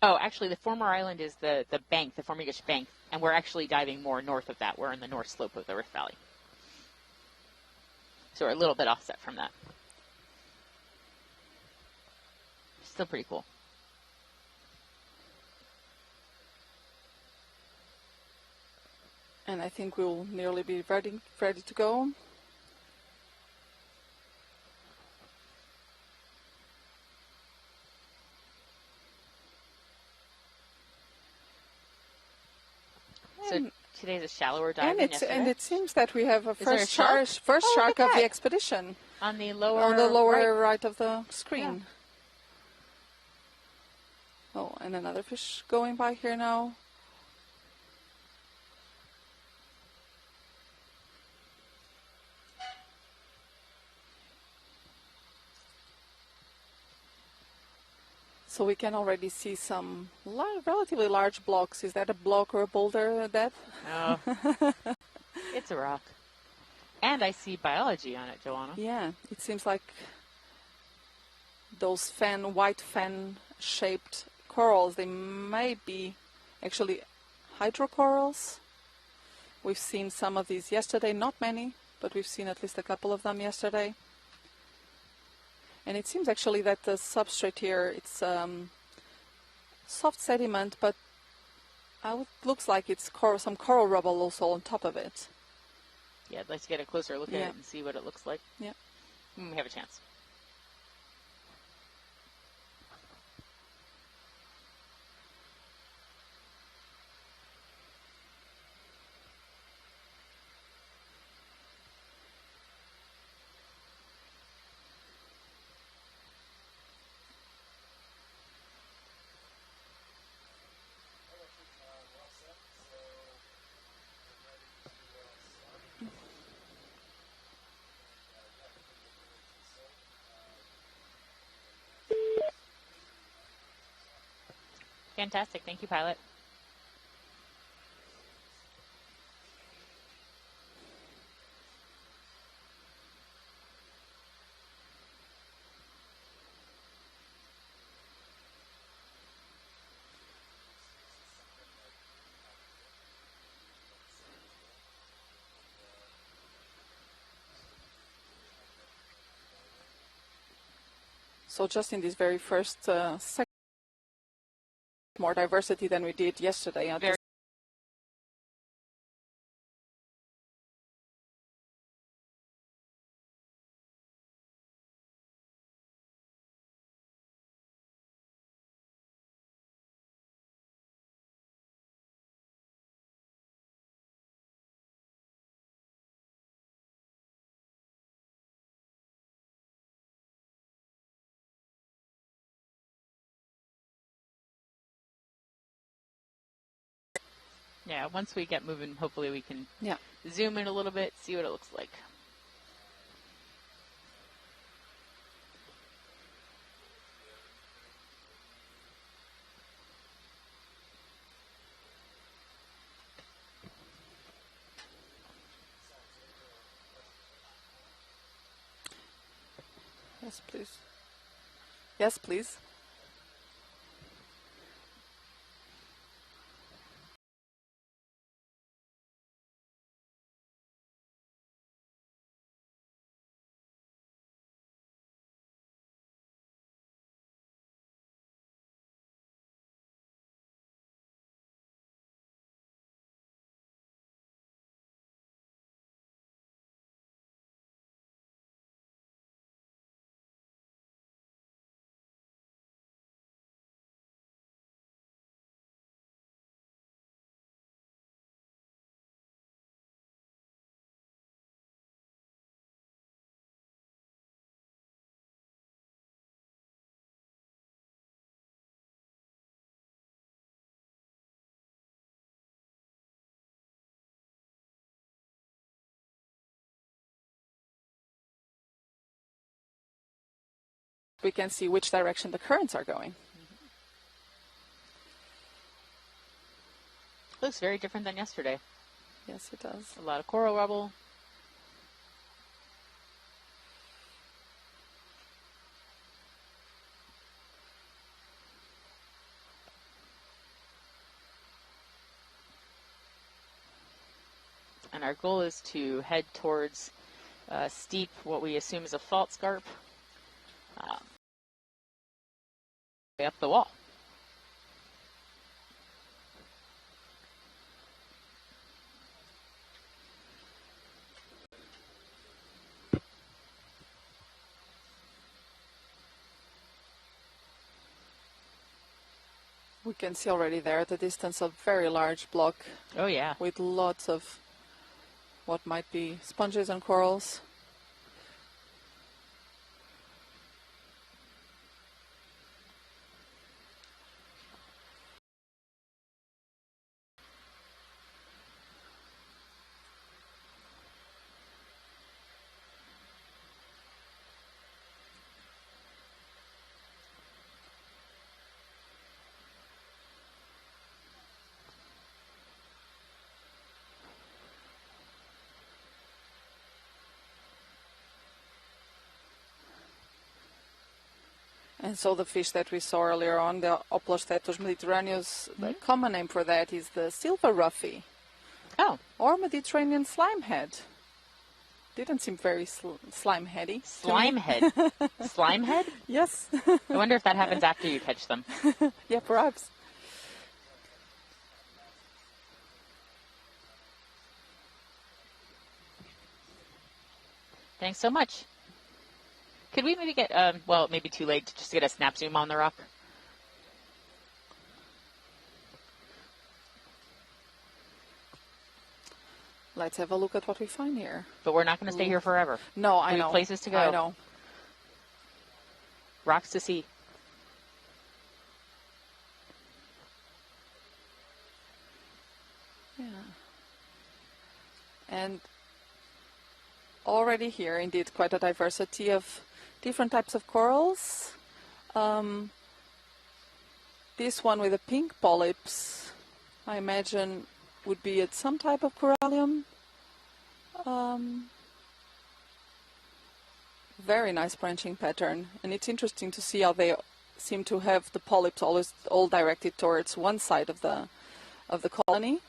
Oh, actually, the former island is the bank, the Formigas bank, and we're actually diving more north of that. We're in the north slope of the Rift Valley. So we're a little bit offset from that. Still pretty cool. And I think we'll nearly be ready to go. So today's a shallower dive than yesterday. And it seems that we have a first shark of the expedition on the lower right of the screen. Yeah. Oh, and another fish going by here now. So we can already see some relatively large blocks. Is that a block or a boulder, Deb? Oh, it's a rock. And I see biology on it, Joanna. Yeah, it seems like those white fan-shaped corals, they may be actually hydrocorals. We've seen some of these yesterday, not many, but we've seen at least a couple of them yesterday. And it seems actually that the substrate here, it's soft sediment, but it looks like it's some coral rubble also on top of it. Yeah, I'd like to get a closer look at it and see what it looks like. Yeah. When we have a chance. Fantastic. Thank you, pilot. So just in this very first second, more diversity than we did yesterday. Yeah, once we get moving, hopefully we can zoom in a little bit, see what it looks like. Yes, please. Yes, please. We can see which direction the currents are going. Looks very different than yesterday. Yes, it does. A lot of coral rubble. And our goal is to head towards steep, what we assume is a fault scarp, way up the wall. We can see already there at the distance a very large block. Oh, yeah. With lots of what might be sponges and corals. And so the fish that we saw earlier on, the Oplostetus mediterraneus, the common name for that is the silver ruffy. Oh. Or Mediterranean slimehead. Didn't seem very slime-heady. Slimehead? Slimehead? Yes. I wonder if that happens after you catch them. Yeah, perhaps. Thanks so much. Could we maybe get, well, it may be too late to just get a snap zoom on the rock? Let's have a look at what we find here. But we're not going to stay here forever. No, I We know. have places to go. I know. Rocks to see. Yeah. And already here, indeed, quite a diversity of different types of corals. This one with the pink polyps, I imagine, would be at some type of corallium. Very nice branching pattern, and it's interesting to see how they seem to have the polyps always all directed towards one side of the colony,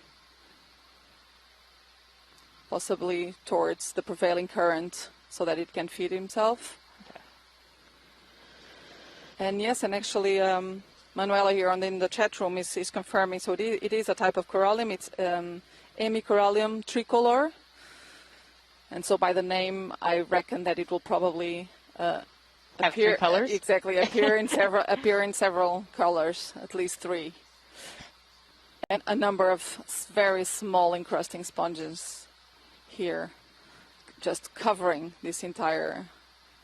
possibly towards the prevailing current, so that it can feed himself. Okay. And yes, and actually, Manuela here in the chat room is confirming. So it is a type of corallium. It's Hemicorallium tricolor. And so by the name, I reckon that it will probably Have appear 3 colors? Exactly, appear in several colors, at least 3, and a number of very small encrusting sponges here, just covering this entire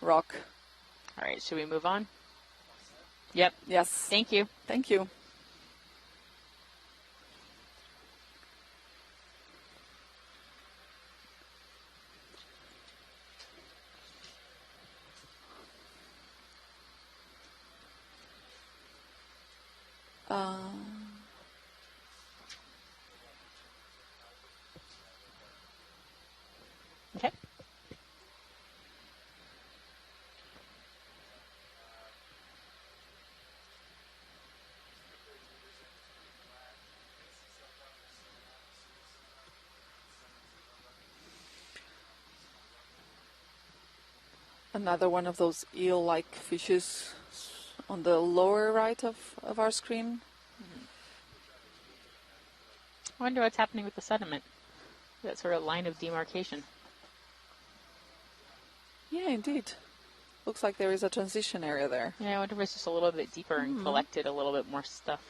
rock. All right, should we move on? Yep. Yes. Thank you. Thank you. Okay. Another one of those eel-like fishes on the lower right of our screen. I wonder what's happening with the sediment. That sort of line of demarcation. Yeah, indeed. Looks like there is a transition area there. Yeah, I wonder if it's just a little bit deeper and collected a little bit more stuff.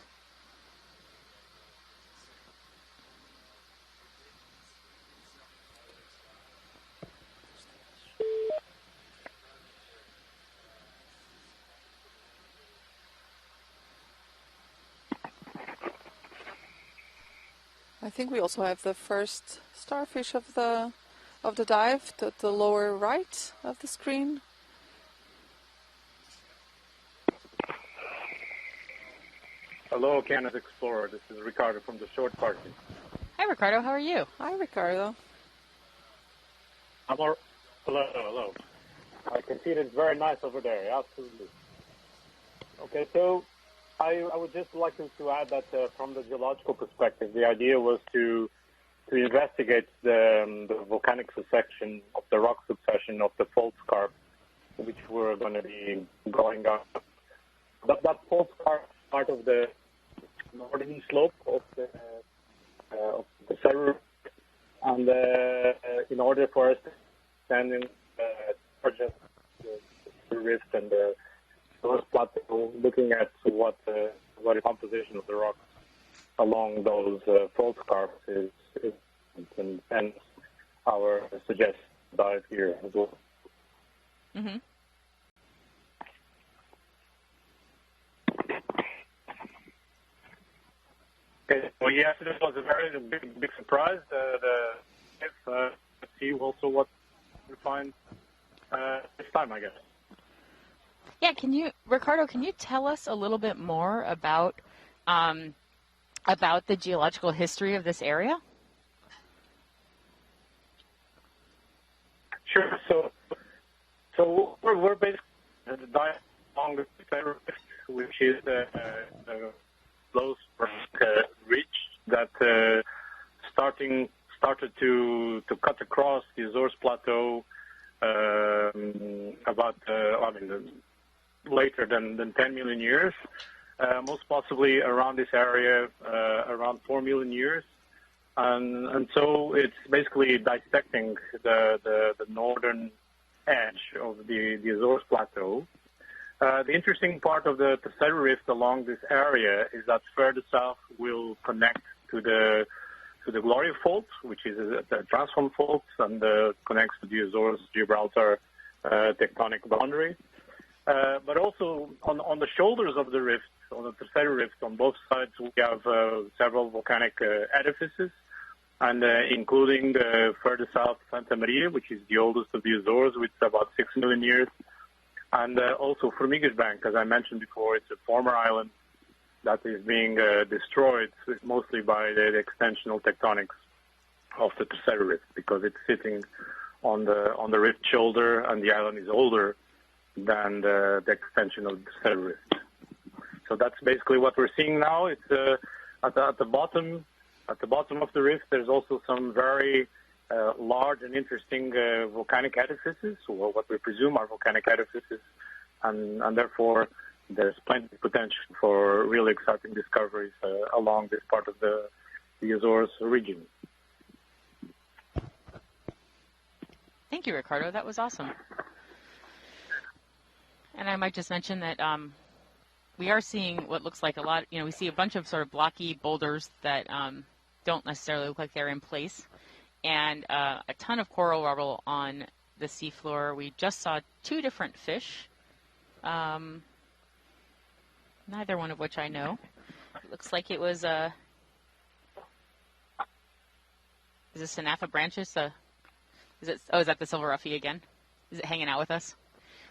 I think we also have the first starfish of the dive at the lower right of the screen. Hello, Okeanos Explorer. This is Ricardo from the short party. Hi, Ricardo. How are you? Hi, Ricardo. Hello, hello. I can see it's very nice over there. Absolutely. Okay, so I would just like to add that from the geological perspective, the idea was to to investigate the volcanic succession of the rock succession of the fault scarp, which we're going to be going up. That fault scarp is part of the northern slope of the Cerro, and in order for us to stand in project the rift and the North Plateau, looking at what the composition of the rocks along those fault scarps is, and hence our suggested dive here as well. Mm-hmm. Okay, well, yes, it was a very big surprise. Let's see also what we find this time, I guess. Yeah, Ricardo, can you tell us a little bit more about the geological history of this area? Sure. So we're basically diving along the Formigas Rift, which is the low ridge that started to cut across the Azores Plateau later than 10 million years, most possibly around this area around 4 million years. And so it's basically dissecting the northern edge of the Azores Plateau. The interesting part of the Cerro Rift along this area is that further south will connect to the Gloria Fault, which is the transform fault, and connects to the Azores-Gibraltar tectonic boundary. But also on the shoulders of the rift, on the Cerro Rift, on both sides, we have several volcanic edifices, and including further south Santa Maria, which is the oldest of the Azores, with about 6 million years. And also Formigas Bank, as I mentioned before, it's a former island that is being destroyed mostly by the extensional tectonics of the Cerro Rift, because it's sitting on the rift shoulder, and the island is older than the extension of the Cerro Rift. So that's basically what we're seeing now. It's at the bottom of the rift. There's also some very large and interesting volcanic edifices, or what we presume are volcanic edifices, and therefore there's plenty of potential for really exciting discoveries along this part of the Azores region. Thank you, Ricardo. That was awesome. And I might just mention that we are seeing what looks like a lot. We see a bunch of sort of blocky boulders that don't necessarily look like they're in place, and a ton of coral rubble on the seafloor. We just saw 2 different fish, neither one of which I know. It looks like it was is this Sinafa branches? Is that the silver ruffy again? Is it hanging out with us?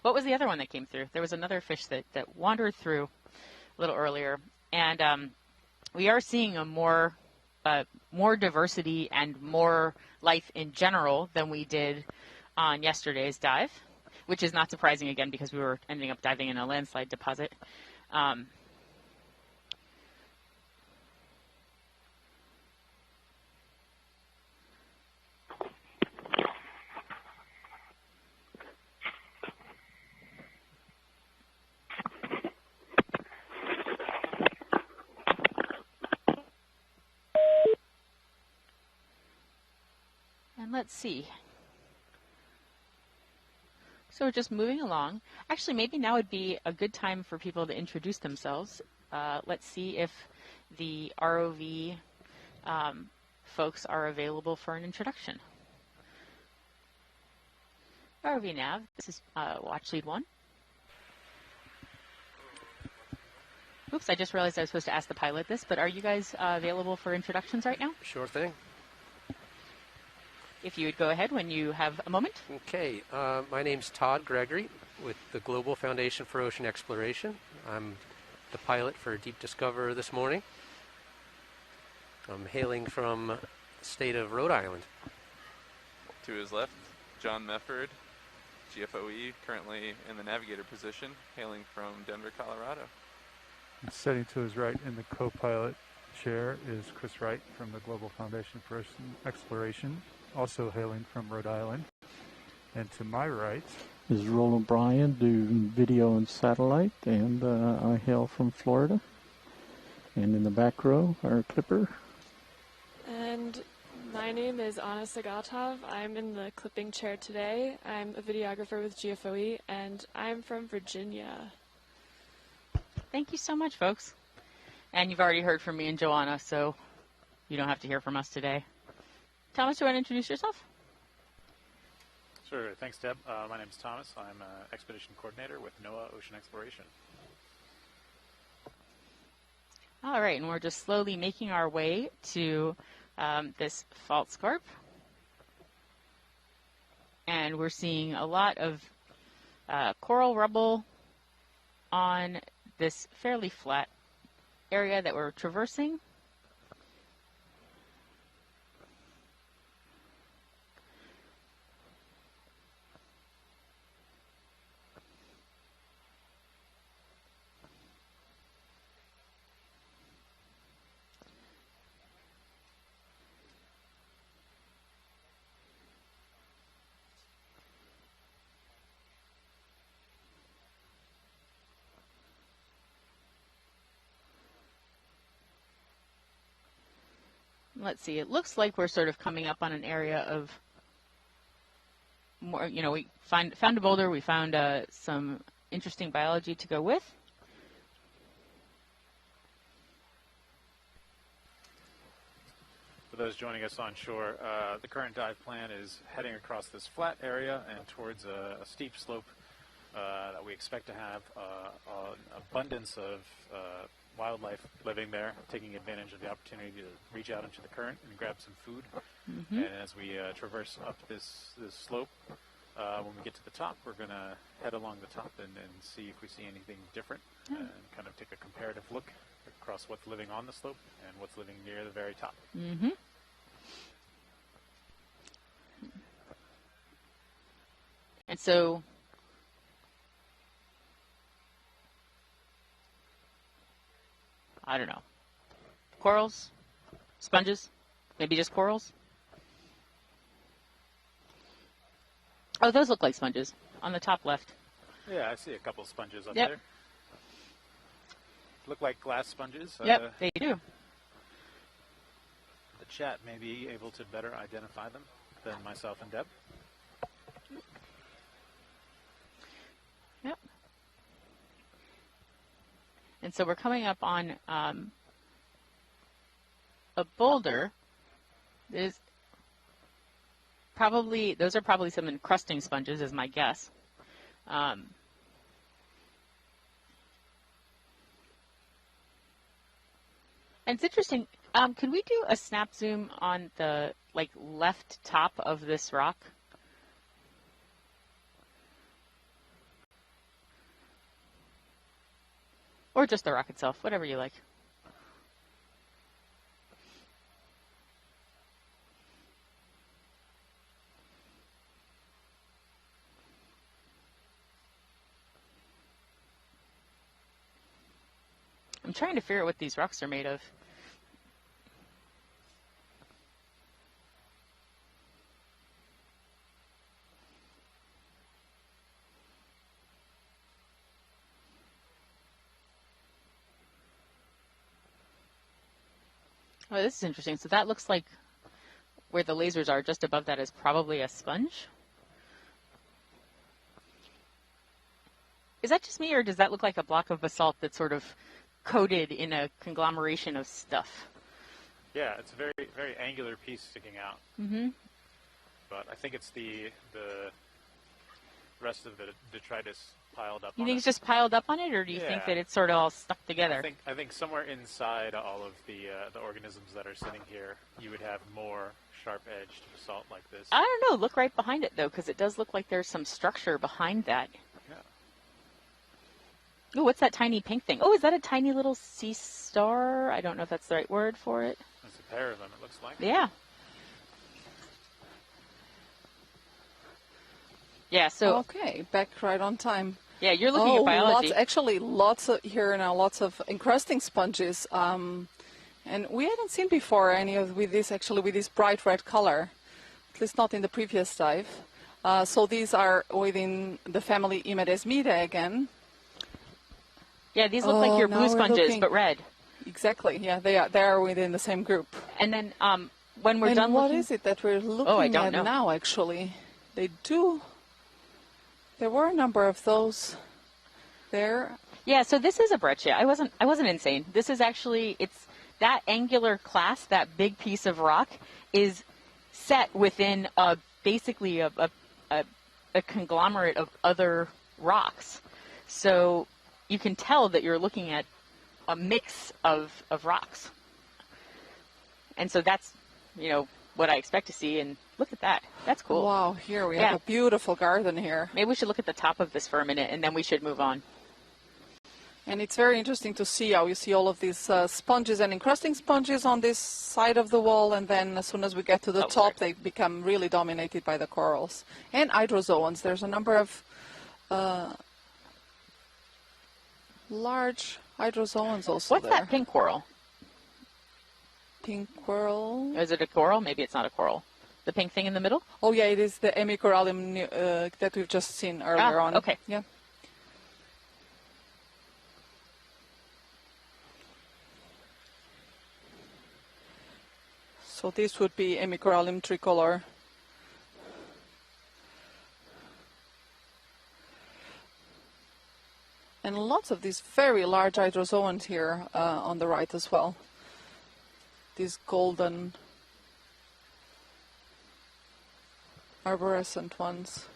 What was the other one that came through? There was another fish that wandered through a little earlier, and we are seeing a more diversity and more life in general than we did on yesterday's dive, which is not surprising again because we were ending up diving in a landslide deposit. And let's see. So we're just moving along. Actually, maybe now would be a good time for people to introduce themselves. Let's see if the ROV folks are available for an introduction. ROV Nav, this is Watch Lead 1. Oops, I just realized I was supposed to ask the pilot this, but are you guys available for introductions right now? Sure thing. If you would go ahead when you have a moment. Okay, my name's Todd Gregory with the Global Foundation for Ocean Exploration. I'm the pilot for Deep Discoverer this morning. I'm hailing from the state of Rhode Island. To his left, John Mefford, GFOE, currently in the navigator position, hailing from Denver, Colorado. And sitting to his right in the co-pilot chair is Chris Wright from the Global Foundation for Ocean Exploration, also hailing from Rhode Island. And to my right is Roland Bryan, doing video and satellite, and I hail from Florida. And in the back row, our clipper. And my name is Anna Sagatov. I'm in the clipping chair today. I'm a videographer with GFOE, and I'm from Virginia. Thank you so much, folks. And you've already heard from me and Joanna, so you don't have to hear from us today. Thomas, do you want to introduce yourself? Sure. Thanks, Deb. My name is Thomas. I'm an expedition coordinator with NOAA Ocean Exploration. All right, and we're just slowly making our way to this fault scarp. And we're seeing a lot of coral rubble on this fairly flat area that we're traversing. Let's see, it looks like we're sort of coming up on an area of more, you know, we found a boulder, we found some interesting biology to go with. For those joining us on shore, the current dive plan is heading across this flat area and towards a steep slope that we expect to have an abundance of wildlife living there, taking advantage of the opportunity to reach out into the current and grab some food. Mm-hmm. And as we traverse up this slope, when we get to the top, we're going to head along the top and see if we see anything different, and kind of take a comparative look across what's living on the slope and what's living near the very top. Mm-hmm. And so I don't know. Corals? Sponges? Maybe just corals? Oh, those look like sponges on the top left. Yeah, I see a couple sponges up Yep. there. Look like glass sponges. Yep, they do. The chat may be able to better identify them than myself and Deb. Yep. And so we're coming up on a boulder. Those are probably some encrusting sponges, is my guess. And it's interesting. Could we do a snap zoom on the left top of this rock? Or just the rock itself, whatever you like. I'm trying to figure out what these rocks are made of. Oh, this is interesting. So that looks like where the lasers are, just above that is probably a sponge. Is that just me, or does that look like a block of basalt that's sort of coated in a conglomeration of stuff? Yeah, it's a very, very angular piece sticking out. Mm-hmm. But I think it's the rest of the detritus piled up on it. You think it's just piled up on it, or do you think that it's sort of all stuck together? I think somewhere inside all of the organisms that are sitting here, you would have more sharp-edged basalt like this. I don't know. Look right behind it, though, because it does look like there's some structure behind that. Yeah. Oh, what's that tiny pink thing? Oh, is that a tiny little sea star? I don't know if that's the right word for it. There's a pair of them, it looks like. Yeah. Yeah, so... Okay, back right on time. Yeah, you're looking at biology. Lots of encrusting sponges. And we hadn't seen before any of with this bright red color, at least not in the previous dive. So these are within the family Imedesmidae again. Yeah, these look like your blue sponges, but red. Exactly. Yeah, they are within the same group. And then when we're done what looking... is it that we're looking at now, actually? There were a number of those there. Yeah, so this is a breccia. I wasn't insane. This is actually, it's that angular class, that big piece of rock, is set within basically a conglomerate of other rocks. So you can tell that you're looking at a mix of rocks. And so that's, what I expect to see. And look at that. That's cool. Wow, here we have a beautiful garden here. Maybe we should look at the top of this for a minute, and then we should move on. And it's very interesting to see how you see all of these sponges and encrusting sponges on this side of the wall, and then as soon as we get to the top, they become really dominated by the corals. And hydrozoans. There's a number of large hydrozoans also. What's that pink coral? Pink coral? Is it a coral? Maybe it's not a coral. The pink thing in the middle? Oh, yeah, it is the Hemicorallium that we've just seen earlier on. Okay. Yeah. So this would be Hemicorallium tricolor. And lots of these very large hydrozoans here on the right as well. These golden arborescent ones.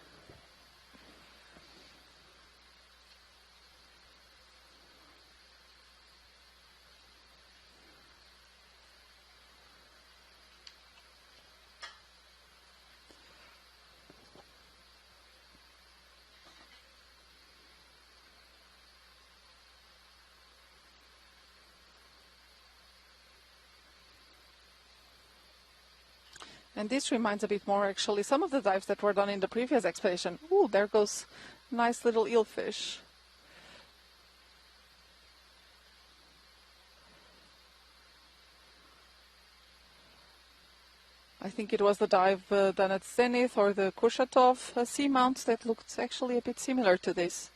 And this reminds a bit more, actually, some of the dives that were done in the previous expedition. Ooh, there goes nice little eelfish. I think it was the dive done at Zenith or the Kurchatov seamounts that looked actually a bit similar to this.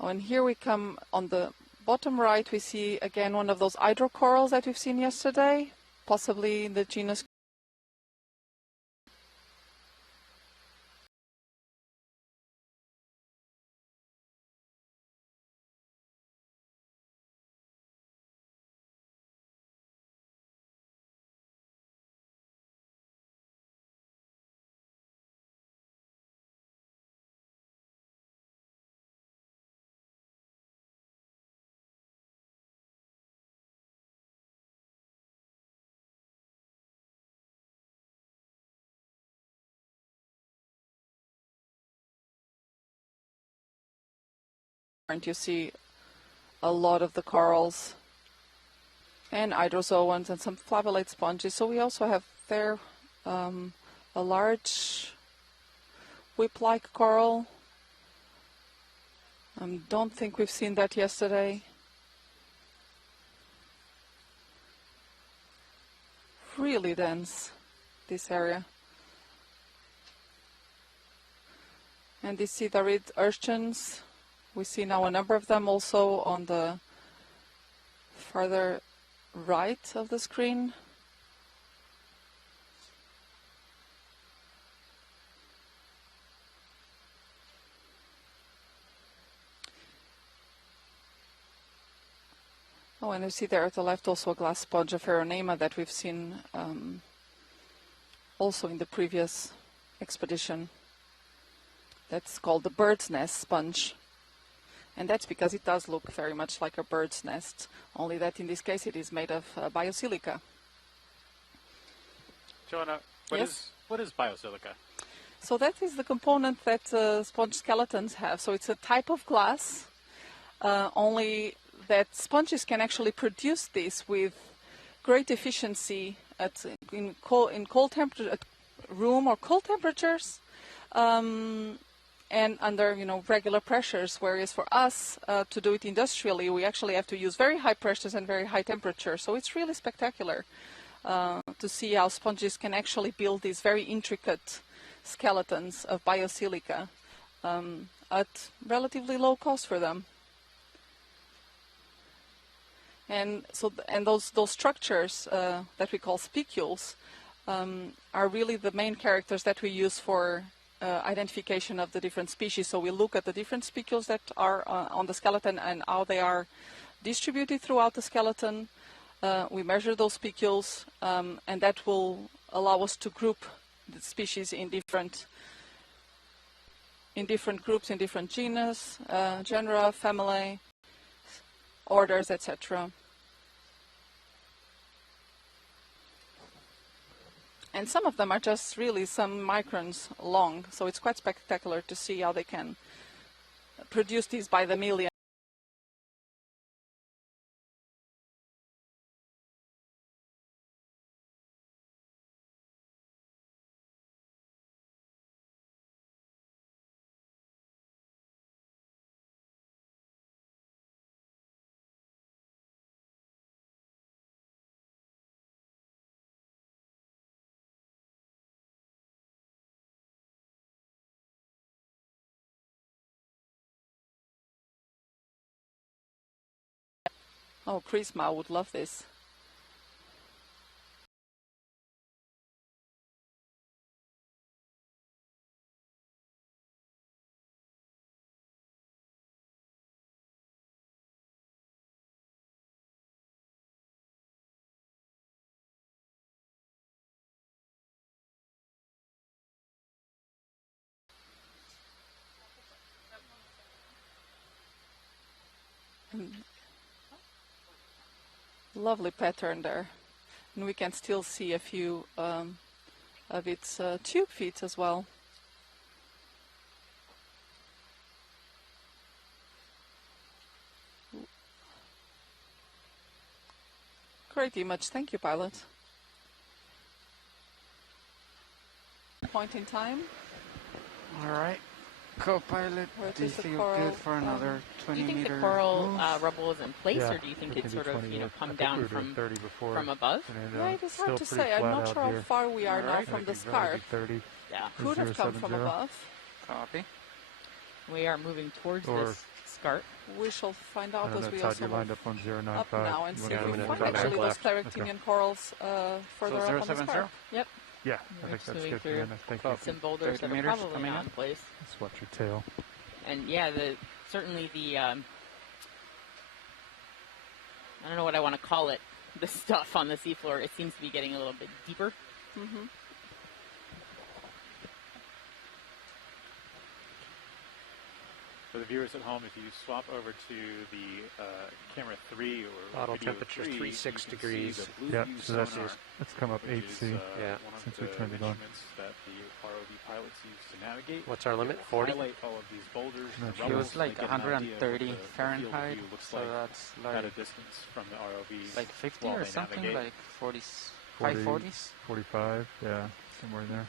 Oh, and here we come on the bottom right, we see again one of those hydrocorals that we've seen yesterday, possibly in the genus. And you see a lot of the corals and hydrozoans and some flavolate sponges. So we also have there a large whip-like coral. Don't think we've seen that yesterday. Really dense, this area. And these Sidarid urchins. We see now a number of them also on the farther right of the screen. Oh, and you see there at the left also a glass sponge of Aeronema that we've seen also in the previous expedition. That's called the bird's nest sponge. And that's because it does look very much like a bird's nest, only that in this case it is made of biosilica. Joanna, what is biosilica? So that is the component that sponge skeletons have. So it's a type of glass, only that sponges can actually produce this with great efficiency in cold temperature, at room or cold temperatures. and under regular pressures, whereas for us to do it industrially, we actually have to use very high pressures and very high temperatures. So it's really spectacular to see how sponges can actually build these very intricate skeletons of biosilica at relatively low cost for them. And so, those structures that we call spicules are really the main characters that we use for identification of the different species. So we look at the different spicules that are on the skeleton and how they are distributed throughout the skeleton. We measure those spicules, and that will allow us to group the species in different groups, in different genus, genera, family, orders, etc. And some of them are just really some microns long, so it's quite spectacular to see how they can produce these by the million. Oh, Chrisma would love this. Lovely pattern there. And we can still see a few of its tube feet as well. Great image. Thank you, pilot. Point in time. All right. Co-pilot, Where do you does the feel coral, good for another 20 Do you think meter the coral move? rubble is in place, Yeah, or do you think we it's can do sort of 20 with- come I think down we were doing 30 before, from above? and, Yeah, it is still hard to pretty say. I'm flat not out sure how here. far we are now Alright. from the Might be better to scarp. be 30. Yeah, Could have come from 070. above. Copy. we are moving towards Or- this scarp. We shall find I out don't as know, we Todd, also you lined move up on 095. up now and You see wanna if go we in find the back actually those left? Clarictinian corals further So up on the 070? scarp. Yep. Yeah, I We're think just that's moving good for through you. Thank you. some boulders 30 that are meters probably coming not in. in place. Just watch your tail. And yeah, certainly the I don't know what I want to call it. The stuff on the seafloor, it seems to be getting a little bit deeper. Mm-hmm. For the viewers at home, if you swap over to the camera 3 or Bottle video temperature 3, 36 you can degrees. See the blue Yeah, view so that's sonar, it's come up which 8C. is, Yeah. one of since the we turned it on. instruments that the ROV pilots use to navigate. What's our limit? It will 40? highlight all of these boulders Not and sure. It rubbles was like to get an idea of what 130 the field of Fahrenheit, view looks so like that's at a like distance from the ROV. like 50 while or they something, navigate. like 40, high 40s. 45, yeah, somewhere in there.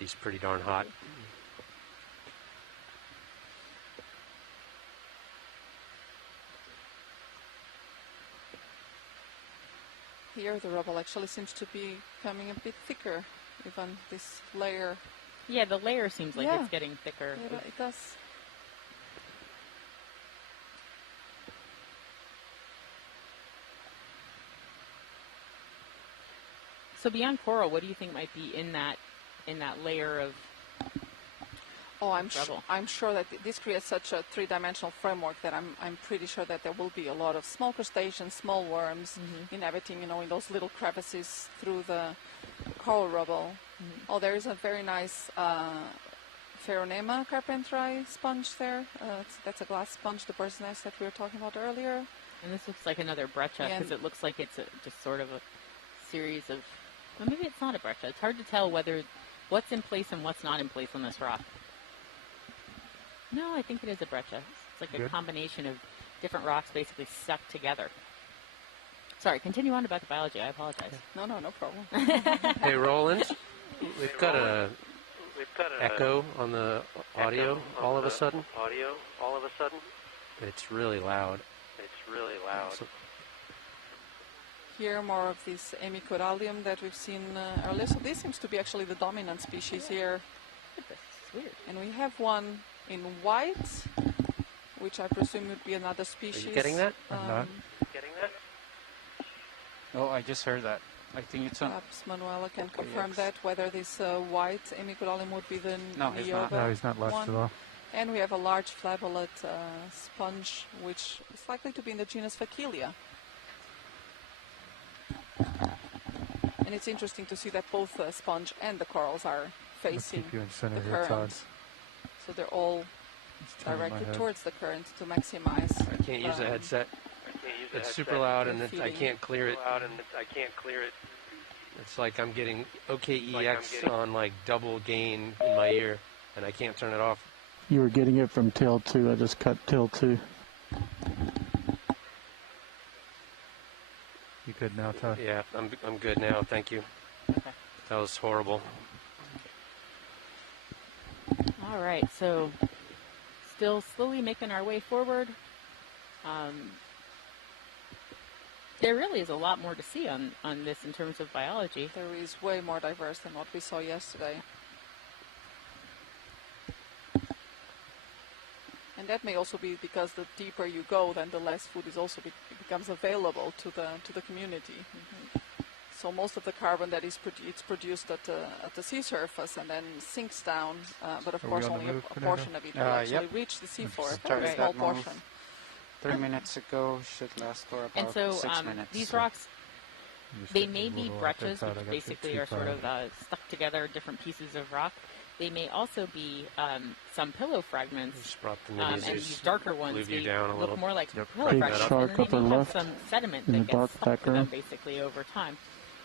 He's pretty darn hot. Here the rubble actually seems to be becoming a bit thicker, even this layer. Yeah, the layer seems like Yeah. it's getting thicker. It does. So beyond coral, what do you think might be in that layer of Oh, I'm rubble? sure that this creates such a three-dimensional framework that I'm pretty sure that there will be a lot of small crustaceans, small worms inhabiting, in those little crevices through the coral rubble. Oh, there is a very nice Pheronema carpenteri sponge there. That's a glass sponge, the bird's nest that we were talking about earlier. And this looks like another breccia Yeah, because and- it looks like it's just sort of a series of. Well, maybe it's not a breccia. It's hard to tell what's in place and what's not in place on this rock. No, I think it is a breccia. It's like a Good. combination of different rocks basically stuck together. Sorry, continue on about the biology. I apologize. No problem. Hey, Roland, We've got a echo on the audio all of a sudden. It's really loud. So, Here, more of this Hemicorallium that we've seen earlier. So this seems to be actually the dominant species here. It's weird. And we have one in white, which I presume would be another species. are you getting that? I'm not. Oh, I just heard that. I think it's on. Perhaps Manuela can confirm EX. that, whether this white Hemicorallium would be the No, he's not. Niova No, he's not latched one. at all. And we have a large flavolate sponge, which is likely to be in the genus Fakelia. And it's interesting to see that both the sponge and the corals are I'll facing keep you in center the here, Todd. current. So they're all Just turn my directed head. towards the current to maximize. I can't use the headset. It's super loud and I can't clear it. It's like I'm getting OKEX on like double gain in my ear and I can't turn it off. You were getting it from tail 2. I just cut tail 2. You good now, Todd? Yeah, I'm good now. Thank you. That was horrible. All right, so still slowly making our way forward. There really is a lot more to see on this in terms of biology. There is way more diverse than what we saw yesterday. And that may also be because the deeper you go, then the less food is also becomes available to the community. So most of the carbon that is it's produced at the sea surface and then sinks down, but of Are we course on the only a move, portion of it will actually Yep. reach the seafloor, a Started very small that move portion. 3 minutes ago, should last for about And so 6 minutes. these rocks, I'm just they getting may a be little off that breccias, side. I which got basically too are sort far. of stuck together, different pieces of rock. They may also be some pillow fragments. Just brought the And nitties. these darker ones, Leave you they down a look little. more like Yep. pillow Big fragments, shark and they upper may have left some sediment in that the gets dark stuck to them background. basically over time.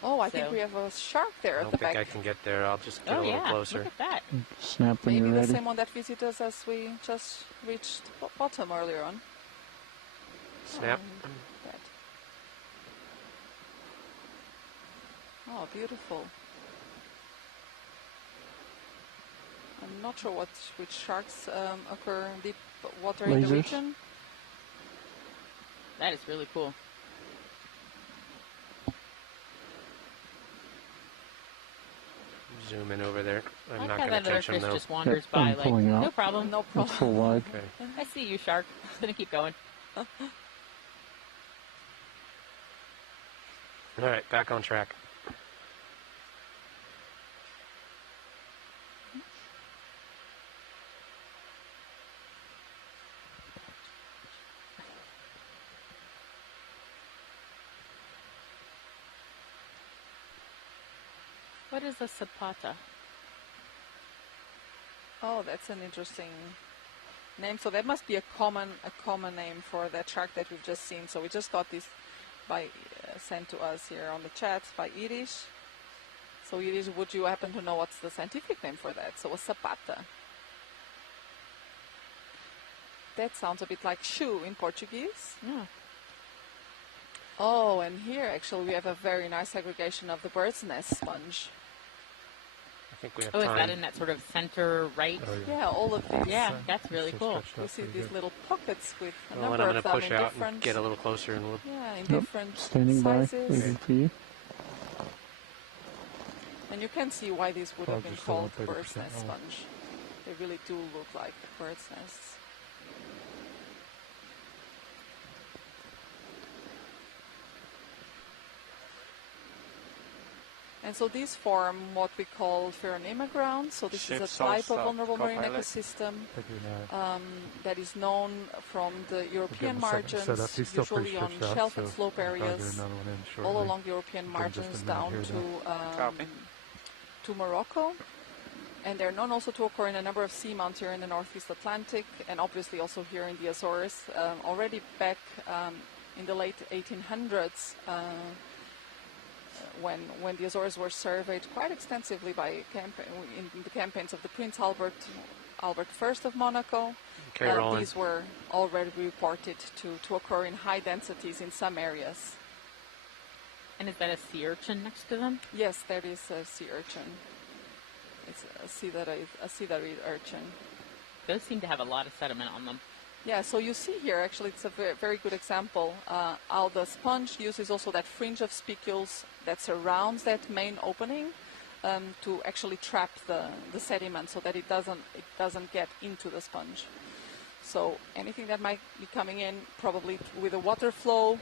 Oh, I think So- we have a shark there I at don't the think back. I can get there. I'll just get Oh a little yeah, closer. look at that. Snap when Maybe you're the ready. same one that visited us as we just reached bottom earlier on. Snap. That. Oh, beautiful. I'm not sure which sharks occur in deep water in the Lasers? region. That is really cool. Zoom in over there. I I'm like not how going that to other catch him fish though. just wanders Yep, by I'm like, pulling no out. problem. No That's problem. full wide. Okay. I see you, shark. Just gonna keep going. All right, back on track. What is a sapata? Oh, that's an interesting name. So that must be a common name for that shark that we've just seen. So we just got this by sent to us here on the chat by Irish. So Irish, would you happen to know what's the scientific name for that? So a sapata. That sounds a bit like shoe in Portuguese. Yeah. Oh, and here actually we have a very nice segregation of the bird's nest sponge. I think we have Oh, is time. that in that sort of center right? Oh, yeah. Yeah, all of these. Yeah, that's really So cool. stretched We out see pretty these good. little pockets with a Well, and number I'm of going to them push in out different. and get a little closer and we'll Yeah, in Nope, different standing by, sizes. waiting for you. And you can see why these would Oh, have been just the called 130% bird's nest roll. sponge. They really do look like bird's nests. And so these form what we call Pheronema ground. So this is Ships a type of also, vulnerable marine co-pilot. ecosystem Thank you, Nat. that is known from the European him a second to set up. margins, He's still pretty usually on stretched out, shelf and so slope I'll probably get areas, another one in all shortly. along the European Give him just a margins minute down here, Copy. to Morocco. And they're known also to occur in a number of seamounts here in the Northeast Atlantic, and obviously also here in the Azores. Already back in the late 1800s, when the Azores were surveyed quite extensively by in the campaigns of the Prince Albert I of Monaco. Okay, rolling. These were already reported to occur in high densities in some areas. And is that a sea urchin next to them? Yes, there is a sea urchin. It's a sea urchin. Those seem to have a lot of sediment on them. Yeah, so you see here, actually, it's a very, very good example how the sponge uses also that fringe of spicules that surrounds that main opening to actually trap the sediment so that it doesn't get into the sponge. So anything that might be coming in, probably with a water flow,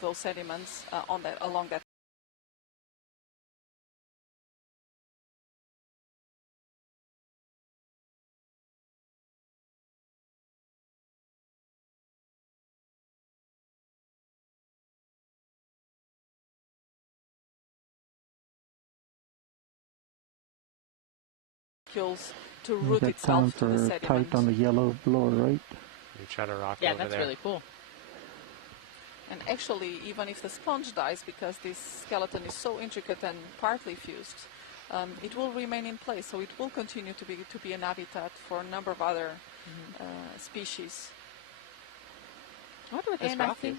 those sediments along that. To root Got time itself to the for sediment. tight on the yellow blower, right? You try to rock Yeah, over that's there. really cool. And actually, even if the sponge dies, because this skeleton is so intricate and partly fused, it will remain in place. So it will continue to be an habitat for a number of other species. I wonder what this And rock is.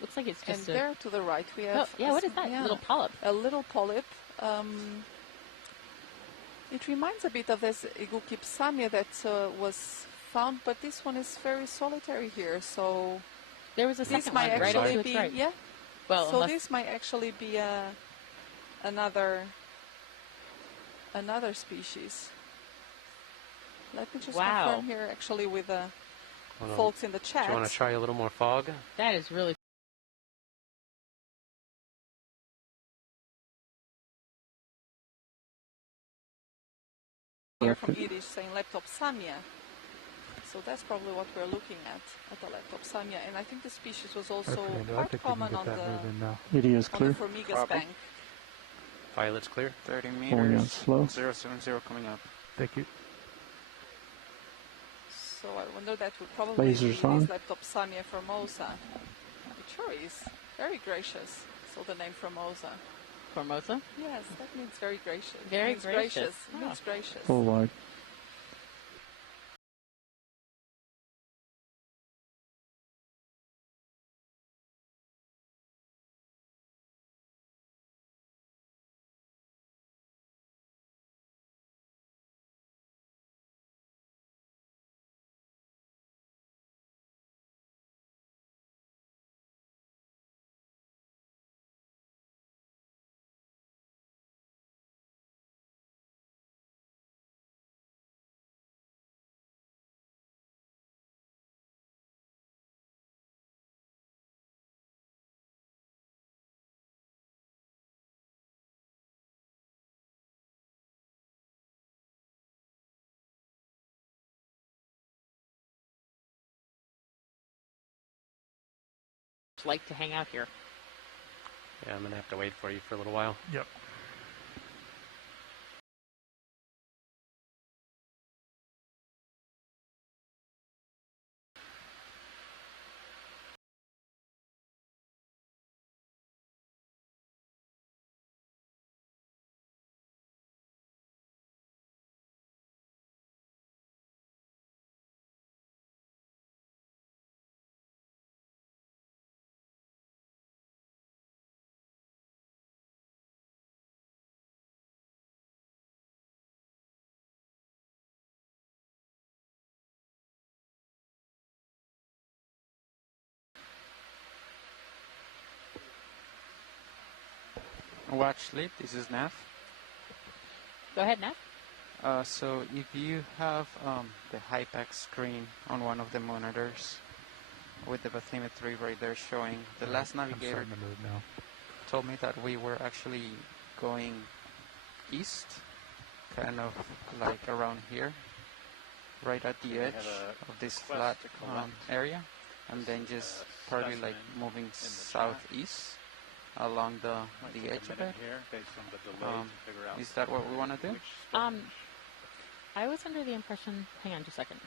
Looks like it's just and there to the right we have. Oh, yeah, what is that? Yeah, Little polyp. A little polyp. It reminds a bit of this Egucipsamia that was found, but this one is very solitary here. So there was a this second might one right actually up to its right. yeah. Well, so this might actually be another species. Let me just confirm here, actually, with the folks in the chat. Do you want to try a little more fog? That is really. Here from Yiddish saying Leptopsamia. So that's probably what we're looking at the Leptopsamia. And I think the species was also quite common on the Formigas bank. Violet's clear. 30 Going meters. on slow. 070 coming up. Thank you. So I wonder that would probably Lasers be on. Leptopsamia formosa. It sure is. Very gracious. So the name Formosa. Formosa? Yes, that means very gracious. Very means gracious. It means gracious. Full wide. Like to hang out here. Yeah, I'm going to have to wait for you for a little while. Yep. Watch sleep. This is Naf. Go ahead, Nat. So if you have the Hypax screen on one of the monitors with the bathymetry right there showing, the last navigator told me that we were actually going east, kind of like around here, right at the edge of this flat area, and then just probably like moving southeast along the edge of it. Is that what we want to do? I was under the impression. Hang on just a second.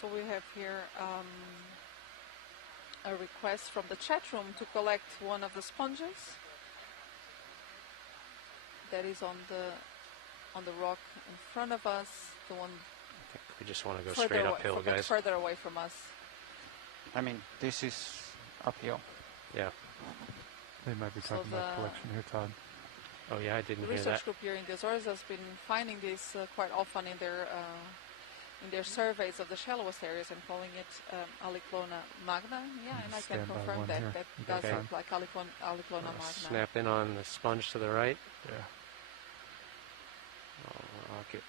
So we have here a request from the chat room to collect one of the sponges that is on the rock in front of us. The one. I think we just want to go straight uphill, guys. Further away from us. I mean, this is uphill. Yeah. They might be So talking about collection here, Todd. Oh yeah, I didn't the hear research that. group here in the Azores has been finding this quite often in their surveys of the shallowest areas and calling it Aliclona magna. Yeah, and I can Stand by confirm one that here. that You does got look like Aliclona magna. Snap in on the sponge to the right. Yeah. I'll rock it.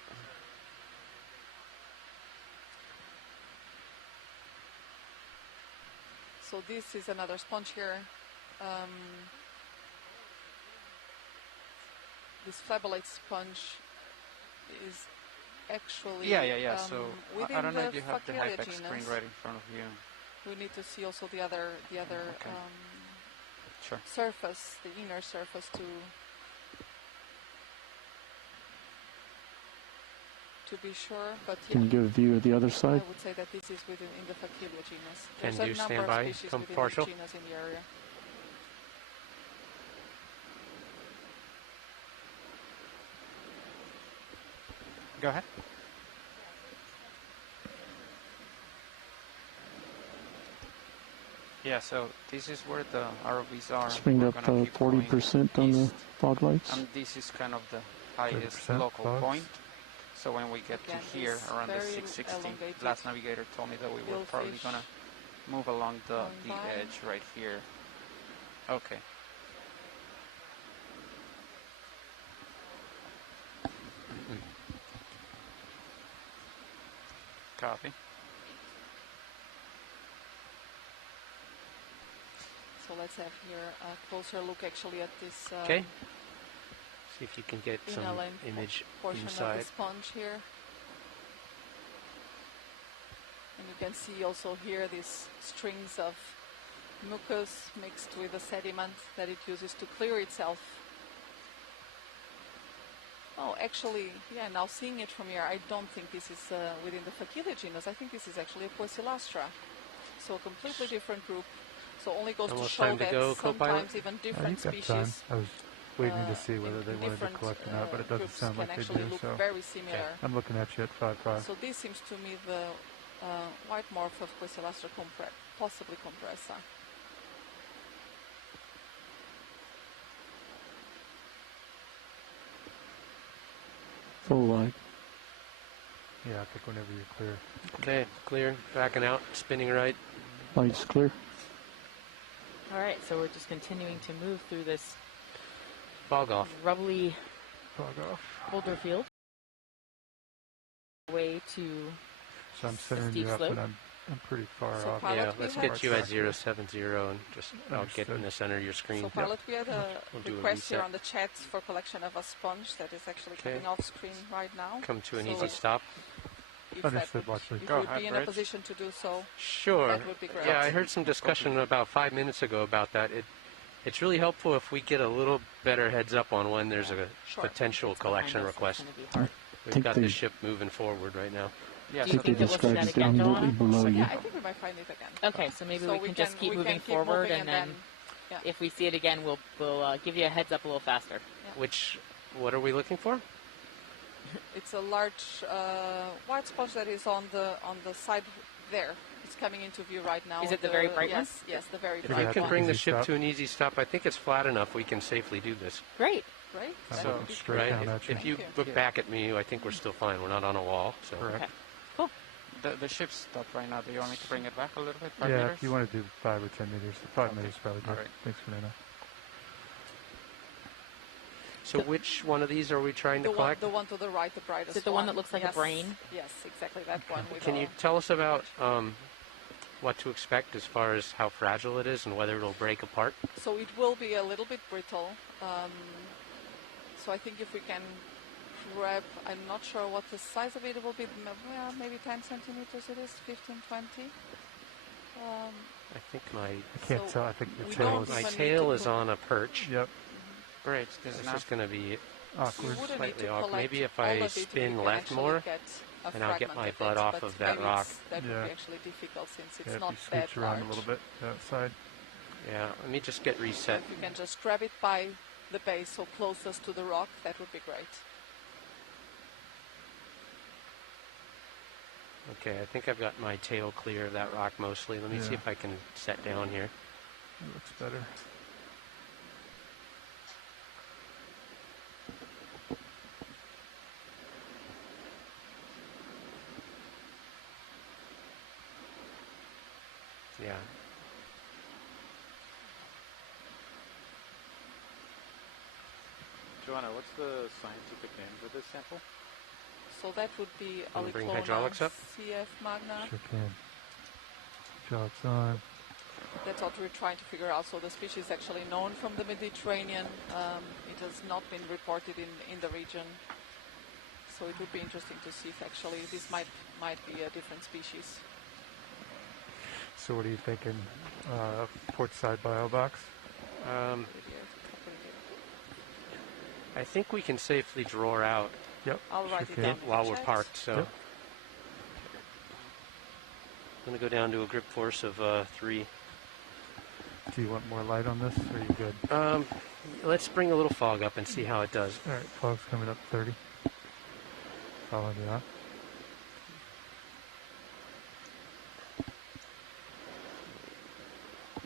So this is another sponge here. This flabolate sponge is actually Yeah. So within I don't know the if you have the Facilia Hypex screen genus. right in front of you. We need to see also the other Okay. Sure. surface, the inner surface to be sure. But Can you give a view of the other I side? would say that this is within in the Facilia genus. Can There's you a number stand of by? species Come within partial. this genus in the area. Go ahead. Yeah, so this is where the ROVs are. Spring We're up gonna keep going 40% on the east, fog lights. and this is kind of the highest 30% local fogs. point. So when we get Again, to here, this around the very 660, elongated last navigator told me that we were probably billfish gonna move along the going by. edge right here. Okay. Copy. So let's have here a closer look actually at this Okay. See if you can get some inner lane image portion of inside. the sponge here. And you can see also here these strings of mucus mixed with the sediment that it uses to clear itself. Oh, actually, yeah, now seeing it from here, I don't think this is within the Facilia genus. I think this is actually a Poecilastra. So a completely different group. So only goes Almost to show time to that go, co-pilot. sometimes even Yeah, different you've got time. species I was waiting to see whether in they wanted to different, collect or not, but it doesn't groups sound can like they actually do. look So very similar. I'm looking at you at 5.5. So this seems to me the white morph of Poecilastra possibly compressa. Full light. Yeah, I think whenever you're clear. Okay, clear. Backing out. Spinning right. Lights clear. All right, so we're just continuing to move through this Fog off. rubbly Fog off. boulder field. Way to So I'm centering steep you up, slope. and I'm pretty far So off. pilot, Yeah, we let's have- get you at 070 and just I'll get in Understood. the center of your screen. So pilot, we had a We'll do a request here reset. on the chat for collection of a sponge that is actually Okay. coming off screen right now. Come to an So easy stop. If Understood, that would, Watson. if Go you would ahead, be in a Bridge. position to do so, Sure. that would be great. Yeah, I heard some discussion about 5 minutes ago about that. It's really helpful if we get a little better heads up on when there's a Sure. potential behind collection us, it's request. gonna be hard. We've think got they- the ship moving forward right now. Yeah, Do you so think They that we'll see described that it again, down Joanna? below you. yeah, I think we might find it again. Okay, so maybe So we can just keep we moving can keep forward, moving and then yeah. if we see it again, we'll give you a heads up a little faster. What are we looking for? It's a large white sponge that is on the side there. It's coming into view right now. Is it the very bright one? yes, Yes, the very If bright you have can to one. bring the easy ship stop. to an easy stop, I think it's flat enough we can safely do this. Great. Right? I'm So- looking straight Right? down at you. If you Thank look you. back at me, I think we're still fine. We're not on a wall. So Correct. Okay. Cool. the ship's stopped right now. Do you want me to bring it back a little bit? 5 Yeah, meters? if you want to do 5 or 10 meters, 5 meters is probably good. All right. Thanks, Fernando. So which one of these are we trying to The one, collect? the one to the right, the brightest Is it the one that looks like a yes. brain? Yes, exactly that one. With Can you tell us about what to expect as far as how fragile it is and whether it'll break apart? So it will be a little bit brittle. So I think if we can grab, I'm not sure what the size of it will be. Well, maybe 10 centimeters it is, 15, 20. I think my I can't So tell. I think we the don't tail is... my even need tail to is put- on a perch. Yep, Great. This This is is going to be awkward. You wouldn't need slightly to awkward. collect Maybe if all I of it, spin we can left actually more, get a and I'll get fragment my of butt it, off but of that maybe rock. that would Yeah. be actually difficult since it's Yeah, if not you that scooch around large. a little bit to that side. Yeah, let me just get So reset. if you can just grab it by the base, so closest to the rock, that would be great. Okay, I think I've got my tail clear of that rock mostly. Let me see Yeah. if I can set down here. It looks better. Joanna, what's the scientific name for this sample? So that would be Wanna bring Aliclona hydraulics up? CF magna. Sure can. Hydraulics on. That's what we're trying to figure out. So the species is actually known from the Mediterranean. It has not been reported in the region. So it would be interesting to see if actually this might be a different species. So what are you thinking? Port side bio box? I think we can safely draw out. Yep. I'll write sure it down. While we're parked, so. Yep. I'm going to go down to a grip force of 3. Do you want more light on this, or are you good? Let's bring a little fog up and see how it does. All right, fog's coming up 30. Following you up.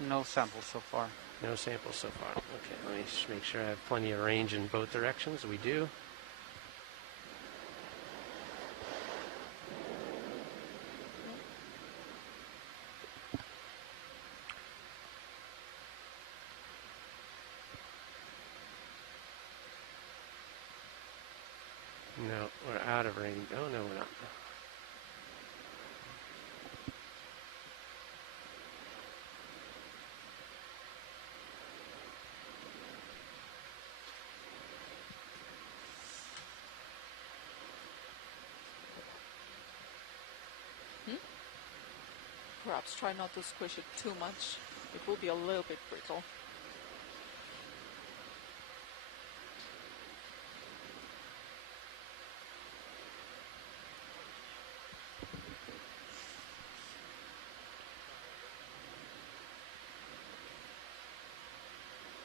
No samples so far. No samples so far. Okay, let me just make sure I have plenty of range in both directions. We do. No, we're out of range. Oh, no, we're not. Perhaps try not to squish it too much. It will be a little bit brittle.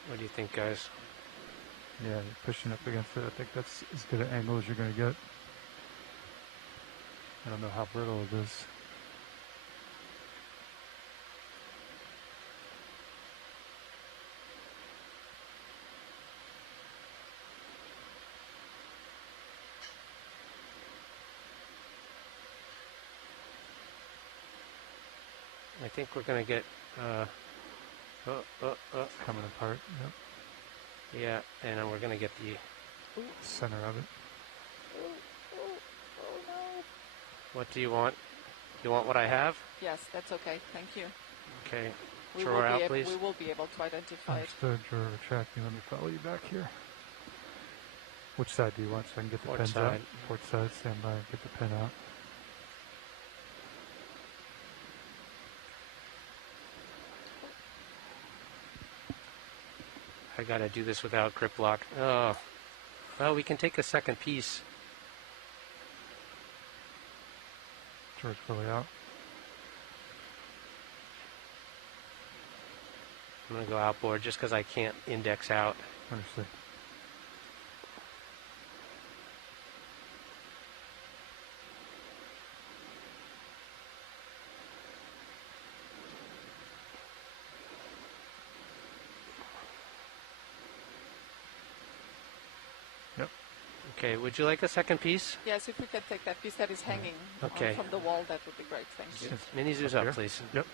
What do you think, guys? Yeah, you're pushing up against it. I think that's as good an angle as you're going to get. I don't know how brittle it is. I think we're going to get... Coming apart. Yep. Yeah, and then we're going to get the... Center of it. What do you want? You want what I have? Yes, that's okay. Thank you. Okay. We Drawer out, will please. we will be able to identify it. Understood. Drawer retracting. Let me follow you back here. Which side do you want so I can get the Port pins side. out? Port side. Stand by and get the pin out. I got to do this without grip lock. Oh. Well, we can take a second piece. Drawer's fully out. I'm going to go outboard just because I can't index out. Understood. Yep. Okay, would you like a second piece? Yes, if we can take that piece that is hanging Okay. from the wall, that would be great. Thank you. Mini zoos Up up, here? please. Yep.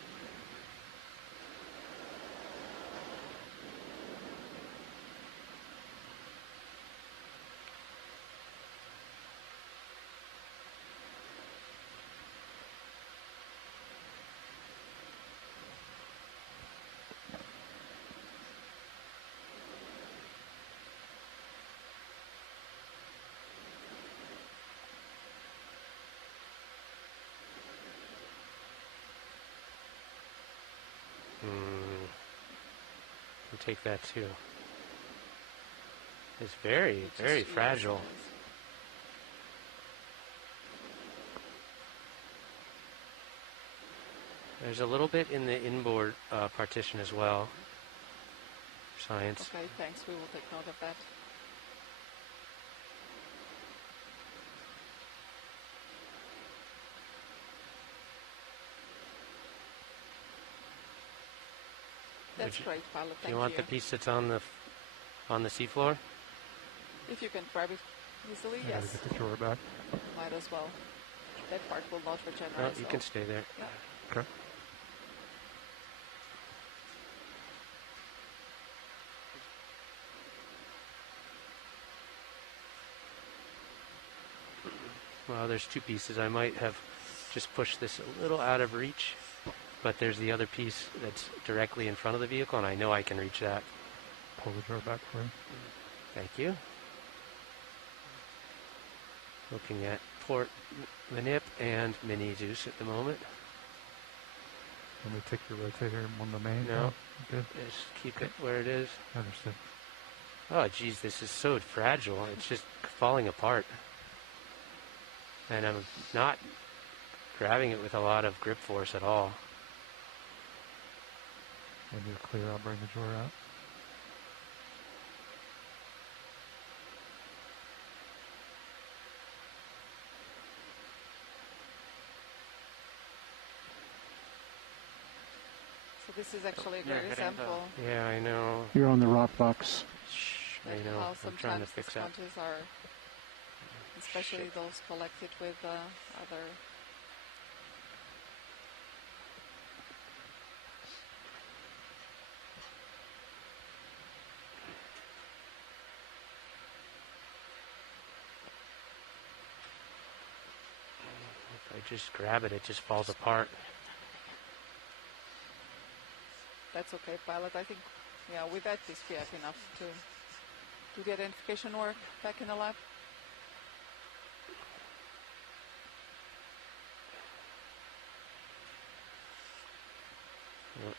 Can take that too. It's very, very fragile. There's a little bit in the inboard partition as well. Science. Okay, thanks. We will take note of that. That's great, pilot. Thank you. Do you want the piece that's on the seafloor? If you can grab it easily, I gotta yes. get the drawer back. Might as well. That part will not regenerate. No, you so- can stay there. Yeah. Okay. Well, there's two pieces. I might have just pushed this a little out of reach, but there's the other piece that's directly in front of the vehicle, and I know I can reach that. Pull the drawer back for you. Thank you. Looking at port manip and mini Zeus at the moment. Let me take your rotator on the main. No. Oh, good. Just keep it where it is. Understood. Oh, geez, this is so fragile. It's just falling apart. And I'm not grabbing it with a lot of grip force at all. When you're clear, I'll bring the drawer out. So this is actually a great example. Yeah, I know. You're on the rock box. I know. How I'm sometimes trying to the fix that. sponges are, especially those collected with other. If I just grab it, it just falls apart. That's okay, pilot. I think, yeah, with that piece we have enough to do the identification work back in the lab. Yep.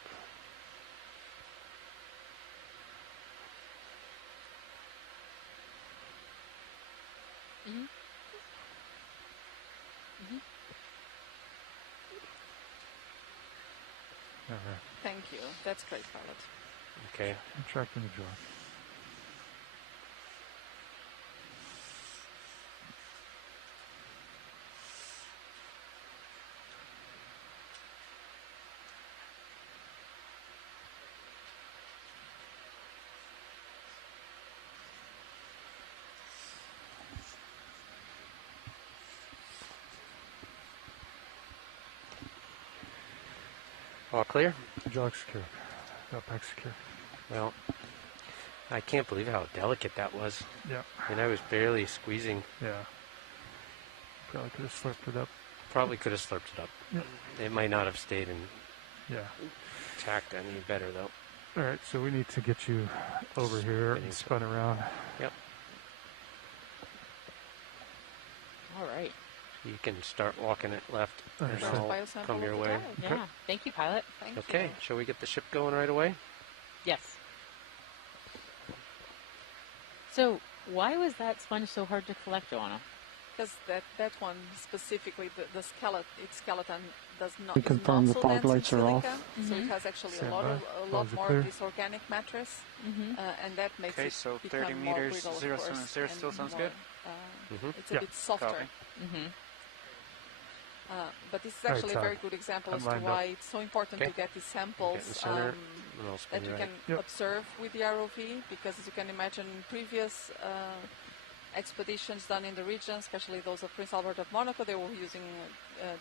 Mm-hmm. Mm-hmm. All right. Thank you. That's great, pilot. Okay. I'm tracking the drawer. All clear? Jog secure. Backpack secure. Well, I can't believe how delicate that was. Yeah. And I was barely squeezing. Yeah. Probably could have slurped it up. Probably could have slurped it up. Yeah. It might not have stayed intact any better, though. All right, so we need to get you over here and spun around. Yep. All right. You can start walking it left, and Understood. I'll come your way. Yeah. Thank you, pilot. Thank Okay, you. shall we get the ship going right away? Yes. So, why was that sponge so hard to collect, Joanna? Because that one specifically, the skeleton does not. We is confirm not the so fog dense in lights are off. silica, so it has actually Stand a lot by. more clear. of this organic mattress, and that makes Okay, it so become 30 more meters, brittle, of 0 course, still and sounds more, good? It's a Yeah. bit softer. Copy. But this is All right, actually a very Todd. good example I'm as to lined why up. it's so important to get these Get in samples the center, and I'll spin that you you can right. observe with the ROV, because as you can imagine, previous expeditions done in the region, especially those of Prince Albert of Monaco, they were using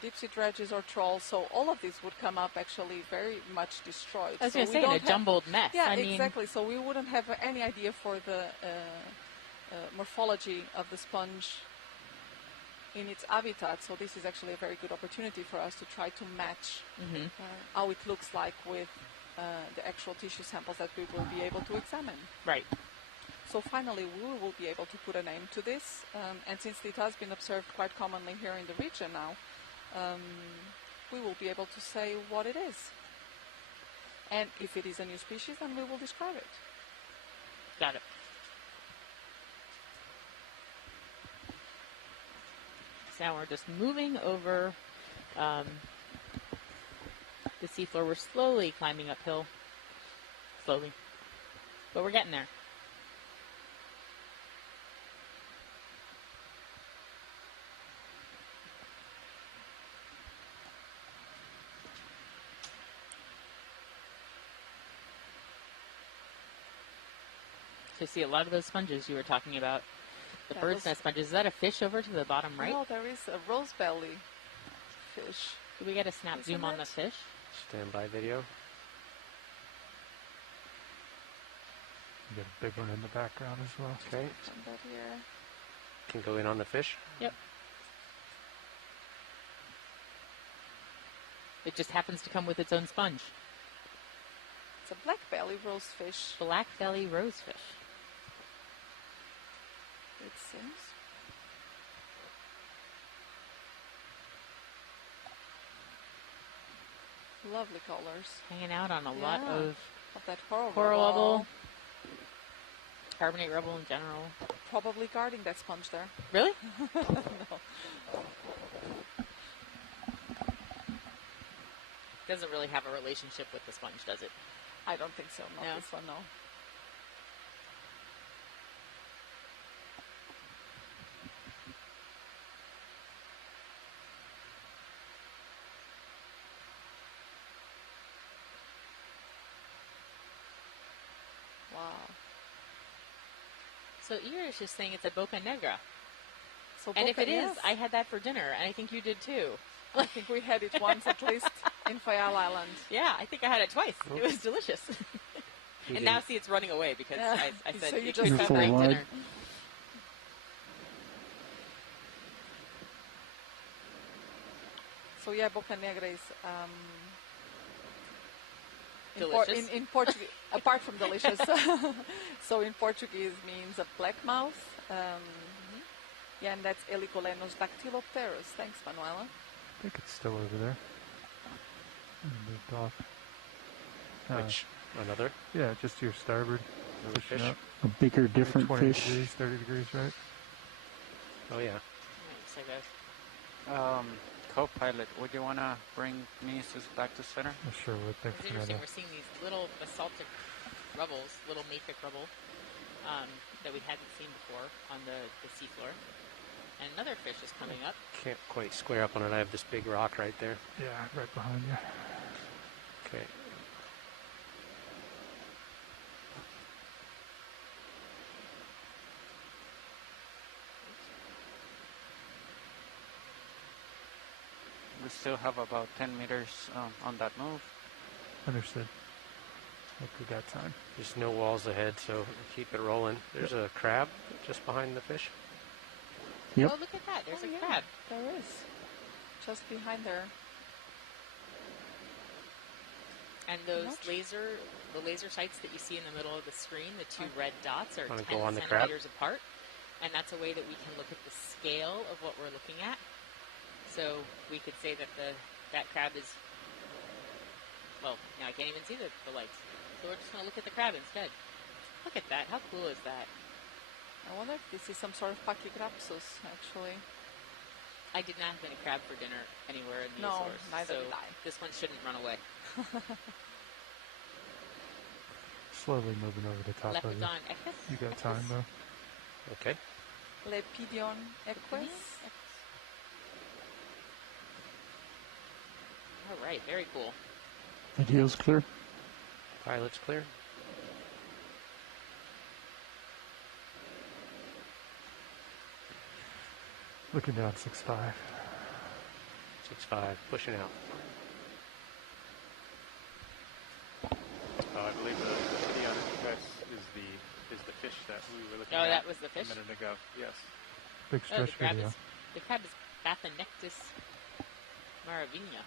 deep sea dredges or trawls, so all of these would come up actually very much destroyed. I was So going to we say, in don't a have- jumbled mess. Yeah, I mean, exactly. So we wouldn't have any idea for the morphology of the sponge in its habitat. So this is actually a very good opportunity for us to try to match how it looks like with the actual tissue samples that we will be able to examine. right. So finally, we will be able to put a name to this, and since it has been observed quite commonly here in the region now, we will be able to say what it is. And if it is a new species, then we will describe it. Got it. So now we're just moving over the seafloor. We're slowly climbing uphill. Slowly. But we're getting there. So you see a lot of those sponges you were talking about. The Yeah, bird's those- nest sponges. Is that a fish over to the bottom right? Oh, there is a rose belly fish. Did we get a snap Isn't zoom on the it? fish? Standby video. You got a big one in the background as well. Okay, And that here. can go in on the fish. Yep. It just happens to come with its own sponge. It's a black belly rosefish. Black belly rosefish. It seems. Lovely colors. Hanging out on a lot of that coral rubble, rubble. carbonate rubble in general. Probably guarding that sponge there. Really? No. Doesn't really have a relationship with the sponge, does it? I don't think so. Not No. this one, no. Wow. So Irish is saying it's a boca negra. So And if boca- it is, yes. I had that for dinner, and I think you did too. I think we had it once at least in Fayal Island. Yeah, I think I had it twice. Oh. It was delicious. You And now, didn't- see, it's running away because Yeah. I said So you it just could had be that. great dinner. So yeah, boca negra is Delicious. in Portuguese, apart from delicious. So in Portuguese means a black mouth. Yeah, and that's Helicolenus dactylopterus. Thanks, Manuela. I think it's still over there. Moved off. Which, another? Yeah, just to your starboard. Another Pushing fish? up. A bigger, different 20 fish. degrees, 30 degrees, right? Oh, yeah. Looks like a Co-pilot, would you want to bring Nisus back to center? I sure would. Thanks It's for interesting. that. We're seeing these little basaltic rubbles, little mafic rubble, that we hadn't seen before on the seafloor. And another fish is coming up. Can't quite square up on it. I have this big rock right there. Yeah, right behind you. Okay. We still have about 10 meters on that move. Understood. Hope we got time. There's no walls ahead, so keep it rolling. There's a crab just behind the fish. Yep. Oh, look at that. There's Oh, a yeah, crab. There is. Just behind there. And those Much. the laser sights that you see in the middle of the screen, the two red dots are Wanna 10 go on the crab? centimeters apart. And that's a way that we can look at the scale of what we're looking at. So we could say that that crab is, well, now I can't even see the lights. So we're just going to look at the crab instead. Look at that. How cool is that? I wonder if this is some sort of Pachygrapsus, actually. I did not have any crab for dinner anywhere in the No, Azores. neither so did I. This one shouldn't run away. Slowly moving over the top of you. Lepidon equus. You got time, though? Okay. Lepidion equus. All right, very cool. Video's clear. Pilot's clear. Looking down 6'5". 6'5", pushing out. I believe the Okeanos is the fish that we were looking Oh, at that was the fish? a minute ago. Yes. Big Oh, the stretch crab video. is Bathanectus maravina.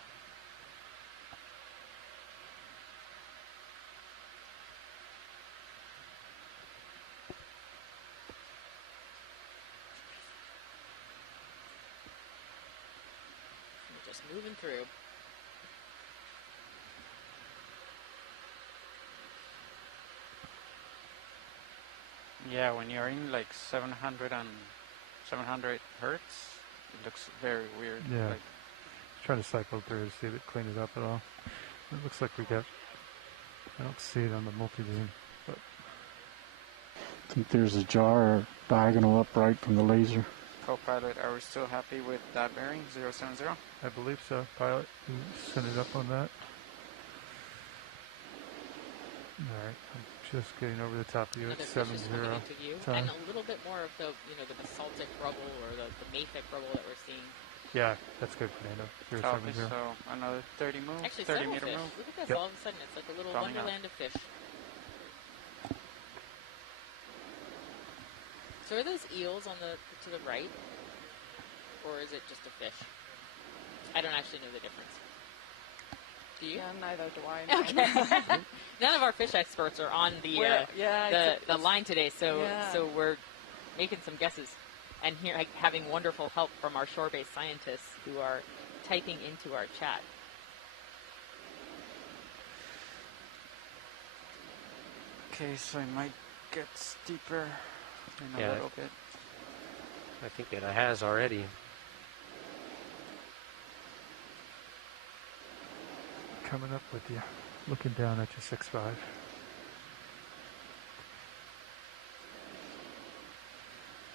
We're just moving through. Yeah, when you're in like 700 hertz, it looks very weird. Yeah. Like, Trying to cycle through to see if it cleaned it up at all. It looks like we got... I don't see it on the multi-beam, but... I think there's a jar diagonal upright from the laser. co-pilot, are we still happy with that bearing, 070? I believe so. Pilot, you send it up on that. Alright, I'm just getting over the top of you at Another fish is 70 coming into view, time. and a little bit more of the, the basaltic rubble or the mafic rubble that we're seeing. Yeah, that's good, Fernando. Copy, 070. so another 30 moves, Actually, 30 several meter fish. move. Look at this. Yep. All of a sudden, it's like a little Coming up. wonderland of fish. So are those eels on to the right, or is it just a fish? I don't actually know the difference. Do you? Yeah, neither do I. Okay. None of our fish experts are on the line today, so we're making some guesses, and here having wonderful help from our shore-based scientists who are typing into our chat. Okay, so it might get steeper in a little bit. I think it has already. Coming up with you, looking down at your 6.5.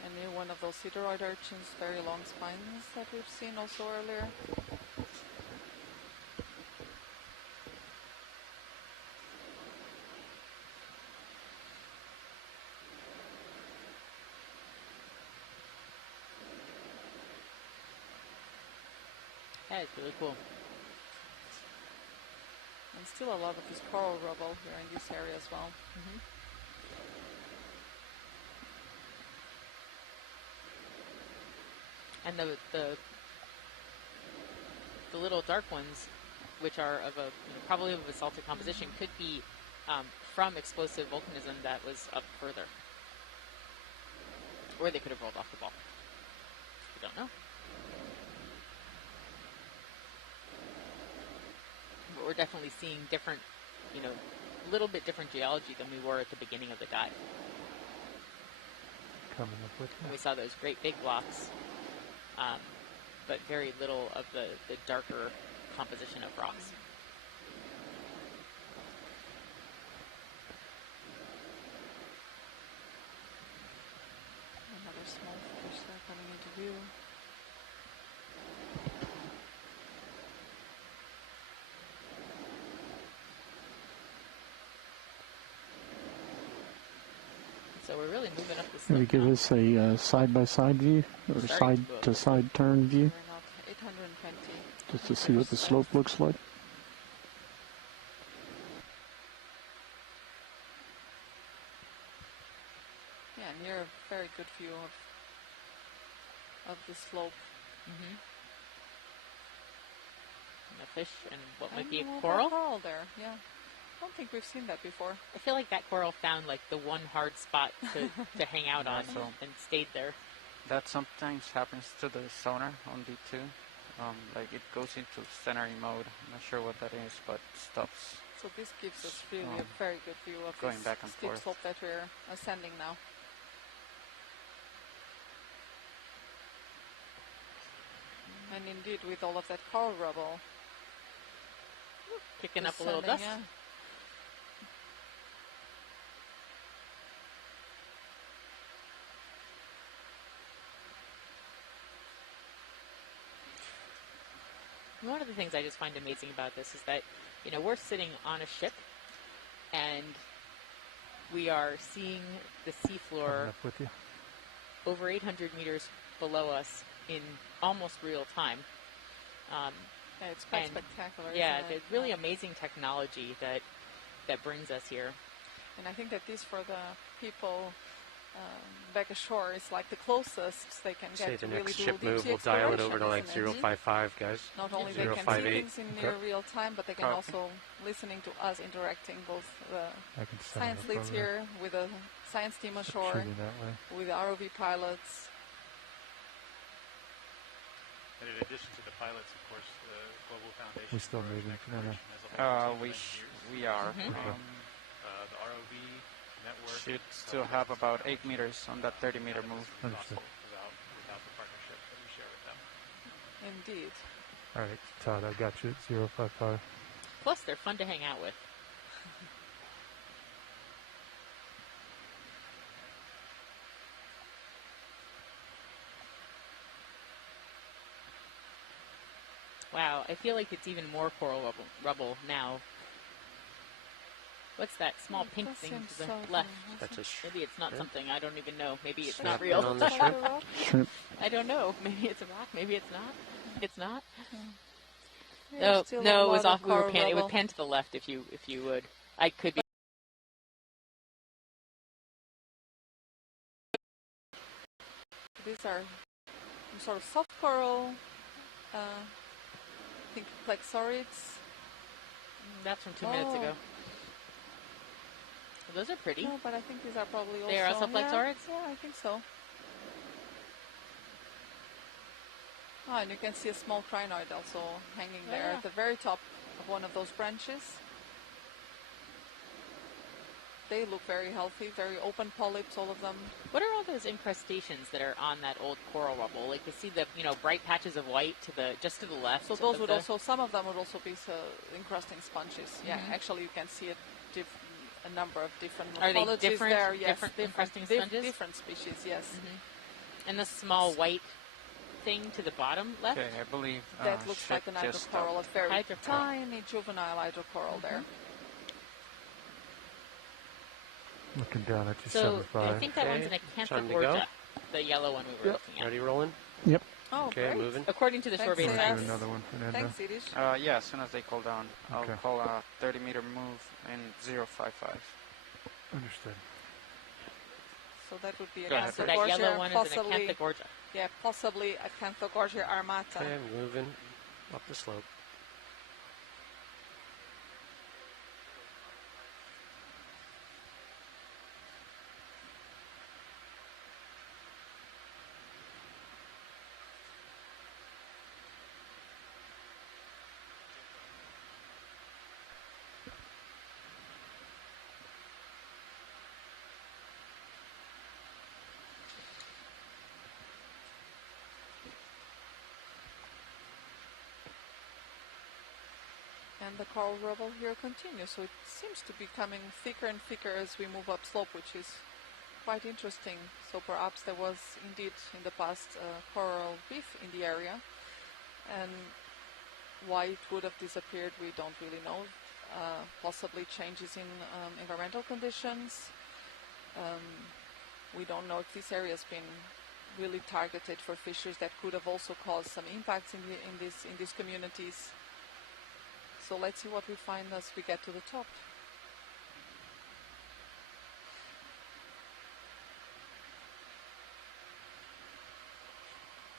And one of those cedaroid urchins, very long spines that we've seen also earlier. Yeah, it's really cool. And still a lot of this coral rubble here in this area as well. Mm-hmm. And the little dark ones, which are of a probably of a basaltic composition, could be from explosive volcanism that was up further, or they could have rolled off the ball. We don't know. But we're definitely seeing different, a little bit different geology than we were at the beginning of the dive. Coming up with we saw those great big blocks, but very little of the darker composition of rocks. Another small fish there coming into view. So we're really moving up the slope. Maybe give us a side-by-side view or side-to-side turn view, We're not 820. just to see what the slope looks like. Yeah, near a very good view of the slope. Mm-hmm. And a fish and what might And be a little coral. Coral there, yeah. I don't think we've seen that before. I feel like that coral found like the one hard spot to hang out on and stayed there. That sometimes happens to the sonar on D2. Like it goes into centering mode. I'm not sure what that is, but stops. So this gives us really a very good view of going this back and steep forth. slope that we're ascending now. And indeed, with all of that coral rubble, kicking up a little dust. Yeah. One of the things I just find amazing about this is that, we're sitting on a ship and we are seeing the seafloor over 800 meters below us in almost real time. Yeah, it's quite spectacular. Yeah, isn't it? it's really amazing technology that brings us here. And I think that this, for the people back ashore, is like the closest they can get to the really next do ship deep move, sea we'll dial it over to like exploration, isn't it? 055, guys. Not only they can see things in near real time, but they can also listening to us interacting, both the science leads here with the science team ashore, with the ROV pilots. And in addition to the pilots, of course, the Global Foundation. We're still moving. We are. The ROV network should still have about 8 meters on that 30-meter move. Understood. Without the partnership that we share with them. Indeed. All right, Todd, I got you at 055. Plus, they're fun to hang out with. Wow, I feel like it's even more coral rubble now. What's that small pink thing to the left? That's Maybe it's not something. I don't even know. Maybe it's shrimp not real. on the shrimp? Shrimp. I don't know. Maybe it's a rock. Maybe it's not. It's not. Yeah, No, it was off. It was panned to the left. If you would, I could be. These are some sort of soft coral. I think plexaurids. That's from 2 minutes ago. Well, those are pretty. No, but I think these are probably also... They are also Flexaurids? Yeah, I think so. Oh, and you can see a small crinoid also hanging there at the very top of one of those branches. They look very healthy, very open polyps, all of them. What are all those incrustations that are on that old coral rubble? Like, you see the, bright patches of white just to the left. So those would also, some of them would also be encrusting sponges. Yeah, actually you can see a number of different morphologies. Are they different, there. Yes, different encrusting sponges? Different species, yes. And the small white thing to the bottom left? Okay, I believe that looks like an hydrocoral, a very tiny juvenile hydrocoral there. Looking down at you, so I think that one's an Acanthogorgia, the yellow one we were looking at. Ready rolling? Yep. Oh, okay, great. moving. According to the shorebase maps. Another one, Fernando. Thanks, Idish. Yeah, as soon as they cool down, I'll call a 30-meter move in 055. Understood. So that would be a Acanthogorgia. So that yellow one is an Acanthogorgia. Yeah, possibly Acanthogorgia armata. Okay, moving up the slope. And the coral rubble here continues, so it seems to be becoming thicker and thicker as we move up slope, which is quite interesting. So perhaps there was indeed in the past coral reef in the area, and why it would have disappeared we don't really know. Possibly changes in environmental conditions. We don't know if this area has been really targeted for fisheries that could have also caused some impacts in these communities. So let's see what we find as we get to the top.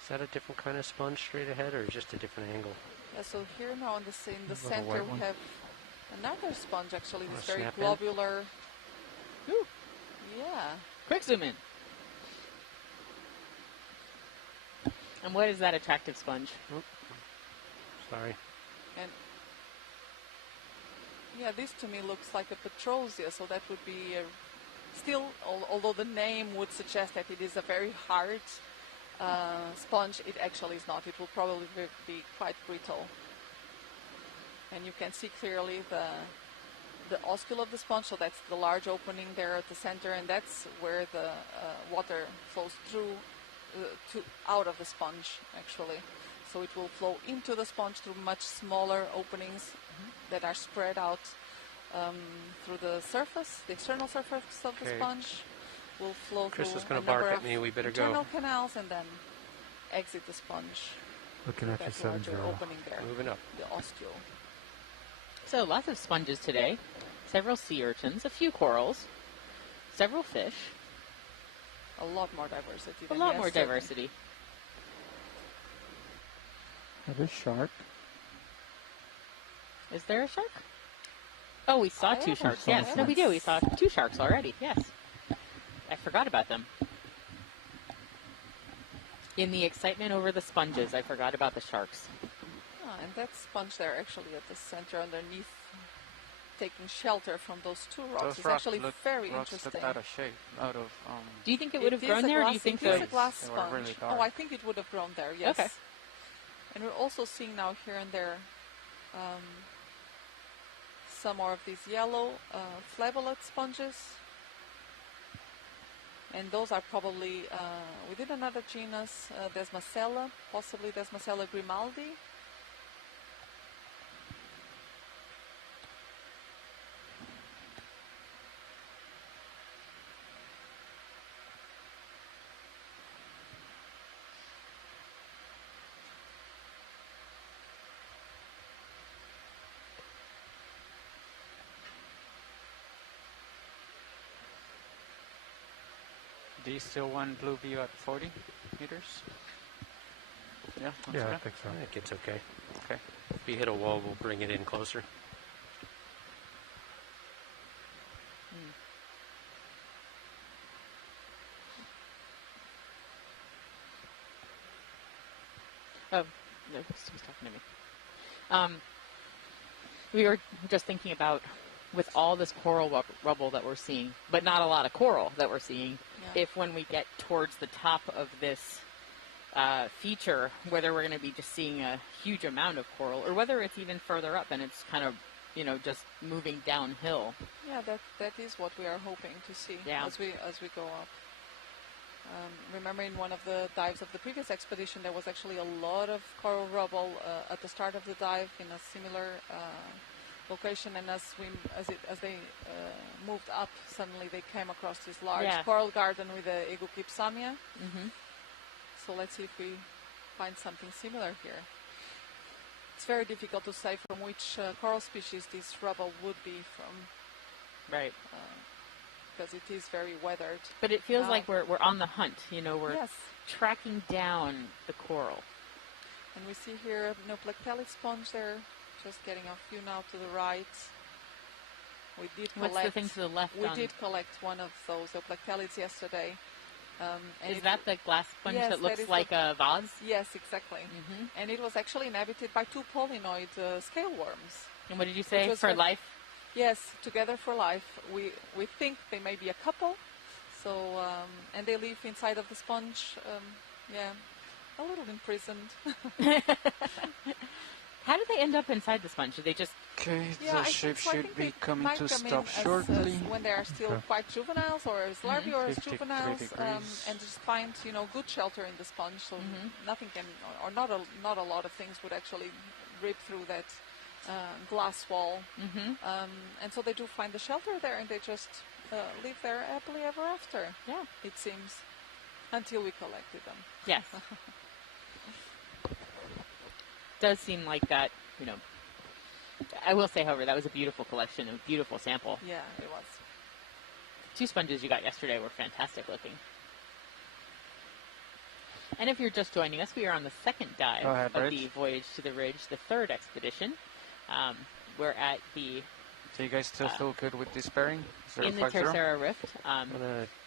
Is that a different kind of sponge straight ahead, or just a different angle? Yeah, so here now in the center we have another sponge, actually, this very snap globular. Ooh. Yeah. Quick zoom in. And what is that attractive sponge? Oop. Sorry. And yeah, this to me looks like a Petrosia, so that would be still, although the name would suggest that it is a very hard sponge, it actually is not. It will probably be quite brittle. And you can see clearly the oscule of the sponge, so that's the large opening there at the center, and that's where the water flows through out of the sponge, actually. So it will flow into the sponge through much smaller openings that are spread out through the surface, the external surface of the sponge. Will flow Chris through is going to bark at me. We better go. internal canals and then exit the sponge. Looking at you, 70. Opening there. Moving up. The ostule. So lots of sponges today. Several sea urchins, a few corals, several fish. A lot more diversity. A lot more diversity. That is shark. Is there a shark? Oh, we saw two sharks. Yes, no, we do. We saw two sharks already. Yes. I forgot about them. In the excitement over the sponges, I forgot about the sharks. And that sponge there actually at the center underneath, taking shelter from those two rocks, is actually very interesting. Out of shape, out of. Do you think it would have grown there, or do you think it is a glass sponge? Really oh, I think it would have grown there. Yes. Okay. And we're also seeing now here and there some more of these yellow flavolate sponges. And those are probably within another genus, Desmacella, possibly Desmacella grimaldi. Do you still want blue view at 40 meters? Yeah, yeah, I think so. I think it's okay. Okay. If we hit a wall, we'll bring it in closer. Oh, no, who's talking to me? We were just thinking about, with all this coral rubble that we're seeing, but not a lot of coral that we're seeing, if when we get towards the top of this feature, whether we're going to be just seeing a huge amount of coral, or whether it's even further up and it's kind of, just moving downhill. Yeah, that is what we are hoping to see as we go up. Remember, in one of the dives of the previous expedition, there was actually a lot of coral rubble at the start of the dive in a similar location, and as they moved up, suddenly they came across this large coral garden with the Egukypsamia. Mm-hmm. So let's see if we find something similar here. It's very difficult to say from which coral species this rubble would be from. Right. Because it is very weathered. But it feels like we're on the hunt. We're tracking down the coral. And we see here a Neoplectellid sponge there, just getting a few now to the right. We did collect. What's the thing to the left? We did collect one of those Neoplectellids yesterday. Is that the glass sponge that looks like a vase? Yes, exactly. Mm-hmm. And it was actually inhabited by 2 polynoid scale worms. And what did you say? For life? Yes, together for life. We think they may be a couple. So and they live inside of the sponge. A little imprisoned. How did they end up inside the sponge? Did they just... Okay, the ship should be coming to stop shortly. When they are still quite juveniles, or as larvae, or as juveniles, and just find good shelter in the sponge, so nothing can, or not a lot of things would actually rip through that glass wall. And so they do find the shelter there, and they just live there happily ever after. Yeah, it seems, until we collected them. Yes. Does seem like that, I will say, however, that was a beautiful collection, a beautiful sample. Yeah, it was. 2 sponges you got yesterday were fantastic looking. And if you're just joining us, we are on the second dive of the Voyage to the Ridge, the 3rd expedition. We're at the... So you guys still feel good with this bearing? In the Tercera Rift,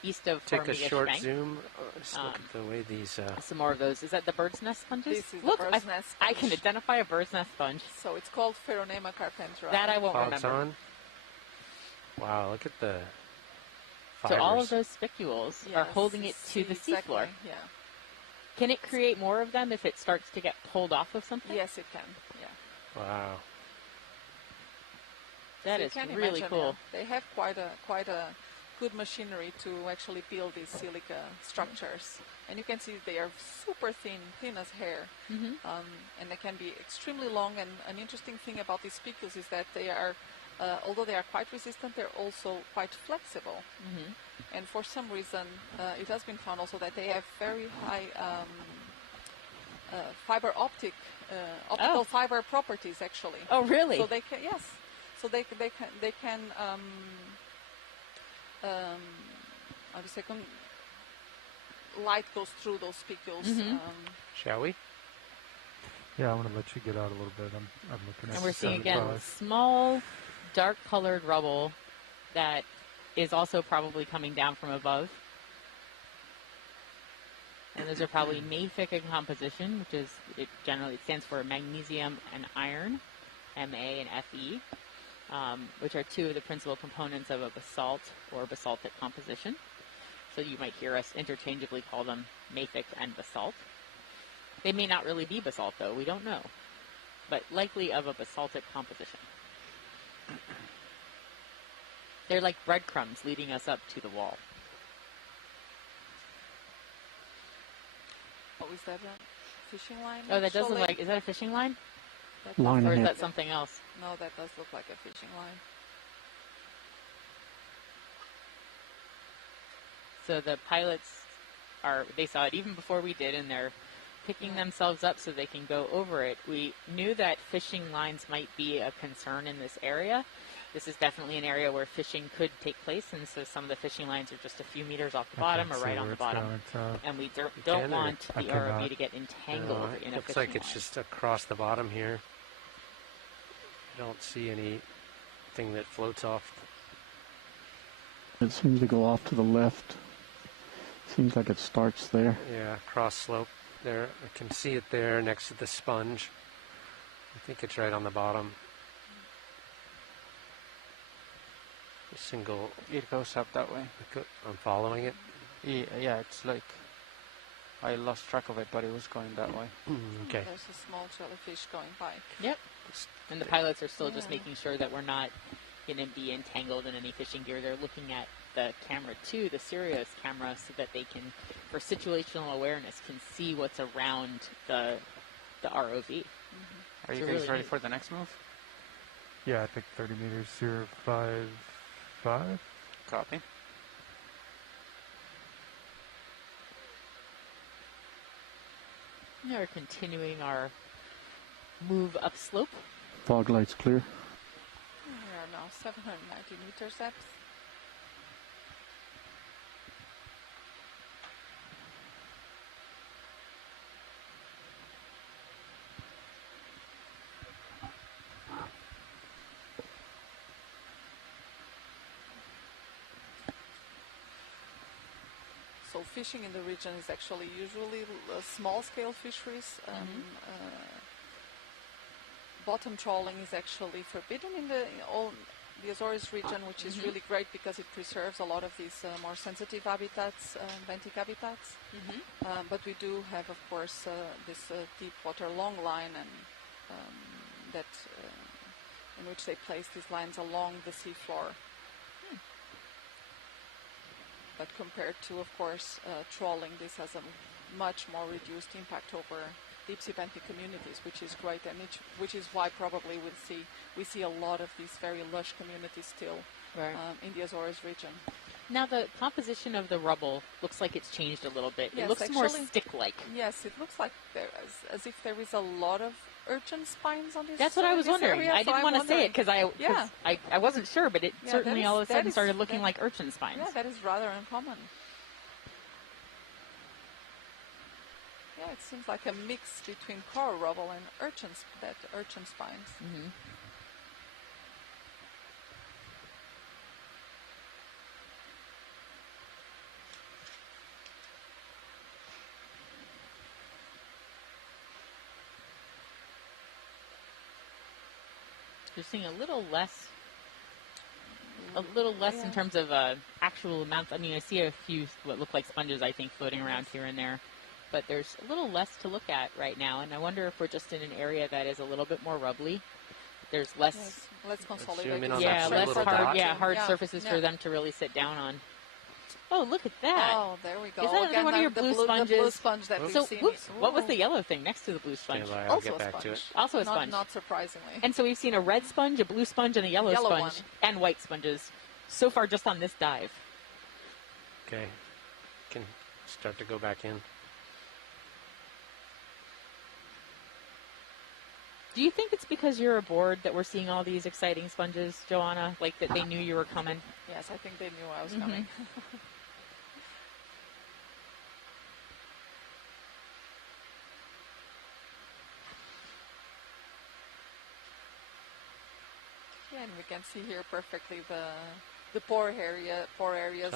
east of Take a Formigas short Rift. zoom. Just look at the way these... Some more of those. Is that the bird's nest sponges? This is the bird's nest sponge. I can identify a bird's nest sponge. So it's called Pheronema carpenteri. That I won't Fogs remember. on. Wow, look at the fibers. So all of those spicules are holding it to the seafloor. Yeah. Can it create more of them if it starts to get pulled off of something? Yes, it can. Yeah. Wow. That is really cool. They have quite a good machinery to actually build these silica structures, and you can see they are super thin as hair, and they can be extremely long. And an interesting thing about these spicules is that they are, although they are quite resistant, they're also quite flexible. And for some reason, it has been found also that they have very high optical fiber properties, actually. Oh, really? So they can, yes. So they can how to say, light goes through those spicules. Shall we? Yeah, I want to let you get out a little bit. I'm looking at. And we're seeing again small, dark-colored rubble that is also probably coming down from above. And those are probably mafic in composition, which is it stands for magnesium and iron, Ma and Fe. Which are 2 of the principal components of a basalt or basaltic composition. So you might hear us interchangeably call them mafic and basalt. They may not really be basalt, though. We don't know. But likely of a basaltic composition. They're like breadcrumbs leading us up to the wall. Oh, is that a fishing line? Oh, that does look like... Is that a fishing line? Line or is ahead. that something else? No, that does look like a fishing line. So the pilots they saw it even before we did, and they're picking themselves up so they can go over it. We knew that fishing lines might be a concern in this area. This is definitely an area where fishing could take place, and so some of the fishing lines are just a few meters off the bottom or right on the bottom. And we don't want the ROV to get entangled in a fishing line. Looks like it's just across the bottom here. I don't see anything that floats off. It seems to go off to the left. Seems like it starts there. Yeah, cross slope. There, I can see it there next to the sponge. I think it's right on the bottom. A single. It goes up that way. I'm following it. Yeah, it's like I lost track of it, but it was going that way. Okay. There's a small jellyfish going by. Yep. And the pilots are still just making sure that we're not going to be entangled in any fishing gear. They're looking at the camera too, the Sirius camera, so that they can, for situational awareness, can see what's around the ROV. Are you guys ready for the next move? Yeah, I think 30 meters, 055. Copy. Now we're continuing our move upslope. Fog lights clear. We are now 790 meters depth. So fishing in the region is actually usually small-scale fisheries. Bottom trawling is actually forbidden in all the Azores region, which is really great because it preserves a lot of these more sensitive habitats, benthic habitats. But we do have, of course, this deep water long line, and in which they place these lines along the seafloor. But compared to, of course, trawling, this has a much more reduced impact over deep sea benthic communities, which is great, and which is why probably we see a lot of these very lush communities still in the Azores region. Now the composition of the rubble looks like it's changed a little bit. Yes, it looks actually, more stick-like. Yes, it looks like as if there is a lot of urchin spines on this. That's what I was wondering. Area, I didn't want to say it because I wasn't sure, but it certainly all of a sudden started looking like urchin spines. Yeah, that is rather uncommon. Yeah, it seems like a mix between coral rubble and urchin spines. You're seeing a little less in terms of actual amounts. I mean, I see a few what look like sponges, I think, floating around here and there. But there's a little less to look at right now, and I wonder if we're just in an area that is a little bit more rubbly. There's less, let's consolidate. Hard surfaces for them to really sit down on. Oh, look at that! Oh, there we go. Is that one of your blue sponges? The blue sponge that we've seen. What was the yellow thing next to the blue sponge? Also a sponge. Also a sponge. Not surprisingly. And so we've seen a red sponge, a blue sponge, and a yellow sponge, one. And white sponges. So far, just on this dive. Okay, can start to go back in. Do you think it's because you're aboard that we're seeing all these exciting sponges, Joanna? Like that they knew you were coming? Yes, I think they knew I was coming. Yeah, and we can see here perfectly the pore areas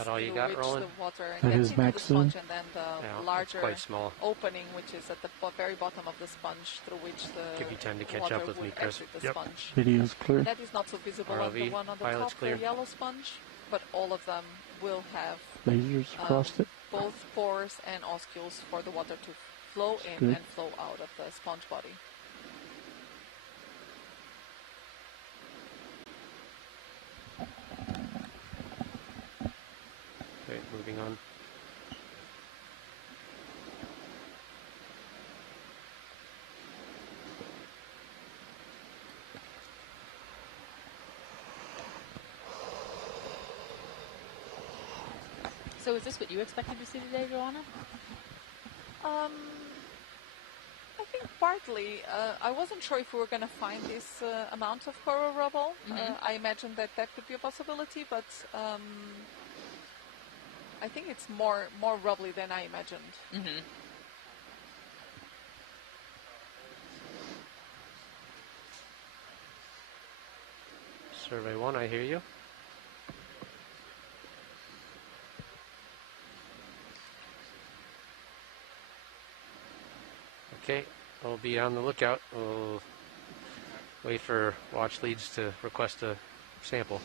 all you through got, which Roland? the water That gets is into the sponge, maximum. and then the Yeah, larger quite small. opening, which is at the very bottom of the sponge, through which the Give you time to catch water up with would me, Chris. exit the sponge. Video's clear. That is not so visible on the ROV, one on the pilot's top, clear. the yellow sponge, but all of them will have Lasers across it. both pores and oscules for the water to flow in Good. and flow out of the sponge body. Okay, moving on. So is this what you expected to see today, Joanna? I think partly. I wasn't sure if we were going to find this amount of coral rubble. I imagined that could be a possibility, but I think it's more rubbly than I imagined. Survey 1, I hear you. Okay, we'll be on the lookout. We'll wait for watch leads to request a sample.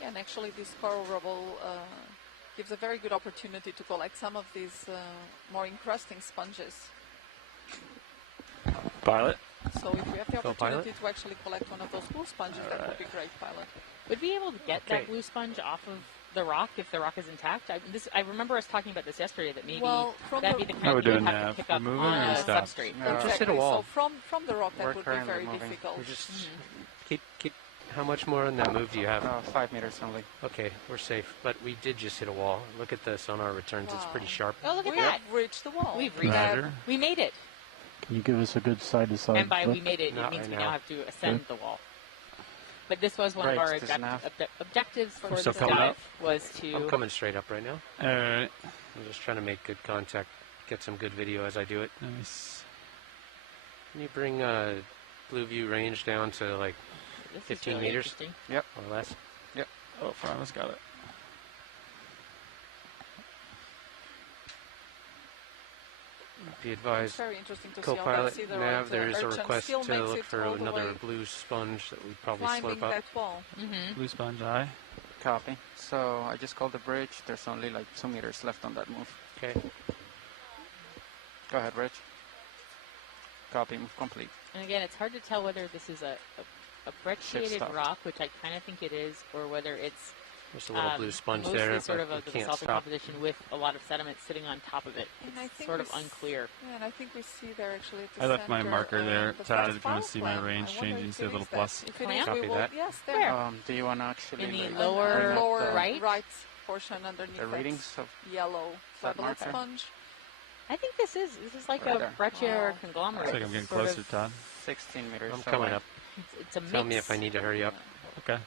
Yeah, and actually this coral rubble gives a very good opportunity to collect some of these more encrusting sponges. Pilot. So if we have the Go opportunity Pilot. to actually collect one of those blue sponges, that would be great, Pilot. Would we be able to get Okay. that blue sponge off of the rock if the rock is intact? I remember us talking about this yesterday, that maybe Well, from that'd the- be the How kind we that you would doing have now? to pick We're up moving on or a we stopped? substrate. No. Just hit a wall. So from the rock, We're that would be currently very moving. difficult. We're just keep. How much more on that move do you have? 5 meters only. Okay, we're safe. But we did just hit a wall. Look at the sonar returns. It's pretty Wow. sharp. Oh, look at We that. have reached the wall. We've reached Roger. We made it. Can you give us a good side-to-side And by look? we made it, it Not means right we now. now have to ascend the wall. But this was one Right, of our does nav. objectives for So this coming dive up. was to... I'm coming straight up right now. Alright. I'm just trying to make good contact, get some good video as I do it. Nice. Can you bring blue view range down to like This is 15 really meters interesting. or less? Oh, Farmer's got it. Be It's advised, very interesting to see how they co-pilot see the nav, there is a urchin request still to makes look it for all the another way blue sponge that we'd probably climbing slurp up. that wall. Mm-hmm. Blue sponge eye. Copy. So I just called the bridge. There's only like 2 meters left on that move. Okay. Go ahead, Rich. Copy. Move complete. And again, it's hard to tell whether this is a brecciated stopped. rock, which I kind of think it is, or whether it's There's a little blue sponge mostly there, sort but of we a the can't basaltic stop. composition with a lot of sediment sitting on top of it. And I It's think sort we of s- unclear. Yeah, and I think we see there actually at the I left my center, marker there. the Todd, first if you want to see my power range plant. I wonder changing, if see a it little is that. plus. If it Clamp? is, we Copy will. that. Yes, there. Where? Do you want to actually In the like, lower bring up lower right? right portion underneath the that readings of yellow that flabellate marker? sponge? I think this is like Right a there. breccia or Oh. conglomerate. Looks like I'm getting Sort closer, of- Todd. 16 meters. I'm coming away. up. It's a mix. Tell me if I need to hurry up. Okay.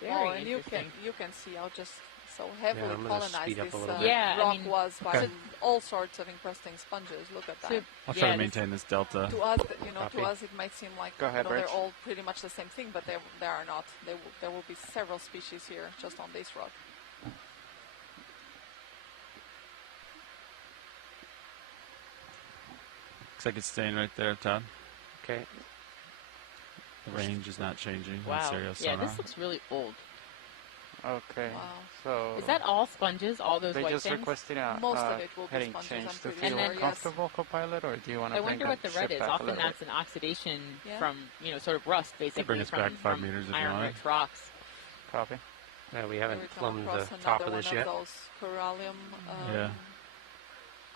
Very Oh, and interesting. you can see how just so heavily I'm gonna colonized speed up this a little bit. Yeah, I rock mean- was by Okay. all sorts of encrusting sponges. Look at that. So- I'll try Yeah, to maintain this delta. To us, to Copy. us, it might seem like Go ahead, they're Rich. all pretty much the same thing, but they are not. There will be several species here just on this rock. Looks like it's staying right there, Todd. Okay. The range is not changing. on Wow. stereo Yeah, sonar. this looks really old. Okay. Wow. So Is that all sponges? All those they white just things? requested a Most of it will be heading sponges, change I'm to pretty feel sure. And then- comfortable, co-pilot, or do you want to I bring wonder what the ship red is. back a Often little that's bit? an oxidation Yeah. from, sort of rust, basically, bring us from, back 5 from meters if you iron-rich want. rocks. Copy. We Here we haven't come plumbed across the top of another this one yet. of those corallium, Yeah.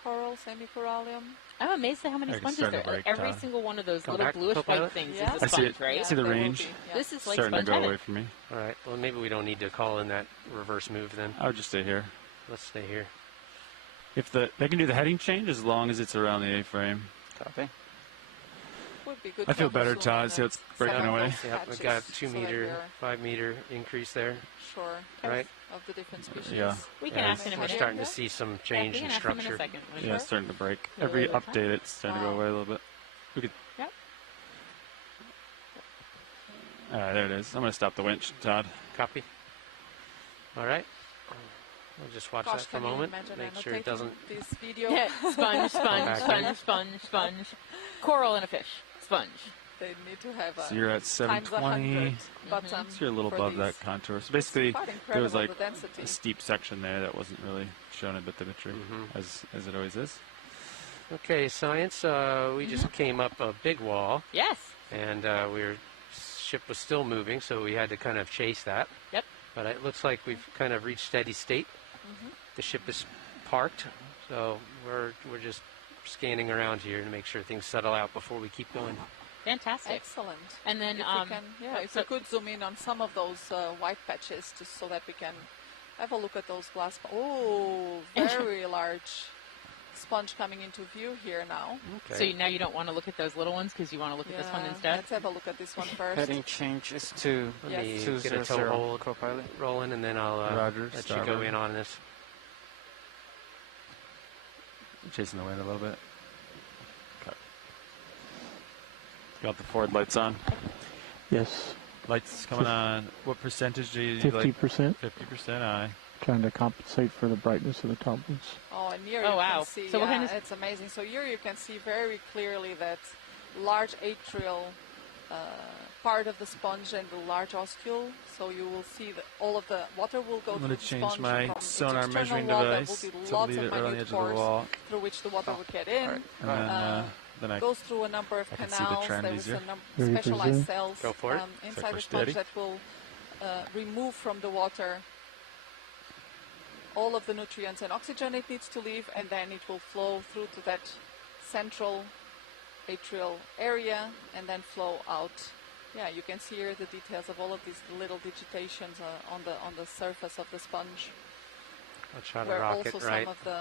coral, semi-corallium. I'm amazed at how many I can sponges start there to are. break, Every Todd. single one of those Come little back, bluish white co-pilot. things Yeah. is a I see sponge, it. right? See the there will range? be, yeah. This is like Starting to sponge go heaven. away from me. All right. Well, maybe we don't need to call in that reverse move then. I would just stay here. Let's stay here. If they can do the heading change as long as it's around the A-frame. Copy. Would be good I feel to better, zoom Todd. in See how at it's breaking some of away? those Yep, we've got patches 2 so that meter, we're 5 meter increase there. sure Right. of the different species. Yeah. We can Yeah, ask in a We're minute. starting to see some change we can in ask them in a structure. second. Yeah, it's starting to break. Really Every over time? update, it's starting to go Wow. away a little bit. We could. Yep. There it is. I'm going to stop the winch, Todd. Copy. All right. We'll just watch Gosh, that for a can you moment. imagine Make Anna sure it taking doesn't. this video? Yeah, sponge, back in. sponge. Coral and a fish. Sponge. They need to have a So you're at times 720. 100 bottom. So you're a little for above these. that contour. So basically, Quite there was incredible, like the density. a steep section there that wasn't really shown in bathymetry, Mhm. as it always is. Okay, science. We just came up a big wall, Yes. and ship was still moving, so we had to kind of chase that. Yep. But it looks like we've kind of reached steady state. The ship is parked, so we're just scanning around here to make sure things settle out before we keep going. Fantastic. Excellent. And then, if we can, if so- we could zoom in on some of those white patches, just so that we can have a look at those glass. Oh, very large sponge coming into view here now. So now you don't want to look at those little ones because you want to look at this one Yeah, instead? Let's have a look at this one first. Heading change is to Let Yes. me 200 get a tow hold co-pilot. rolling, and then I'll Roger, let you go starboard. in on this. I'm chasing the wind a little bit. Okay. Got the forward lights on. Yes, Lights coming on. What percentage do you like? 50%. 50%. Aye. Trying to compensate for the brightness of the top ones. Oh, and here Oh, you wow. can see, So what kind of- it's amazing. So here you can see very clearly that large atrial part of the sponge and the large oscule. So you will see that all of the water will go I'm through going the to change sponge my from its sonar external measuring wall. There device will be to lots leave of it right on the minute edge of the pores wall. through which the water would get in. Alright. And then I Goes through a number of can see the canals. trend There is easier. a Ready for specialized zoom? cells Go for it. inside the steady. sponge that will remove from the water all of the nutrients and oxygen it needs to leave, and then it will flow through to that central atrial area and then flow out. Yeah, you can see here the details of all of these little digitations on the surface of the sponge, I'll try to where rock also it right. some of the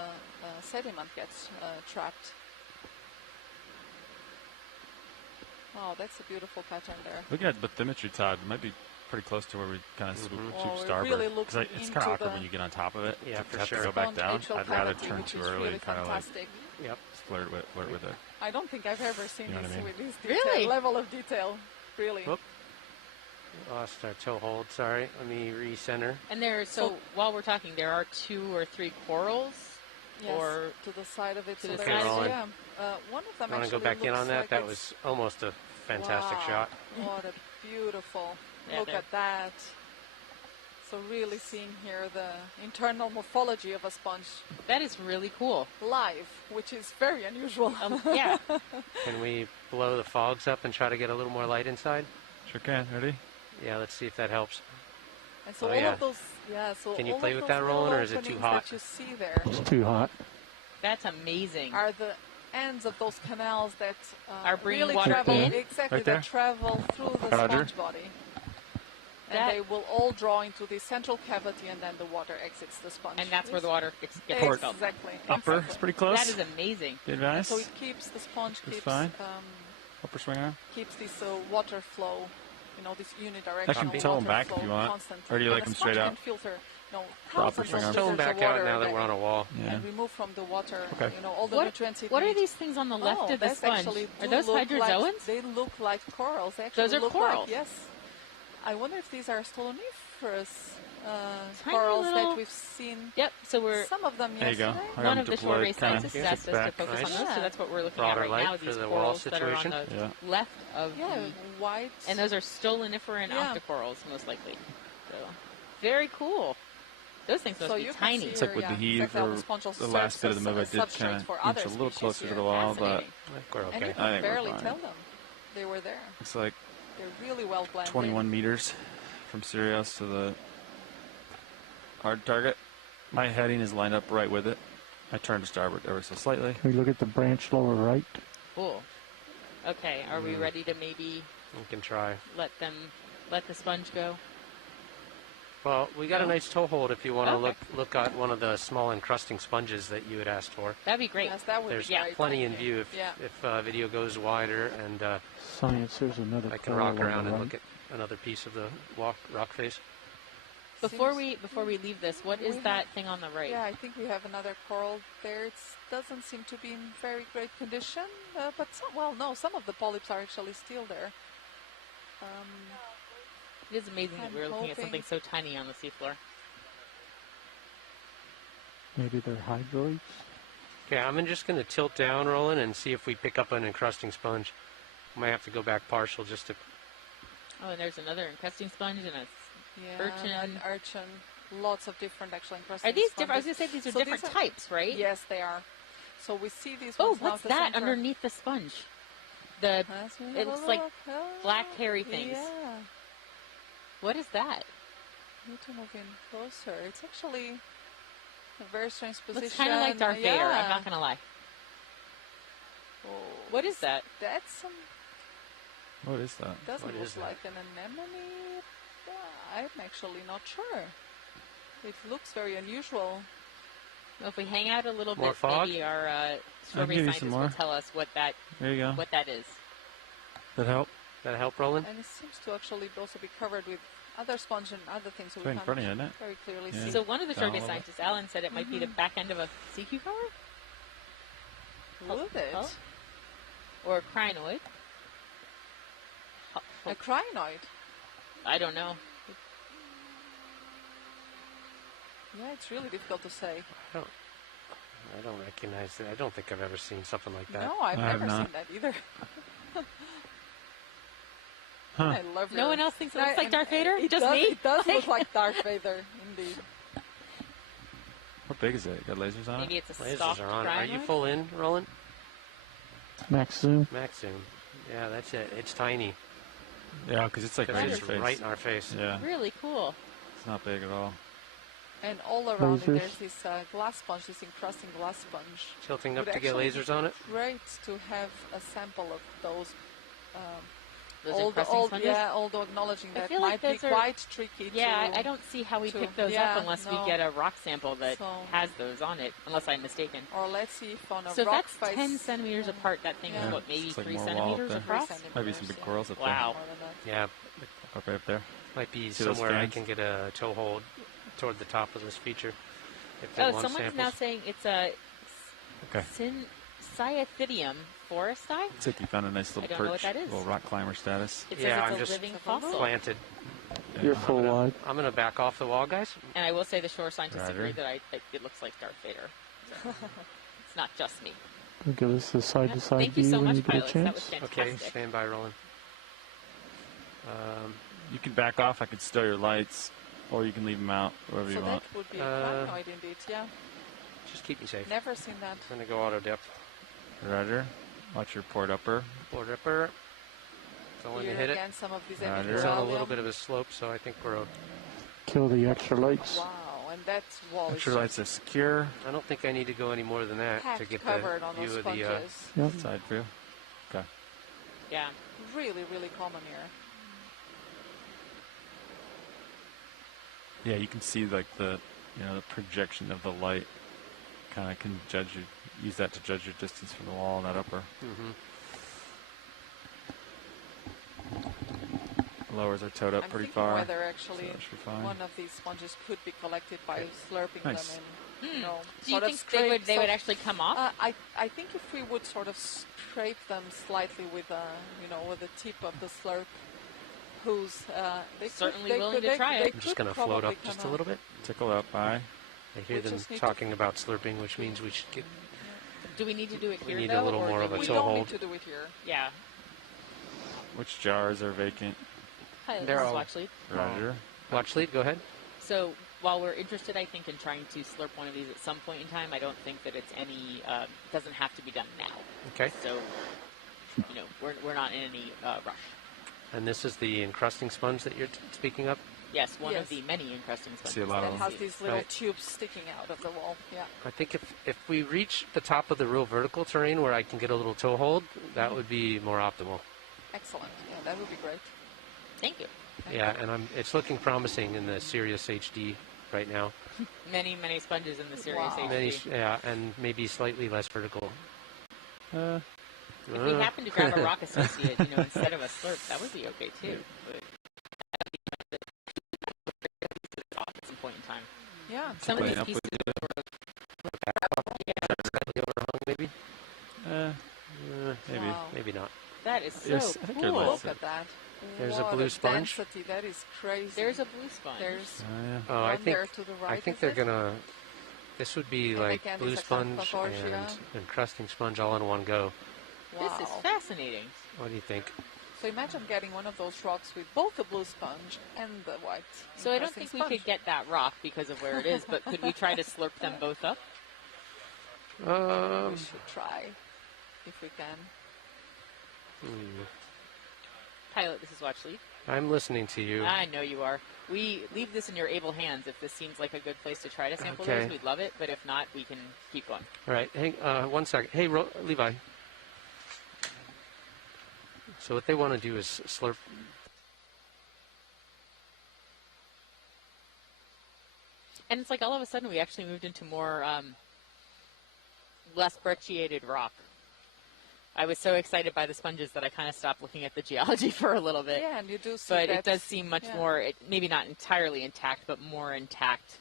sediment gets trapped. Oh, that's a beautiful pattern there. Looking at bathymetry, Todd, it might be pretty close to where we kind of swoop Oh, we're starboard. really 'Cause looking it's into kind of awkward the- when you get on top of it. Yeah, to for have sure. to go back Sponge down. atrial I'd rather cavity, turn which too is early, really kind of like fantastic. Yep. flirt with it. I don't think I've ever seen You know what this I mean? with this detail, Really? level of detail. Really. Whoop. Lost our toe hold. Sorry. Let me recenter. And so while we're talking, there are 2 or 3 corals. Yes, or to the side of it. to So the there's, side of it. yeah, one of them Want to actually go back in looks on that? like That it's- was almost a fantastic wow, shot. What a beautiful Yeah, look there. at that. So really seeing here the internal morphology of a sponge That is really cool. live, which is very unusual. Yeah. Can we blow the fogs up and try to get a little more light inside? Sure can. Ready? Yeah, let's see if that helps. And so Oh, all yeah. of those, yeah. So Can you all play of with those that, little Roland, or is it too openings hot? that you see there It's too hot. That's amazing. are the ends of those canals that Are bringing really water travel in? exactly Right there? that travel through the Roger. sponge body. And That- they will all draw into the central cavity, and then the water exits the sponge. And that's where the water gets Exactly. expelled. Upper. It's pretty close. That is amazing. Be And advised. so it keeps the sponge It's keeps fine. Upper swing arm. keeps this water flow, this unidirectional I can water tow 'em back flow if you want. constant. Or do you And like the 'em sponge straight can out? filter, Proper thousands swing of arm. Tow liters them back of out water now that a we're on day a wall. Yeah. and remove from the water, Okay. all the What, nutrients it what are needs. these things on the left of the that's sponge? actually Are do those look hydrozoans? Like, they look like corals. They actually Those are look corals. Like, yes. I wonder if these are stoloniferous Tiny corals little- that we've seen. Yep, so we're Some of them There you go. yesterday. I one am of the deployed shore-based kinda scientists has asked us to back. focus Nice. on those, so that's what we're looking Broader at right light now, for these the wall corals that are on situation. the Yeah. left of Yeah, the... white. And those are stoloniferan Yeah. octocorals, most likely. So, very cool. Those things must So be you can tiny. see It's like here, with yeah, the heave exactly how or the sponge will the last serve bit of the as move I a did substrate kind for of other inch a little species closer to here. the wall, but Fascinating. I think we're And okay. you I can think we're barely fine. tell them. They were there. it's like They're really well blended. 21 meters from Sirius to the hard target. My heading is lined up right with it. I turned to starboard ever so slightly. Can we look at the branch lower right? Cool. Okay, are we ready to maybe We can try. let the sponge go? Well, we got a No? nice toe hold if you want to Okay. look at one of the small encrusting sponges that you had asked for. That'd be great. Yes, that would There's be great. plenty in Thank you. view if Yeah. video goes wider, and Science, there's another I can coral rock on around the and right. look at another piece of the rock face. Before Seems- we leave this, what is we that have- thing on the right? Yeah, I think we have another coral there. It doesn't seem to be in very great condition, but some of the polyps are actually still there. It is amazing that I'm we're looking at something hoping- so tiny on the seafloor. Maybe they're hydroids. Okay, I'm just going to tilt down, Roland, and see if we pick up an encrusting sponge. Might have to go back partial just to... Oh, and there's another encrusting sponge and a... Yeah, Urchin. an urchin. Lots of different actually encrusting Are these different? I was sponges. going to say these are So different types, right? Yes, they are. So we see these Oh, ones now what's at the that center. underneath the sponge? The Let's have it a looks like look. Oh, black hairy things. Yeah. What is that? Need to move in closer. It's actually a very strange position. Looks kind of like Darth Vader. I'm Yeah. not going to lie. Oh, What is that? That's some. What is that? Doesn't What look is that? like an anemone. I'm actually not sure. It looks very unusual. Well, if we hang out a little More bit, fog? maybe our I'll give survey you scientists some will more. tell us what that There you go. is. That help? That help, Roland? And it seems to actually also be covered with other sponge and other things. So It's we right in can't front of you, isn't it? very clearly Yeah. see. So one of the Down a survey little bit. scientists, Alan, said it might be the back end of a sea cucumber Would it? or a crinoid. A crinoid. I don't know. Yeah, it's really difficult to say. I don't recognize it. I don't think I've ever seen something like that. No, I've never seen that either. I love No one else thinks it looks like Darth Vader? Just me? It does look like Darth Vader, indeed. How big is it? Got lasers on Maybe it? it's a Lasers stock are on. Are you crinoid? full in, Roland? Max zoom. Max zoom. Yeah, that's it. It's tiny. Yeah, because it's like 'Cause right in it's your face. right in our face. Yeah, Really cool. it's not big at all. And all around it, Lasers. there's this glass sponge, this encrusting glass sponge. Tilting up Would to get actually lasers on it? Great to have a sample of those. Those encrusting sponges? Yeah, although acknowledging I that feel might like be those are- quite tricky. Yeah, to, I don't see how we to- pick those yeah, up unless we no. get a rock sample that So- has those on it, unless I'm mistaken. Or let's see if on a So if rock that's face. 10 centimeters apart, that thing Yeah. is what, maybe It's like 3 more wall up centimeters there. across? Might be some big corals up Wow. More than that. Yeah, there. Up right up there. might be See those somewhere I fans? can get a toe hold toward the top of this feature. If they Oh, want someone's samples. now saying it's a Okay. Cyathidium foresti? Looks like you found a nice I little don't know what perch. that is. Little rock climber status. It Yeah, says I'm it's just a living fossil. planted. You're full wide. I'm going to back off the wall, guys. And I will say the shore scientists Roger. agree that it looks like Darth Vader. So it's not just me. Give us a side-to-side Thank you view so when much, you get a pilots. That was chance. fantastic. Okay, stand by, Roland. You can back off. I could stow your lights, or you can leave them out, wherever So you that want. would be a crinoid indeed, yeah. Just keep me safe. Never seen that. I'm going to go auto depth. Roger. Watch your port upper. Board ripper. Don't let me Here hit it. again, some of these Roger. It's on a epithelium. little bit of a slope, so I think we're. Kill the extra lights. Wow, and that wall Make is sure lights are secure. I don't think I need to go any more than that to packed get covered the on view those of the. sponges. Yep. Side view. Okay. Yeah. Really, really common here. Yeah, you can see like the the projection of the light. Kind of can judge you. Use that to judge your distance from the wall and that upper. Lowers are towed up I'm pretty thinking far. whether actually so that should be fine. one of these sponges could be collected by slurping Nice. them and, you know, Do you sort of think they would scrape- actually come off? I think if we would sort of scrape them slightly with with the tip of the slurp hose, they Certainly could, willing to they, try they it. I'm just could going to float probably up just come a little bit. Tickle up high. I hear We them just need to- talking about slurping, which means we should get. Do we need to do it We here, need though? a little or more do of a we- We toe don't hold. need to do it here. Yeah. Which jars are vacant? Hi, this They're is all- Watchley. Roger. Watch lead, go ahead. So while we're interested, I think, in trying to slurp one of these at some point in time, I don't think that it's any, doesn't have to be done now. Okay. So, we're not in any rush. And this is the encrusting sponge that you're speaking of? Yes, one Yes. of the many encrusting sponges. See a lot That of has them. these little Right. tubes sticking out of the wall. Yeah. I think if we reach the top of the real vertical terrain where I can get a little toe hold, that would be more optimal. Excellent. Yeah, that would be great. Thank you. Yeah, and it's looking promising in the Sirius HD right now. Many, many sponges in the Sirius Wow. HD. And maybe slightly less vertical. If we happen to grab a rock associate, instead of a slurp, that would be okay too. But that would be at some point in time. Yeah. Some of Clean these up pieces Slightly overhung, maybe? Maybe. Wow. Maybe not. that is so Yes, I think you're cool. right. Look at that. There's a What blue sponge. Density. That is crazy. There's a blue sponge. There's Yeah. Oh, one I think there to the right. I think is they're it? gonna. This would be And like again, blue it's a sponge Confortia. and encrusting sponge all in one go. This is Wow. fascinating. What do you think? So imagine getting one of those rocks with both the blue sponge and the white. So I don't encrusting think we sponge. could get that rock because of where it is, but could we try to slurp them both up? We should try, if we can. Pilot, this is Watchley. I'm listening to you. I know you are. We leave this in your able hands. If this seems like a good place to try to sample Okay. those, we'd love it. But if not, we can keep going. All right, hang 1 second. Hey, Levi. So what they want to do is slurp. And it's like all of a sudden we actually moved into more less brecciated rock. I was so excited by the sponges that I kind of stopped looking at the geology for a little bit. Yeah, and you do see But that. it does seem much yeah. more, maybe not entirely intact, but more intact.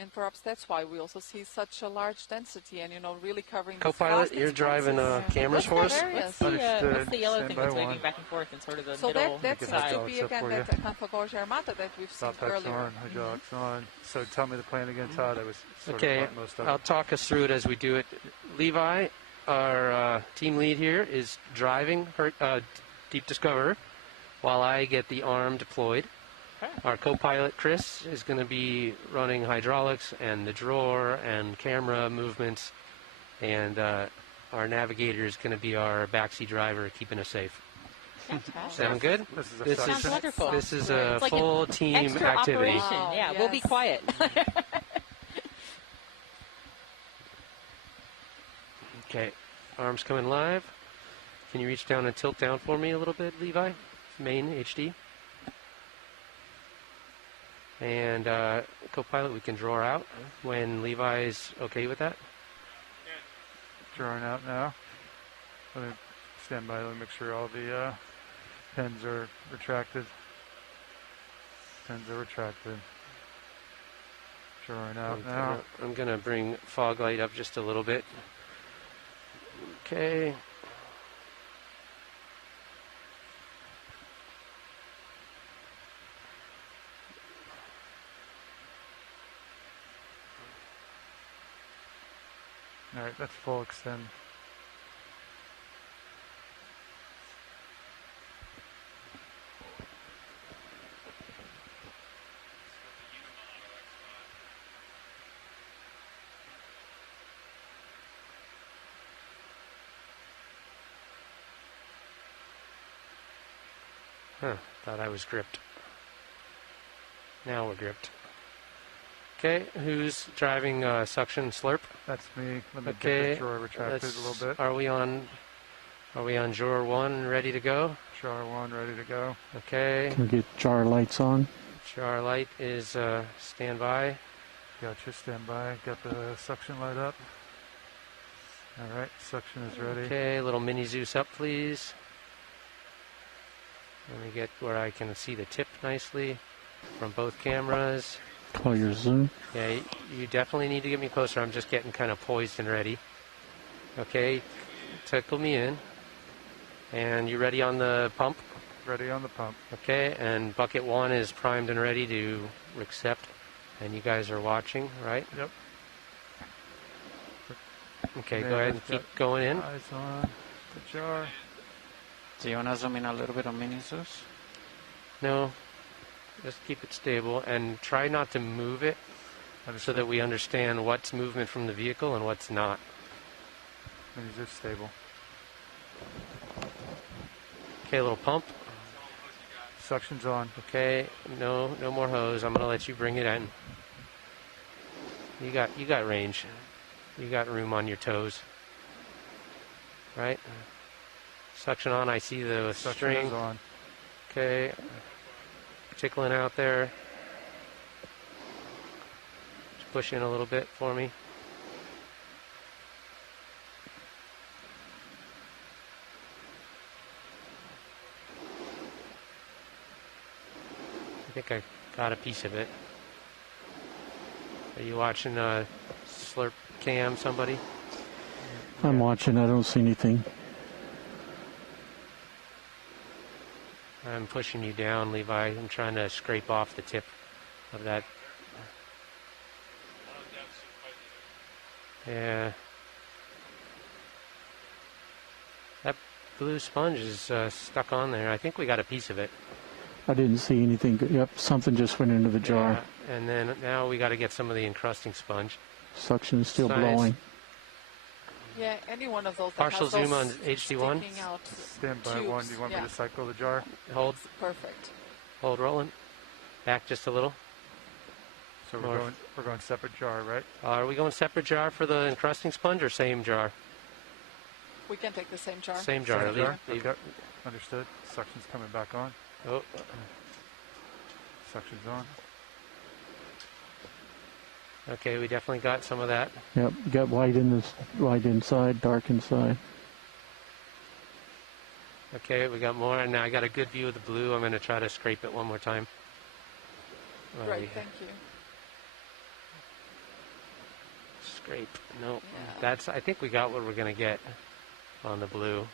And perhaps that's why we also see such a large density and, really covering the Co-pilot, you're driving cameras for us? What's the yellow thing that's waving back and forth in sort of the middle that seems side? to be, again, that Canfagorgia armata that we've seen earlier. On, hydraulics on. So tell me the plan again, Todd. I was okay, I'll talk us through it as we do it. Levi, our team lead here, is driving Deep Discoverer while I get the arm deployed. Okay. Our co-pilot, Chris, is going to be running hydraulics and the drawer and camera movements, and our navigator is going to be our backseat driver, keeping us safe. Fantastic. Sound good? This sounds wonderful. This is a like full team extra activity. Operation. Wow, Yeah, yes. we'll be quiet. Okay, arms coming live. Can you reach down and tilt down for me a little bit, Levi? Main HD. And co-pilot, we can draw out when Levi's okay with that. Drawing out now. Let me stand by. Let me make sure all the pins are retracted. Pins are retracted. Drawing out now. I'm going to bring fog light up just a little bit. Okay. All right, that's full extend. Huh, thought I was gripped. Now we're gripped. Okay, who's driving suction slurp? That's me. Let me get the drawer retracted a little bit. Are we on drawer 1 ready to go? Drawer 1 ready to go. Okay. Can we get jar lights on? Jar light is standby. Gotcha, standby. Got the suction light up. All right, suction is ready. Okay, little mini Zeus up, please. Let me get where I can see the tip nicely from both cameras. Call your zoom. Yeah, you definitely need to get me closer. I'm just getting kind of poised and ready. Okay, tickle me in. And you ready on the pump? Ready on the pump. Okay, and bucket 1 is primed and ready to accept. And you guys are watching, right? Yep. Okay, go ahead and keep going in. Eyes on the jar. Do you want to zoom in a little bit on Minisus? No, just keep it stable and try not to move it so that we understand what's movement from the vehicle and what's not. Minisus stable. Okay, a little pump. Suction's on. Okay, no more hose. I'm gonna let you bring it in. You got range. You got room on your toes. Right? Suction on. I see the Suction string. is on. Okay. Tickling out there. Just push in a little bit for me. I think I got a piece of it. Are you watching Slurp Cam, somebody? I'm watching. I don't see anything. I'm pushing you down, Levi. I'm trying to scrape off the tip of that. Yeah. That blue sponge is stuck on there. I think we got a piece of it. I didn't see anything. Yep, something just went into the jar. Yeah. And then now we got to get some of the encrusting sponge. Suction is still Size. blowing. Yeah, any one of those. Partial that has zoom those on HD1. sticking out Stand by tubes. 1. Do you want me to cycle the jar? Hold. Perfect. Hold rolling. Back just a little. So we're going separate jar, right? Are we going separate jar for the encrusting sponge or same jar? We can take the same jar. Same jar. Same jar? Leave. Okay. Understood. Suction's coming back on. Oh. Suction's on. Okay, we definitely got some of that. Yep, got white inside, dark inside. Okay, we got more, and now I got a good view of the blue. I'm going to try to scrape it one more time. Great, thank you. Scrape. No, Yeah. I think we got what we're going to get on the blue.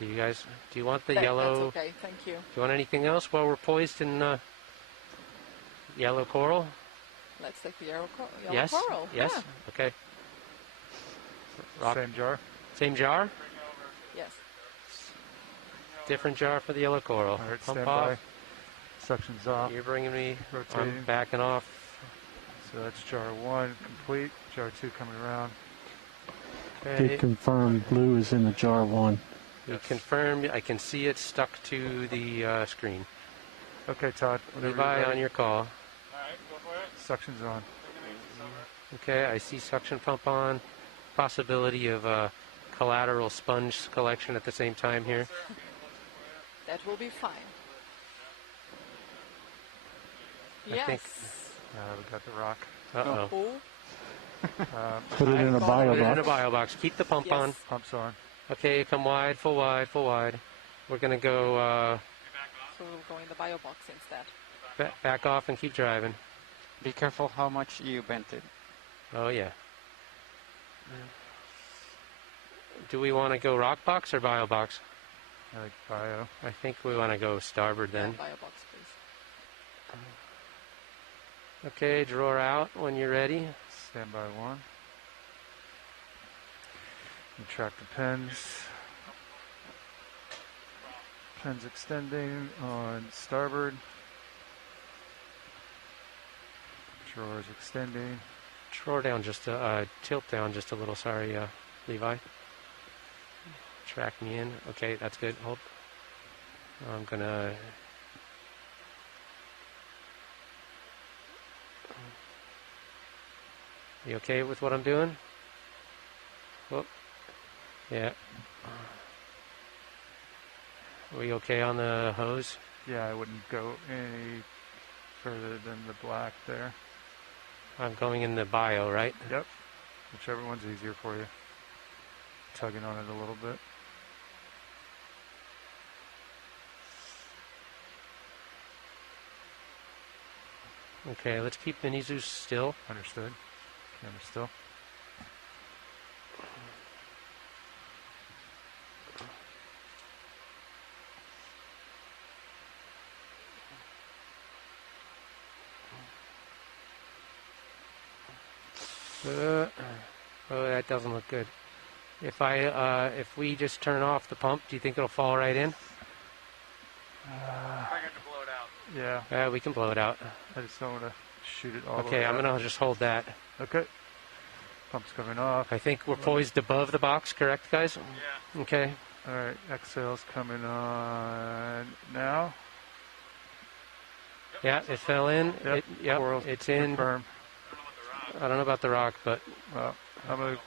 Do you want the yellow? That's okay, thank you. Do you want anything else while we're poised in yellow coral? Let's take the yellow Yes. coral. Yes. Yeah. Okay. Rock. Same jar? Same jar? Yes. Different jar for the yellow coral. All right, Pump stand off. by. Suction's off. You're bringing me. Rotating. I'm backing off. So that's jar 1 complete. Jar 2 coming around. Okay. Did confirm blue is in the jar 1. You confirmed. I can see it stuck to the screen. Okay, Todd. Levi, on your call. All right, go for it. Suction's on. Okay, I see suction pump on. Possibility of collateral sponge collection at the same time here. That will be fine. I Yes. think- We got the rock. Uh-oh. Oh, Put it in a bio Put it in a box. bio box. Keep the pump Yes. on. Pump's on. Okay, come wide, full wide, full wide. We're going to go so we'll go in the bio box instead. back off and keep driving. Be careful how much you bent it. Oh, yeah. Do we want to go rock box or bio box? I like bio. I think we want to go starboard then. Bio box, please. Okay, drawer out when you're ready. Stand by 1. Retract the pens. Pens extending on starboard. Drawers extending. Drawer down just tilt down just a little. Sorry, Levi. Track me in. Okay, that's good. Hold. I'm gonna. You okay with what I'm doing? Oh, yeah. Are we okay on the hose? Yeah, I wouldn't go any further than the black there. I'm going in the bio, right? Yep. Whichever one's easier for you. Tugging on it a little bit. Okay, let's keep Mini Zeus still. Understood. Camera still. Oh, that doesn't look good. If we just turn off the pump, do you think it'll fall right in? I got to blow it out. Yeah. We can blow it out. I just don't want to shoot it all the way Okay, I'm out. gonna just hold that. Okay. Pump's coming off. I think we're poised above the box, correct, guys? Yeah. Okay. All right, exhale's coming on now. Yeah, it fell in. Yep, coral's It's in. confirmed. I don't know about the rock, but Well, I'm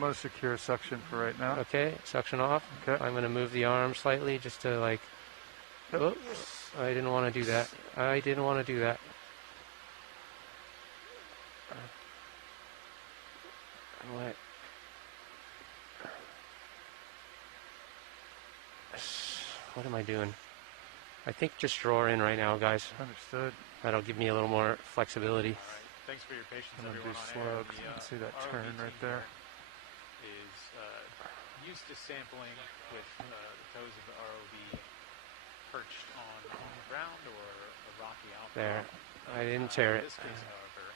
gonna secure suction for right now. okay, suction off. Okay. I'm gonna move the arm slightly just to like. Yep. Oops, I didn't want to do that. I didn't want to do that. What? What am I doing? I think just drawer in right now, guys. Understood. That'll give me a little more flexibility. All right. Thanks for your patience, I'm gonna do everyone. slow on because air. I can see that ROV turn team right there. Is used to sampling with the toes of the ROV perched on the ground or a rocky outcrop. There. I didn't tear In it. this case, however,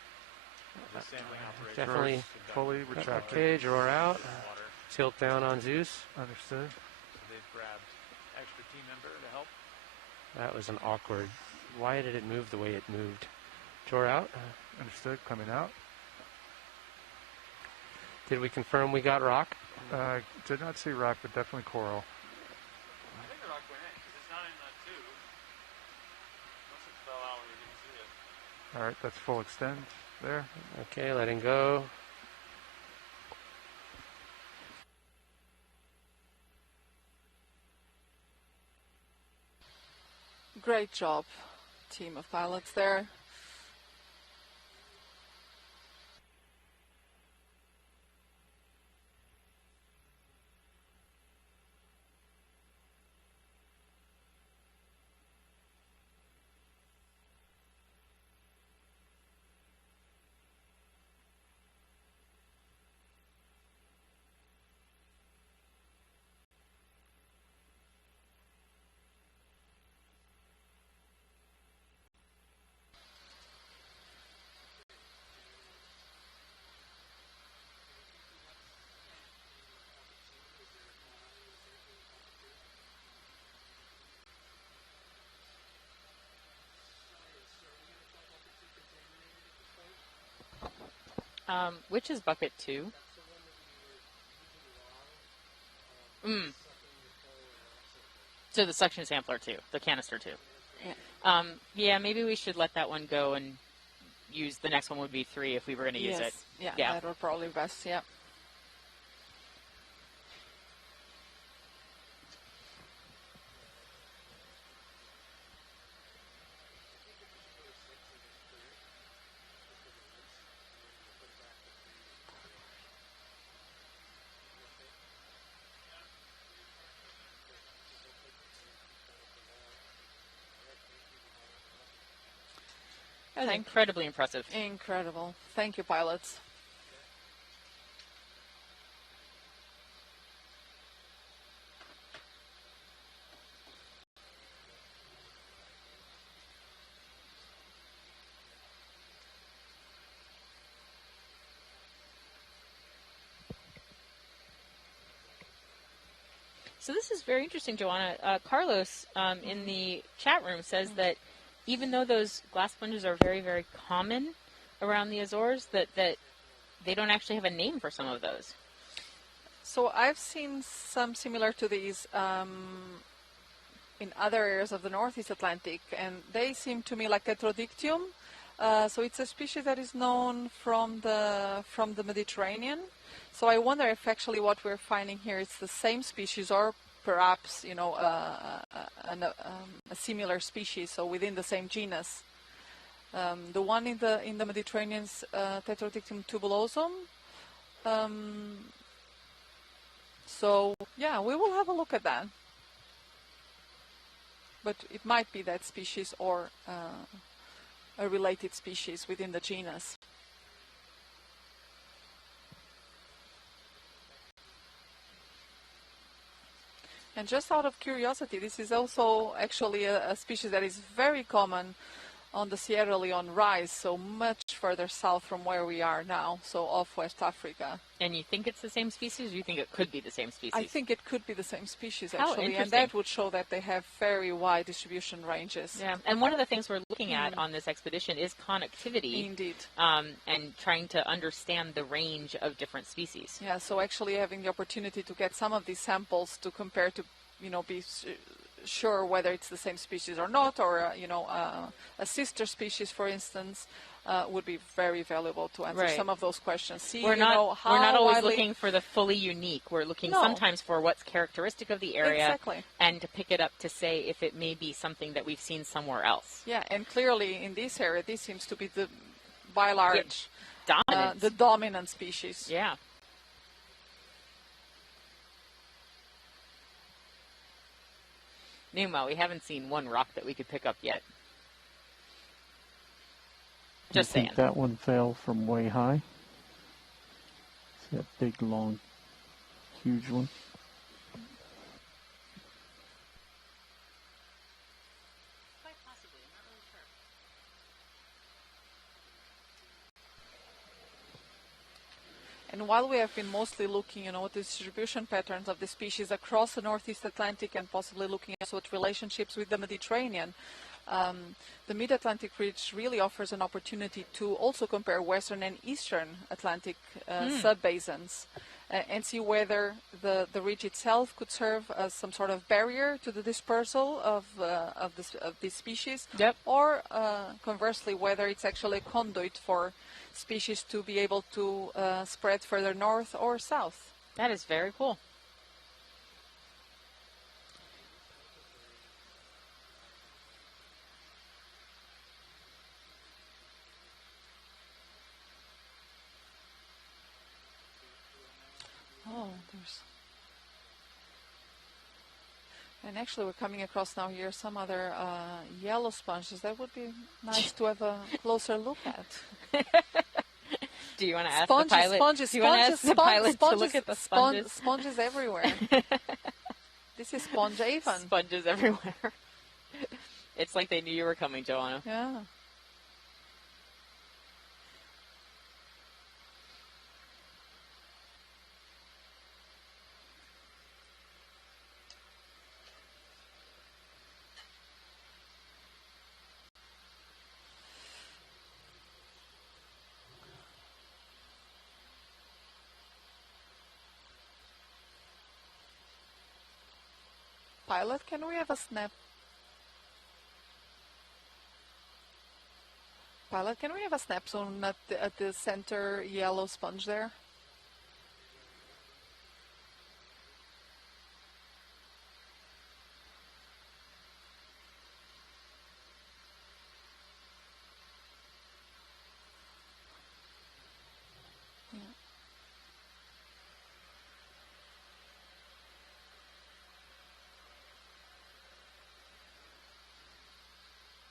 the sampling operation Definitely. is conducted Fully retracted. Okay, drawer out. in water. Tilt down on Zeus. Understood. So they've grabbed extra team member to help. That was an awkward. Why did it move the way it moved? Drawer out. Understood. Coming out. Did we confirm we got rock? Did not see rock, but definitely coral. I think the rock went in because it's not in the tube. Unless it fell out and we didn't see it. All right, that's full extend there. Okay, letting go. Great job, team of pilots there. Which is bucket 2? So the suction sampler 2, the canister 2. Yeah. Yeah, maybe we should let that one go and use the next one would be 3 if we were going to use it. Yeah, Yeah, that would probably be best, yeah. That was incredibly impressive. Incredible. Thank you, pilots. So this is very interesting, Joanna. Carlos in the chat room says that even though those glass sponges are very, very common around the Azores, that they don't actually have a name for some of those. So I've seen some similar to these in other areas of the Northeast Atlantic, and they seem to me like Tetrodictium. So it's a species that is known from the Mediterranean. So I wonder if actually what we're finding here is the same species, or perhaps a similar species, so within the same genus. The one in the Mediterranean is Tetrodictium tubulosum. So yeah, we will have a look at that. But it might be that species or a related species within the genus. And just out of curiosity, this is also actually a species that is very common on the Sierra Leone rise, so much further south from where we are now, so off West Africa. And you think it's the same species, or you think it could be the same species? I think it could be the same species, How actually, and interesting. that would show that they have very wide distribution ranges. Yeah, and one of the things we're looking at on this expedition is connectivity. Indeed. And trying to understand the range of different species. Yeah, so actually having the opportunity to get some of these samples to compare to, be sure whether it's the same species or not, or a sister species, for instance, would be very valuable to answer some of those questions. See, we're not always looking for the fully unique. We're looking sometimes for what's characteristic of the area, and to pick it up to say if it may be something that we've seen somewhere else. Yeah, and clearly in this area, this seems to be by large dominant. The dominant species. Yeah. Meanwhile, we haven't seen one rock that we could pick up yet. Just saying. I think that one fell from way high. See that big, long, huge one? Quite possibly. I'm not really sure. And while we have been mostly looking, at the distribution patterns of the species across the Northeast Atlantic and possibly looking also at relationships with the Mediterranean, the Mid-Atlantic Ridge really offers an opportunity to also compare Western and Eastern Atlantic subbasins and see whether the ridge itself could serve as some sort of barrier to the dispersal of this species, or conversely, whether it's actually a conduit for species to be able to spread further north or south. That is very cool. Oh, and actually we're coming across now here some other yellow sponges that would be nice to have a closer look at. Do you want to ask the pilot? Sponges, Do you want to ask the pilot to look at the sponges? Sponges everywhere. This is Sponge Avon. Sponges everywhere. It's like they knew you were coming, Joanna. Yeah. Pilot, can we have a snap? Pilot, can we have a snap zone at the center yellow sponge there?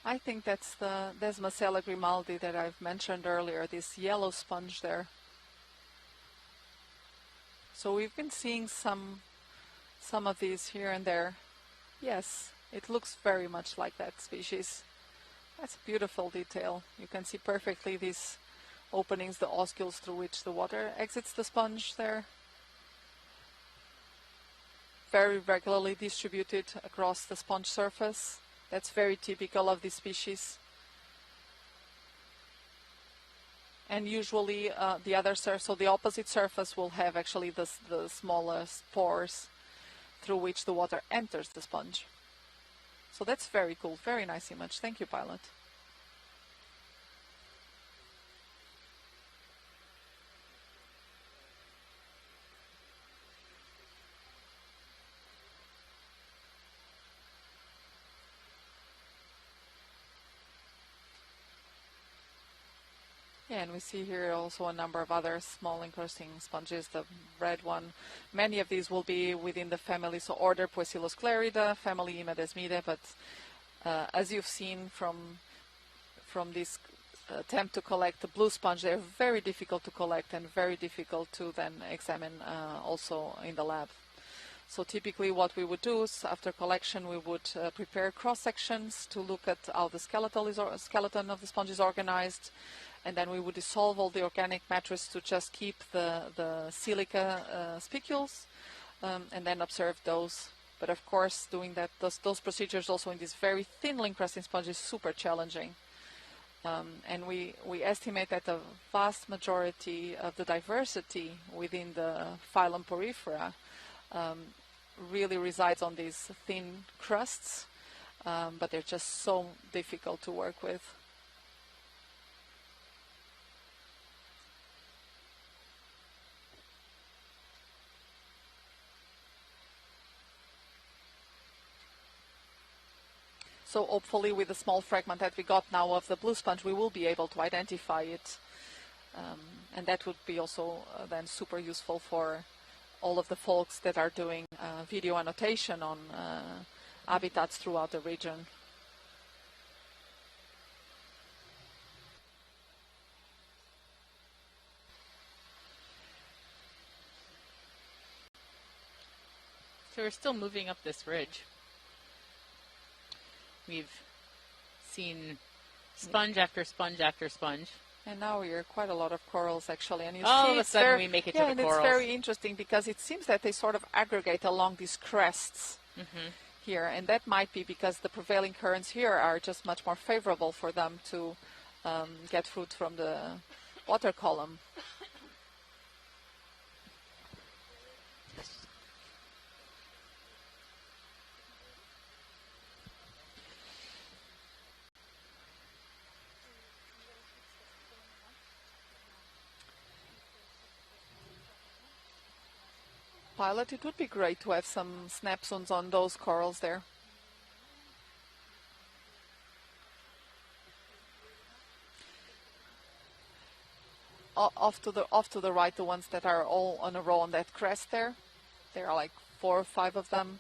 I think that's the Desmacella grimaldi that I've mentioned earlier, this yellow sponge there. So we've been seeing some of these here and there. Yes, it looks very much like that species. That's a beautiful detail. You can see perfectly these openings, the oscules through which the water exits the sponge there. Very regularly distributed across the sponge surface. That's very typical of this species. And usually the other surface, so the opposite surface will have actually the smallest pores through which the water enters the sponge. So that's very cool, very nice image. Thank you, Pilot. Yeah, and we see here also a number of other small encrusting sponges, the red one. Many of these will be within the family, so order Poecilosclerida, family Imedesmide, but as you've seen from this attempt to collect the blue sponge, they're very difficult to collect and very difficult to then examine also in the lab. So typically what we would do is after collection we would prepare cross-sections to look at how the skeleton of the sponge is organized, and then we would dissolve all the organic matters to just keep the silica spicules and then observe those. But of course doing that, those procedures also in these very thinly encrusting sponges is super challenging. And we estimate that the vast majority of the diversity within the phylum Porifera really resides on these thin crusts, but they're just so difficult to work with. So hopefully with the small fragment that we got now of the blue sponge, we will be able to identify it. And that would be also then super useful for all of the folks that are doing video annotation on habitats throughout the region. So we're still moving up this ridge. We've seen sponge after sponge after sponge. And now we're quite a lot of corals actually. And you all see of a sudden we make it to the corals. Yeah, and it's very interesting because it seems that they sort of aggregate along these crests here. And that might be because the prevailing currents here are just much more favorable for them to get food from the water column. Pilot, it would be great to have some snap zones on those corals there. Off to the right, the ones that are all on a row on that crest there. There are like 4 or 5 of them.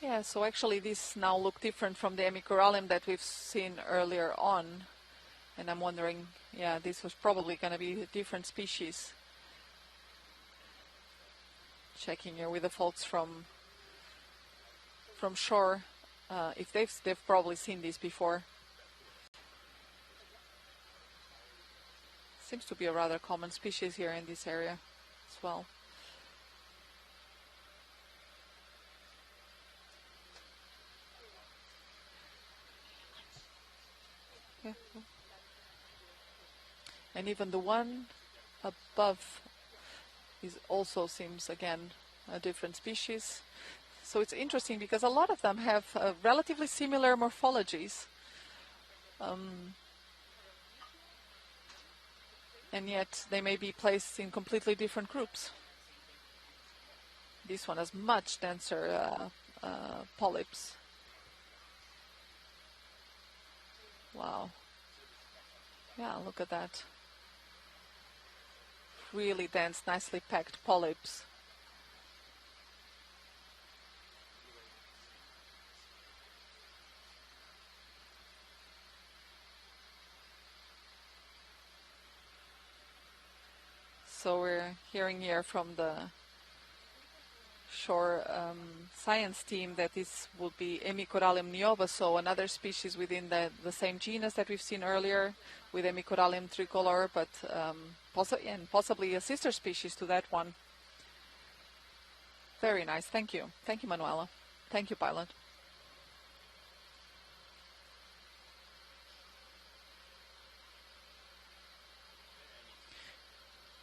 Yeah, so actually these now look different from the Hemicorallium that we've seen earlier on. And I'm wondering, yeah, this was probably going to be a different species. Checking here with the folks from shore, if they've probably seen these before. Seems to be a rather common species here in this area as well. Yeah. And even the one above also seems again a different species. So it's interesting because a lot of them have relatively similar morphologies. And yet they may be placed in completely different groups. This one has much denser polyps. Wow. Yeah, look at that. Really dense, nicely packed polyps. So we're hearing here from the shore science team that this would be Hemicorallium nioba, so another species within the same genus that we've seen earlier with Hemicorallium tricolor, but possibly a sister species to that one. Very nice. Thank you. Thank you, Manuela. Thank you, pilot.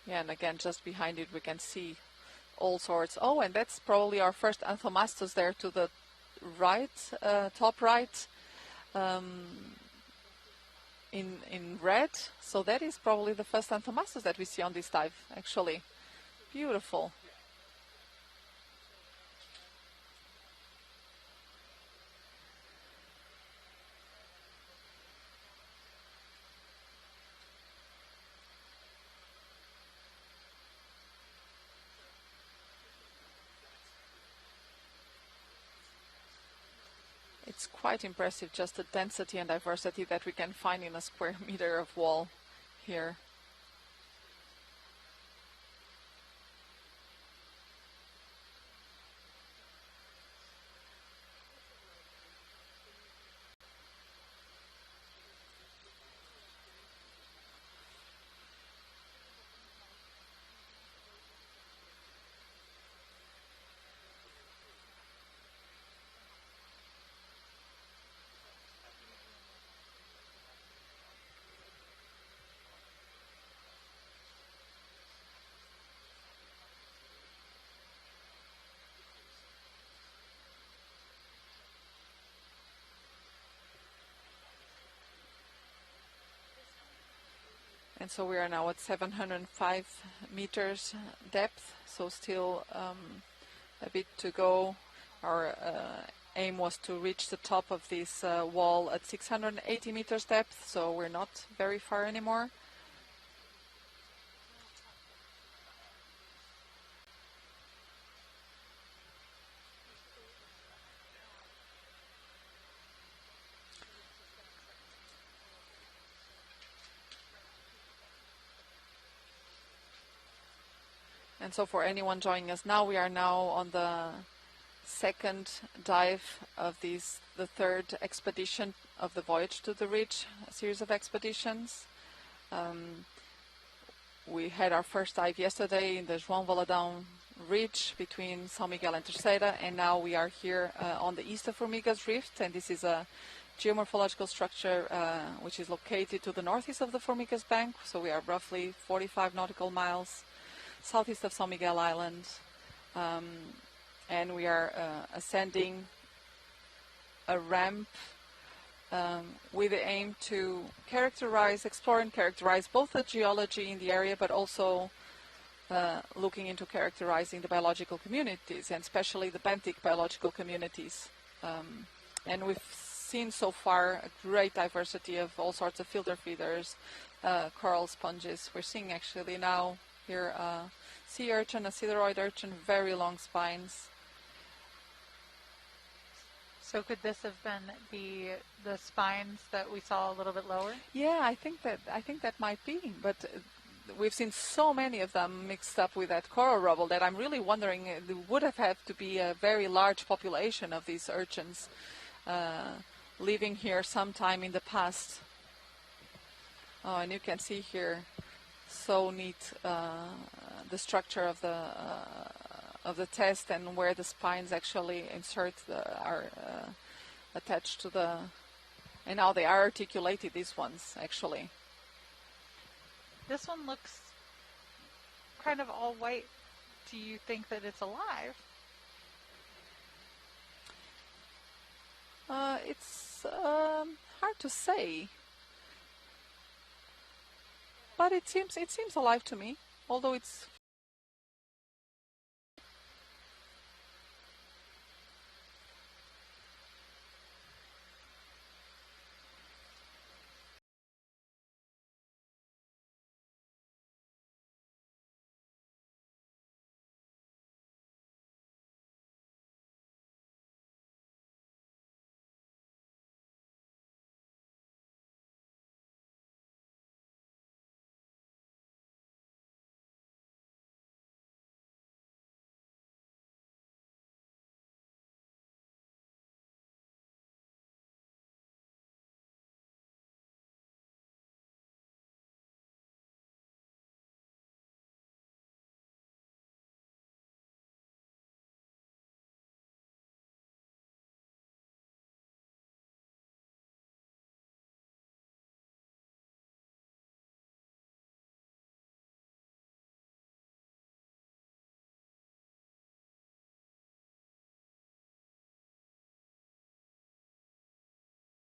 Yeah, and again, just behind it, we can see all sorts. Oh, and that's probably our first Anthomastus there to the right, top right, in red. So that is probably the first Anthomastus that we see on this dive, actually. Beautiful. It's quite impressive, just the density and diversity that we can find in a square meter of wall here. And so we are now at 705 meters depth, so still a bit to go. Our aim was to reach the top of this wall at 680 meters depth, so we're not very far anymore. And so for anyone joining us now, we are now on the second dive of the third expedition of the Voyage to the Ridge, a series of expeditions. We had our first dive yesterday in the João Valadão Ridge between São Miguel and Terceira, and now we are here on the east of Formigas Rift, and this is a geomorphological structure which is located to the northeast of the Formigas Bank, so we are roughly 45 nautical miles southeast of São Miguel Island, and we are ascending a ramp with the aim to explore and characterize both the geology in the area, but also looking into characterizing the biological communities, and especially the benthic biological communities. And we've seen so far a great diversity of all sorts of filter feeders, coral sponges. We're seeing actually now here a sea urchin, a sideroid urchin, very long spines. So could this have been the spines that we saw a little bit lower? Yeah, I think that might be, but we've seen so many of them mixed up with that coral rubble that I'm really wondering, there would have had to be a very large population of these urchins living here sometime in the past. Oh, and you can see here, so neat, the structure of the test and where the spines actually are attached to the, and how they are articulated, these ones actually. This one looks kind of all white. Do you think that it's alive? It's hard to say, but it seems alive to me, although it's.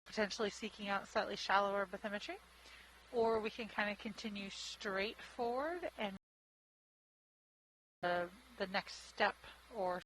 Potentially seeking out slightly shallower bathymetry, or we can kind of continue straight forward and the next step or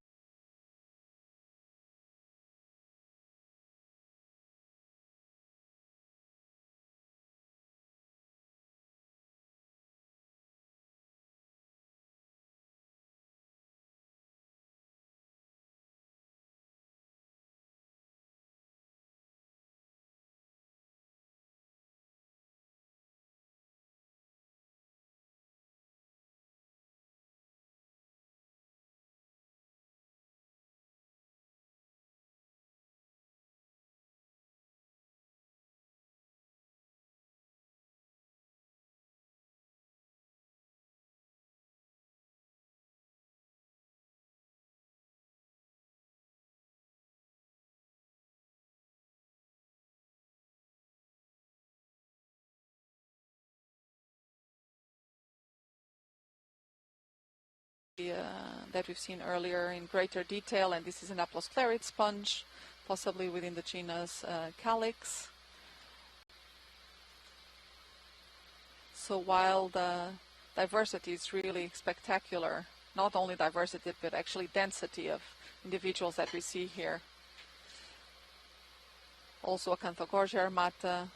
That we've seen earlier in greater detail, and this is an aplosclerate sponge, possibly within the genus Calyx. So while the diversity is really spectacular, not only diversity but actually density of individuals that we see here. Also Acanthogorgia armata.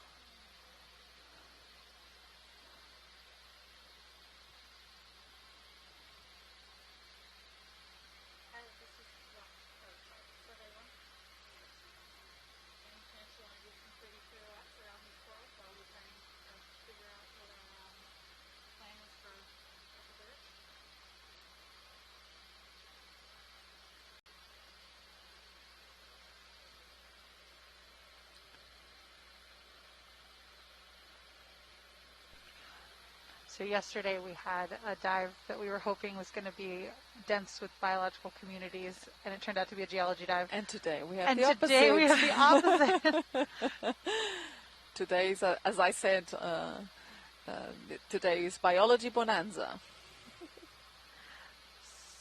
So yesterday we had a dive that we were hoping was going to be dense with biological communities, and it turned out to be a geology dive. And today we have the opposite. Today we have the opposite. Today is, as I said, today is biology bonanza.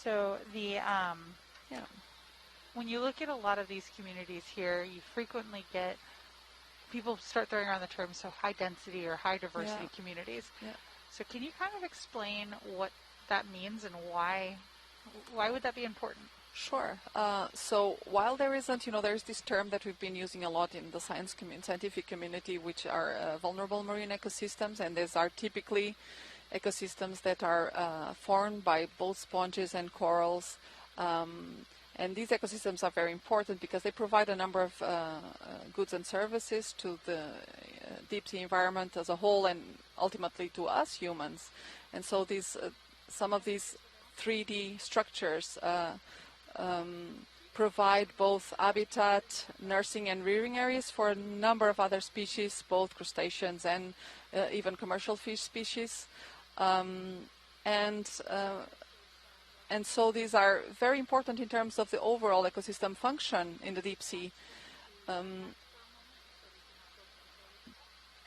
So when you look at a lot of these communities here, you frequently get people start throwing around the term high density or high diversity communities. Yeah. So can you kind of explain what that means and why would that be important? Sure. So while there isn't, there's this term that we've been using a lot in the scientific community, which are vulnerable marine ecosystems, and these are typically ecosystems that are formed by both sponges and corals. And these ecosystems are very important because they provide a number of goods and services to the deep sea environment as a whole, and ultimately to us humans. And so these some of these 3D structures provide both habitat, nursing and rearing areas for a number of other species, both crustaceans and even commercial fish species. And so these are very important in terms of the overall ecosystem function in the deep sea.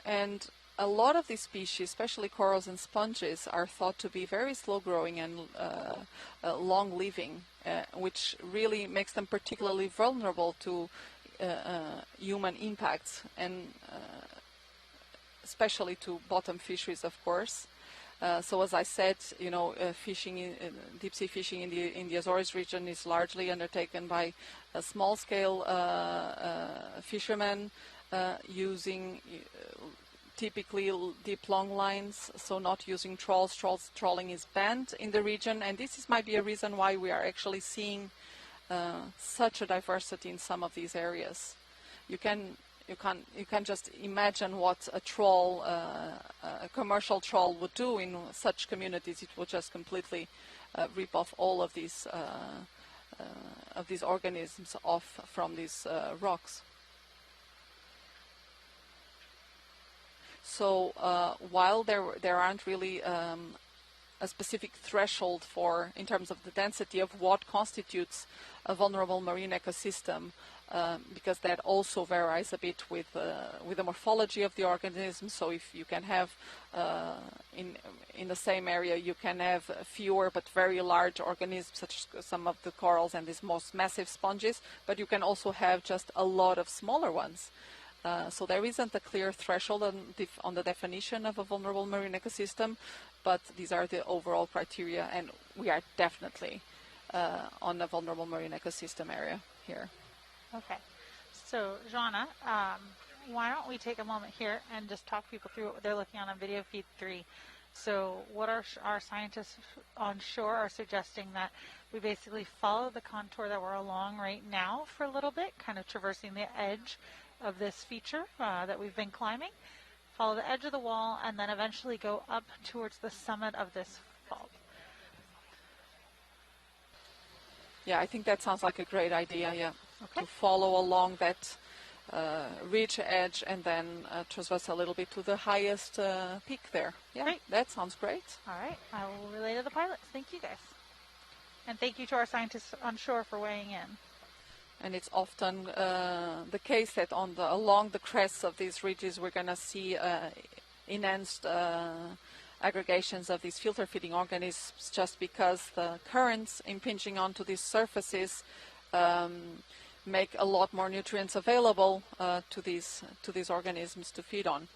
And a lot of these species, especially corals and sponges, are thought to be very slow-growing and long-living, which really makes them particularly vulnerable to human impacts, and especially to bottom fisheries, of course. So, as I said, fishing, deep-sea fishing in the Azores region is largely undertaken by small-scale fishermen using typically deep long lines, so not using trawls. Trawling is banned in the region, and this might be a reason why we are actually seeing such a diversity in some of these areas. You can just imagine what a trawl, a commercial trawl, would do in such communities. It would just completely rip off all of these organisms off from these rocks. So while there aren't really a specific threshold in terms of the density of what constitutes a vulnerable marine ecosystem, because that also varies a bit with the morphology of the organism. So if you can have in the same area, you can have fewer but very large organisms, such as some of the corals and these most massive sponges, but you can also have just a lot of smaller ones. So there isn't a clear threshold on the definition of a vulnerable marine ecosystem, but these are the overall criteria, and we are definitely on a vulnerable marine ecosystem area here. Okay. So, Joanna, why don't we take a moment here and just talk people through what they're looking on video feed 3. So what our scientists on shore are suggesting that we basically follow the contour that we're along right now for a little bit, kind of traversing the edge of this feature that we've been climbing, follow the edge of the wall, and then eventually go up towards the summit of this fault. Yeah, I think that sounds like a great idea, yeah. Okay. To follow along that ridge edge and then traverse a little bit to the highest peak there. Yeah, great. That sounds great. All right, I will relay to the pilots. Thank you guys. And thank you to our scientists on shore for weighing in. And it's often the case that along the crests of these ridges we're going to see enhanced aggregations of these filter-feeding organisms, just because the currents impinging onto these surfaces make a lot more nutrients available to these organisms to feed on.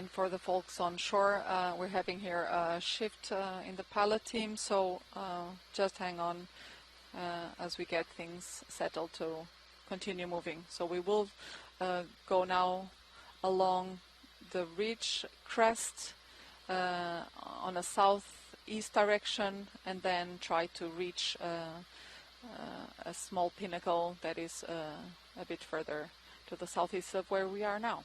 And for the folks on shore, we're having here a shift in the pilot team, so just hang on as we get things settled to continue moving. So we will go now along the ridge crest on a southeast direction, and then try to reach a small pinnacle that is a bit further to the southeast of where we are now.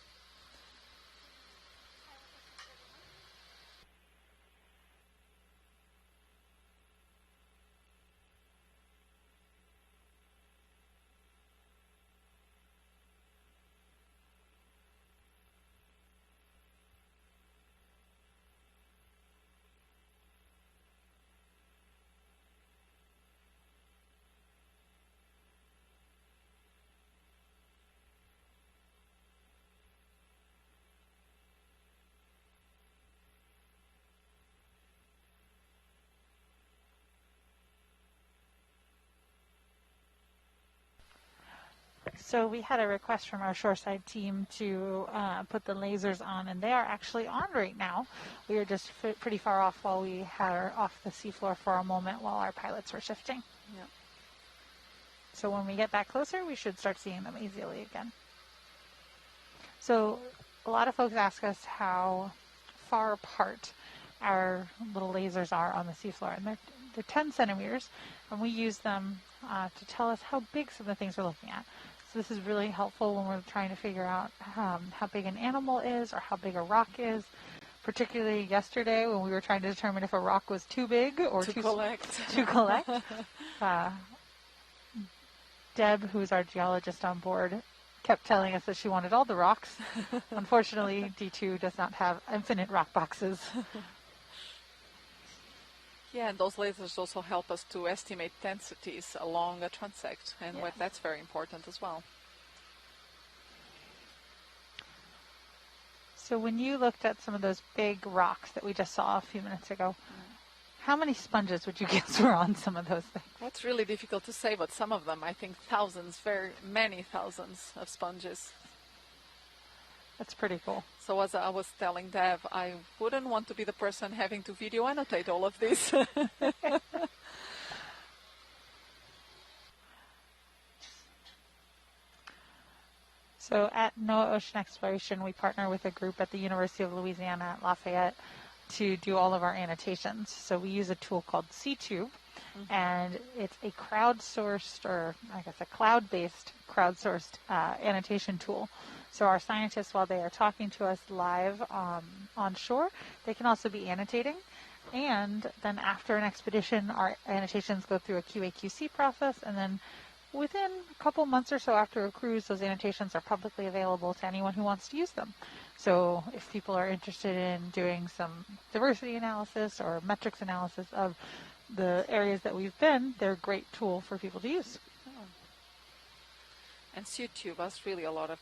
So we had a request from our shoreside team to put the lasers on, and they are actually on right now. We were just pretty far off while we had off the seafloor for a moment while our pilots were shifting. Yep. So when we get back closer, we should start seeing them easily again. So a lot of folks ask us how far apart our little lasers are on the seafloor, and they're 10 centimeters, and we use them to tell us how big some of the things we're looking at. So this is really helpful when we're trying to figure out how big an animal is or how big a rock is. Particularly yesterday when we were trying to determine if a rock was too big or to collect. To collect. Deb, who's our geologist on board, kept telling us that she wanted all the rocks. Unfortunately, D2 does not have infinite rock boxes. Yeah, and those lasers also help us to estimate densities along a transect, and that's very important as well. So when you looked at some of those big rocks that we just saw a few minutes ago, how many sponges would you guess were on some of those things? That's really difficult to say, but some of them, I think thousands, very many thousands of sponges. That's pretty cool. So as I was telling Dev, I wouldn't want to be the person having to video annotate all of this. So at NOAA Ocean Exploration, we partner with a group at the University of Louisiana at Lafayette to do all of our annotations. So we use a tool called C-Tube, and it's a crowdsourced, or I guess a cloud-based crowdsourced annotation tool. So our scientists, while they are talking to us live on shore, they can also be annotating. And then after an expedition, our annotations go through a QA/QC process, and then within a couple months or so after a cruise, those annotations are publicly available to anyone who wants to use them. So if people are interested in doing some diversity analysis or metrics analysis of the areas that we've been, they're a great tool for people to use. And YouTube has really a lot of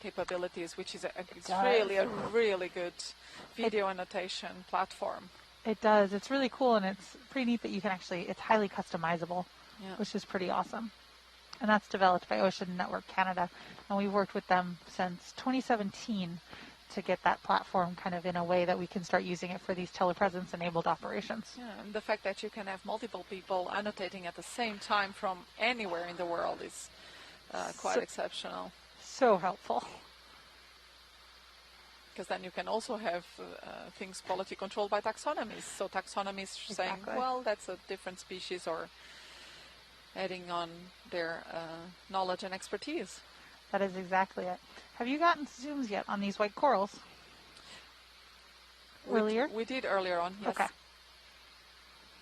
capabilities, which is it's really a really good video annotation platform. It does. It's really cool, and it's pretty neat that you can actually, it's highly customizable, which is pretty awesome. And that's developed by Ocean Network Canada, and we've worked with them since 2017 to get that platform kind of in a way that we can start using it for these telepresence-enabled operations. Yeah, and the fact that you can have multiple people annotating at the same time from anywhere in the world is quite exceptional. So helpful. Because then you can also have things quality controlled by taxonomies. So taxonomies saying, well, that's a different species, or adding on their knowledge and expertise. That is exactly it. Have you gotten zooms yet on these white corals? Earlier? We did earlier on, yes. Okay. I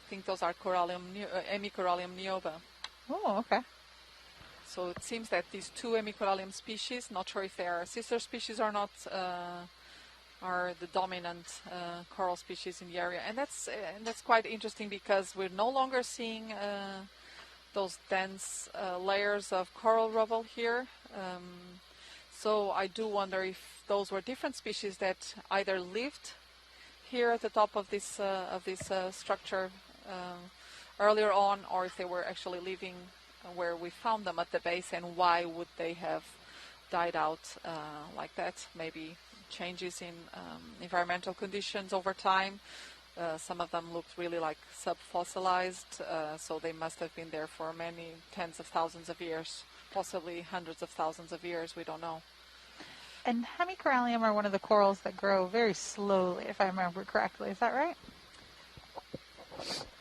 think those are Hemicorallium nioba. Oh, okay. So it seems that these two Hemicorallium species, not sure if they are sister species or not, are the dominant coral species in the area. And that's quite interesting, because we're no longer seeing those dense layers of coral rubble here. So I do wonder if those were different species that either lived here at the top of this structure earlier on, or if they were actually living where we found them at the base, and why would they have died out like that? Maybe changes in environmental conditions over time. Some of them looked really like subfossilized, so they must have been there for many tens of thousands of years, possibly hundreds of thousands of years, we don't know. And hemicorallium are one of the corals that grow very slowly, if I remember correctly. Is that right?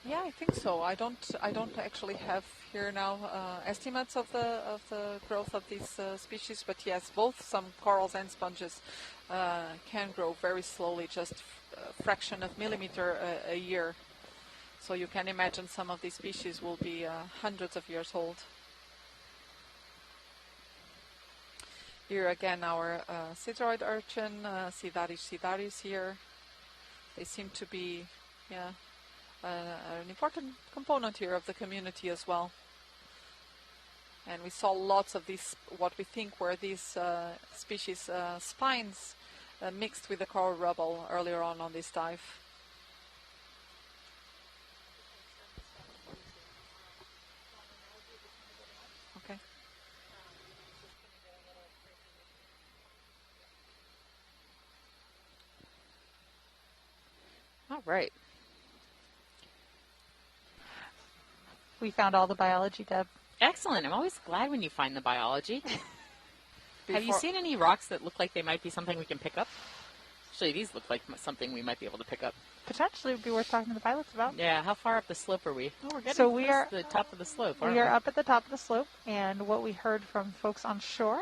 Yeah, I think so. I don't actually have here now estimates of the growth of these species, but yes, both some corals and sponges can grow very slowly, just a fraction of millimeter a year. So you can imagine some of these species will be hundreds of years old. Here again, our sidroid urchin, Sidaris here. They seem to be, an important component here of the community as well. And we saw lots of these, what we think were these species spines mixed with the coral rubble earlier on this dive. Okay. All right. We found all the biology, Deb. Excellent. I'm always glad when you find the biology. Have you seen any rocks that look like they might be something we can pick up? Actually, these look like something we might be able to pick up. Potentially would be worth talking to the pilots about. Yeah, how far up the slope are we? Oh, we're getting so we close are to the top of the slope, we are up at the top of the slope, and what we heard from folks on shore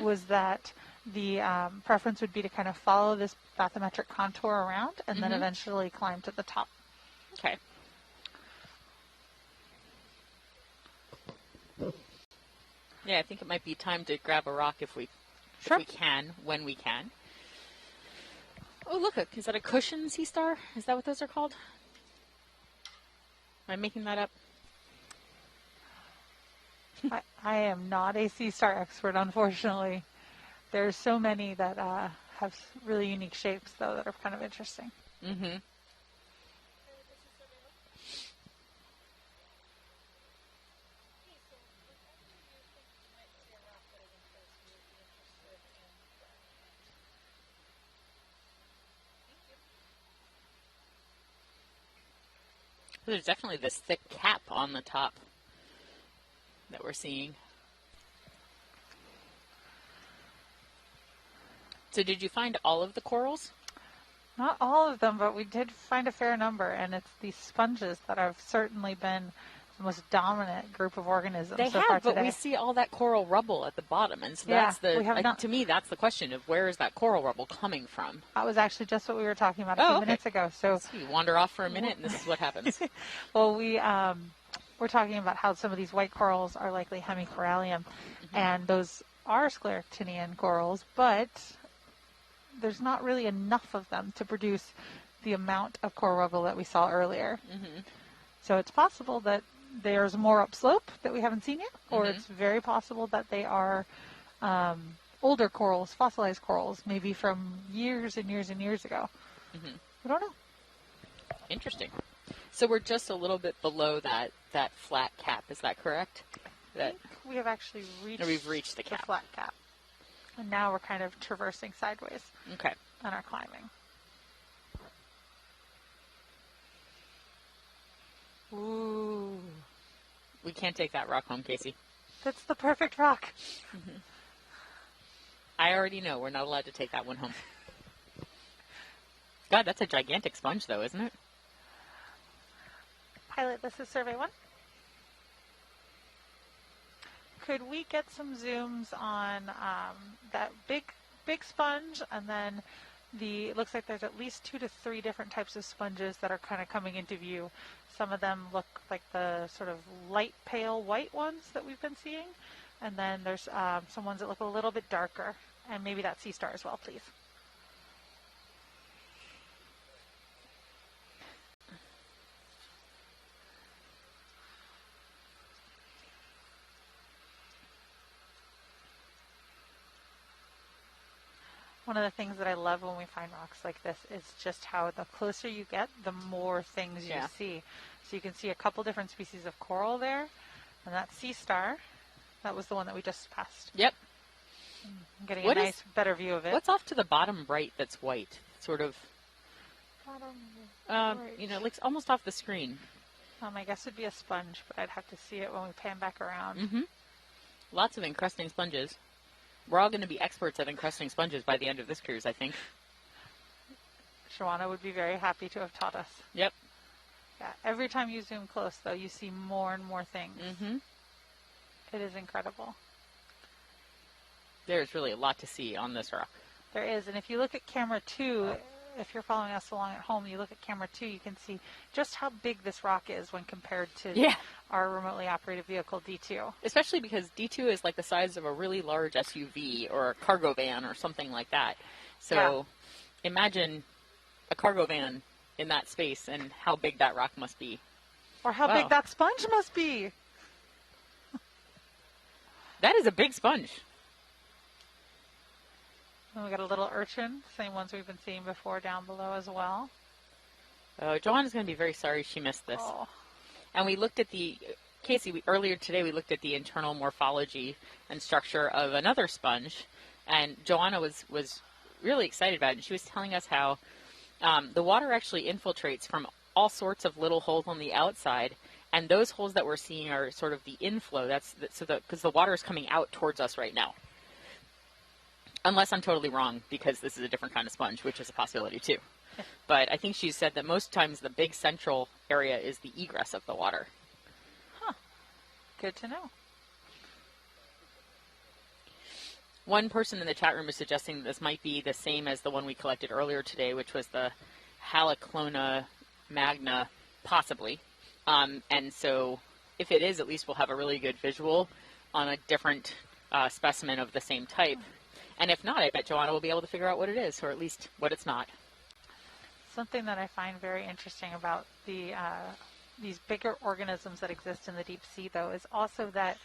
was that the preference would be to kind of follow this bathymetric contour around and then eventually climb to the top. Okay. Yeah, I think it might be time to grab a rock if we can, when we can. Oh, look, is that a cushion sea star? Is that what those are called? Am I making that up? I am not a sea star expert, unfortunately. There's so many that have really unique shapes, though, that are kind of interesting. Mm-hmm. There's definitely this thick cap on the top that we're seeing. So did you find all of the corals? Not all of them, but we did find a fair number, and it's these sponges that have certainly been the most dominant group of organisms They so have, far but today. we see all that coral rubble at the bottom, and so that's to me, that's the question of where is that coral rubble coming from? That was actually just what we were talking about a few minutes ago. So you wander off for a minute, and this is what happens. Well, we're talking about how some of these white corals are likely hemicorallium, and those are scleractinian corals, but there's not really enough of them to produce the amount of coral rubble that we saw earlier. So it's possible that there's more upslope that we haven't seen yet, or it's very possible that they are older corals, fossilized corals, maybe from years and years and years ago. I don't know. Interesting. So we're just a little bit below that flat cap. Is that correct? I think we have actually reached the cap. Flat cap. And now we're kind of traversing sideways. Okay. And are climbing. Ooh. We can't take that rock home, Casey. That's the perfect rock. I already know we're not allowed to take that one home. God, that's a gigantic sponge, though, isn't it? Pilot, this is survey 1. Could we get some zooms on that big sponge, and then it looks like there's at least 2 to 3 different types of sponges that are kind of coming into view. Some of them look like the sort of light pale white ones that we've been seeing, and then there's some ones that look a little bit darker, and maybe that sea star as well, please. One of the things that I love when we find rocks like this is just how the closer you get, the more things you see. So you can see a couple different species of coral there. And that sea star, that was the one that we just passed. Yep. I'm getting a nice, better view of it. What's off to the bottom right that's white? Sort of, right. you know, like almost off the screen. I guess it'd be a sponge, but I'd have to see it when we pan back around. Mm-hmm. Lots of encrusting sponges. We're all going to be experts at encrusting sponges by the end of this cruise, I think. Joanna would be very happy to have taught us. Yep. Yeah. Every time you zoom close, though, you see more and more things. Mm-hmm. It is incredible. There's really a lot to see on this rock. There is, and if you look at camera 2, if you're following us along at home, you look at camera 2, you can see just how big this rock is when compared to our remotely operated vehicle, D2. Especially because D2 is like the size of a really large SUV or a cargo van or something like that. So imagine a cargo van in that space and how big that rock must be. Or how big that sponge must be. That is a big sponge. And we got a little urchin, same ones we've been seeing before down below as well. Oh, Joanna's going to be very sorry she missed this. Oh. And we looked at Casey, earlier today we looked at the internal morphology and structure of another sponge, and Joanna was really excited about it. And she was telling us how the water actually infiltrates from all sorts of little holes on the outside, and those holes that we're seeing are sort of the inflow. Because the water is coming out towards us right now. Unless I'm totally wrong, because this is a different kind of sponge, which is a possibility too. But I think she said that most times the big central area is the egress of the water. Huh. Good to know. One person in the chat room is suggesting that this might be the same as the one we collected earlier today, which was the Haloclona magna, possibly. And so if it is, at least we'll have a really good visual on a different specimen of the same type. And if not, I bet Joanna will be able to figure out what it is, or at least what it's not. Something that I find very interesting about these bigger organisms that exist in the deep sea, though, is also that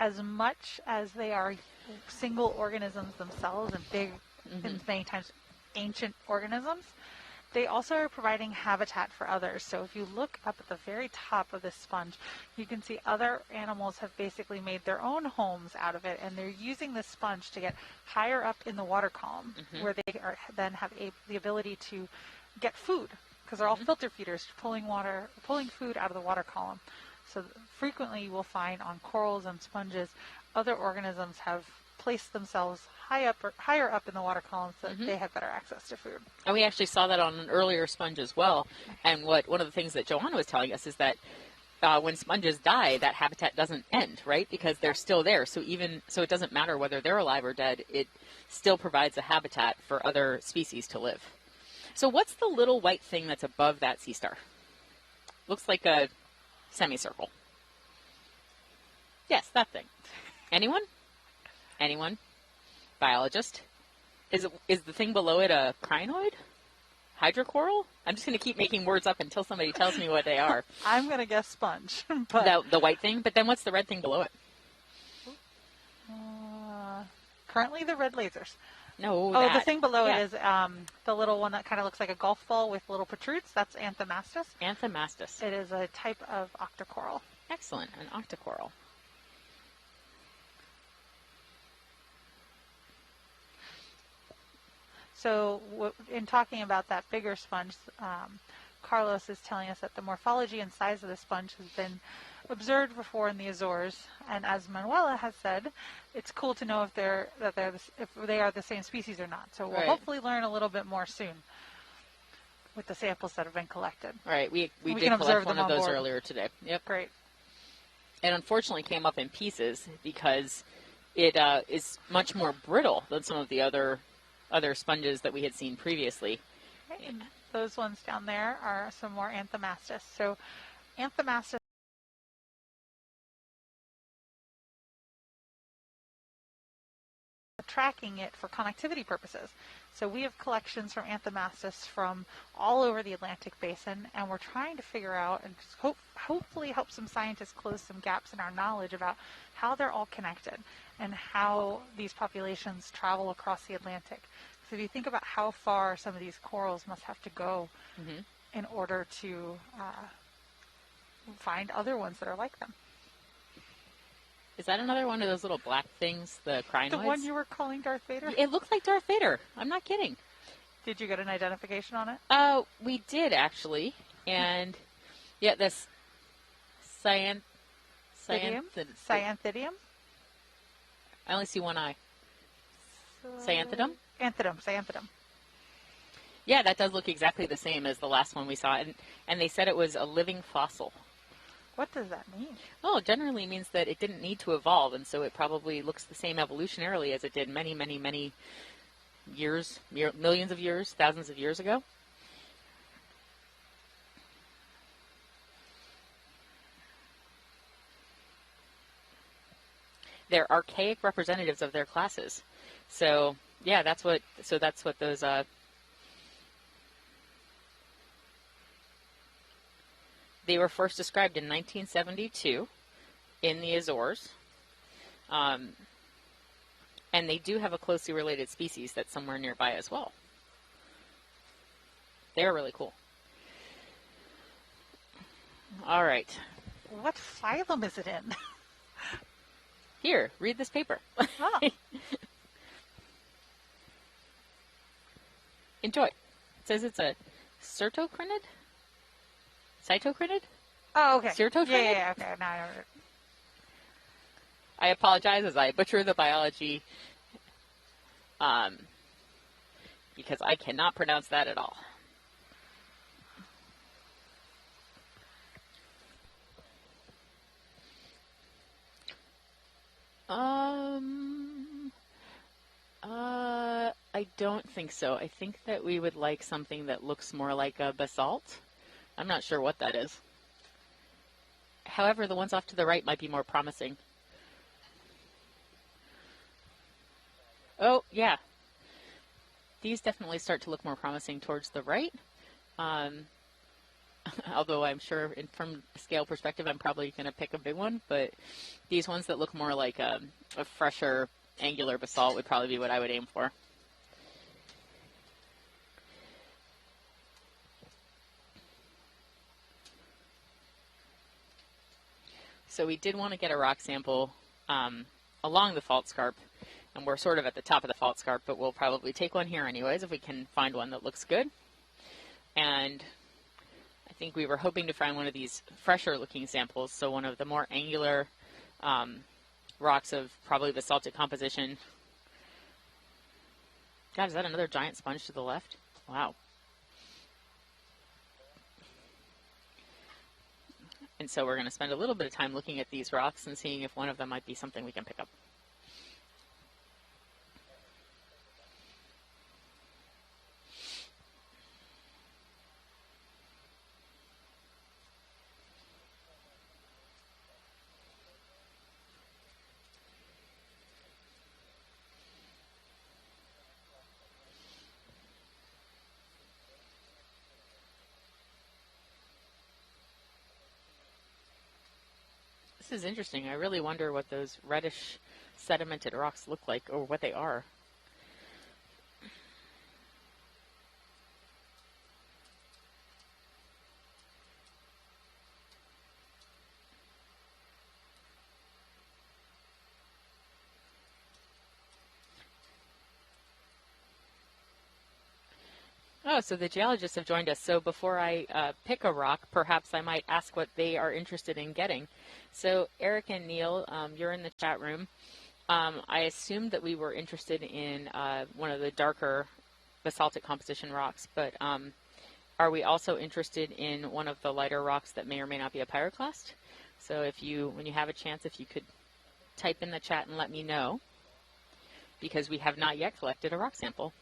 as much as they are single organisms themselves and big, and many times ancient organisms, they also are providing habitat for others. So if you look up at the very top of this sponge, you can see other animals have basically made their own homes out of it, and they're using this sponge to get higher up in the water column, where they then have the ability to get food, because they're all filter feeders, pulling food out of the water column. So frequently you will find on corals and sponges, other organisms have placed themselves higher up in the water column so that they have better access to food. And we actually saw that on an earlier sponge as well. And one of the things that Joanna was telling us is that when sponges die, that habitat doesn't end, right? Because they're still there. So it doesn't matter whether they're alive or dead. It still provides a habitat for other species to live. So what's the little white thing that's above that sea star? Looks like a semicircle. Yes, that thing. Anyone? Anyone? Biologist? Is the thing below it a crinoid? Hydrocoral? I'm just going to keep making words up until somebody tells me what they are. I'm going to guess sponge. But the white thing? But then what's the red thing below it? Currently the red lasers. No, the thing below it is the little one that kind of looks like a golf ball with little protrudes. That's Anthomastus. Anthomastus. It is a type of octocoral. Excellent, an octocoral. So in talking about that bigger sponge, Carlos is telling us that the morphology and size of the sponge has been observed before in the Azores, and as Manuela has said, it's cool to know if they are the same species or not. So we'll hopefully learn a little bit more soon with the samples that have been collected. Right, we did collect one of those earlier today. Yep. Great. It unfortunately came up in pieces because it is much more brittle than some of the other sponges that we had seen previously. Okay. And those ones down there are some more Anthomastus. So Anthomastus tracking it for connectivity purposes. So we have collections from Anthomastus from all over the Atlantic basin, and we're trying to figure out and just hopefully help some scientists close some gaps in our knowledge about how they're all connected and how these populations travel across the Atlantic. So if you think about how far some of these corals must have to go in order to find other ones that are like them. Is that another one of those little black things, the crinoids? The one you were calling Darth Vader? It looked like Darth Vader. I'm not kidding. Did you get an identification on it? We did, actually. And, yeah, this cyanthidium? Cyanthidium? I only see one eye. Cyanthidum? Cyanthidum. Yeah, that does look exactly the same as the last one we saw. And they said it was a living fossil. What does that mean? Well, it generally means that it didn't need to evolve, and so it probably looks the same evolutionarily as it did many, many, many years, millions of years, thousands of years ago. They're archaic representatives of their classes. So, yeah, that's what those they were first described in 1972 in the Azores. And they do have a closely related species that's somewhere nearby as well. They're really cool. All right. What phylum is it in? Here, read this paper. Oh. Enjoy. It says it's a certocrinid? Cytocrinid? Oh, okay. Certocrinid? Yeah, okay. Now I know it. I apologize as I butcher the biology because I cannot pronounce that at all. I don't think so. I think that we would like something that looks more like a basalt. I'm not sure what that is. However, the ones off to the right might be more promising. Oh, yeah. These definitely start to look more promising towards the right. Although I'm sure from a scale perspective, I'm probably going to pick a big one. But these ones that look more like a fresher angular basalt would probably be what I would aim for. So we did want to get a rock sample along the fault scarp, and we're sort of at the top of the fault scarp, but we'll probably take one here anyways if we can find one that looks good. And I think we were hoping to find one of these fresher looking samples, so one of the more angular rocks of probably basaltic composition. God, is that another giant sponge to the left? Wow. And so we're going to spend a little bit of time looking at these rocks and seeing if one of them might be something we can pick up. This is interesting. I really wonder what those reddish sedimented rocks look like, or what they are. Oh, so the geologists have joined us. So before I pick a rock, perhaps I might ask what they are interested in getting. So Eric and Neil, you're in the chat room. I assumed that we were interested in one of the darker basaltic composition rocks, but are we also interested in one of the lighter rocks that may or may not be a pyroclast? So if you, when you have a chance, if you could type in the chat and let me know, because we have not yet collected a rock sample.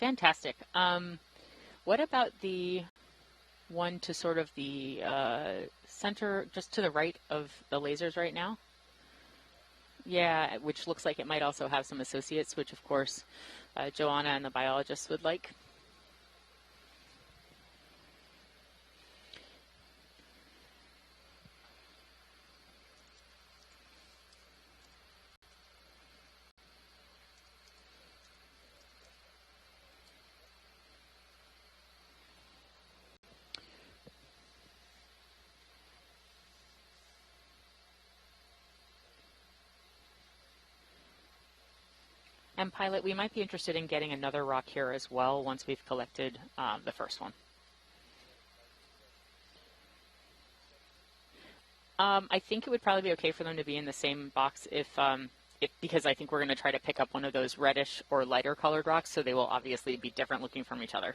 Fantastic. What about the one to sort of the center, just to the right of the lasers right now? Yeah, which looks like it might also have some associates, which of course Joanna and the biologists would like. And Pilot, we might be interested in getting another rock here as well once we've collected the first one. I think it would probably be okay for them to be in the same box if because I think we're going to try to pick up one of those reddish or lighter colored rocks, so they will obviously be different looking from each other.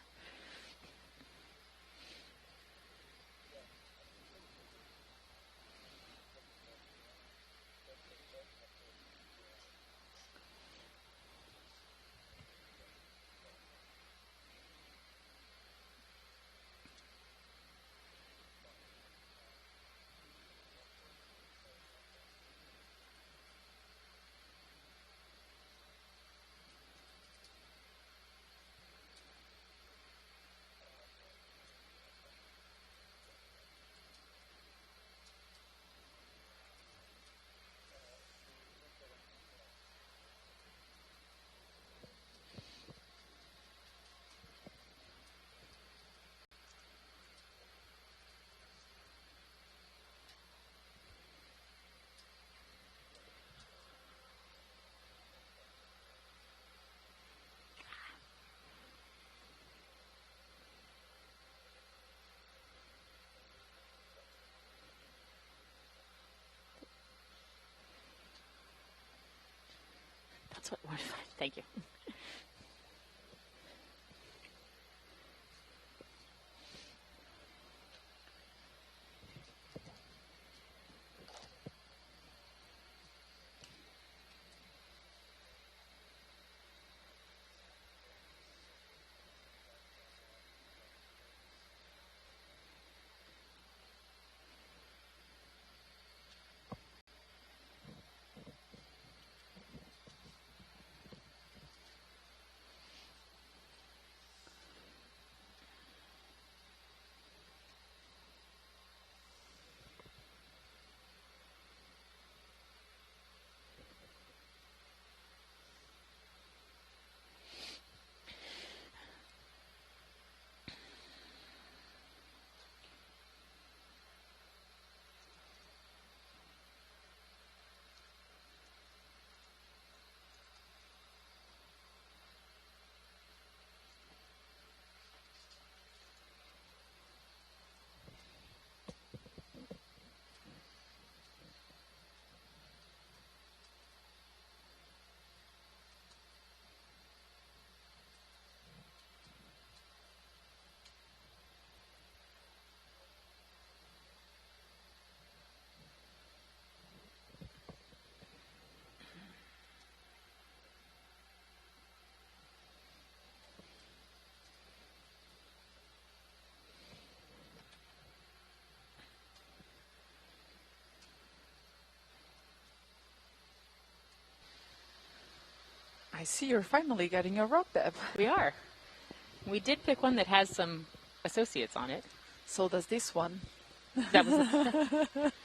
That's what. Thank you. I see you're finally getting a rock, Deb. We are. We did pick one that has some associates on it. So does this one. That was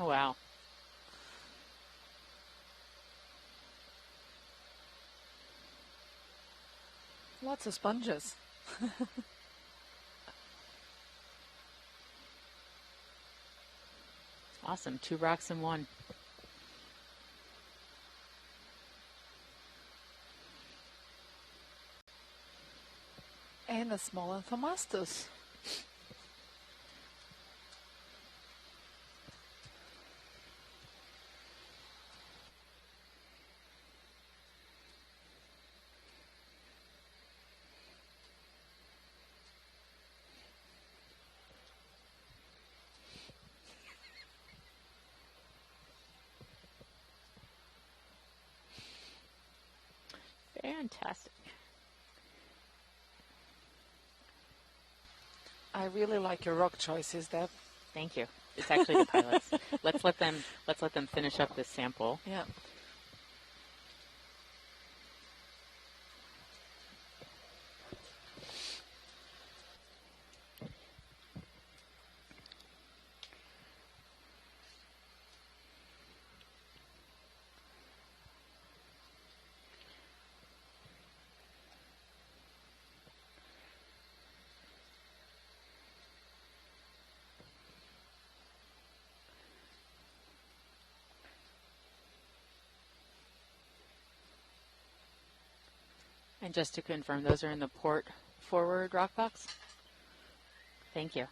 Oh, wow. Lots of sponges. Awesome. 2 rocks in one. And a small Anthomastus. Fantastic. I really like your rock choices, Deb. Thank you. It's actually the pilots. Let's let them finish up this sample. Yeah. And just to confirm, those are in the port forward rock box? Thank you.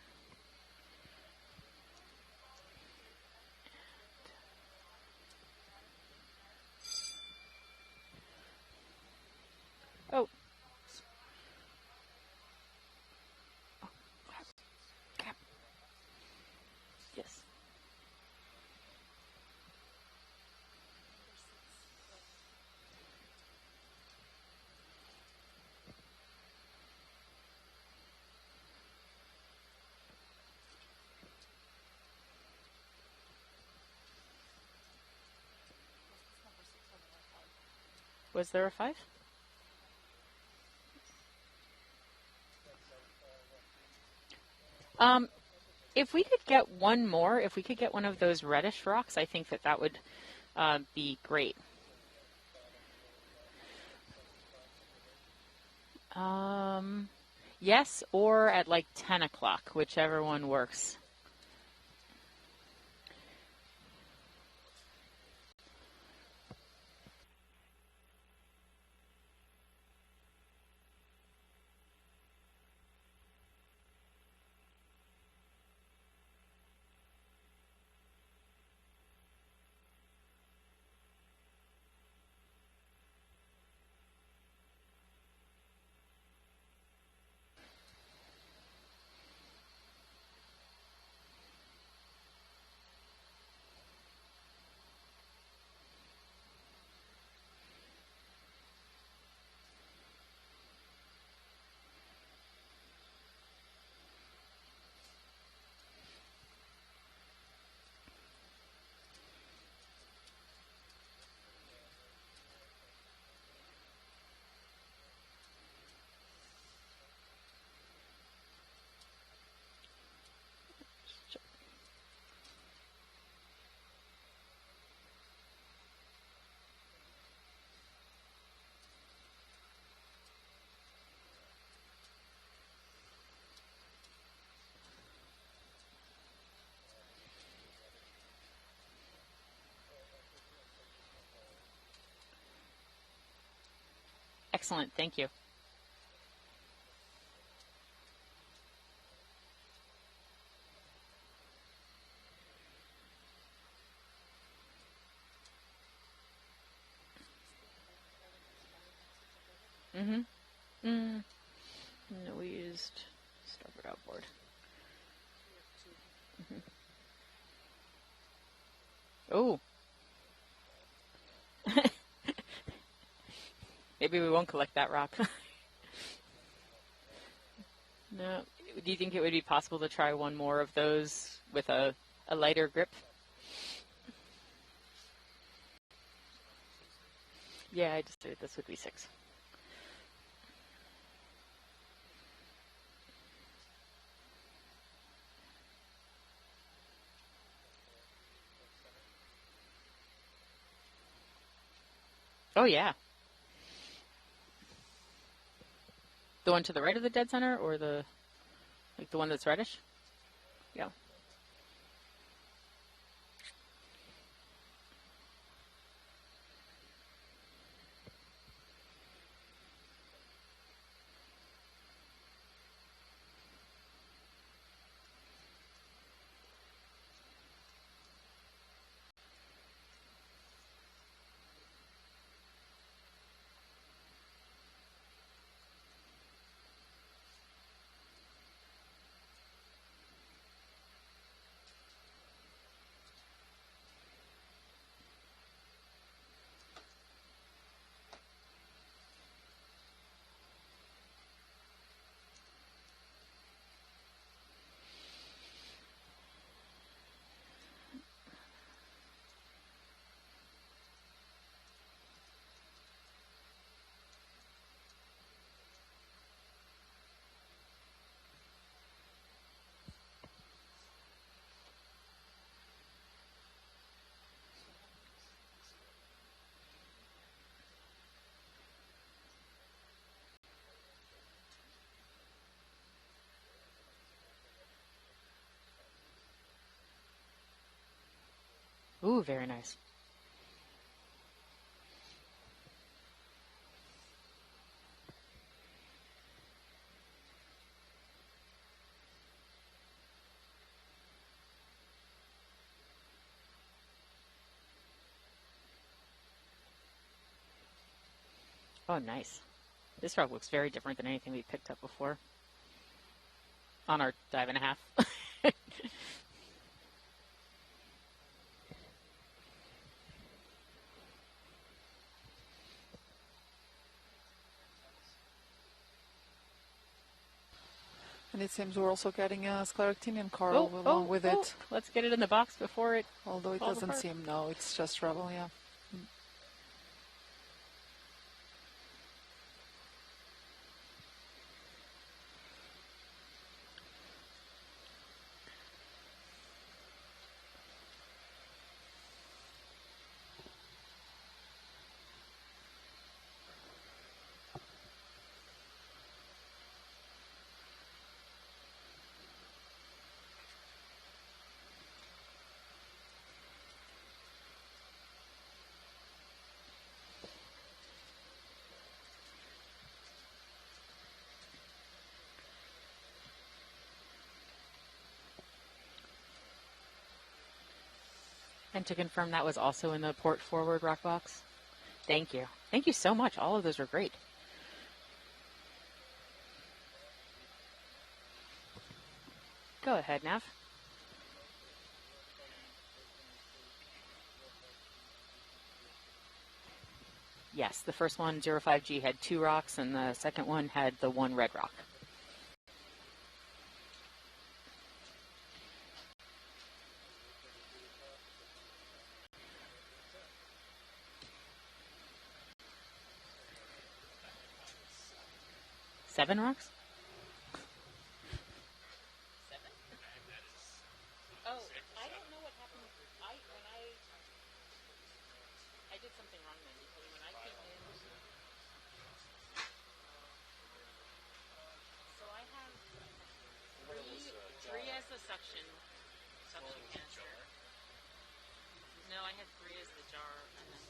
Oh. Crap. Yes. Was there a 5? If we could get one more, if we could get one of those reddish rocks, I think that that would be great. Yes, or at like 10 o'clock, whichever one works. Excellent, thank you. No, we used starboard outboard. Oh. Maybe we won't collect that rock. No. Do you think it would be possible to try one more of those with a lighter grip? Yeah, I just figured this would be 6. Oh, yeah. The one to the right of the dead center, or the one that's reddish? Yeah. Ooh, very nice. Oh, nice. This rock looks very different than anything we picked up before on our dive and a half. And it seems we're also getting a scleractinian coral along with it. Let's get it in the box before it Although it falls doesn't apart. seem, no, it's just rubble, yeah. And to confirm, that was also in the port forward rock box. Thank you. Thank you so much. All of those are great. Go ahead, Nav. Yes, the first one, 05G, had 2 rocks, and the second one had the 1 red rock. Seven rocks? 7? Oh, I don't know what happened. I did something wrong then, because when I came in, so I have three as the suction canister. No, I have 3 as the jar, and then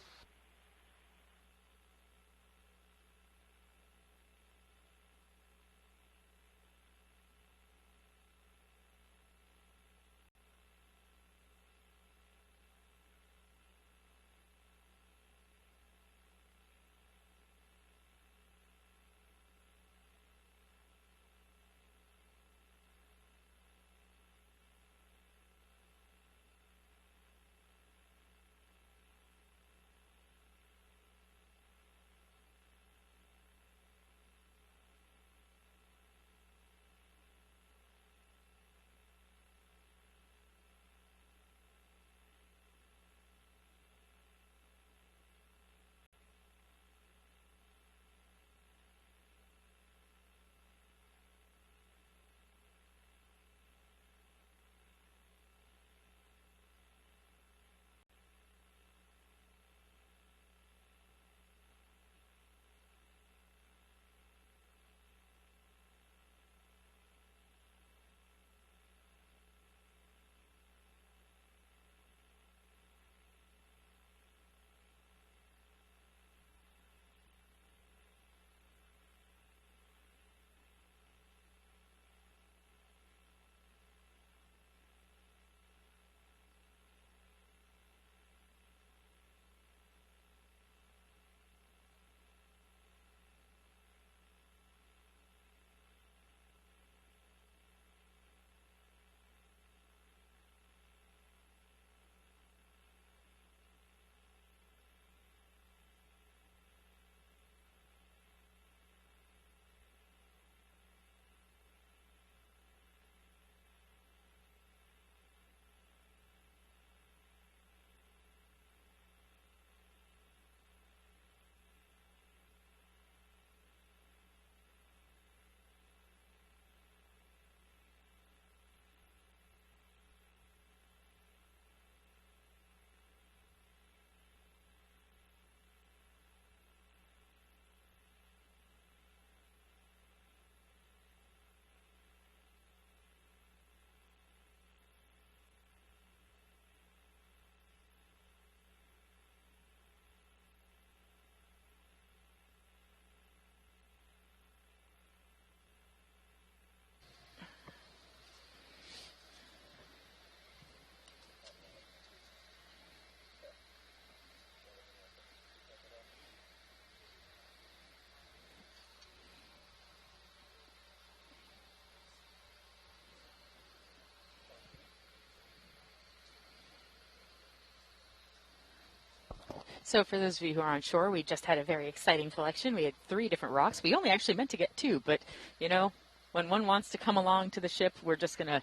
So for those of you who are on shore, we just had a very exciting collection. We had 3 different rocks. We only actually meant to get 2, but you know, when one wants to come along to the ship, we're gonna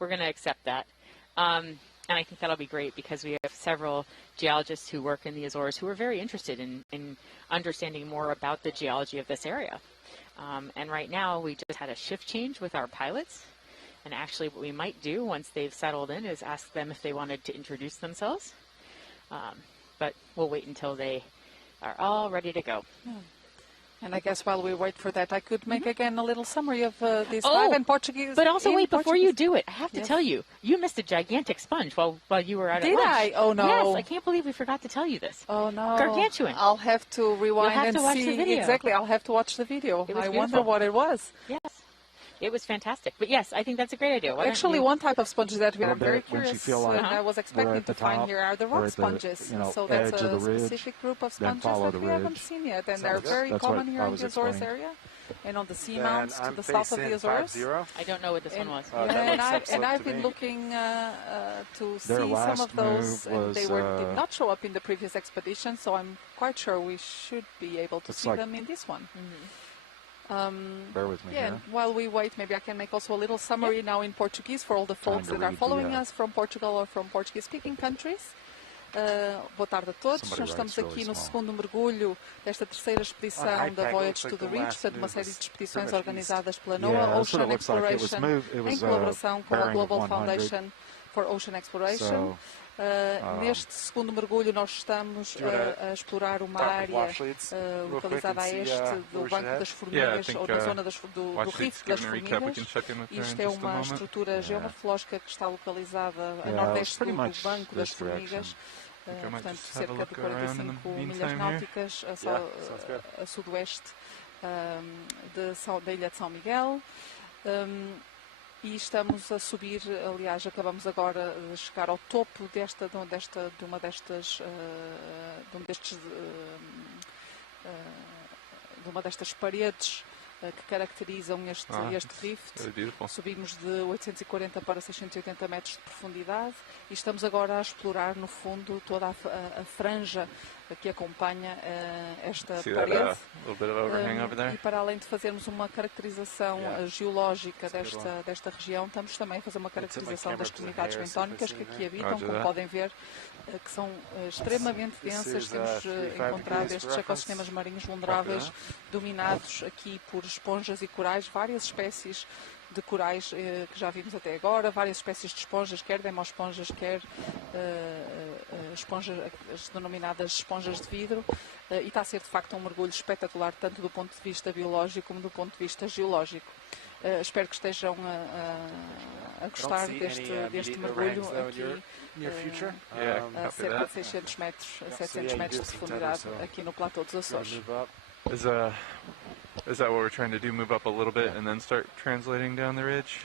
accept that. And I think that'll be great because we have several geologists who work in the Azores who are very interested in understanding more about the geology of this area. And right now, we just had a shift change with our pilots. And actually, what we might do once they've settled in is ask them if they wanted to introduce themselves. But we'll wait until they are all ready to go. And I guess while we wait for that, I could make again a little summary of this dive in Portuguese. But also, wait, before you do it, I have to Yes. tell you, you missed a gigantic sponge while you were out at Did lunch. I? Oh, no. Yes, I can't believe we forgot to tell you this. Oh, no. Gargantuan. I'll have to rewind You'll have and to watch see. the video. Exactly, I'll have to watch the video. It was I wonder beautiful. what it was. Yes. It was fantastic. But yes, I think that's a great idea. Why don't Actually, you- one type of sponges that Well, I'm very that- once you curious feel like and I was we're expecting at the to find top, here are the or rock at the, sponges. you know, So that's edge of a the ridge, specific group of then sponges follow that the we haven't ridge. seen yet. And So they're that's- very that's common what here I in was the Azores explaining. area and on the Then seamounts to I'm the south of the facing Azores. 5-0. I don't know what this one was. And I've been looking to see some last of those, move and they was, did not show up in the previous expedition, so I'm quite sure we should be able to It's see like- them in this one. Bear with me Yeah, here. and while we wait, maybe I can make also a little summary now in Portuguese for all the folks to that are read following the, us from Portugal or from Portuguese-speaking countries. Boa tarde a todos. Somebody Nós estamos writes aqui really no small. segundo mergulho desta terceira expedição On da iPad, Voyage looks to like the the Reach, last portanto uma move série de was expedições pretty much organizadas pela Yeah, NOAA that's what Ocean it looks like. It was Exploration, moved- it em was, colaboração com a bearing Global 100. Foundation for Ocean Exploration. So, Neste segundo mergulho nós estamos a explorar uma talk with área watch leads real quick localizada a and see, este where do we should Banco head? das Yeah, I Formigas, think, ou na zona do Watch Lead's Rift das giving a recap. We Formigas. can check in with her in Isto é just a uma moment. estrutura geomorfológica que está localizada a Yeah, nordeste pretty do much Banco das this direction. Formigas, I might portanto just have a cerca look de around in the 45 milhas meantime here. náuticas sounds good. a sudoeste da ilha de São Miguel. E estamos a subir, aliás, acabamos agora de chegar ao topo de uma destas paredes que caracterizam este rift. Really beautiful. Subimos de 840 para 680 metros de profundidade e estamos agora a explorar, no fundo, toda a franja que acompanha esta See that parede. little bit of overhang over E there? para além de fazermos uma caracterização geológica desta região, estamos também a fazer uma caracterização das comunidades bentónicas que aqui habitam, como podem ver, que são extremamente densas. Temos encontrado estes ecossistemas marinhos vulneráveis dominados aqui por esponjas e corais, várias espécies de corais que já vimos até agora, várias espécies de esponjas, quer demosponjas, quer as denominadas esponjas de vidro, e está a ser de facto um mergulho espetacular, tanto do ponto de vista biológico como do ponto de vista geológico. Espero que estejam a gostar deste mergulho aqui a cerca de 600 metros, 700 metros de profundidade aqui no platô dos Açores. Is that what we're trying to do? Move up a little bit and then start translating down the ridge?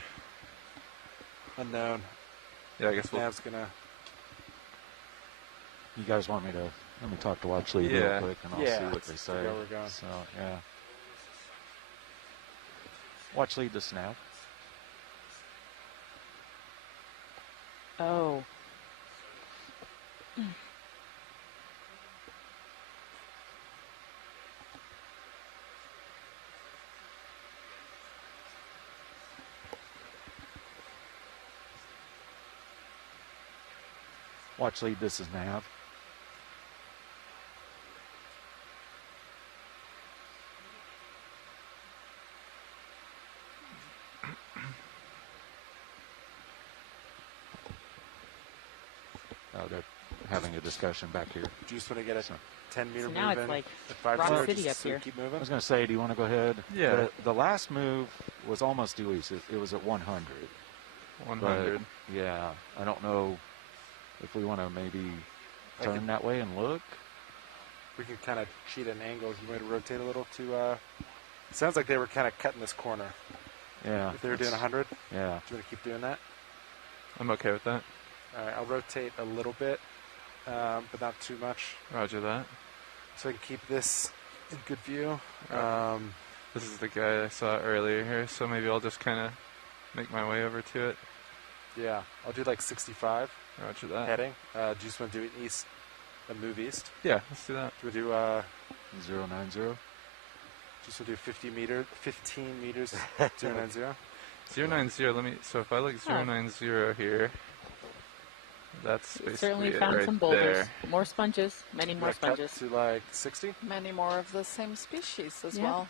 Unknown. Yeah, I guess we'll... Nav's gonna... You guys want me to let me talk to Watch Lead Yeah. real quick, and I'll see what they say. where we're going. So yeah, Watch Lead to snap. Oh. Watch Lead, this is Nav. They're having a discussion back here. Do you just want to get a 10-meter So move now it's in like at 5 Rock zero, City just up so we here. keep I moving? was going to say, do you want to go ahead? Yeah. The last move was almost due east. It was at 100. 100. But, yeah, I don't know if we want to maybe turn that way and look. We can kind of cheat an angle. You might rotate a little to... it sounds like they were kind of cutting this corner. Yeah. If they were doing 100? Yeah. Do you want to keep doing that? I'm okay with that. All right, I'll rotate a little bit, but not too much. Roger that. So I can keep this in good view. This is the guy I saw earlier here, so maybe I'll just kind of make my way over to it. Yeah, I'll do like 65 Roger that. heading. Do you just want to do it east and move east? Yeah, let's do that. Do we do 090? Just to do 15 meters, 090? 090, let me, so if I look 090 here, that's basically Certainly it found right some boulders. there. More sponges, many more sponges. To like 60? Many more of the same species as Yeah. well.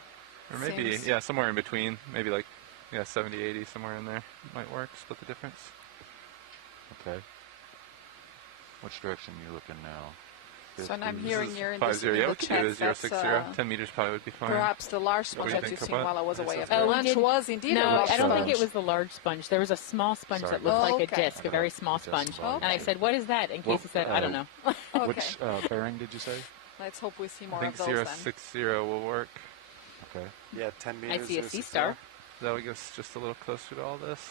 Or maybe, Seems- yeah, somewhere in between. Maybe like, 70, 80, somewhere in there might work, split the difference. Okay. Which direction are you looking now? So and I'm hearing here in 50, the yeah, we could chat do the 060. that's 10 meters probably would be fine. perhaps the large What do sponge you that think you've seen about? while I was away after Oh, we lunch did- was indeed a No, rock I don't think sponge. it was the large sponge. There was a small sponge Sorry. that looked like a Okay. disc, a very small sponge. volume. And I said, what is that? And Casey said, I don't know. Okay. Which bearing did you say? Let's hope we see I more think of those then. 060 will work. Okay. Yeah, 10 I meters. see a 060. sea star. That would get us just a little closer to all this.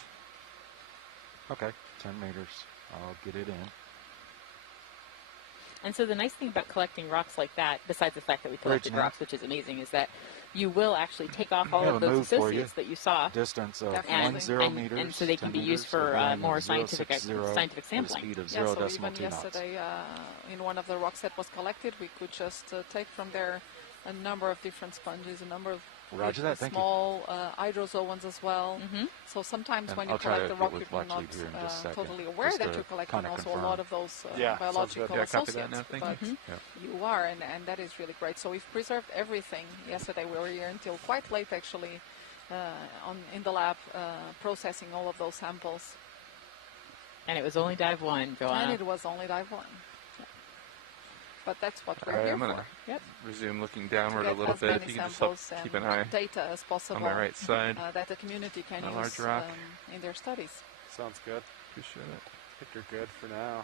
Okay. 10 meters. I'll get it in. And so the nice thing about collecting rocks like that, besides the fact that we collected Bridge, rocks, which is amazing, is that you will actually take off I all have of a those move for you. associates that you saw. Distance of Definitely. 10 meters. And so they can 10 be used meters, for a volume more of scientific 060 scientific with a sampling. speed of Yeah, so 0.2 even knots. yesterday, in one of the rocks that was collected, we could just take from there a number of different sponges, a number of Roger that, thank you. small hydrozoans as well. Mm-hmm. So sometimes And when you I'll try collect to the get rock, with you're Black not Lead here in just a second, totally aware just that to you're collecting kinda also a confirm. lot of those Yeah, sounds biological good. Yeah, copy associates. that now, thank but you. you are, and that is really great. So we've preserved everything. Yesterday we were here until quite late, actually, in the lab, processing all of those samples. And it was only dive one, And Joanna. it was only dive one. But that's what All we're right, here I'm going for. to Yep. resume looking To downward a get little as bit. many If you can just help samples keep an and eye data as possible on my right side. that the community can That large use rock. in their studies. Sounds good. Appreciate it. I think you're good for now.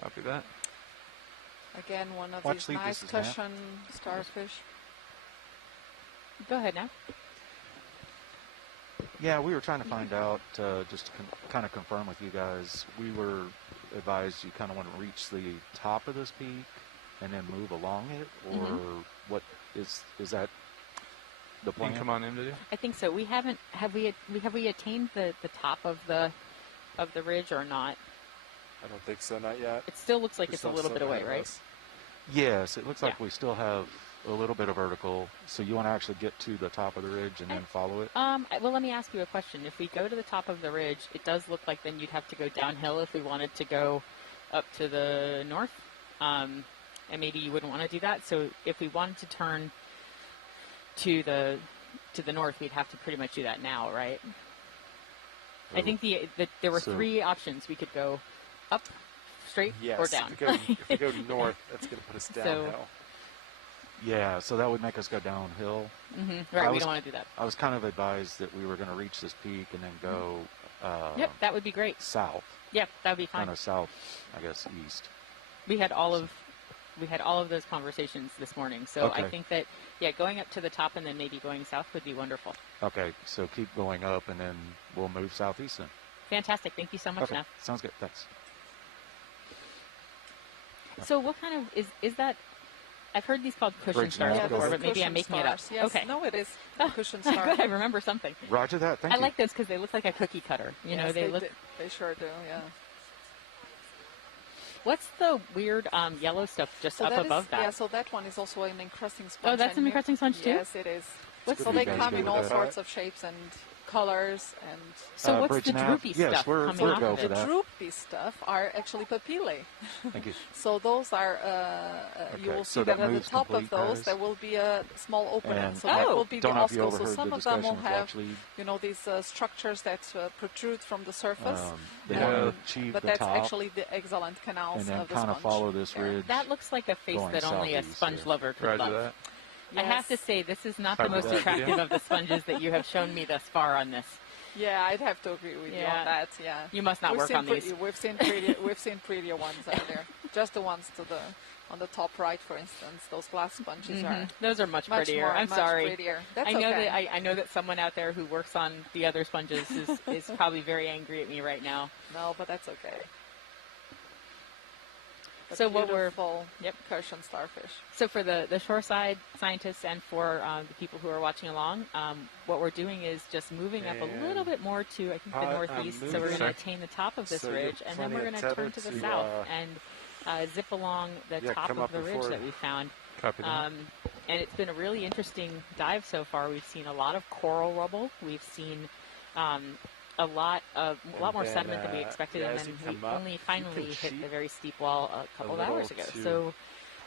Copy that. Again, one of Watch these Lead, nice this is Matt. cushion starfish. Go ahead now. Yeah, we were trying to find out, just to kind of confirm with you guys, we were advised you kind of want to reach the top of this peak and then move along it, or what is that the You plan? can come on in, did you? I think so. We haven't have we attained the top of the ridge or not? I don't think so, not yet. It still looks like We're it's a still little bit away, ahead of right? us. Yes, it looks like Yeah. we still have a little bit of vertical, so you want to actually get to the top of the ridge and then follow it? Well, let me ask you a question. If we go to the top of the ridge, it does look like then you'd have to go downhill if we wanted to go up to the north. And maybe you wouldn't want to do that. So if we wanted to turn to the north, we'd have to pretty much do that now, right? I think there were So- 3 options. We could go up, straight, Yes, or down. if we go north, that's going to put us So- downhill. Yeah, so that would make us go downhill. Right, I we was- don't want to do that. I was kind of advised that we were going to reach this peak and then go Yep, that would be great. south, Yep, that would be fine. kind of south, I guess, east. We had all of those conversations this morning. So I Okay. think that going up to the top and then maybe going south would be wonderful. Okay, so keep going up and then we'll move southeast then. Fantastic. Thank you so much, Okay, Neff. sounds good. Thanks. So what kind of is that? I've heard these called cushion Bridge stars nav, go before, ahead. but maybe I'm making it up. Yes, Okay. no, it is Oh, cushion star. Good, I remember something. Roger that. Thank I you. like those because they look like a cookie cutter. You know, Yes, they look. They sure do. Yeah. What's the weird yellow stuff just So up that is- above that? Yeah, so that one is also an encrusting sponge. Oh, that's in an here. encrusting sponge too? Yes, it is. What's so the they guys come go in with all that? sorts of shapes and colors and. So what's Bridge the nav? droopy Yes, stuff we're coming off go of for it? The that. droopy stuff are actually papillae. Thank you. So those are, you Okay, will so see that that at the moves top complete, of those guys? there will be a small opening. And So that Oh. will be the don't know if you oscles. So overheard some the of them will discussion with have, Watch Lead. you know, these structures that protrude from the surface. They Yeah. want to achieve But the that's top actually the excellent canals and then of the kind of sponge. follow this there. ridge. That looks like a face Going that only a southeast sponge here. lover could Roger love. that. I have to Yes. say, this is not the Copy most that attractive video. of the sponges that you have shown me thus far on this. Yeah, I'd have to agree with you Yeah. on that. Yeah, You must not We've work seen on these. We've seen prettier ones out there. Just the ones on the top right, for instance. Those glass sponges are Those are much prettier. more, I'm much sorry. prettier. That's I know okay. that I know that someone out there who works on the other sponges is probably very angry at me right now. No, but that's okay. A So what we're- beautiful Yep. cushion starfish. So for the shoreside scientists and for the people who are watching along, what we're doing is just moving up a little bit more to, I think, the northeast. So we're going to attain the top of this So you're ridge, and then we're planning going a to turn tether to the to, south. And zip along the top come of up the ridge before- that we found. Copy that. And it's been a really interesting dive so far. We've seen a lot of coral rubble. We've seen a lot more then, sediment than we expected, yeah, and as then you we come up, only you finally can hit cheat the very steep wall a couple of little hours ago. to So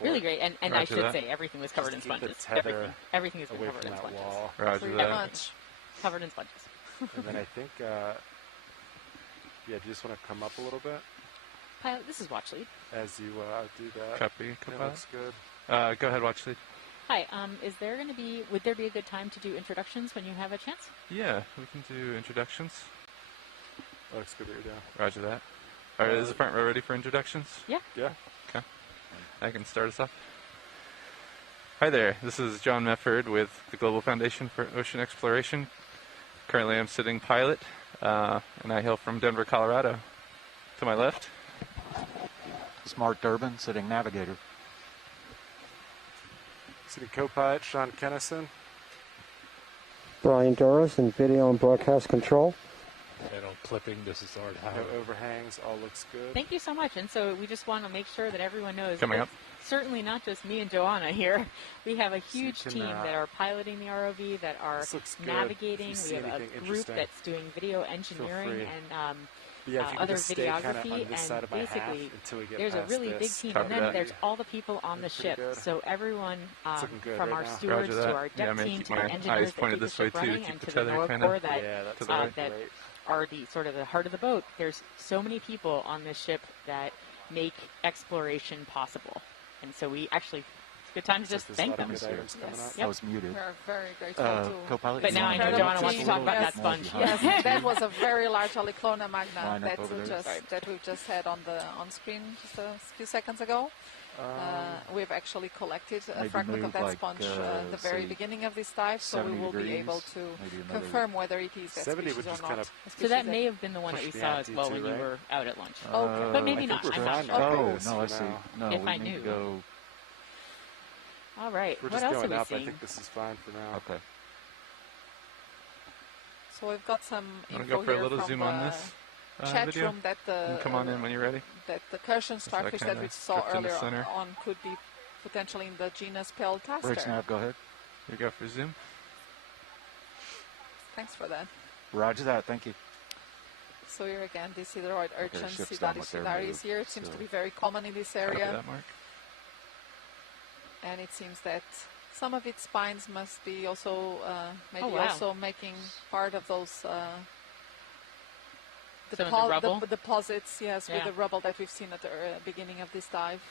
really great. And I Roger should that. say everything was covered in Just keep the sponges. tether Everything has been away covered from in that sponges. wall. Roger Pretty that. much covered in sponges. And then I think, do you just want to come up a little bit Pilot, this is Watch Lead. as you do that? Copy, Yeah, copy. looks good. Go ahead, watch lead. Hi. Would there be a good time to do introductions when you have a chance? Yeah, we can do introductions. Looks good what you're doing. Roger that. All right, is the front row ready for introductions? Yeah. Yeah. Okay. I can start us off. Hi there, this is John Mefford with the Global Foundation for Ocean Exploration. Currently I'm sitting pilot, and I hail from Denver, Colorado. To my left. It's Mark Durbin, sitting navigator. City co-pilot Sean Kennison. Brian Doris in video and broadcast control. And on clipping, this is Art No Howard. overhangs, all looks good. Thank you so much. And so we just want to make sure that everyone knows Coming that up. it's certainly not just me and Joanna here. We have a huge can, team that are piloting the ROV, that are This looks good. navigating. If you We see have a anything group interesting, that's doing video engineering free. and Yeah, if you could other just stay kinda videography. on this side And of my half basically, until we get there's a past really this. big team. Copy And then that. there's all the people on the Looks pretty ship. good. So everyone It's looking good from right our now. stewards Roger to that. our Yeah, deck I'm gonna team keep to my the eyes engineers that pointed keep the this way ship too, to running keep and the to the tether North kinda- Core that Yeah, that's to the right. that great. are the sort of the heart of the boat. There's so many people on this ship that make exploration possible, and so we actually, it's a good time to just There's thank a lot them. of good items coming Yes. up. Yep. I was muted. We're very grateful to. Co-pilot, But you now wanna I know go Joanna just wants a to talk little about that bit more sponge. behind Yes, you? that was a very large Aliclona magna Line up that over there. we've just had on screen just a few seconds ago. We've actually collected a Maybe fragment of move that like, sponge at the very say, beginning of this dive, so we 70 will be degrees, able to maybe another confirm whether it is that 70 species would or just not. kind of A So species that may have been the one that we push saw the as well when altitude, you right? were out at lunch. Okay. But maybe I not. think I'm we're not fine sure. now. Oh, This no, for I see. now. No, If we I need knew. to go. All right. We're What just else are going we up. I seeing? think this is fine for now. Okay. So we've got some Want to info go for a here little from zoom the on this chat video? room that You can come on in when you're ready. that the Curtian Just so I starfish that kinda we saw drift in the earlier center. on could be potentially in the genus Bridge Peltaster. nav, go ahead. Here we go for zoom. Thanks for that. Roger that, thank you. So here again, the sideroid urchin, ship's done Sidaris with their sidaris move, here. It seems so- to be very common in this Copy area. that, Mark. And it seems that some of its spines must be also maybe Oh, wow. also making part of those Some of the rubble? deposits, yes, with Yeah. the rubble that we've seen at the beginning of this dive.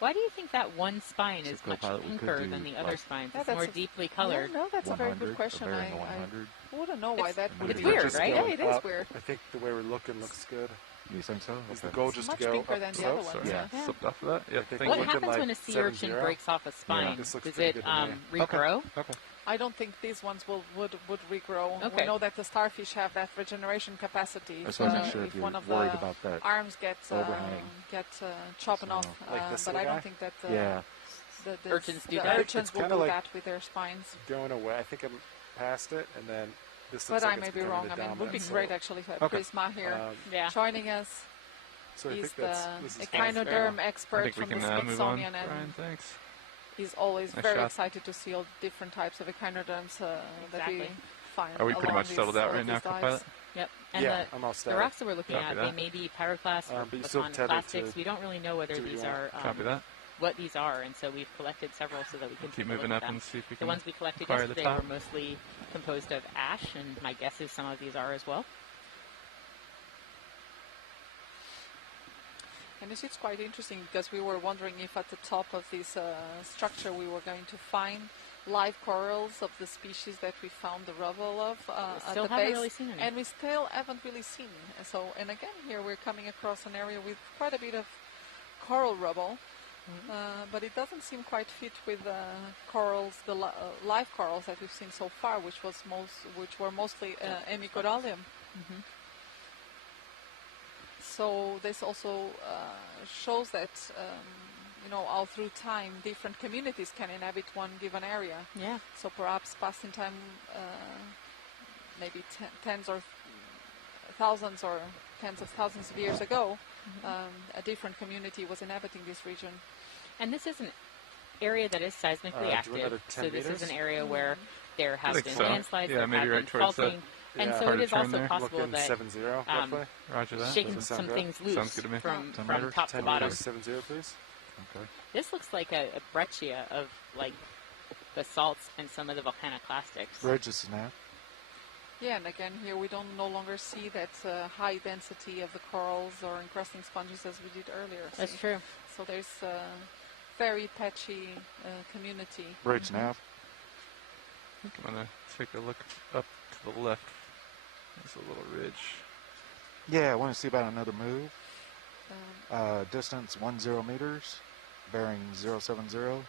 Why do you think that one spine is much Co-pilot, we could pinker do, than the like, other spines? Yeah, It's that's more a- deeply colored. Yeah, no, that's a very good 100, question. a I bearing 100. wouldn't know why that would It's be. weird, Just right? go Yeah, it is up. weird. I think the way we're looking looks good. You think so? Is the Okay. goal It's just much to go pinker up? than the Oh, other sorry. ones. Yeah. Yeah. Slipped off of that. Yep. I think Thank What you. looking happens like when a sea urchin 7-0? breaks off a spine? This looks Does pretty it good to me. regrow? Okay. I don't think these ones would regrow. Okay. We know that the starfish have that regeneration capacity. I just wasn't sure if if you're one of worried the about that arms get overhang. chopping So, off, like this but little I don't guy? think that Yeah. the Urchins do the that? urchins It's will kinda do like- that with their spines. Going away. I think I'm past it, and then this But looks I like may it's be becoming wrong. the I mean, it would be dominant, great so- actually to have Okay. Prisma here Yeah. joining us. So I He's think that's the this is fine. echinoderm I expert think we from the can move on. Smithsonian, Brian, and thanks. he's always Nice very shot. excited to see all different types of echinoderms that we Exactly. find. Are we pretty along much settled these- out all right of now, these dives. co-pilot? Yep. And Yeah, the, I'm all the set. rocks that we're looking Copy at, that. they may be pyroclasts or but you still baton tethered plastics. to We don't really know whether do what you these want. are Copy that. what these are, and so we've collected several so that we can Keep take a moving look up at them. and see if we The can ones we collected acquire the yesterday were top. mostly composed of ash, and my guess is some of these are as well. And you see, it's quite interesting because we were wondering if at the top of this structure we were going to find live corals of the species that we found the rubble of at Still the haven't base, really seen any. and we still haven't really seen. So, and again, here we're coming across an area with quite a bit of coral rubble, but it doesn't seem quite fit with corals, the live corals that we've seen so far, which were mostly Hemicorallium. So this also shows that all through time different communities can inhabit one given area. Yeah. So perhaps passing time, maybe tens or thousands or tens of thousands of years ago, a different community was inhabiting this region. And this is an area that is seismically active. So this is an area where there have been landslides, there have been faulting, and so it is also possible that 7-0, roughly. Roger that. shaking some things loose Sounds good to me. from top to bottom. 7-0, please. Okay. This looks like a breccia of like basalts and some of the volcaniclastics. Bridge is now. Yeah, and again here we don't no longer see that high density of the corals or encrusting sponges as we did earlier. That's true. So there's a very patchy community. Bridge nav. I think I'm going to take a look up to the left. There's a little ridge. Yeah, I want to see about another move. Distance 10 meters, bearing 070,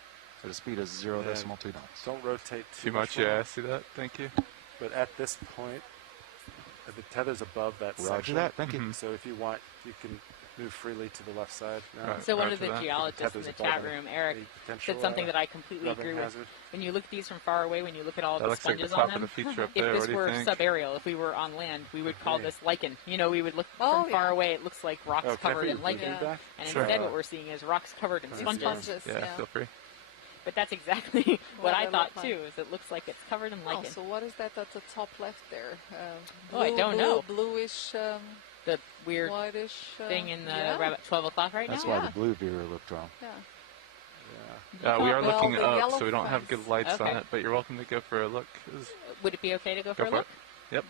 at a speed of 0.2 knots. Don't rotate too much. Yeah, I see that. Thank you. But at this point, the tether's above that Roger section. that. Thank you. So if you want, you can move freely to the left side. Now. So one of the geologists in the chat room, Eric, said something that I completely agree with. When you look at these from far away, when you look at all the sponges on them, if this were subaerial, if we were on land, we would call this lichen. You know, we would look from far away, it looks like rocks covered in lichen. And instead what we're seeing is rocks covered in sponges. Yeah, feel free. But that's exactly what I thought too, is it looks like it's covered in lichen. Oh, so what is that at the top left there? I don't know. Bluish... the weird whitish thing in the right at 12 o'clock right That's now? why the blue beer looked wrong. Yeah. We are looking up, so we don't have good lights on it, but you're welcome to go for a look. Would it be okay to go for a look? Yep.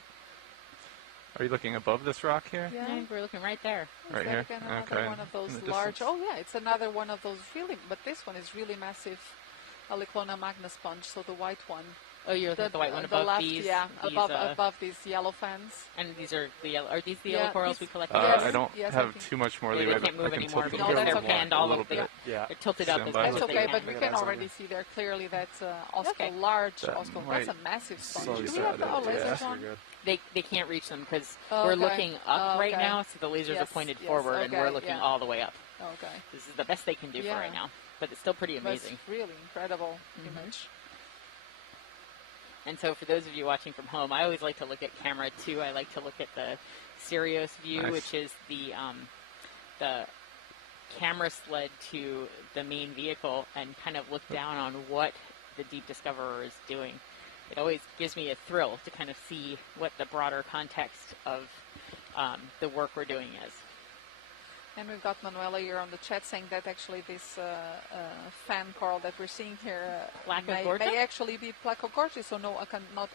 Are you looking above this rock here? Yeah, we're looking right there. Right here? Okay. One of those large... Oh, yeah, it's another one of those really... But this one is really massive Aliclona magna sponge, so the white one. Oh, you're looking at the white one above left, these? Yeah, these, above these yellow fans. And these are the yellow... Are these the yellow corals we collected? I don't have too much more leeway. They can't move anymore because no, they're panned all over. They're tilted up as much as That's they okay, can. but we can already see there clearly that large Osco. That's a massive sponge. Do we have the lasers on? They can't reach them because we're looking up right now, so the lasers are pointed forward, and we're looking all the way up. Okay. This is the best they can do for right now, but it's still pretty amazing. That's really incredible image. And so for those of you watching from home, I always like to look at camera 2. I like to look at the Sirius view, which is the camera sled to the main vehicle, and kind of look down on what the Deep Discoverer is doing. It always gives me a thrill to kind of see what the broader context of the work we're doing is. And we've got Manuela here on the chat saying that actually this fan coral that we're seeing here may actually be Placogorgia, so not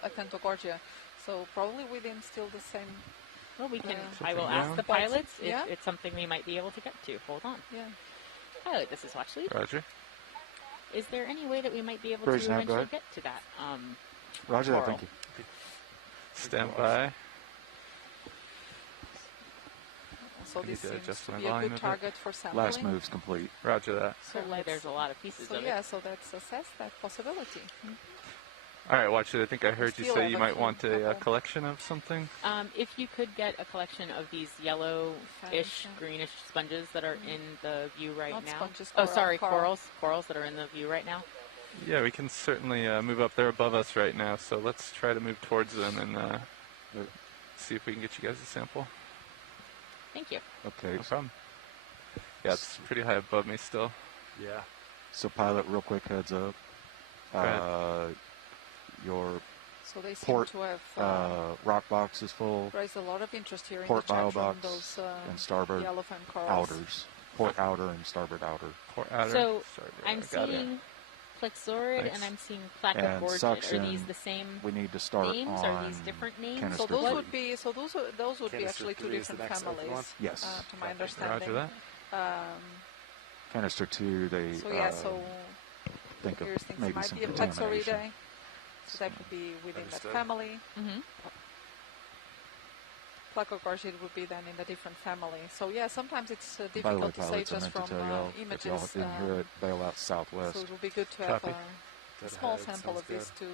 Acanthogorgia. So probably within still the same... Well, we can. I will ask the pilots if it's something we might be able to get to. Hold on. Yeah. Pilot, this is Watchlead. Roger. Is there any way that we might be able to eventually get to that? Roger that, thank you. Stand by. So this seems to be a good target for sampling. Last move's complete. Roger that. Certainly there's a lot of pieces of it. Yeah, so let's assess that possibility. All right, Watchlead, I think I heard you say you might want a collection of something. If you could get a collection of these yellowish, greenish sponges that are in the view right now. Sponges, corals that are in the view right now. Yeah, we can certainly move up. They're above us right now, so let's try to move towards them and see if we can get you guys a sample. Thank you. Okay. No problem. Yeah, it's pretty high above me still. Yeah. So, pilot, real quick heads up. Your so they seem port to have rock box is full. There's a lot of interest here port in the bio chat room, box those and starboard yellowfin corals. outers. Port outer and starboard outer. Port outer. So I'm seeing plexaurid and I'm seeing placogorgid. Are these the same we need to start names? On Are these different names? So those would be actually two different families. Yes. To my understanding. Roger that. Canister 2, they think of maybe might some be a contamination. Plexauridae. So that would be within that family. Placogorgid would be then in a different family. So yeah, sometimes it's difficult to say just from images. If y'all didn't hear it, bail out southwest. So it would be good to have a small sample of these two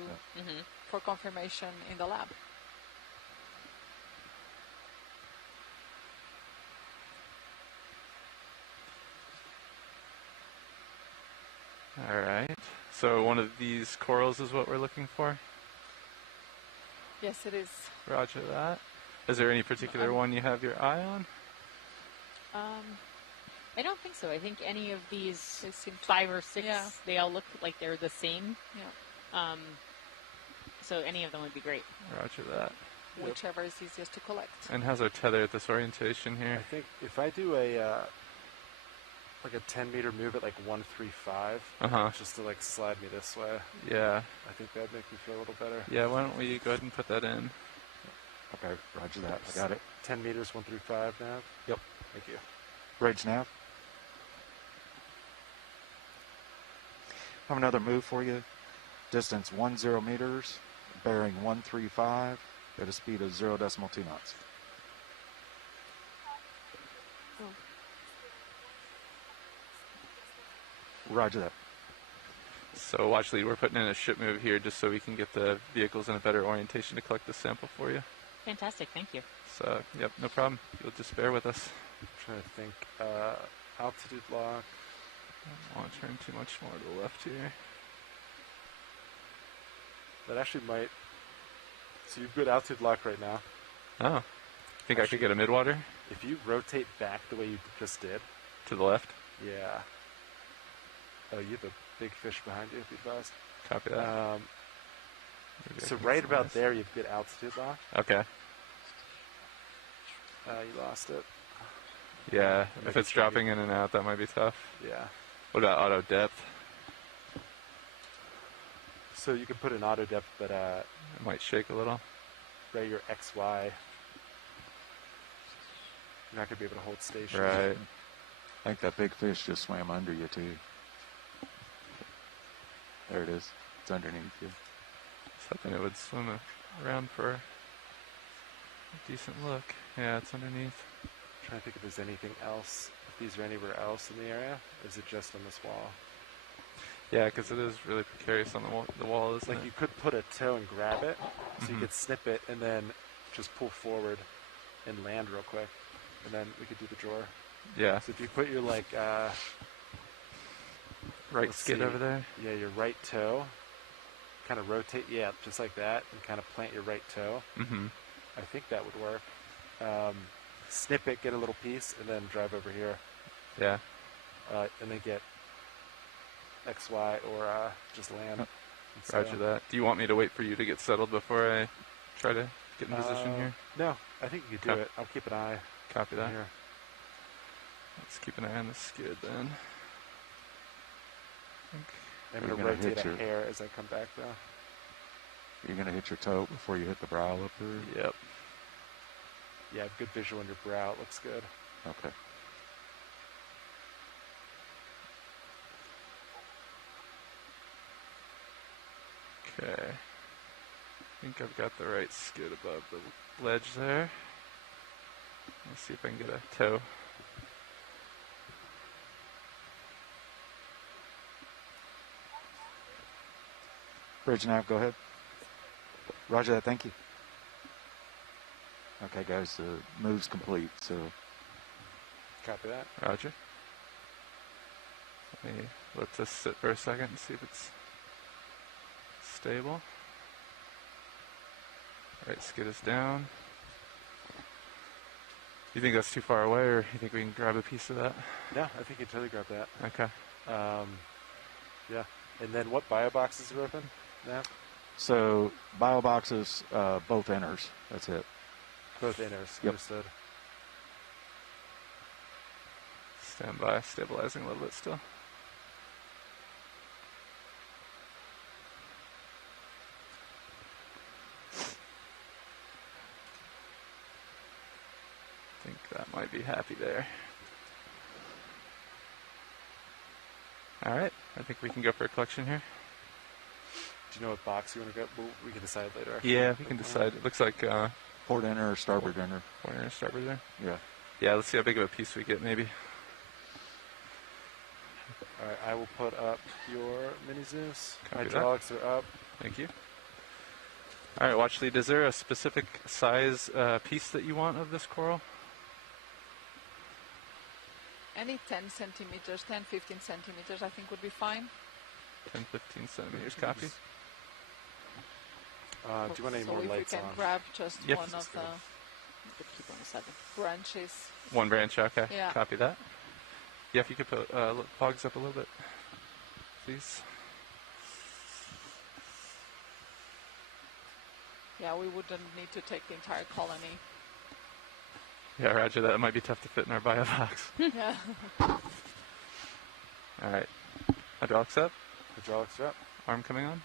for confirmation in the lab. All right. So one of these corals is what we're looking for? Yes, it is. Roger that. Is there any particular one you have your eye on? I don't think so. I think any of these 5 or 6, they all look like they're the same. Yeah. So any of them would be great. Roger that. Whichever is easiest to collect. And how's our tether at this orientation here? I think if I do a like a 10-meter move at like 135, just to like slide me this way. Yeah. I think that'd make me feel a little better. Yeah, why don't we go ahead and put that in? Okay, roger that. I got it. 10 meters, 135 nav? Yep. Thank you. Bridge nav. I have another move for you. Distance 10 meters, bearing 135 at a speed of 0.2 knots. Roger that. So watch lead, we're putting in a ship move here just so we can get the vehicles in a better orientation to collect the sample for you. Fantastic, thank you. So, yep, no problem. You'll just bear with us. I'm trying to think. Altitude lock. I don't want to turn too much more to the left here. That actually might... So you've good altitude lock right now. Oh. Think I could get a midwater? If you rotate back the way you just did. To the left? Yeah. Oh, you have a big fish behind you if you bust. Copy that. So right about there you have good altitude lock. Okay. You lost it. Yeah, if it's dropping in and out, that might be tough. Yeah. What about auto depth? So you can put an auto depth, but it might shake a little. Right, your XY. You're not gonna be able to hold station. Right. I think that big fish just swam under you too. There it is. It's underneath you. I was hoping it would swim around for a decent look. Yeah, it's underneath. I'm trying to think if there's anything else. If these are anywhere else in the area, or is it just on this wall? Yeah, because it is really precarious on the wall, isn't like it? you could put a toe and grab it, so you could snip it and then just pull forward and land real quick, and then we could do the drawer. Yeah. So if you put your like right skid over there. Yeah, your right toe. Kind of rotate, yeah, just like that, and kind of plant your right toe. Mm-hmm. I think that would work. Snip it, get a little piece, and then drive over here. Yeah. And then get XY or just land. Roger that. Do you want me to wait for you to get settled before I try to get in position here? No, I think you can do it. I'll keep an eye. Copy that. Here. Let's keep an eye on the skid then. I'm going to rotate a hair as I come back though. You're going to hit your toe before you hit the brow up there? Yep. Yeah, good visual on your brow. It looks good. Okay. Okay. I think I've got the right skid above the ledge there. Let's see if I can get a toe. Bridge nav, go ahead. Roger that, thank you. Okay, guys, the move's complete, so. Copy that. Roger. Let me let this sit for a second and see if it's stable. Right, skid is down. You think that's too far away, or you think we can grab a piece of that? Yeah, I think you can totally grab that. Okay. Yeah. And then what bio boxes are open now? So, bio boxes, both inners. That's it. Both inners. Yep. Understood. Stand by, stabilizing a little bit still. I think that might be happy there. All right, I think we can go for a collection here. Do you know what box you want to go? Well, we can decide later. Actually. Yeah, we can decide. It looks like port inner or starboard inner. Port inner, starboard there. Yeah. Yeah, let's see how big of a piece we get, maybe. All right, I will put up your mini Zeus. Copy Hydraulics are up. Thank you. All right, watch lead. Is there a specific size piece that you want of this coral? Any 10 centimeters, 10, 15 centimeters, I think would be fine. 10, 15 centimeters, copy. Do you want any more lights So if we can on? grab just Yep. one of the... branches. One branch, okay. Yeah. Copy that. Yeah, if you could put logs up a little bit, please. Yeah, we wouldn't need to take the entire colony. Yeah, roger that. It might be tough to fit in our bio box. Yeah. All right. Hydraulics up. Hydraulics up. Arm coming on.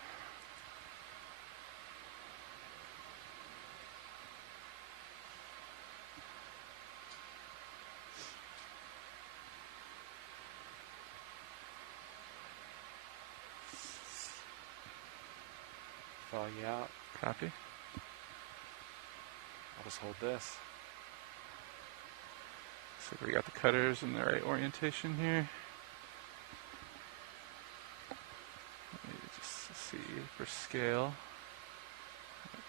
Falling out. Copy. I'll just hold this. So we got the cutters in the right orientation here. Maybe just see for scale.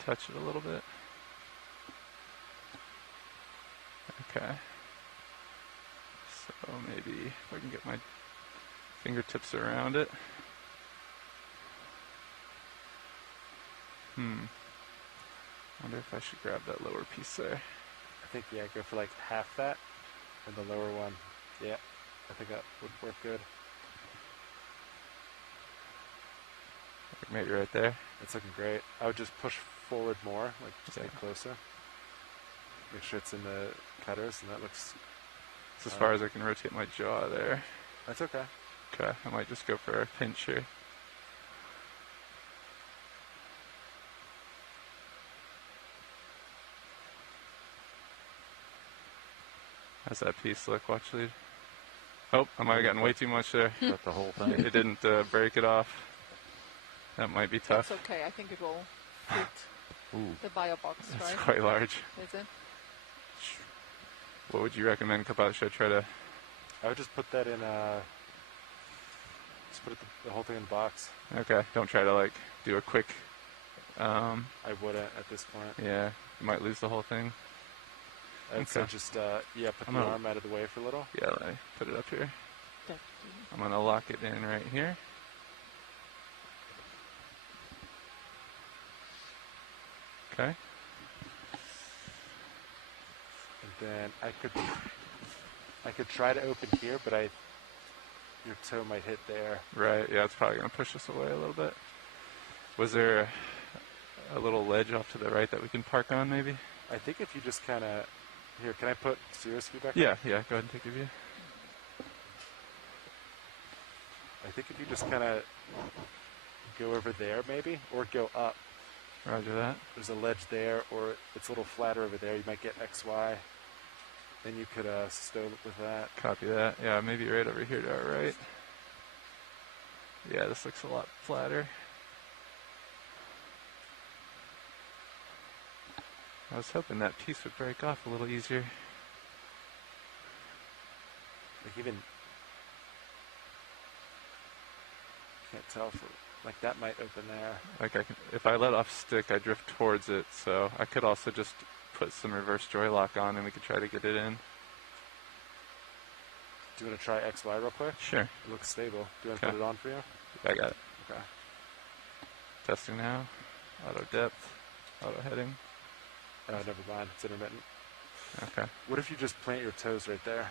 Touch it a little bit. Okay. So maybe if I can get my fingertips around it. Wonder if I should grab that lower piece there. I think, yeah, go for like half that and the lower one. Yeah, I think that would work good. Maybe right there. It's looking great. I would just push forward more, like just get closer. Make sure it's in the cutters, and that looks... It's as far as I can rotate my jaw there. That's okay. Okay, I might just go for a pinch here. How's that piece look? Watch lead. Oh, I might have gotten way too much there. Got the whole thing. It didn't break it off. That might be tough. That's okay. I think it will fit the bio box, It's right? quite large. Is it? What would you recommend, Kapal? Should I try to... I would just put that in just put the whole thing in the box. Okay, don't try to like do a quick... I wouldn't at this point. Yeah, you might lose the whole thing. I'd say just, yeah, put the arm out of the way for a little. Yeah, let me put it up here. I'm going to lock it in right here. Okay. And then I could try to open here, but your toe might hit there. Right, yeah, it's probably going to push us away a little bit. Was there a little ledge off to the right that we can park on, maybe? I think if you just kind of... Here, can I put Sirius view back Yeah, on? yeah, go ahead and take a view. I think if you just kind of go over there, maybe, or go up. Roger that. There's a ledge there, or it's a little flatter over there. You might get XY. Then you could stow it with that. Copy that. Yeah, maybe right over here to our right. Yeah, this looks a lot flatter. I was hoping that piece would break off a little easier. Like even... Can't tell for... Like that might open there. Like I can, if I let off stick, I drift towards it, so I could also just put some reverse joy lock on and we could try to get it in. Do you want to try XY real quick? Sure. It looks stable. Do you want to put it on for you? I got it. Okay. Testing now. Auto depth. Auto heading. Oh, never mind. It's intermittent. Okay. What if you just plant your toes right there?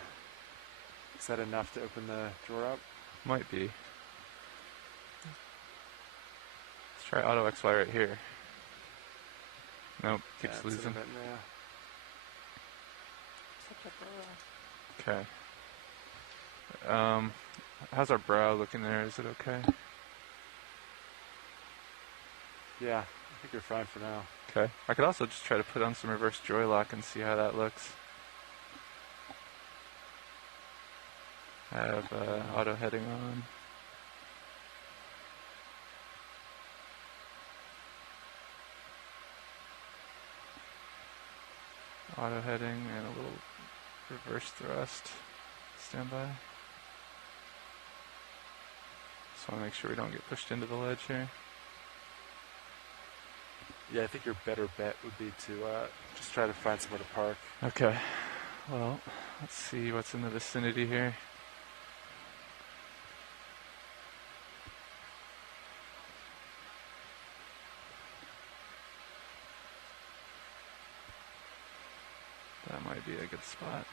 Is that enough to open the drawer up? Might be. Let's try auto XY right here. Nope, keeps it's losing. intermittent, yeah. Okay. How's our brow looking there? Is it okay? Yeah, I think you're fine for now. Okay. I could also just try to put on some reverse joy lock and see how that looks. I have auto heading on. Auto heading and a little reverse thrust. Stand by. Just want to make sure we don't get pushed into the ledge here. Yeah, I think your better bet would be to just try to find somewhere to park. Okay. Well, let's see what's in the vicinity here. That might be a good spot.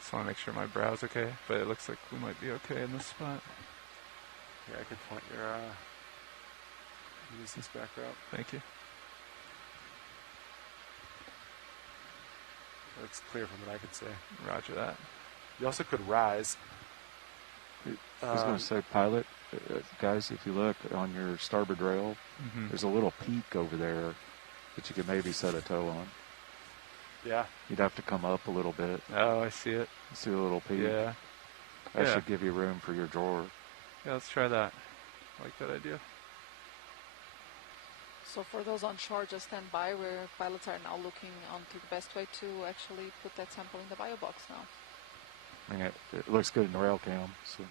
Just want to make sure my brow's okay, but it looks like we might be okay in this spot. Yeah, I could point your, use this back route. Thank you. Looks clear from what I could see. Roger that. You also could rise. I was going to say, pilot, guys, if you look on your starboard rail, there's a little peak over there that you could maybe set a tow on. Yeah. You'd have to come up a little bit. Oh, I see it. See a little peak? Yeah. That should give you room for your drawer. Yeah, let's try that. I like that idea. So for those on shore, just stand by where pilots are now looking onto the best way to actually put that sample in the bio box now. I mean, it looks good in the rail cam. So.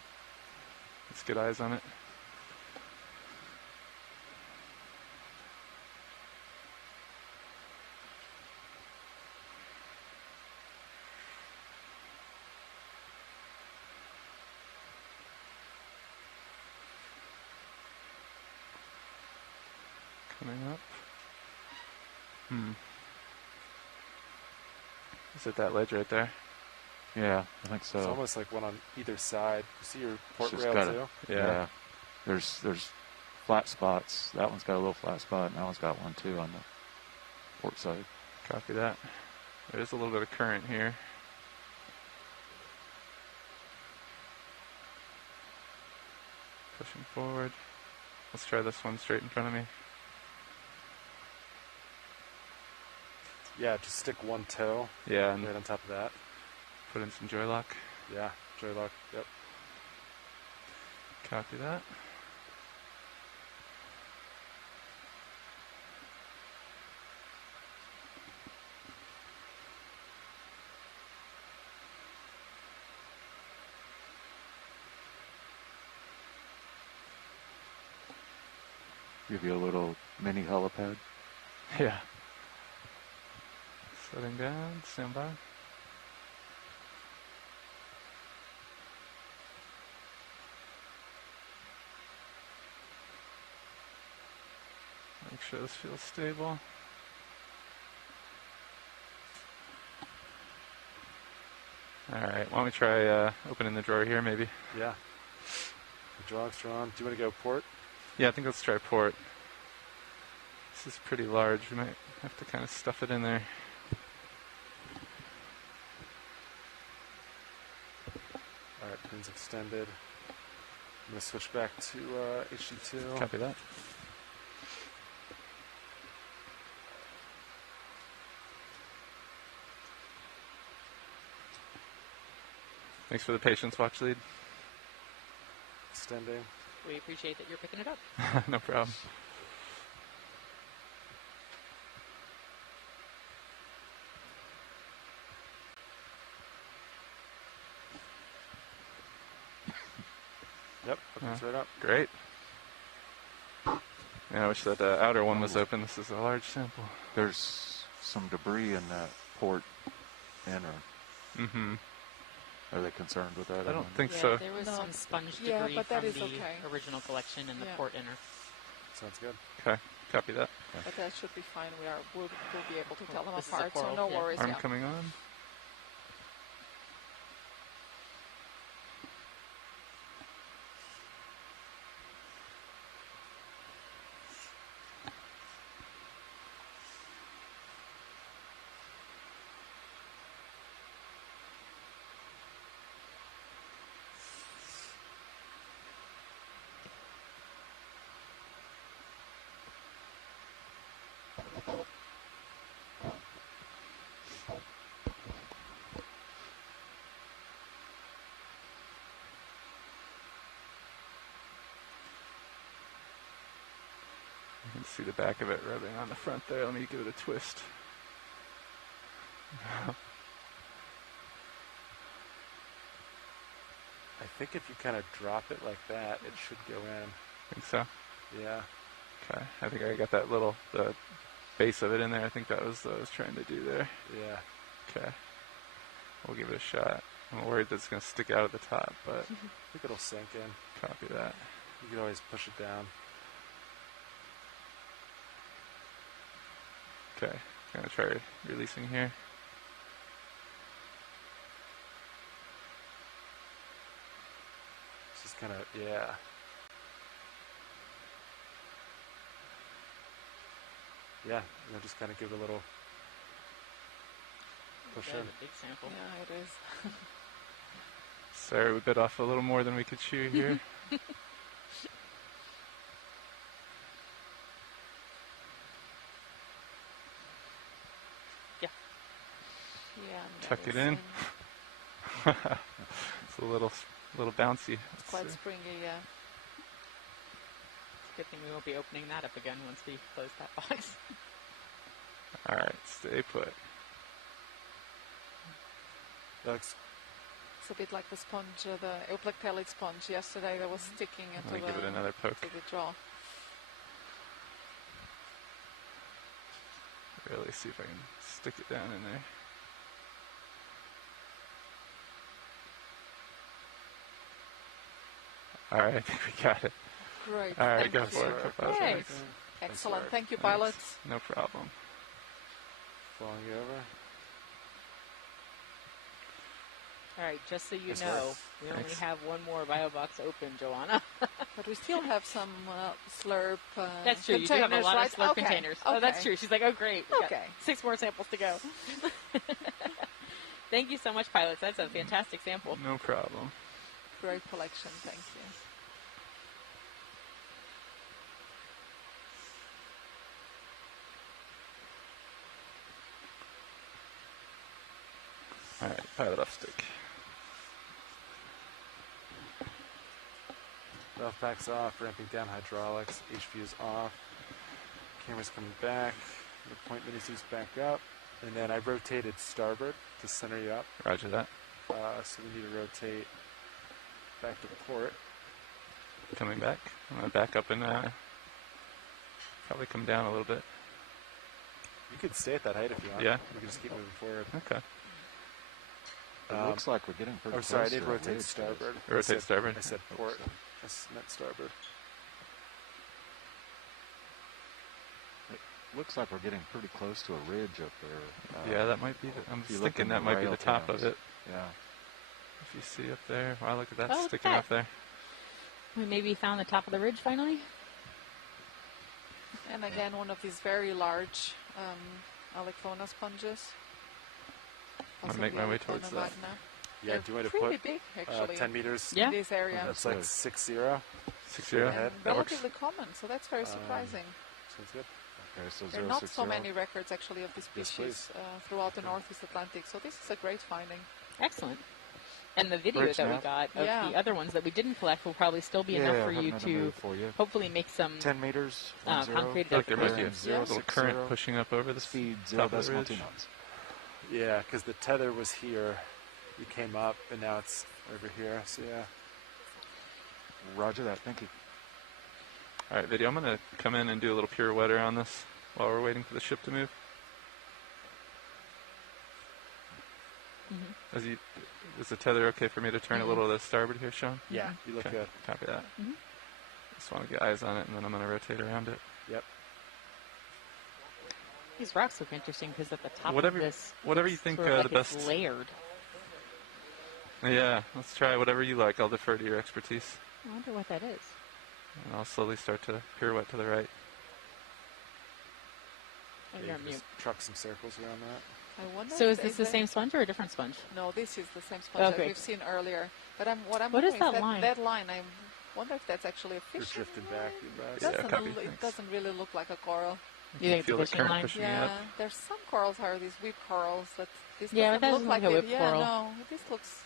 Let's get eyes on it. Coming up. Is it that ledge right there? Yeah, I think so. It's almost like one on either side. You see your port It's rail got too? Yeah. There's flat spots. That one's got a little flat spot, and that one's got one too on the port side. Copy that. There's a little bit of current here. Pushing forward. Let's try this one straight in front of me. Yeah, just stick one toe. Yeah, and right on top of that. Put in some joy lock. Yeah, joy lock. Yep. Copy that. Give you a little mini helipad. Yeah. Setting down, stand by. Make sure this feels stable. Alright, why don't we try opening the drawer here maybe? Yeah. The draw's drawn. Do you want to go port? Yeah, I think let's try port. This is pretty large. We might have to kind of stuff it in there. Alright, pins extended. I'm going to switch back to HD2. Copy that. Thanks for the patience, watch lead. Extending. We appreciate that you're picking it up. No problem. Yep, opens right up. Great. Yeah, I wish that outer one was open. This is a large sample. There's some debris in that port inner. Mm-hmm. Are they concerned with that? I don't think Yeah, so. there was some sponge Yeah, debris but that from is the okay. original collection in the Yeah. port inner. Sounds good. Okay, copy that. But that should be fine. We'll be able to tell them This is a apart, so coral, no yeah. worries. Arm Yeah. coming on. You can see the back of it rubbing on the front there. Let me give it a twist. I think if you kind of drop it like that, it should go in. Think so? Yeah. Okay, I think I got that little, the base of it in there. I think that was what I was trying to do there. Yeah. Okay, we'll give it a shot. I'm worried that it's going to stick out at the top, but I think it'll sink in. copy that. You can always push it down. Okay, gonna try releasing here. Just kind of, yeah. Yeah, just kind of give it a little push in. A big sample. Yeah, it is. Sorry, we bit off a little more than we could chew here. Yeah. Yeah. Tuck it in. It's a little bouncy. It's quite springy, yeah. Good thing we won't be opening that up again once we close that box. All right, stay put. It's a bit like the sponge, the euplectellic sponge yesterday that was sticking into Let me give it another poke. to the jaw. Really see if I can stick it down in there. All right, I think we got it. Great. All right, Thank go you, for it. sir. Papa. Great. Excellent. Thank you, pilots. No problem. Falling over. All right, just so you Nice know, work. we only Thanks. have one more bio box open, Joanna. But we still have some slurp That's true. You do have a containers, lot right? of slurp Okay. containers. Okay. Oh, that's true. She's like, oh, great. We got Okay. 6 more samples to go. Thank you so much, pilots. That's a fantastic sample. No problem. Great collection. Thank you. All right, pilot off stick. Valve pack's off, ramping down hydraulics, HV's off, camera's coming back, the point mini-suit's back up, and then I rotated starboard to center you up. Roger that. So we need to rotate back to port. Coming back. I'm going to back up and probably come down a little bit. You could stay at that height if you want. Yeah. We can just keep moving forward. Okay. It looks like we're getting pretty Oh, sorry, I close did to rotate ridge. starboard. Rotate starboard. I said port. I meant starboard. It looks like we're getting pretty close to a ridge up there. Yeah, that might be. I'm if you look thinking in that the might be rail the top cams. of it. Yeah. If you see up there, wow, look at that Oh, look at sticking that. up there. We maybe found the top of the ridge finally. And again, one of these very large Aleclona sponges. I'm gonna make my way towards Aleclona that. magna. Yeah, They're do you want to pretty put big, actually, 10 meters in this area. That's like 6-0. 6-0. Ahead. And That works. relatively common, so that's very surprising. Sounds good. Okay, so There are not so many records actually of this Yes, species throughout the Northeast Atlantic, so this is a great finding. Excellent. And the video Bridge that we nav. got of Yeah. the other ones that we didn't collect will probably still be enough for you to hopefully make some 10 meters, concrete I feel like there might be a zero, little 6, current 0. pushing up over the Speed top of the 0.2 ridge. knots. Yeah, because the tether was here. We came up, and now it's over here. So yeah. Roger that. Thank you. All right, video. I'm gonna come in and do a little pirouette on this while we're waiting for the ship to move. Is the tether okay for me to turn a little to the starboard here, Sean? Yeah, you look Okay, good. Copy that. Just want to get eyes on it, and then I'm gonna rotate around it. Yep. These rocks look interesting because at the top Whatever- of this, whatever you it's think, sort of the like best- it's layered. Yeah, let's try whatever you like. I'll defer to your expertise, I wonder what that is. and I'll slowly start to pirouette to the right. Oh, Yeah, you're you on can mute. just truck some circles around that. I wonder So if is this the same sponge or a different sponge? No, this is the same sponge that Okay. we've seen earlier. But what What is wondering that line? That line, I wonder if that's actually a We're fish. drifting back. It Yeah, doesn't, copy. it Thanks. doesn't really look like a coral. You think it's a Feel the fishing current line? pushing me Yeah, up. there's some corals are these whip corals that this Yeah, but doesn't that look doesn't like look like a it. whip Yeah, coral. no, this looks.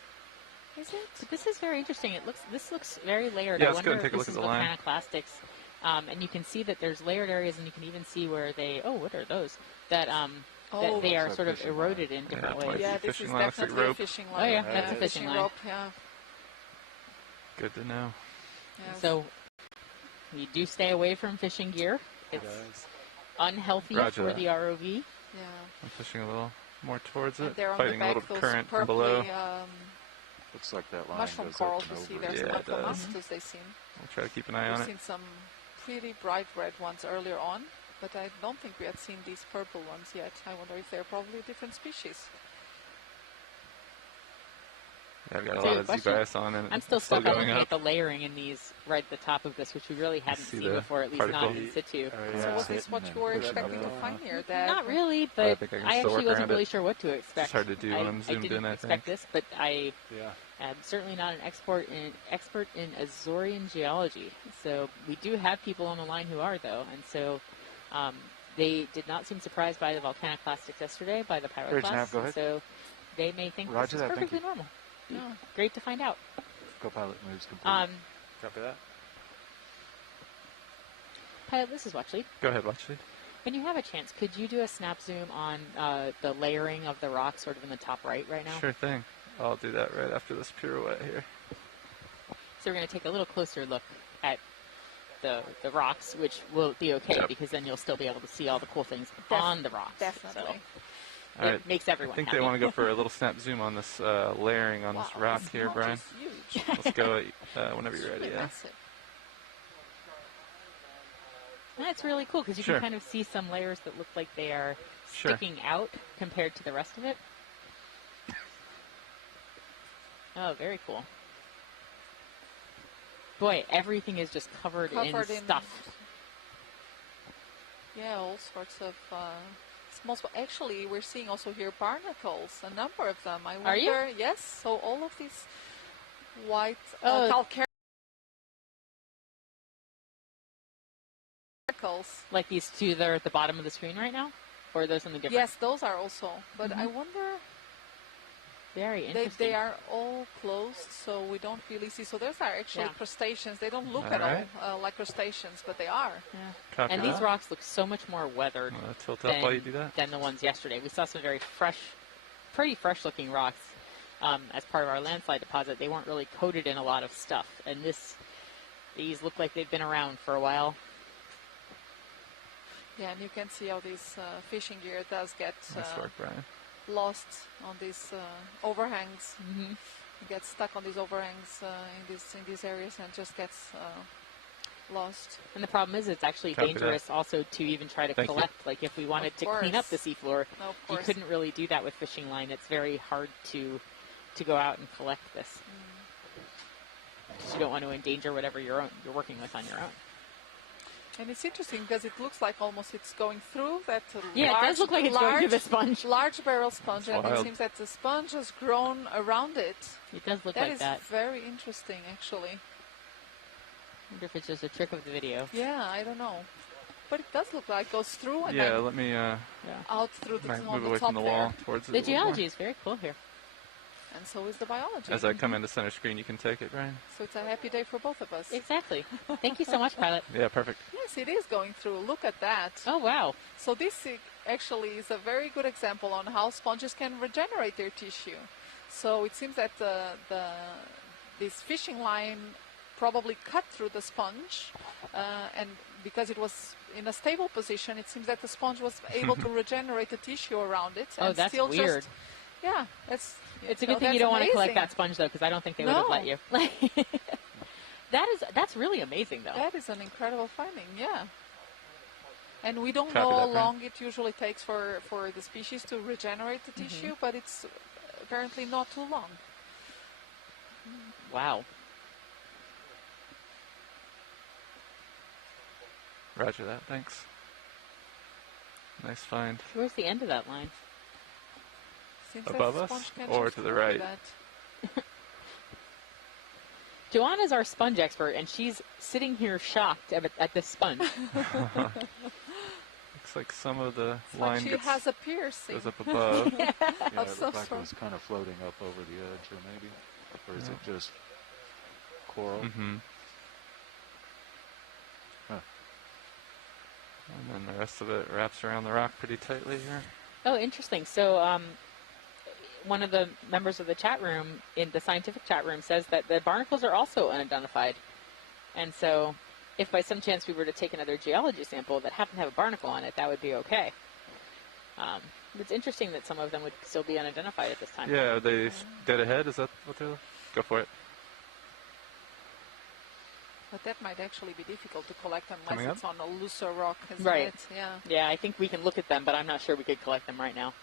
Is it? But this is very interesting. This looks very layered. Yeah, I let's go wonder and take if a look this at is the line. volcaniclastics. And you can see that there's layered areas, and you can even see where they. Oh, what are those? That that they are Looks sort like of fishing eroded line. in different Yeah, ways. Yeah, Like this is fishing line, looks like definitely a rope. fishing Oh, line. yeah, that's a fishing line. rope. Yeah. Good to know. Yes. So we do stay away from fishing gear. It's Guys. unhealthy Roger for that. the ROV. Yeah. I'm pushing a little more towards And it, there on fighting the a back, little those current from purpley, below. Looks like that line mushroom goes corals up we and see over. there. Yeah, Some it does. Macromastus they've seen. We'll try to keep an eye We've on seen it. some pretty bright red ones earlier on. but I don't think we had seen these purple ones yet. I wonder if they're probably a different species. Yeah, I've got a lot of Z-bias on, and I'm still it's stuck on going looking up. at the layering in these right at the top of this, which we really hadn't see seen the before, at least not particle. in situ. So was this what you were expecting to find here? Dad? Not really, But I but think I can I still actually work wasn't around really it. sure what to expect. It's hard to do when I'm I zoomed didn't in, I expect think. this, but I Yeah. am certainly not an expert in Azorian geology. So we do have people on the line who are, though, and so they did not seem surprised by the volcaniclastics yesterday, by the Bridge nav, pyroclasts, go ahead. so they may think Roger this is that, thank perfectly you. normal. Yeah. Great to find out. Co-pilot moves complete. Copy that. Pilot, this is Watchley. Go ahead, Watchley. When you have a chance, could you do a snap zoom on the layering of the rock sort of in the top right now? Sure thing. I'll do that right after this pirouette here. So we're going to take a little closer look at the rocks, which will be okay because then you'll still be able to see all the cool things on the rocks. Definitely. So All right. it makes everyone I think happy. they want to go for a little snap zoom on this layering on this rock here, Brian. Huge. Let's go whenever you're ready. Really Yeah. massive. That's really cool because you Sure. can kind of see some layers that look like they are Sure. sticking out compared to the rest of it. Oh, very cool. Boy, everything is just covered in stuff. Yeah, all sorts of small. Actually, we're seeing also here barnacles, a number of them. I wonder. Are you? Yes. So all of these white Oh. calcareous. Like these two that are at the bottom of the screen right now? Or are those something different? Yes, those are also. But I Mhm. wonder. Very interesting. They are all closed, so we don't really see. So those are actually Yeah. crustaceans. They don't look All at right. all like crustaceans, but they are. Yeah. Copy And that. these rocks look so much more weathered Tilt up while you do that. than the ones yesterday. We saw some very pretty fresh looking rocks as part of our landslide deposit. They weren't really coated in a lot of stuff. And these look like they've been around for a while. Yeah, and you can see how this fishing gear does get Nice work, Brian. lost on these overhangs. Mm-hmm. It gets stuck on these overhangs in these areas and just gets lost. And the problem is it's actually Copy dangerous also to even try to Thank you. collect. Like if we wanted Of to clean up the course. seafloor, No, of you course. couldn't really do that with fishing line. It's very hard to go out and collect this. You don't want to endanger whatever you're working with on your own. And it's interesting because it looks like almost it's going through that Yeah, it does look like it's going through the sponge. Large barrel sponge, and it wild. seems that the sponge has grown around it. It does look That like is that. very interesting, actually. I wonder if it's just a trick of the video. Yeah, I don't know. But it does look like it goes through and Yeah, then let me out through the, might on move the away top from the there. wall towards it. The a little more. geology is very cool here. And so is the biology. As I come into center screen, you can take it, Brian. So it's a happy day for both of us. Exactly. Thank you so much, Pilot. Yeah, perfect. Yes, it is going through. Look at that. Oh, wow. So this actually is a very good example on how sponges can regenerate their tissue. So it seems that this fishing line probably cut through the sponge, and because it was in a stable position, it seems that the sponge was able to regenerate the tissue around it. Oh, and that's still weird. Just, yeah, it's It's a good thing you don't want to collect that sponge, though, because I don't think they would have No. let you. That's really amazing, though. That is an incredible finding, yeah. And we don't Copy know that, how Brian. long it usually takes for the species to regenerate the tissue, but it's apparently not too long. Wow. Roger that. Thanks. Nice find. Where's the end of that line? Seems that Above the us sponge can or just to the copy right? that. Joanna's our sponge expert, and she's sitting here shocked at this sponge. Looks like some of the line She gets, has a piercing. goes up above. Yeah, Of it some looked like it sort. was kind of floating up over the edge, or maybe, or is it just coral? Mm-hmm. Huh. And then the rest of it wraps around the rock pretty tightly here. Oh, interesting. So, one of the members of the chat room, in the scientific chat room, says that the barnacles are also unidentified. And so, if by some chance we were to take another geology sample that happened to have a barnacle on it, that would be okay. It's interesting that some of them would still be unidentified at this time. Yeah, are they dead ahead? Is that what they're... Go for it. But that might actually be difficult to collect Coming unless it's on a looser rock, isn't Right. it? Yeah. Yeah, I think we can look at them, but I'm not sure we could collect them right now.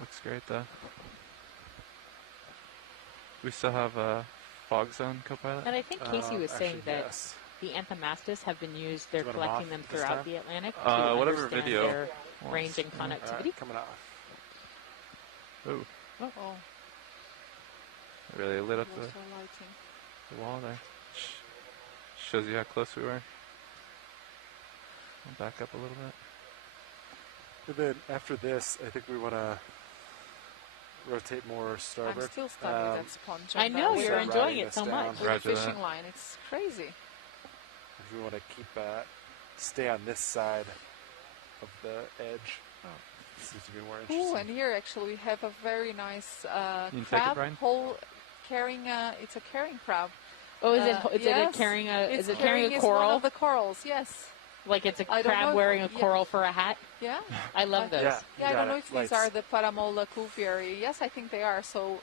Looks great though. We still have a fog zone copilot. And I think Casey was saying actually, that yes. the Anthomastus have been used, they're Do you want 'em collecting off them this throughout time? the Atlantic to Whatever understand video their wants. range and connectivity. Coming off. Oh, Oh, it really lit up those are lighting. the wall there. Shows you how close we were. I'll back up a little bit. And then after this, I think we want to rotate more starboard. I'm still stuck with that sponge. I and know, that you're way enjoying riding it so this much. down. with Roger the fishing that. line. It's crazy. If we want to keep stay on this side of the edge. Seems to be more interesting. Oh, and here actually we have a very nice You can take it, crab Brian? hole carrying it's a carrying crab. Oh, is it yes, carrying a it's is it carrying a is coral? one of the corals, yes. Like it's a I don't crab know- wearing a yeah. coral for a hat? Yeah. I love those. Yeah, Yeah, I you don't got know it. if these are the Paramola cuvieri. Yes, I think they are. So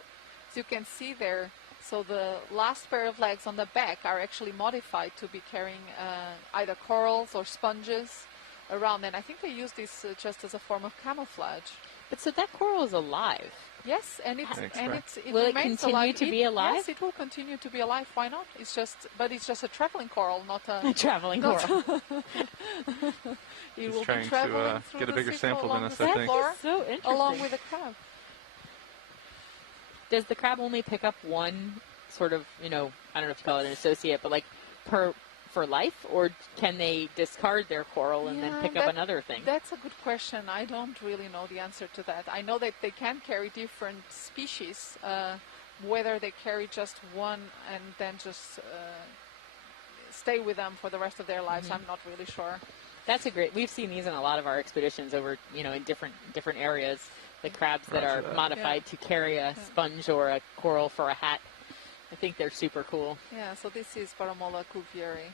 as you can see there, so the last pair of legs on the back are actually modified to be carrying either corals or sponges around. And I think they use this just as a form of camouflage. But so that coral is alive. Yes, and it Will it remains continue alive. to be alive? Yes, it will continue to be alive. Why not? It's just a traveling coral, not a A traveling coral. It He's will trying be to traveling through get a the bigger sea sample along than the us, I think. seafloor, So interesting. along with the crab. Does the crab only pick up one sort of, I don't know if you call it an associate, but like for life, or can they discard their coral and then pick up another thing? That's a good question. I don't really know the answer to that. I know that they can carry different species. Whether they carry just one and then just stay with them for the rest of their lives, I'm not really sure. That's a great. We've seen these in a lot of our expeditions over, in different areas. The crabs that are modified to carry a sponge or a coral for a hat. I think they're super cool. Yeah, so this is Paramola cuvieri.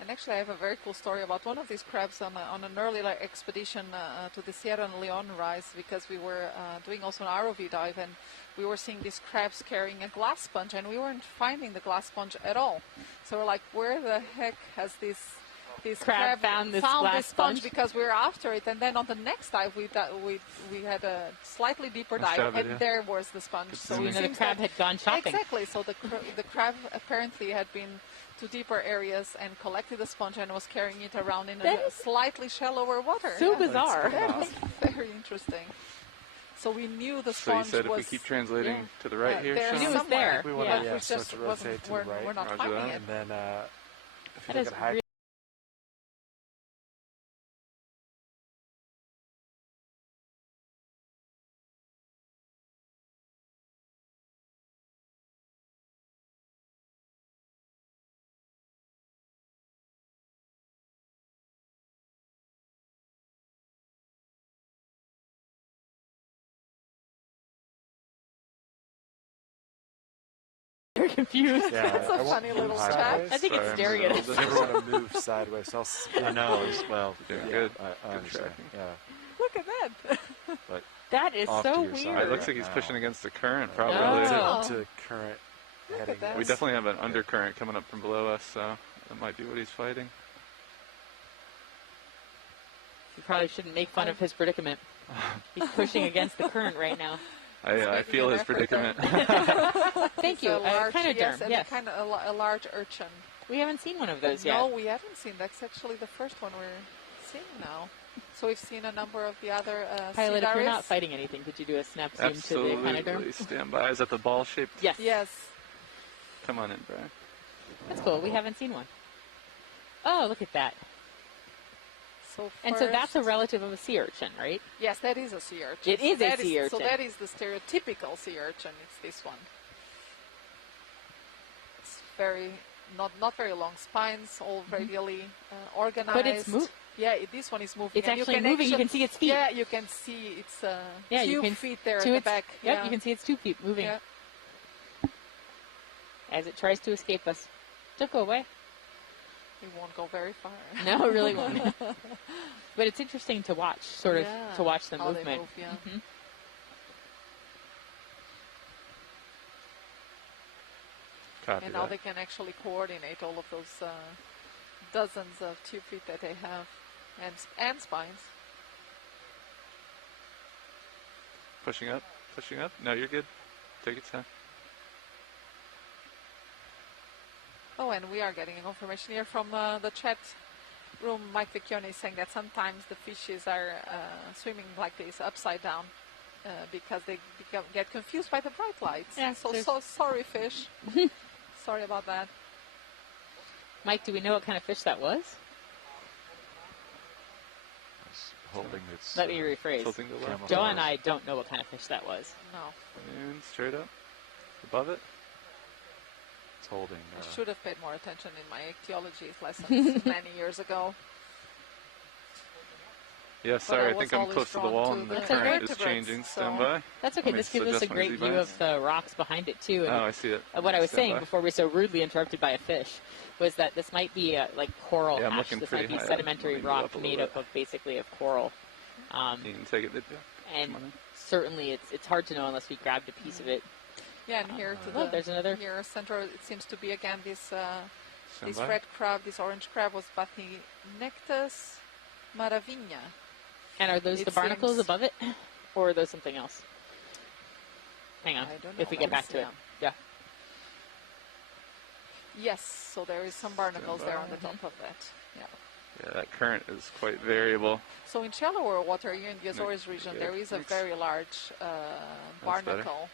And actually I have a very cool story about one of these crabs on an early expedition to the Sierra Leone rise, because we were doing also an ROV dive, and we were seeing these crabs carrying a glass sponge, and we weren't finding the glass sponge at all. So we're like, where the heck has this crab found this glass sponge? Because we were after it, and then on the next dive we had a slightly deeper dive, and there was the sponge. So the crab had gone shopping. Exactly. So the crab apparently had been to deeper areas and collected the sponge and was carrying it around in a slightly shallower water. So bizarre. That was very interesting. So we knew the So you sponge said was... if we keep translating to the right here, there Sean? It was there. We want but to we just rotate to the right. we're not Roger finding that. it. And then if you That look is at high They're confused. Yeah, That's a I won't funny little move chat. sideways. I think it's staring at us. I never want to move sideways. So I know as well. Doing Yeah, good. I Good understand. tracking. Yeah, Look at that. but That is off so to your weird. side It looks like he's now. pushing against the current, probably. Oh. to current heading. that. We definitely have an undercurrent coming up from below us, so that might be what he's fighting. You probably shouldn't make fun of his predicament. He's pushing against the current right now. I feel his predicament. Thank you. Echinoderm, yes, and yes. kind of a large urchin. We haven't seen one of those yet. No, we haven't seen. That's actually the first one we're seeing now. So we've seen a number of the other Pilot, if you're not Sidaris. fighting anything, could you do a snap zoom to the echinoderm? Absolutely. Stand by. Is that the ball shaped? Yes. Yes. Come on in, Brian. That's cool. We haven't seen one. Oh, look at that. So and so that's a relative of a sea urchin, right? Yes, that is a sea urchin. It is So a that sea urchin. So that is the stereotypical sea urchin. It's this one. It's not very long spines, all radially organized. But it's this one is moving. It's and actually moving. You can see its feet. Yeah, you can see its you 2 can feet there at to the its, back. Yep, Yeah. you can see its 2 feet moving as it tries to escape us. Don't go away. It won't go very far. No, it really won't. But it's interesting to watch, to watch the how movement. They move, yeah. Mm-hmm. Copy And now that. they can actually coordinate all of those dozens of 2 feet that they have, and spines. Pushing up. Pushing up. No, you're good. Take your time. Oh, and we are getting information here from the chat room. Mike Vecchione is saying that sometimes the fishes are swimming like this, upside down, because they get confused by the bright lights. Yeah, so sorry, fish. Sorry about that. Mike, do we know what kind of fish that was? Holding its. Let me rephrase. Tilting the left. Joe and I don't know what kind of fish that was. No. And straight up. Above it. It's holding. I should have paid more attention in my ichthyology lessons many years ago. Yeah, sorry, I think I'm close to the wall and the current is changing. Stand by. That's okay. Let me This gives us a adjust my great view Z-bias. of the rocks behind it, too. And Oh, I see it. What I was Stand saying by. before we were so rudely interrupted by a fish was that this might be like coral Yeah, I'm ash. looking This pretty might be high up. sedimentary Let me move rock up a little made up bit. of basically of coral. You can take it. And certainly it's hard to know unless we grabbed a piece of it. Yeah, and here to Oh, the there's another. here center, it seems to be again this this by. red crab, this orange crab was Bathinectus maravigna. And are those It the barnacles seems- above it, or are those something else? Hang on, I don't if we know. get back to it. Yeah. Yes, so there is some barnacles there on the Mm-hmm. top of that. Yeah. Yeah, that current is quite variable. So in shallower water here in the Azores region, good. there is a Thanks. very large better. barnacle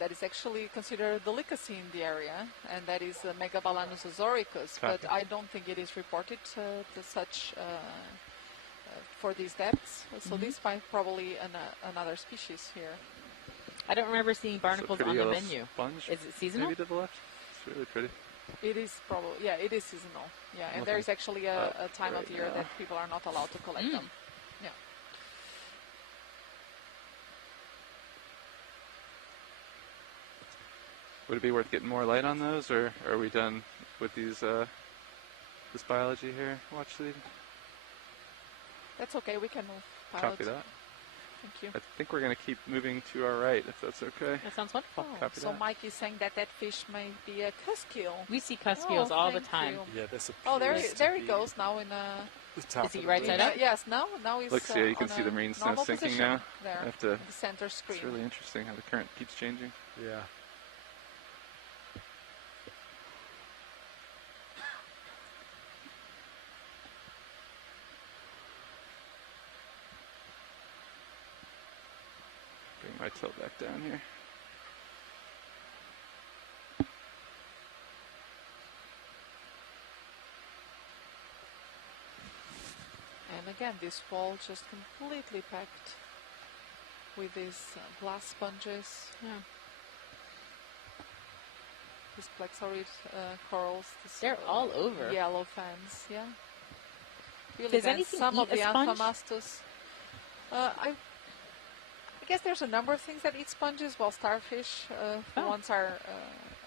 that is actually considered a delicacy in the area, and that is Megabalanus azoricus. But Copy. I don't think it is reported to such for these depths. So this might probably another species here. I don't remember seeing barnacles pretty on the yellow menu. sponge, Is it seasonal? Maybe to the left. It's really pretty. It is probably, yeah, it is seasonal. Yeah, and Looking there is actually a time right of year now. that people are not allowed to collect them. Yeah. Would it be worth getting more light on those, or are we done with these this biology here? Watch lead. That's okay, we can move. Copy that. Thank you. I think we're going to keep moving to our right, if that's okay. That sounds wonderful. Copy So that. Mike is saying that that fish may be a cuskeel. We see cuskills all the thank time. you. Yeah, this Oh, there, appears to there he be goes now in the top Is he of right the side page. up? Yes, now he's Looks, yeah, you can on see the a marine normal sinking position now. there, I have to, in the center screen. it's really interesting how the current keeps changing. Yeah. Bring my tilt back down here. And again, this wall just completely packed with these glass sponges. Yeah. These plexaurid corals. They're all over. Yellow fans, yeah. Really Does dense. anything Some of eat the a sponge? Anthomastus. I guess there's a number of things that eat sponges, while starfish, for once, are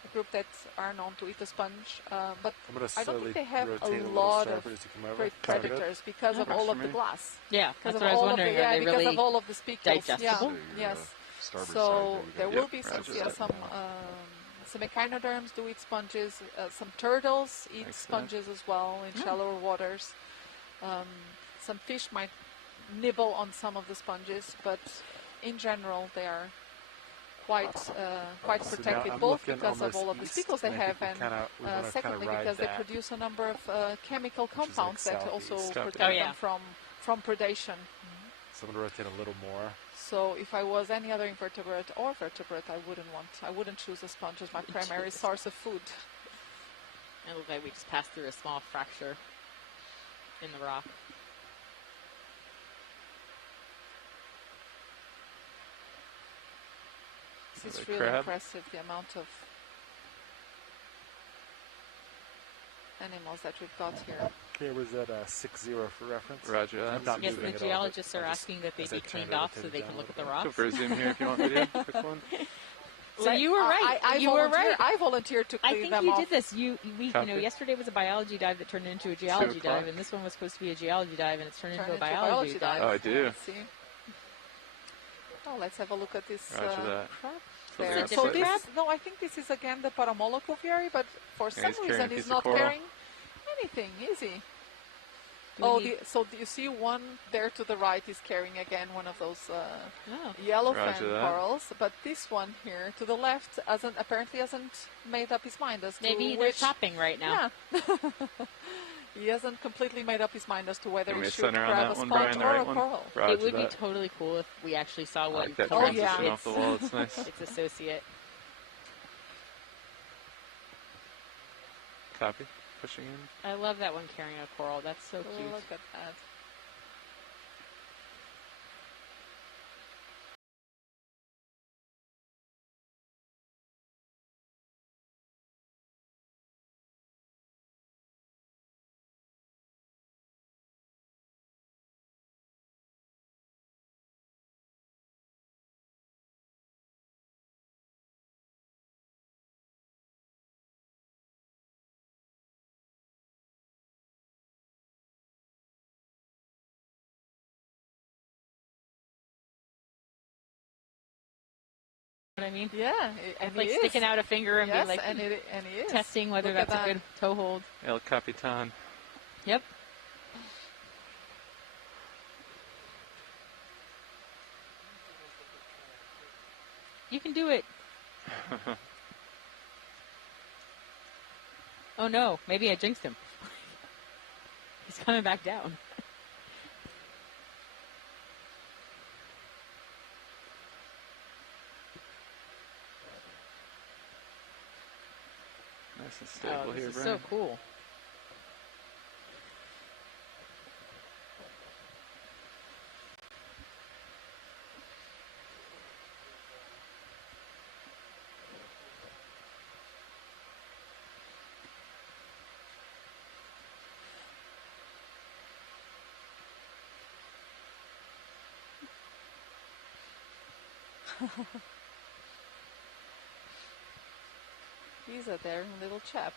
a group that are known to eat a sponge. But I'm gonna I don't slowly think they have rotate a a little lot of starboard as you come over. great Copy that. predators because of all of the glass. Yeah, Because that's of what I was all of wondering. the, Are they because really of all of the speakles. digestible? Yeah. Yes. starboard side, So there there we go. will be some, Roger yeah, that. some echinoderms do eat sponges. Some turtles eat Thanks, sponges as well in shallower waters. Some fish might nibble on some of the sponges, but in general they are quite So protected, now I'm both looking because of almost all of the east, speckles they and I have, think and we wanna secondly ride because they that, produce a number of chemical is like compounds that also southeast. Copy. protect Oh, yeah. them from predation. So I'm going to rotate a little more. So if I was any other invertebrate or vertebrate, I wouldn't choose a sponge as my primary source of food. It looks like we just passed through a small fracture in the rock. This is really impressive, the amount of animals that we've got here. Okay, was that 6-0 for reference? Roger that. I'm not Yes, moving the at all, geologists but are I'll just- asking that they as I be turn cleaned it, off rotate so it they down can a look at the little rocks. Go for a zoom here if you want video. Quick one. So you were right. You were right. I volunteered to I clean think them you off. did this. You know, yesterday was a biology dive that turned into a geology dive, and this one was supposed to be a geology dive, and it's turned into a biology dive. Oh, I do. Let's see. Oh, let's have a look at this Roger that. crab. So There. there's So a- this, no, I think this is again the Paramola cuvieri, but for Yeah, some he's carrying reason a piece he's of not coral. carrying anything, is he? Do we need- so you see one there to the right is carrying again one of those Oh. yellowfin Roger that. corals, but this one here to the left apparently hasn't made up his mind as to Maybe they're which. chopping right now. Yeah. He hasn't completely made up his mind as to whether Give me he a should center on grab that a one, sponge Brian, the or right a one. coral. Roger It would be that. totally cool if we actually saw I what like that correct transition its- off the wall. It's nice. its associate. Copy. Pushing in. I love that one carrying a coral. That's so cute. Look at that. What I mean? Yeah, and It's like he sticking is. out a finger and Yes, be like and he is testing whether Look at that's a that. good toe hold. El Capitan. Yep. You can do it. Oh no, maybe I jinxed him. He's coming back down. Nice and stable Oh, this here, is Brian. so cool. He's a daring little chap.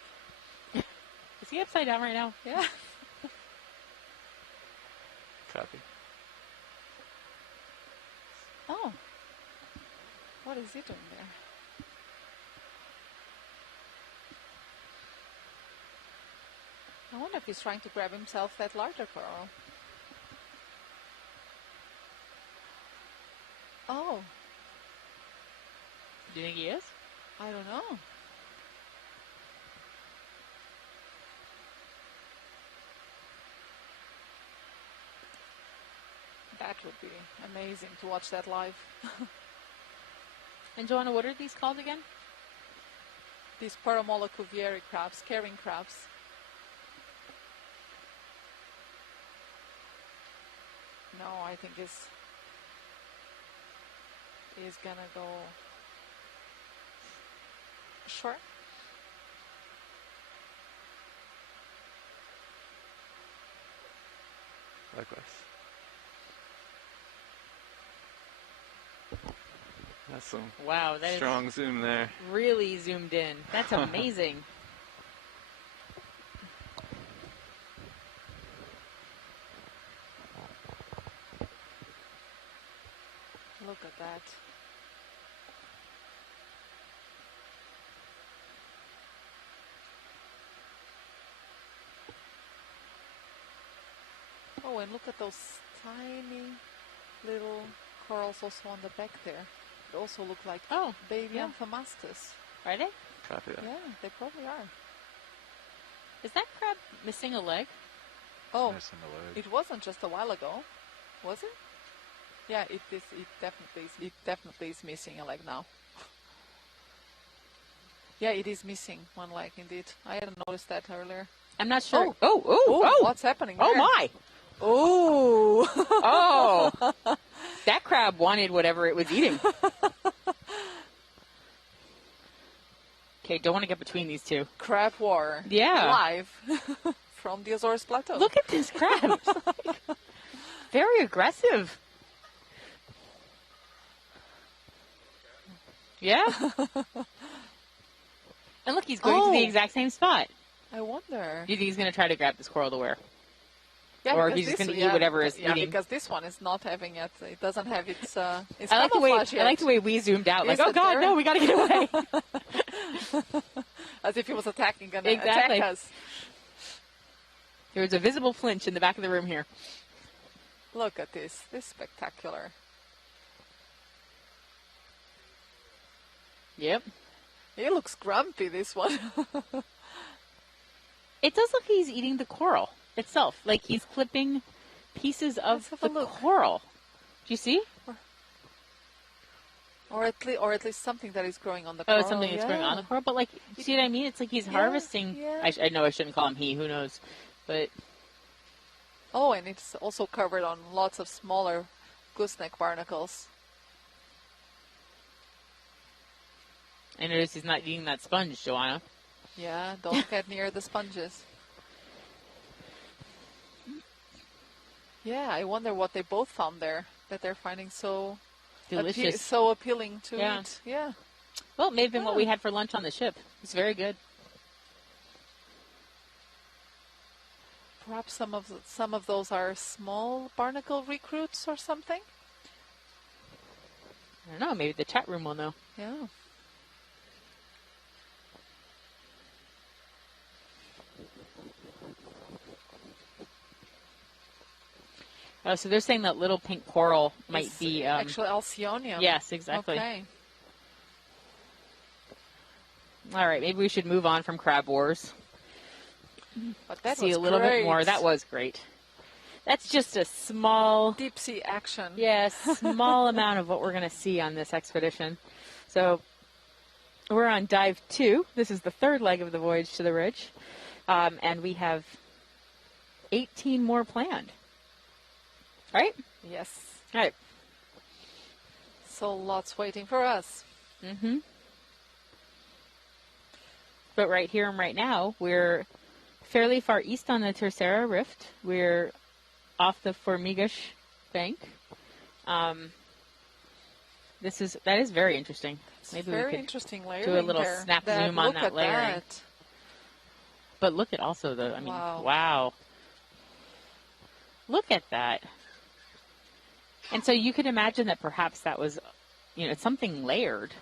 Is he upside down right now? Yeah. Copy. Oh. What is he doing there? I wonder if he's trying to grab himself that larger coral. Oh, Do you think he is? I don't know. That would be amazing to watch that live. And Joanna, what are these called again? These Paramola cuvieri crabs, carrying crabs. No, I think is gonna go short. Likewise. That's some Wow, that is strong zoom there. really zoomed in. That's amazing. Look at that. Oh, and look at those tiny little corals also on the back there. They also look like baby yeah. amphimastus. Are they? Copy that. Yeah, they probably are. Is that crab missing a leg? Oh, missing a leg. it wasn't just a while ago, was it? Yeah, it is. It definitely is missing a leg now. Yeah, it is missing one leg indeed. I hadn't noticed that earlier. I'm not sure. Oh! What's happening there? Oh my! Oh! Oh! That crab wanted whatever it was eating. Okay, don't want to get between these two. Crab war. Yeah. Live from the Azores Plateau. Look at this crab. Very aggressive. Yeah. And look, he's going to the exact same spot. I wonder. Do you think he's going to try to grab this coral to wear? Yeah, or he's just going to eat whatever is eating? Yeah, because this one is not having it. It doesn't have its I like the way we zoomed out. Like, oh God, no, we got to get away. As if he was attacking, going to Exactly. attack us. There was a visible flinch in the back of the room here. Look at this. This is spectacular. Yep. He looks grumpy, this one. It does look like he's eating the coral itself. Like he's clipping pieces of the coral. Do you see? Or at least something that is growing on the coral. Oh, something that's growing on the coral. But like, see what I mean? It's like he's harvesting. Yeah. I know I shouldn't call him he. Who knows? But oh, and it's also covered on lots of smaller gooseneck barnacles. I notice he's not eating that sponge, Joanna. Yeah, don't get near the sponges. Yeah, I wonder what they both found there that they're finding so delicious, so appealing to Yeah. eat. Yeah. Well, it may have been what we had for lunch on the ship. It's very good. Perhaps some of those are small barnacle recruits or something. I don't know. Maybe the chat room will know. Yeah. Oh, so they're saying that little pink coral might It's be actually Alcyonium. Yes, exactly. Okay. All right, maybe we should move on from crab wars. But that See was a little great. bit more. That was great. That's just a small deep sea action. Yes, small amount of what we're going to see on this expedition. So we're on dive 2. This is the third leg of the voyage to the ridge, and we have 18 more planned. Right? Yes. All right. So lots waiting for us. Mm-hmm. But right here and right now, we're fairly far east on the Tercera Rift. We're off the Formigas bank. That is very interesting. Maybe very we could interesting layering do a little there. snap zoom on that layering. That. But look at also the, I mean, wow. Look at that. And so you could imagine that perhaps that was, something layered.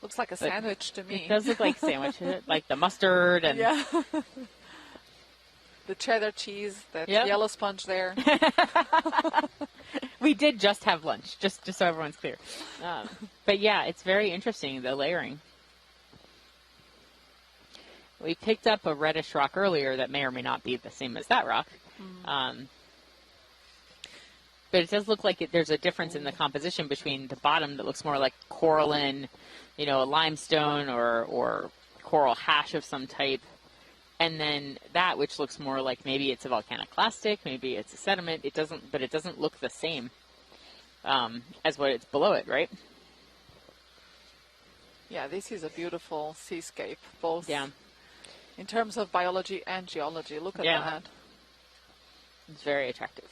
Looks like a sandwich to me. It does look like a sandwich, like the mustard and yeah. The cheddar cheese, that yellow sponge there. We did just have lunch, just so everyone's clear. But yeah, it's very interesting, the layering. We picked up a reddish rock earlier that may or may not be the same as that rock. But it does look like there's a difference in the composition between the bottom that looks more like coralline, a limestone or coral hash of some type, and then that which looks more like maybe it's a volcaniclastic, maybe it's a sediment. It doesn't look the same as what it's below it, right? Yeah, this is a beautiful seascape, both in terms of biology and geology. Look at that. It's very attractive.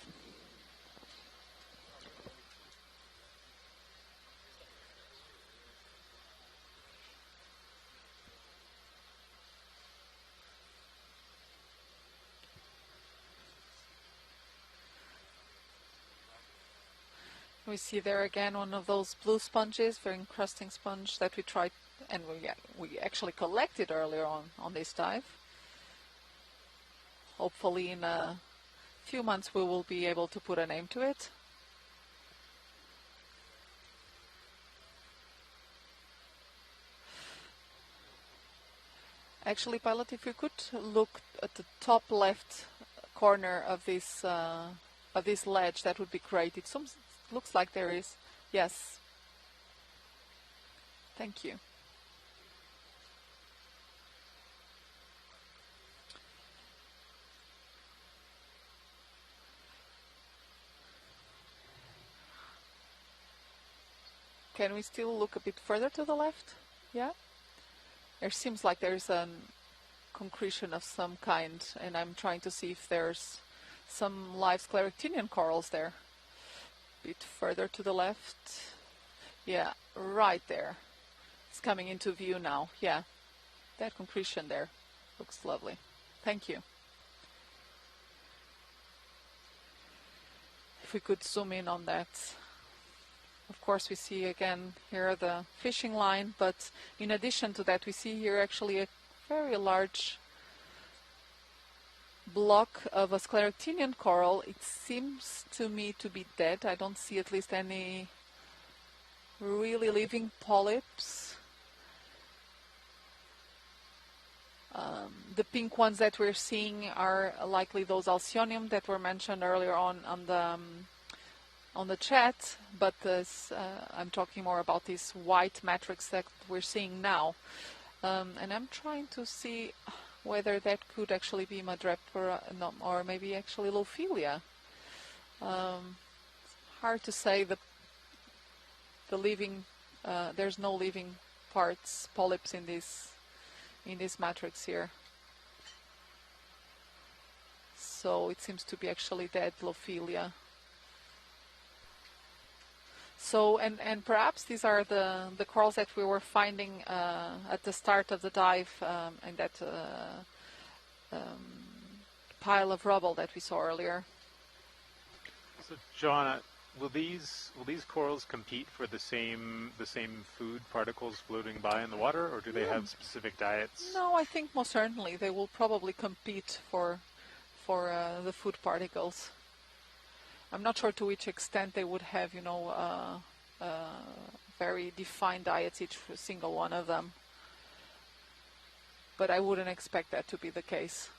We see there again one of those blue sponges, very encrusting sponge that we tried, and we actually collected earlier on this dive. Hopefully in a few months we will be able to put a name to it. Actually, Pilot, if you could look at the top left corner of this ledge, that would be great. It looks like there is. Yes. Thank you. Can we still look a bit further to the left? Yeah? There seems like there's a concretion of some kind, and I'm trying to see if there's some live scleractinian corals there. A bit further to the left. Yeah, right there. It's coming into view now. Yeah, that concretion there looks lovely. Thank you. If we could zoom in on that. Of course, we see again here the fishing line, but in addition to that, we see here actually a very large block of a scleractinian coral. It seems to me to be dead. I don't see at least any really living polyps. The pink ones that we're seeing are likely those Alcyonium that were mentioned earlier on the chat, but I'm talking more about this white matrix that we're seeing now. And I'm trying to see whether that could actually be Madreptera or maybe actually Lophilia. Hard to say. The living, there's no living parts, polyps in this matrix here. So it seems to be actually dead Lophilia. So, and perhaps these are the corals that we were finding at the start of the dive in that pile of rubble that we saw earlier. So, Joanna, will these corals compete for the same food particles floating by in the water, or do they have specific diets? No, I think most certainly they will probably compete for the food particles. I'm not sure to which extent they would have, very defined diets, each single one of them. But I wouldn't expect that to be the case.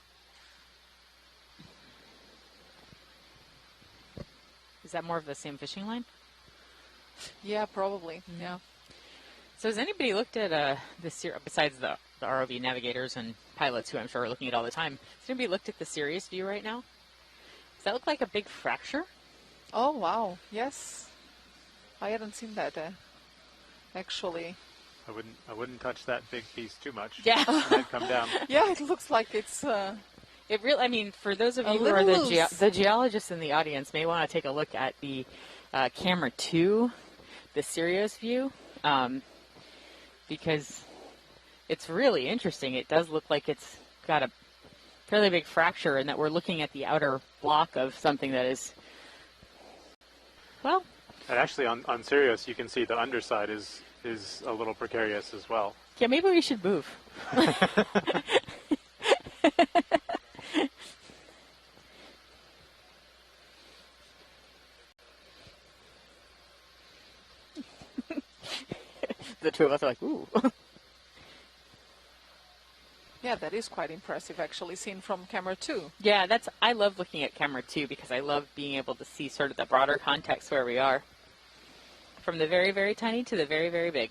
Is that more of the same fishing line? Yeah, probably. Yeah. So has anybody looked at this, besides the ROV navigators and pilots who I'm sure are looking at it all the time, has anybody looked at the Sirius view right now? Does that look like a big fracture? Oh, wow. Yes. I hadn't seen that, actually. I wouldn't touch that big piece too much. Yeah. It might come down. Yeah, it looks like it's... It really, I mean, for those of you who are the geologists in the audience may want to take a look at the camera 2, the Sirius view, because it's really interesting. It does look like it's got a fairly big fracture, and that we're looking at the outer block of something that is, well... And actually on Sirius, you can see the underside is a little precarious as well. Yeah, maybe we should move. The two of us are like, ooh. Yeah, that is quite impressive, actually, seen from camera 2. Yeah, I love looking at camera 2 because I love being able to see sort of the broader context where we are. From the very, very tiny to the very, very big.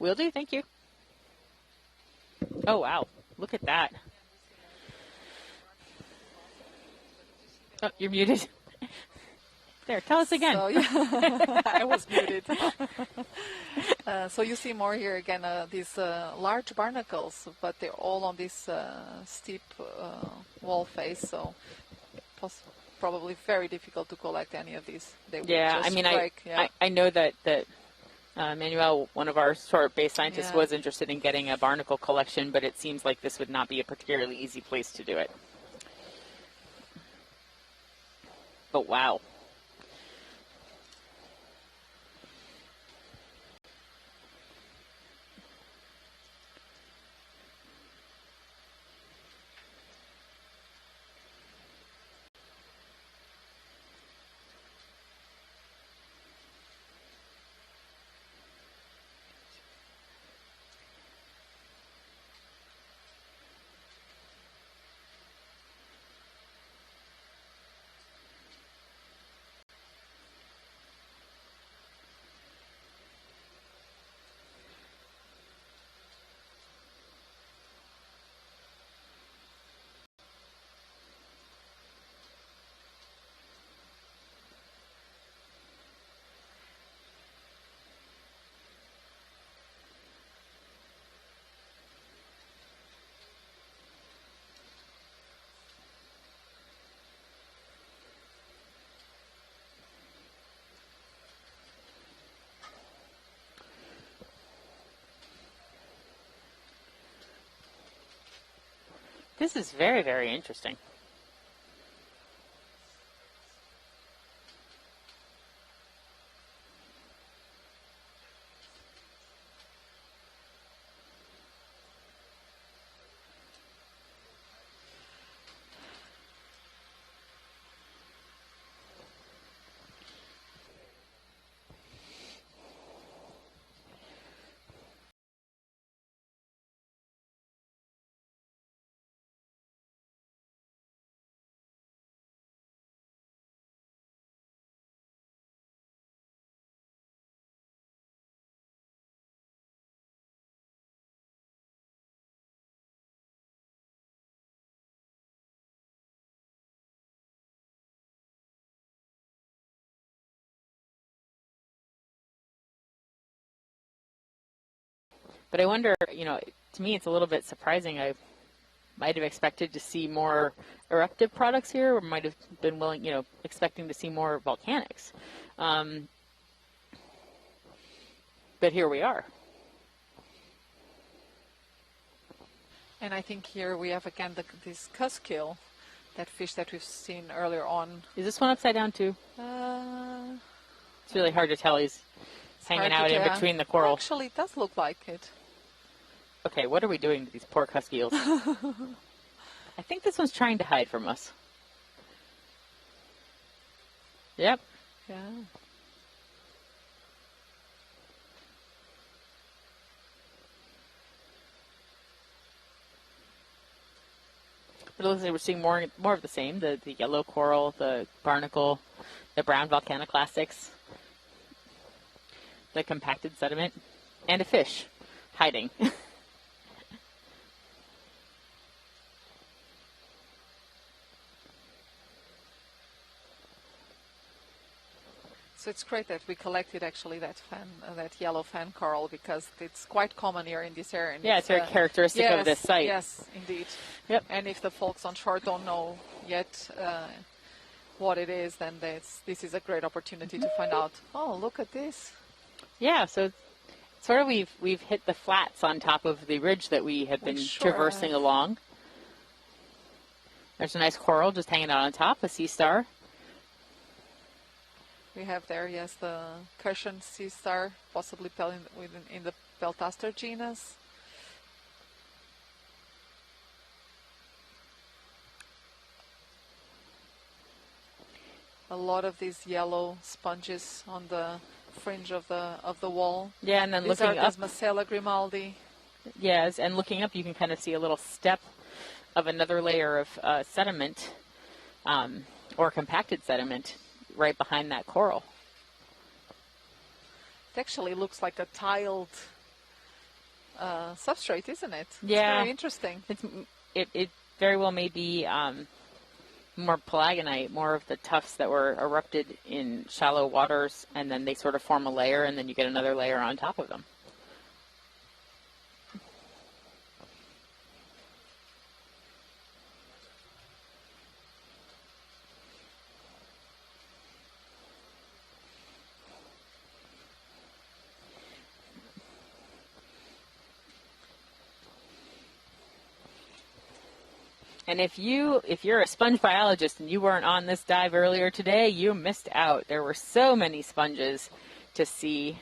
Will do, thank you. Oh, wow. Look at that. Oh, you're muted. There, tell us again. So, yeah, I was muted. So you see more here again, these large barnacles, but they're all on this steep wall face, so probably very difficult to collect any of these. They would Yeah, just I mean, break. I know that Manuel, one of our short base scientists, was interested in getting a barnacle collection, but it seems like this would not be a particularly easy place to do it. But wow. This is very, very interesting. But I wonder, to me it's a little bit surprising. I might have expected to see more eruptive products here, or might have been willing, expecting to see more volcanics. But here we are. And I think here we have again this cuskil, that fish that we've seen earlier on. Is this one upside down too? It's really hard to tell. He's hanging out in between the coral. Actually, it does look like it. Okay, what are we doing to these poor cuskils? I think this one's trying to hide from us. Yep. Yeah. But it looks like we're seeing more of the same. The yellow coral, the barnacle, the brown volcaniclastics, the compacted sediment, and a fish hiding. So it's great that we collected actually that yellow fan coral, because it's quite common here in this area. And yeah, it's very characteristic of this site. Yes, indeed. Yep. And if the folks on shore don't know yet what it is, then this is a great opportunity to find out. Oh, look at this. Yeah, so sort of we've hit the flats on top of the ridge that we have been traversing along. There's a nice coral just hanging out on top, a sea star. We have there, yes, the cushion sea star, possibly in the Peltaster genus. A lot of these yellow sponges on the fringe of the wall. Yeah, and then these looking up, Masella grimaldi. Yes, and looking up, you can kind of see a little step of another layer of sediment, or compacted sediment, right behind that coral. It actually looks like a tiled substrate, isn't it? Yeah. It's very interesting. It very well may be more pelagonite, more of the tuffs that were erupted in shallow waters, and then they sort of form a layer, and then you get another layer on top of them. And if you're a sponge biologist and you weren't on this dive earlier today, you missed out. There were so many sponges to see.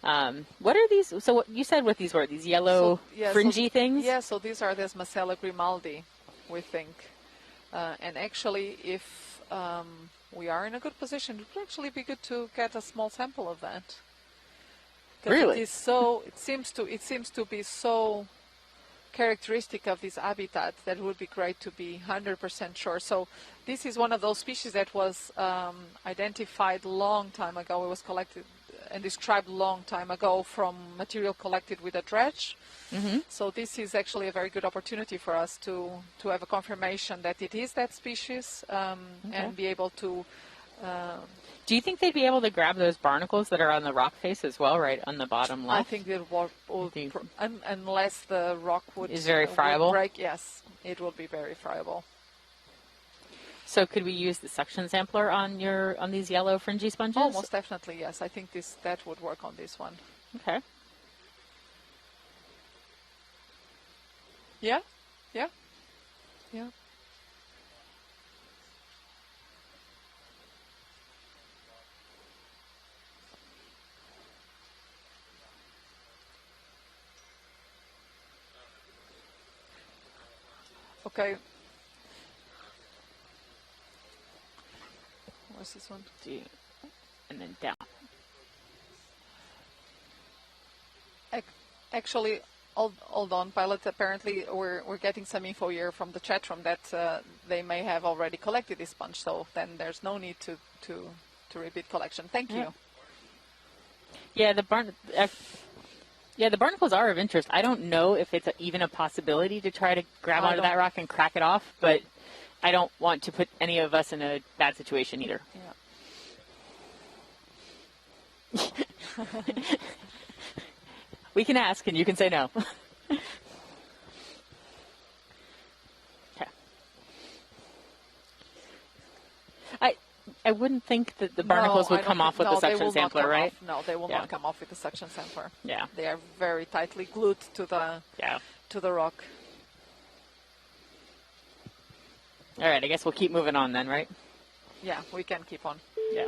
What are these? So what you said what these were? These yellow fringy things? Yeah, so these are the Macella grimaldi, we think. And actually, if we are in a good position, it would actually be good to get a small sample of that. Really? It is so. It seems to be so characteristic of this habitat that it would be great to be 100% sure. So this is one of those species that was identified long time ago. It was collected and described long time ago from material collected with a dredge. Mm-hmm. So this is actually a very good opportunity for us to have a confirmation that it is that species and be able to... Do you think they'd be able to grab those barnacles that are on the rock face as well, right on the bottom left? I think it will unless the rock is very friable. Break, yes, it will be very friable. So could we use the suction sampler on these yellow fringy sponges? Oh, most definitely, yes. I think that would work on this one. Okay. Yeah. Okay. Where's this one? And then down. Actually, hold on, pilot. Apparently, we're getting some info here from the chat room that they may have already collected this sponge. So then there's no need to repeat collection. Thank you. Yeah, the barnacles are of interest. I don't know if it's even a possibility to try to grab onto that rock and crack it off, but I don't want to put any of us in a bad situation either. Yeah. We can ask, and you can say no. Okay. I wouldn't think that the barnacles would come off with the suction sampler, right? No, they will not come off with the suction sampler. Yeah. They are very tightly glued to the rock. All right, I guess we'll keep moving on then, right? Yeah, we can keep on. Yeah.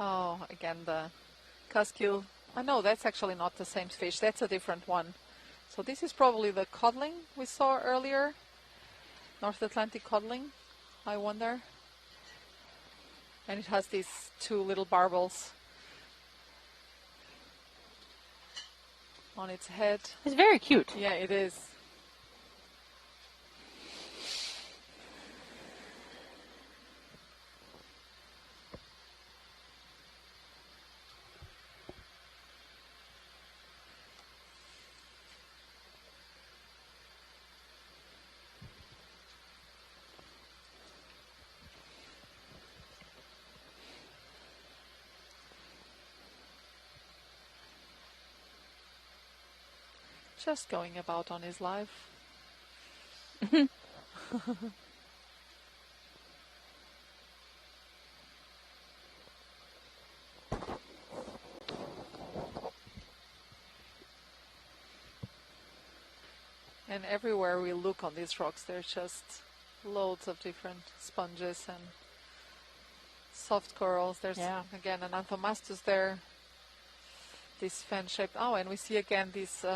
Oh, again, the Cuscule. Oh, no, that's actually not the same fish. That's a different one. So this is probably the codling we saw earlier. North Atlantic codling, I wonder. And it has these two little barbels on its head. It's very cute. Yeah, it is. Just going about on his life. And everywhere we look on these rocks, there's just loads of different sponges and soft corals. There's again an Anthomastus there. This fan-shaped. Oh, and we see again this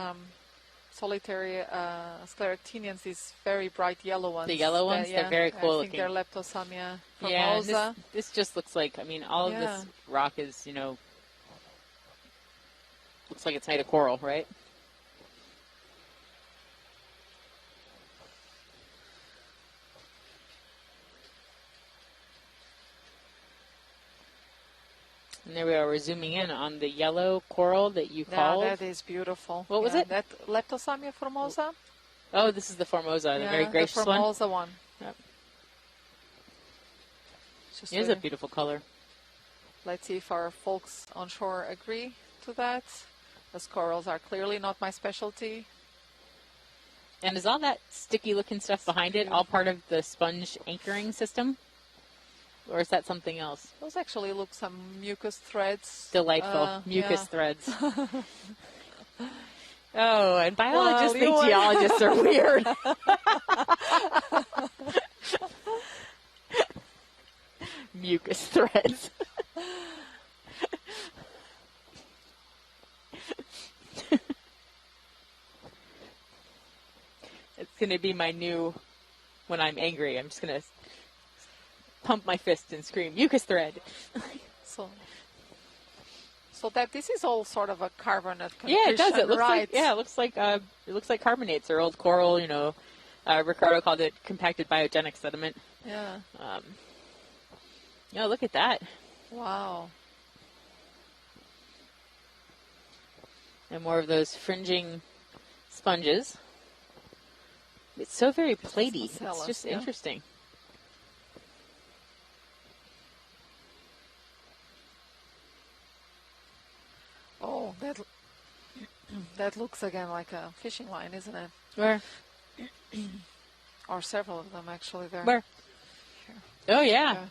solitary scleractinians, these very bright yellow ones. The yellow ones, they're very cool I think looking. they're Leptosamia formosa. Yeah, and this just looks like, I mean, all of this rock is, you know, looks like it's made of coral, right? And there we are. We're zooming in on the yellow coral that you called. Yeah, that is beautiful. What was it? That Leptosamia formosa. Oh, this is the Formosa, the very gracious the Formosa one. Yep. Just It is a beautiful color. Let's see if our folks on shore agree to that. Those corals are clearly not my specialty. And is all that sticky looking stuff behind it all part of the sponge anchoring system? Or is that something else? Those actually look some mucus threads. Delightful. Mucus threads. Oh, and biologists think Well, geologists are weird. Mucus threads. It's going to be my new, when I'm angry, I'm just going to pump my fist and scream, mucus thread. So that this is all sort of a carbonate concretion, Yeah, it does. It looks right? it looks like carbonates or old coral. You know, Ricardo called it compacted biogenic sediment. Yeah. Yeah, look at that. Wow. And more of those fringing sponges. It's so very platey. It's just interesting. Oh, that looks again like a fishing line, isn't it? Where? Or several of them actually there. Where? Here. Oh, yeah.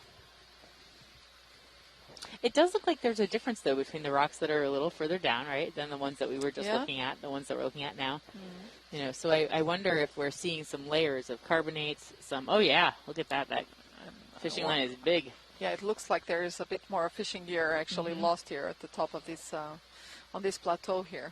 It does look like there's a difference, though, between the rocks that are a little further down, right, than the ones that we were just looking at, the ones that we're looking at now. Mm-hmm. You know, so I wonder if we're seeing some layers of carbonates, oh, yeah, look at that. That fishing line is big. Yeah, it looks like there is a bit more fishing gear actually lost here at the top of this, on this plateau here.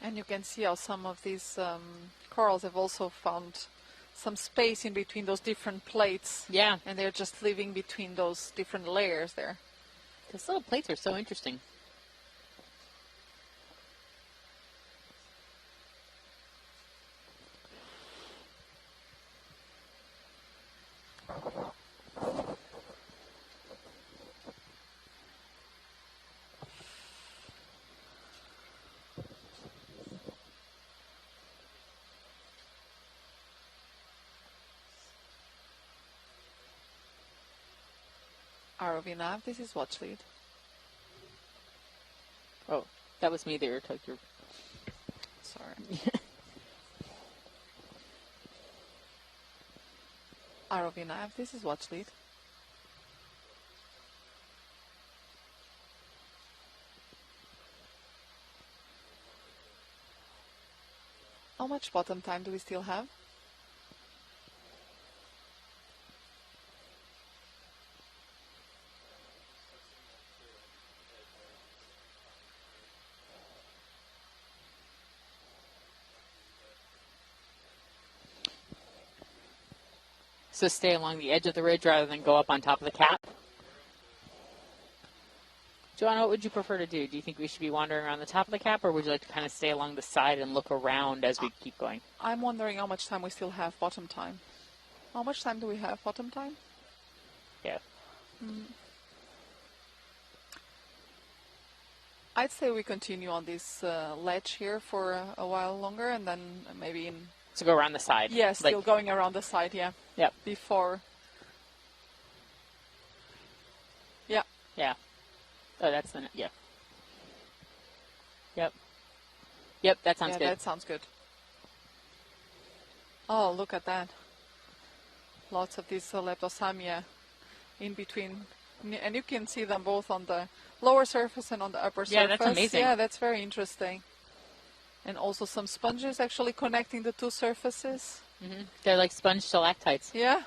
And you can see how some of these corals have also found some space in between those different plates. Yeah. And they're just living between those different layers there. Those little plates are so interesting. ROV nav, this is watch lead. Oh, that was me there. Took your... Sorry. ROV nav, this is watch lead. How much bottom time do we still have? So stay along the edge of the ridge rather than go up on top of the cap? Joanna, what would you prefer to do? Do you think we should be wandering around the top of the cap, or would you like to kind of stay along the side and look around as we keep going? I'm wondering how much time we still have bottom time. How much time do we have bottom time? Yeah. I'd say we continue on this ledge here for a while longer, and then maybe in... So go around the side? Yes, still going around the side, yeah. Yep. Before... Yeah. Yeah. Oh, that's the... Yeah. Yep. Yep, that sounds good. Yeah, that sounds good. Oh, look at that. Lots of these Leptosamia in between. And you can see them both on the lower surface and on the upper surface. Yeah, that's amazing. Yeah, that's very interesting. And also some sponges actually connecting the two surfaces. Mm-hmm. They're like sponge stalactites. Yeah.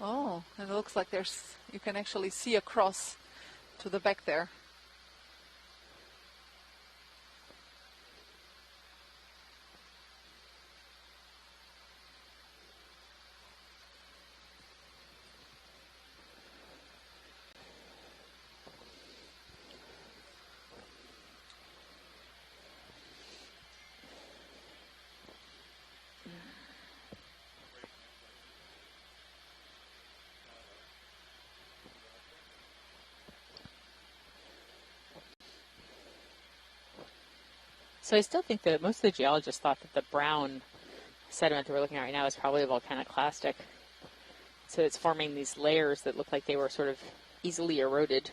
Oh, and it looks like you can actually see across to the back there. So I still think that most of the geologists thought that the brown sediment that we're looking at right now is probably volcaniclastic. So it's forming these layers that look like they were sort of easily eroded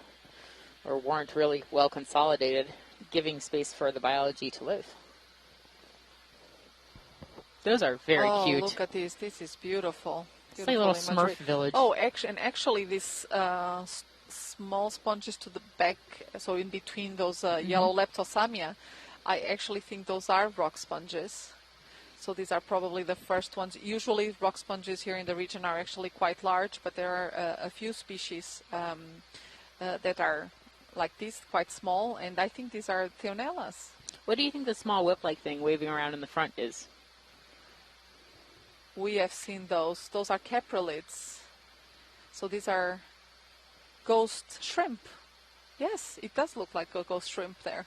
or weren't really well consolidated, giving space for the biology to live. Those are very cute. Oh, look at this. This is beautiful. It's like a little Smurf village. Oh, actually these small sponges to the back, so in between those yellow Leptosamia, I actually think those are rock sponges. So these are probably the first ones. Usually rock sponges here in the region are actually quite large, but there are a few species that are like this, quite small, and I think these are Theonellas. What do you think the small whip-like thing waving around in the front is? We have seen those. Those are caproliths. So these are ghost shrimp. Yes, it does look like a ghost shrimp there.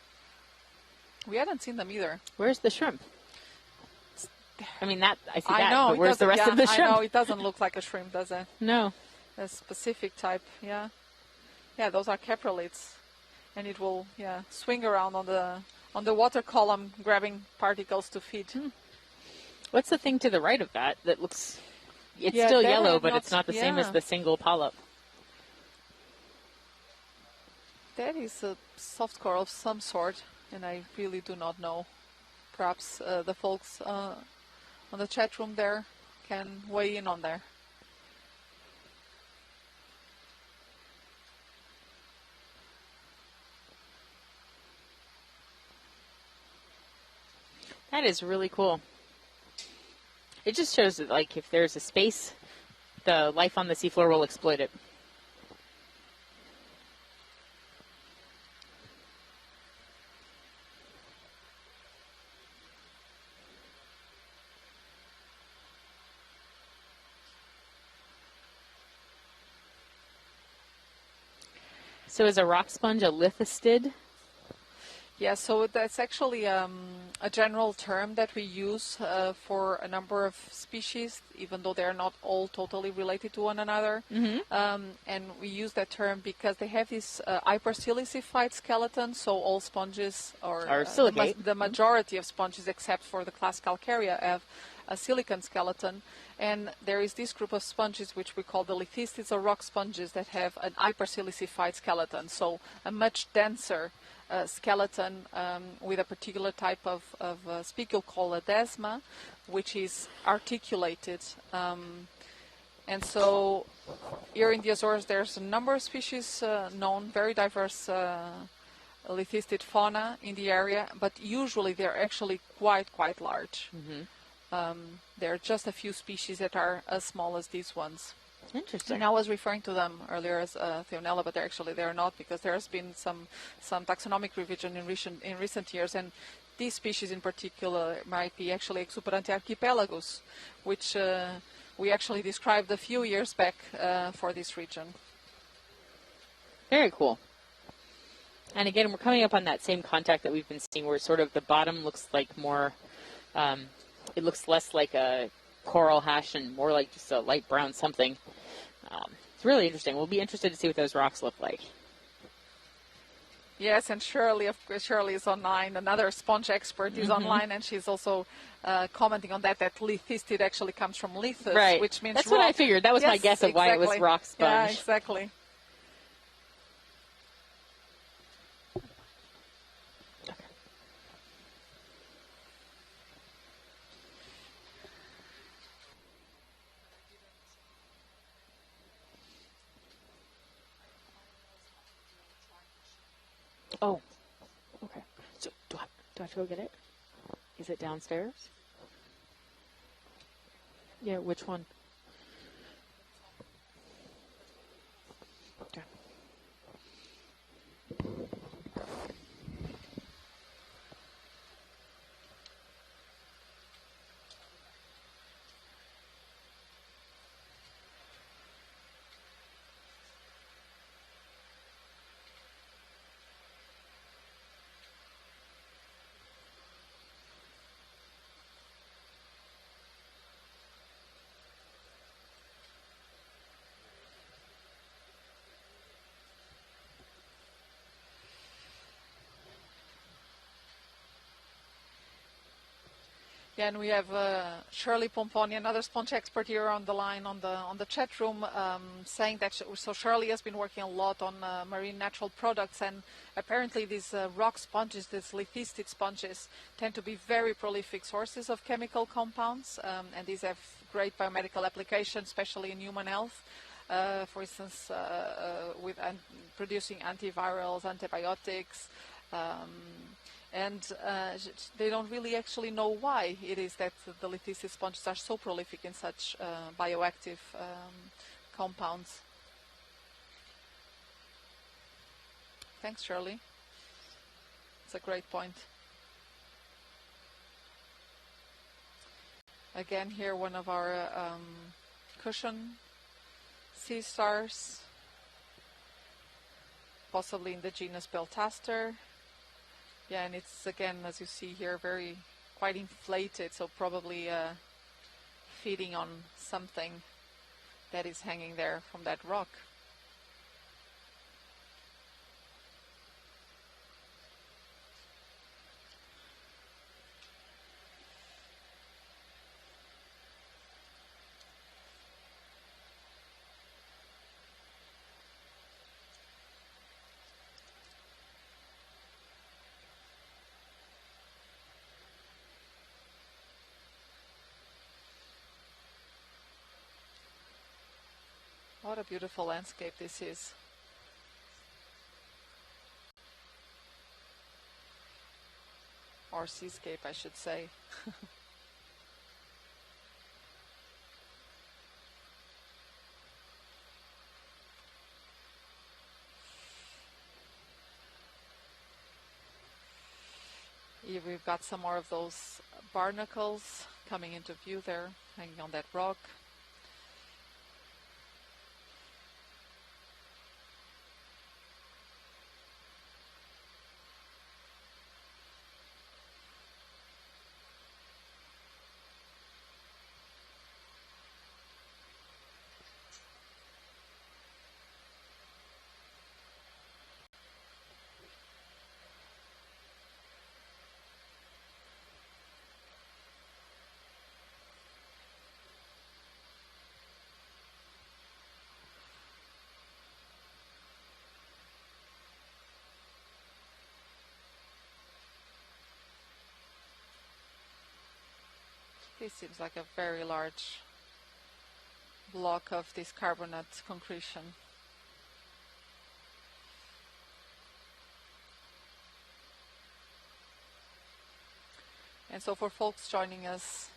We hadn't seen them either. Where's the shrimp? I mean, I see that, I know, but where's the rest of the shrimp? I know, it doesn't look like a shrimp, does it? No. A specific type, yeah. Yeah, those are caproliths. And it will, swing around on the water column, grabbing particles to feed. What's the thing to the right of that looks... It's still yellow, but it's not the same as the single polyp. That is a soft coral of some sort, and I really do not know. Perhaps the folks on the chat room there can weigh in on there. That is really cool. It just shows that, like, if there's a space, the life on the seafloor will exploit it. So is a rock sponge a lithostid? Yeah, so that's actually a general term that we use for a number of species, even though they're not all totally related to one another. And we use that term because they have this hypersilicified skeleton, so all sponges are silicate. The majority of sponges, except for the class Calcarea, have a silicon skeleton. And there is this group of sponges which we call the lithistids or rock sponges that have an hypersilicified skeleton, so a much denser skeleton with a particular type of spicule called a desma, which is articulated. And so here in the Azores there's a number of species known, very diverse lithistid fauna in the area, but usually they're actually quite large. There are just a few species that are as small as these ones. Interesting. And I was referring to them earlier as Theonella, but they're not, because there has been some taxonomic revision in recent years, and these species in particular might be actually Exuperante archipelagus, which we actually described a few years back for this region. Very cool. And again, we're coming up on that same contact that we've been seeing, where sort of the bottom looks like more, it looks less like a coral hash and more like just a light brown something. It's really interesting. We'll be interested to see what those rocks look like. Yes, and Shirley is online. Another sponge expert is online, and she's also commenting on that lithistid actually comes from lithus, right, which means that's rock. What I figured. That was my guess of why it was rock sponge. Yeah, exactly. Oh, okay. So do I have to go get it? Is it downstairs? Yeah, which one? Okay. Yeah, and we have Shirley Pomponi, another sponge expert here on the line on the chat room, saying that so Shirley has been working a lot on marine natural products, and apparently these rock sponges, these lithicid sponges, tend to be very prolific sources of chemical compounds, and these have great biomedical applications, especially in human health. For instance, with producing antivirals, antibiotics. And they don't really actually know why it is that the lithicid sponges are so prolific in such bioactive compounds. Thanks, Shirley. It's a great point. Again, here one of our cushion sea stars, possibly in the genus Beltaster. Yeah, and it's, again, as you see here, quite inflated, so probably feeding on something that is hanging there from that rock. What a beautiful landscape this is. Or seascape, I should say. Here we've got some more of those barnacles coming into view there, hanging on that rock. This seems like a very large block of this carbonate concretion. And so for folks joining us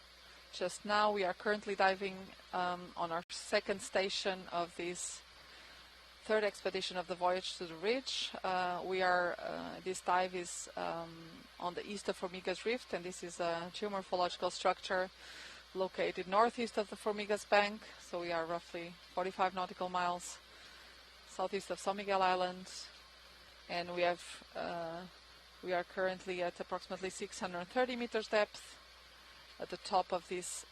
just now, we are currently diving on our second station of this third expedition of the voyage to the ridge. This dive is on the east of Formigas Rift, and this is a geomorphological structure located northeast of the Formigas Bank. So we are roughly 45 nautical miles southeast of San Miguel Island, and we are currently at approximately 630 meters depth at the top of this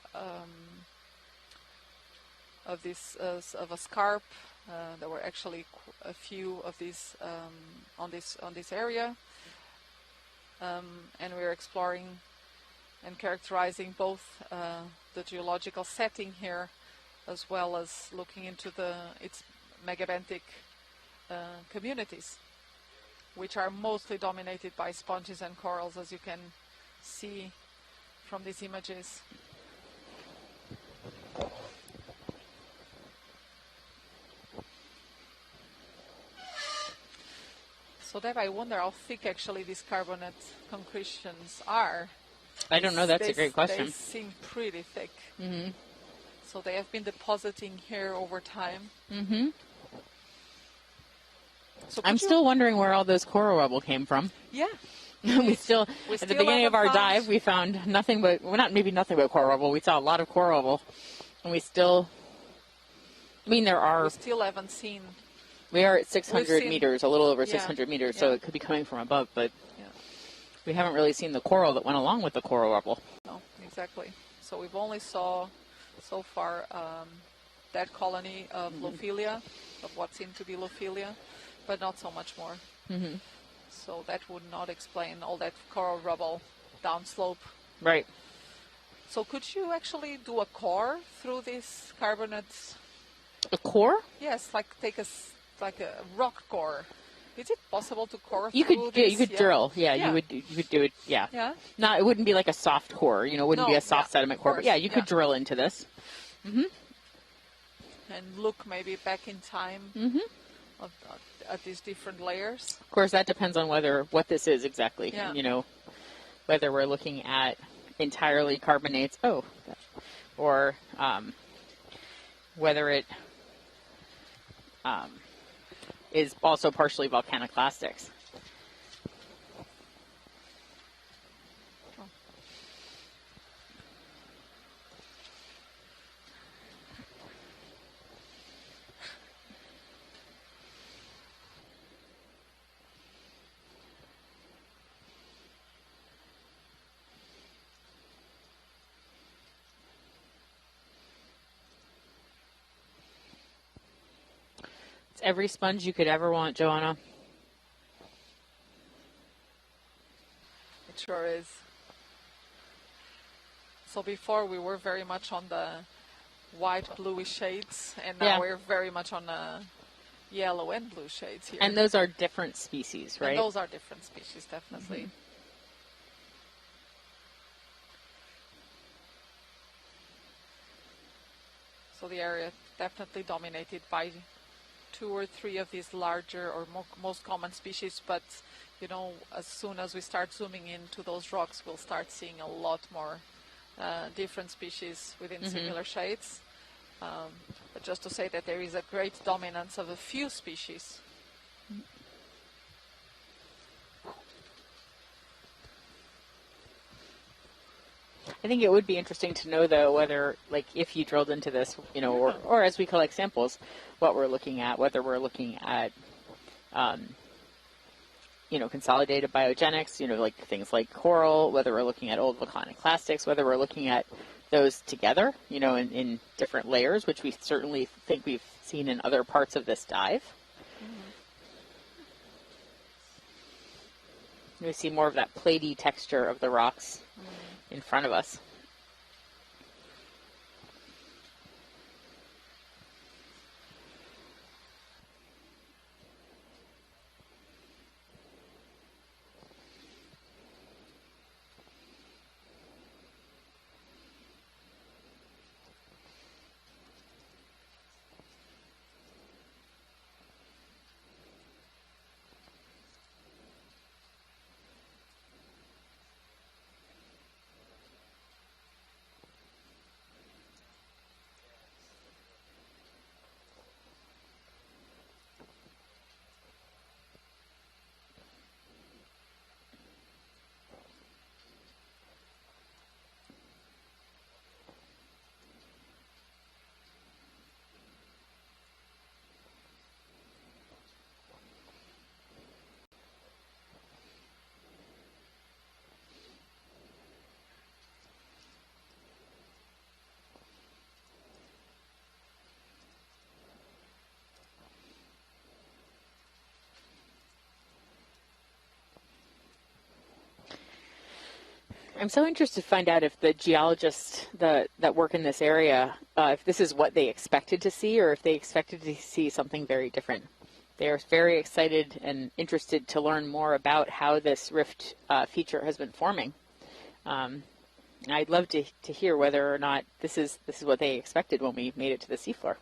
of a scarp. There were actually a few of these on this area, and we're exploring and characterizing both the geological setting here, as well as looking into its megabenthic communities, which are mostly dominated by sponges and corals, as you can see from these images. So Deb, I wonder how thick actually these carbonate concretions are. I don't know. That's a great question. They seem pretty thick. Mm-hmm. So they have been depositing here over time. Mm-hmm. So I'm still wondering where all this coral rubble came from. Yeah. we still at the beginning of our dive, we found nothing but, well, not maybe nothing but coral rubble. We saw a lot of coral rubble. And we still, I mean, there are... We still haven't seen... We are at 600 meters, a little over 600 meters, so yeah. it could be coming from above, but we haven't really seen the coral that went along with the coral rubble. No, exactly. So we've only saw, so far, that colony of Lophelia, of what seemed to be Lophelia, but not so much more. Mm-hmm. So that would not explain all that coral rubble downslope. Right. So could you actually do a core through these carbonates? A core? Yes, like take a rock core. Is it possible to core you through could, this? Yeah, you could drill. Yeah, you could do it. Yeah. Yeah. Not, it wouldn't be like a soft core. You know, it wouldn't be a soft sediment core. But yeah, you could drill into this. Mm-hmm. And look maybe back in time at these different layers. Of course, that depends on what this is exactly. Yeah. You know, whether we're looking at entirely carbonates. Or whether it is also partially volcaniclastics. It's every sponge you could ever want, Joanna. It sure is. So before we were very much on the white bluey shades, and now we're very much on the yellow and blue shades here. And those are different species, right? And those are different species, definitely. Mm-hmm. So the area definitely dominated by 2 or 3 of these larger or most common species, but you know, as soon as we start zooming into those rocks, we'll start seeing a lot more different species within similar shades. But just to say that there is a great dominance of a few species. I think it would be interesting to know, though, whether, like, if you drilled into this, you know, or as we collect samples, what we're looking at, whether we're looking at, you know, consolidated biogenics, you know, like things like coral, whether we're looking at old volcaniclastics, whether we're looking at those together, you know, in different layers, which we certainly think we've seen in other parts of this dive. We see more of that platey texture of the rocks in front of us. I'm so interested to find out if the geologists that work in this area, if this is what they expected to see or if they expected to see something very different. They are very excited and interested to learn more about how this rift feature has been forming. I'd love to hear whether or not this is what they expected when we made it to the seafloor.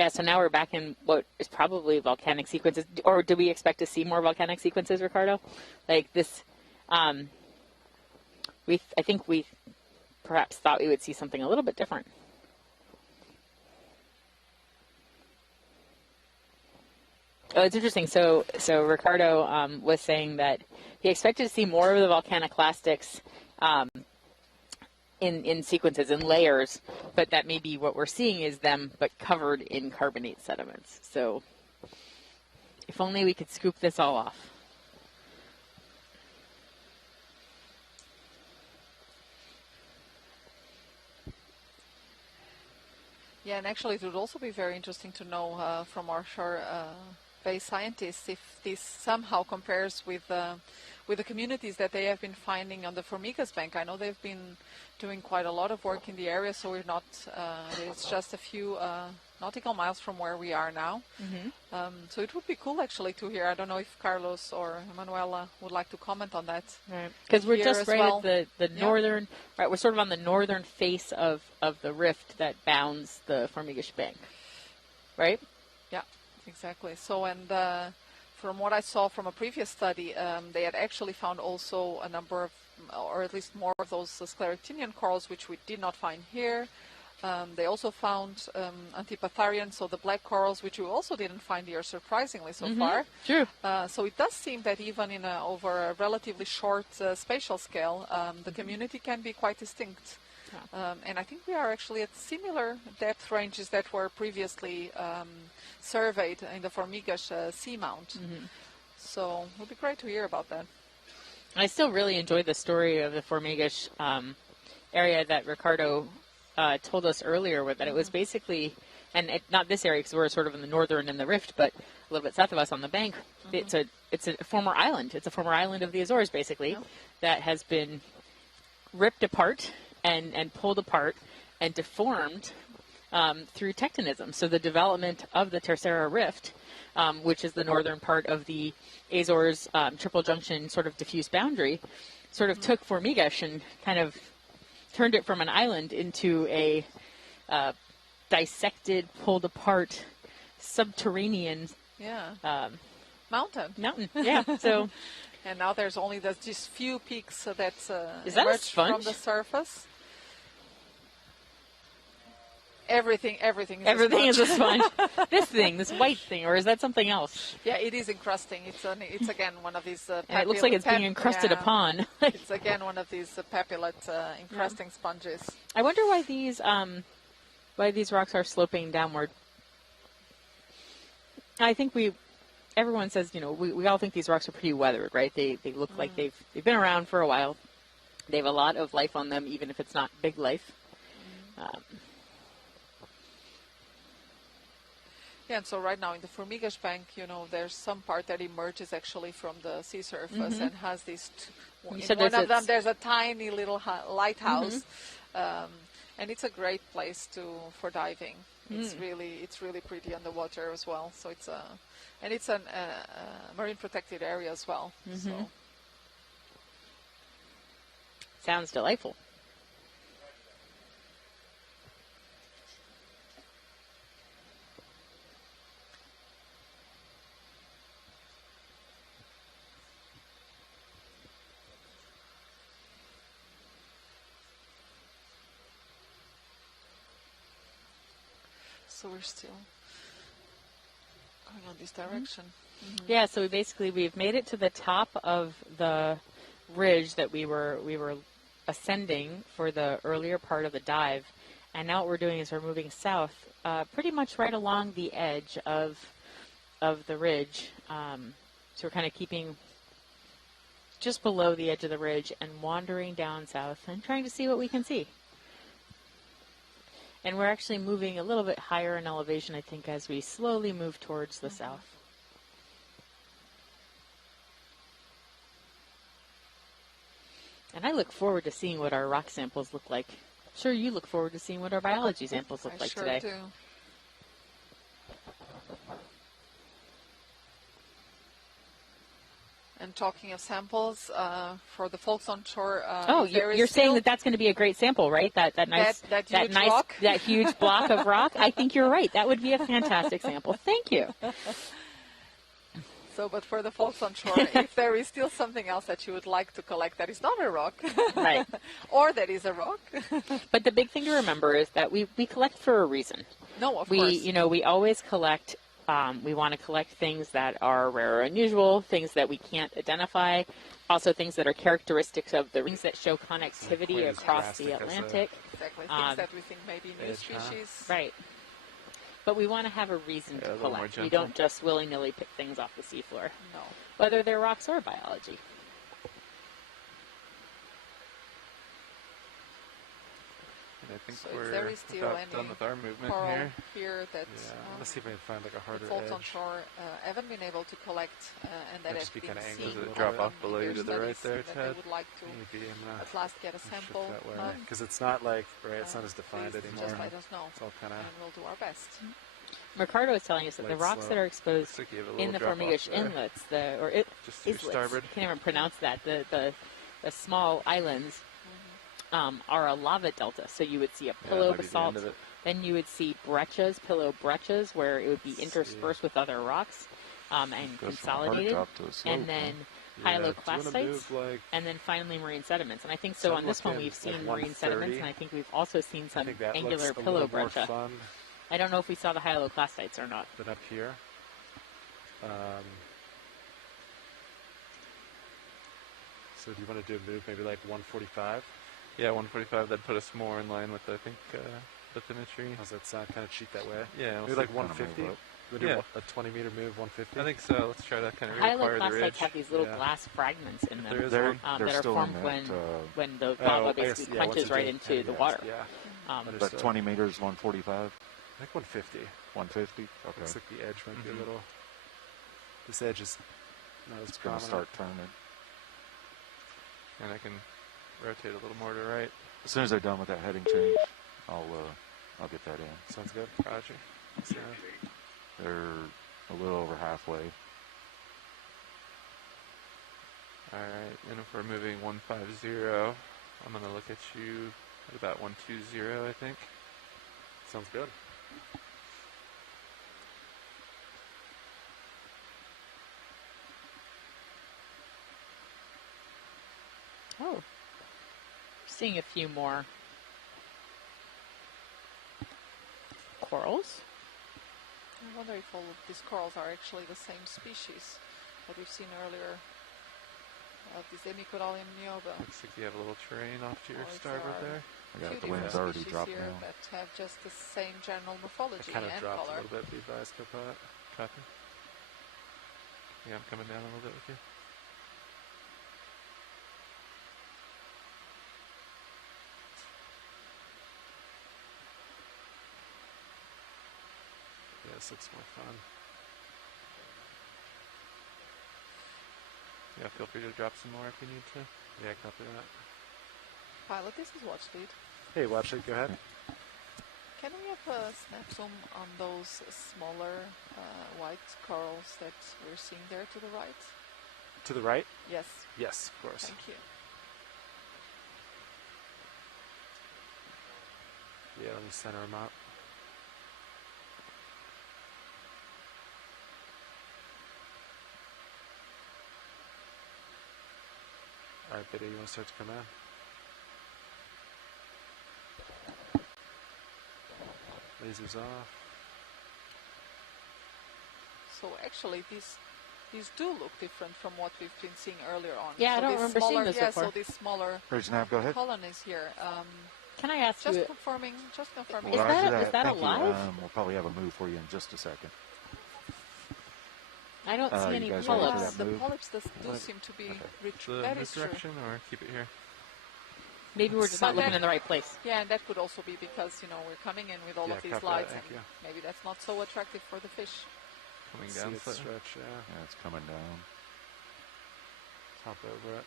Yeah, so now we're back in what is probably volcanic sequences. Or do we expect to see more volcanic sequences, Ricardo? Like this, I think we perhaps thought we would see something a little bit different. Oh, it's interesting. So Ricardo was saying that he expected to see more of the volcaniclastics in sequences, in layers, but that maybe what we're seeing is them, but covered in carbonate sediments. So if only we could scoop this all off. Yeah, and actually it would also be very interesting to know from our shore-based scientists if this somehow compares with the communities that they have been finding on the Formigas Bank. I know they've been doing quite a lot of work in the area, so we're not, it's just a few nautical miles from where we are now. Mm-hmm. So it would be cool actually to hear. I don't know if Carlos or Manuela would like to comment on that. Because we're just right well. at the northern, right, we're sort of on the northern face of the rift that bounds the Formigas Bank, right? Yeah, exactly. So, and from what I saw from a previous study, they had actually found also a number of, or at least more of those scleractinian corals, which we did not find here. They also found antipatharian, so the black corals, which we also didn't find here, surprisingly so far. True. So it does seem that even in over a relatively short spatial scale, the community can be quite distinct. And I think we are actually at similar depth ranges that were previously surveyed in the Formigas seamount. So it would be great to hear about that. I still really enjoyed the story of the Formigas area that Ricardo told us earlier, that it was basically, and not this area because we're sort of in the northern in the rift, but a little bit south of us on the bank. It's a former island. It's a former island of the Azores, basically, that has been ripped apart and pulled apart and deformed through tectonism. So the development of the Tercera Rift, which is the northern part of the Azores triple junction sort of diffuse boundary, sort of took Formigas and kind of turned it from an island into a dissected, pulled apart, subterranean mountain. Yeah. So, and now there's only these few peaks that is that a emerge sponge from the surface. Everything is a sponge. This white thing, or is that something else? Yeah, it is encrusting. It's again one of these. And it looks like it's being encrusted upon. It's again one of these papillate encrusting sponges. I wonder why these rocks are sloping downward. I think everyone says, we all think these rocks are pretty weathered, right? They look like they've been around for a while. They have a lot of life on them, even if it's not big life. Yeah, and so right now in the Formigas Bank, there's some part that emerges actually from the sea surface and has these. In one of them, there's a tiny little lighthouse, and it's a great place for diving. It's really pretty underwater as well. So it's a marine protected area as well. So. Sounds delightful. So we're still going on this direction. Yeah, so we've made it to the top of the ridge that we were ascending for the earlier part of the dive, and now what we're doing is we're moving south, pretty much right along the edge of the ridge. So we're kind of keeping just below the edge of the ridge and wandering down south and trying to see what we can see. And we're actually moving a little bit higher in elevation, I think, as we slowly move towards the south. And I look forward to seeing what our rock samples look like. I'm sure you look forward to seeing what our biology samples look like today. I sure do. And talking of samples, for the folks on shore, Oh, there is you're saying still that that's going to be a great sample, right? That nice, that huge rock? that huge block of rock. I think you're right. That would be a fantastic sample. Thank you. So, but for the folks on shore, if there is still something else that you would like to collect that is not a rock, right, or that is a rock. But the big thing to remember is that we collect for a reason. No, of course. We always collect. We want to collect things that are rare or unusual, things that we can't identify, also things that are characteristics of the rings that show connectivity across the Atlantic. Exactly, things that we think may be new species. Right. But we want to have a reason to collect. We don't just willy-nilly pick things off the seafloor. No. Whether they're rocks or biology. I think So we're if there is still about any done with our movement coral here. that let's see if we can find like a harder the folks edge. on shore haven't been able to collect, and that has Just be been kinda seen. angled. Does it drop off below you to the right there, that Ted? they would like to Maybe at last get a sample. because it's not like it's not as defined Please anymore. just let us know, It's all kind of. and we'll do our best. Ricardo is telling us that the Light rocks slope. that are exposed Looks like you have a in little the drop Formigas off there. inlets, Just to your islets, starboard. can't even pronounce that, the small islands are a lava delta. So you would see a pillow might be the end basalt, of it. then you would see breccias, pillow breccias, where it would be interspersed with other rocks and Goes from a hard consolidated, drop to a slope, and then Yeah, do you wanna hyaloclastites, move, like- and then finally marine sediments. And I think So so I'm on this one looking we've like seen marine 130. sediments, and I think we've also seen I some think that angular looks a pillow little more breccia. fun I don't know if we saw the hyaloclastites or not. than up here. So do you want to do a move maybe like 145? Yeah, 145. That'd put us more in line with, I think, bathymetry. Does that sound kind of cheap that way? Yeah, Maybe we'll like see. Kinda 150? move up. Would do Yeah. a 20-meter move, 150? I think so. Let's try to kind of reacquire the ridge. Hyaloclastites have these little glass fragments in them There is They're- one. they're that are still in formed that, when the Oh, lava I guess, basically yeah, once quenches it right did- into the yes, water. Yeah. but Understood. 20 meters, 145, I think 150. 150. Okay. Looks like the edge might be a Mhm. little. This edge is not as It's going to prominent. start turning. And I can rotate a little more to right. As soon as they're done with that heading change, I'll get that in. Sounds good. Roger. They're a little over halfway. Alright, and if we're moving 150, I'm going to look at you at about 120, I think. Sounds good. Oh, seeing a few more corals. I wonder if all of these corals are actually the same species that we've seen earlier. This Hemicorallium nioba. Looks like you have a little terrain off to your Or if starboard there are there. Yeah, two the wind's different already species dropped here down. that have just the same general morphology It kind of and dropped color. a little bit. Be advised, Copilot. Copy. Yeah, I'm coming down a little bit with you. Yeah, this looks more fun. Yeah, feel free to drop some more if you need to. Yeah, copy that. Pilot, this is watch lead. Hey, watch it. Go ahead. Can we have a snap zoom on those smaller white corals that we're seeing there to the right? To the right? Yes. Yes, of course. Thank you. Yeah, let me center them up. All right, Biddy, you want to start to come in? Lasers off. So actually, these do look different from what we've been seeing earlier on. Yeah, I so don't these remember smaller, seeing this yeah, before. so these smaller Here's Nav, go ahead. colonies here. Can I ask Just you? confirming. Just confirming. Is Roger that Thank you. alive? We'll probably have a move for you in just a second. I don't see you any guys ready for polyps. that The move? polyps do seem to be rich. The That this is true. direction or keep it here? Maybe we're just So not looking that- in the right place. Yeah, and that could also be because we're coming in with all Yeah, of these copy that, lights, thank and you. maybe that's not so attractive for the fish. Coming See down it slightly. stretch, yeah. Yeah, it's coming down. Hop over it.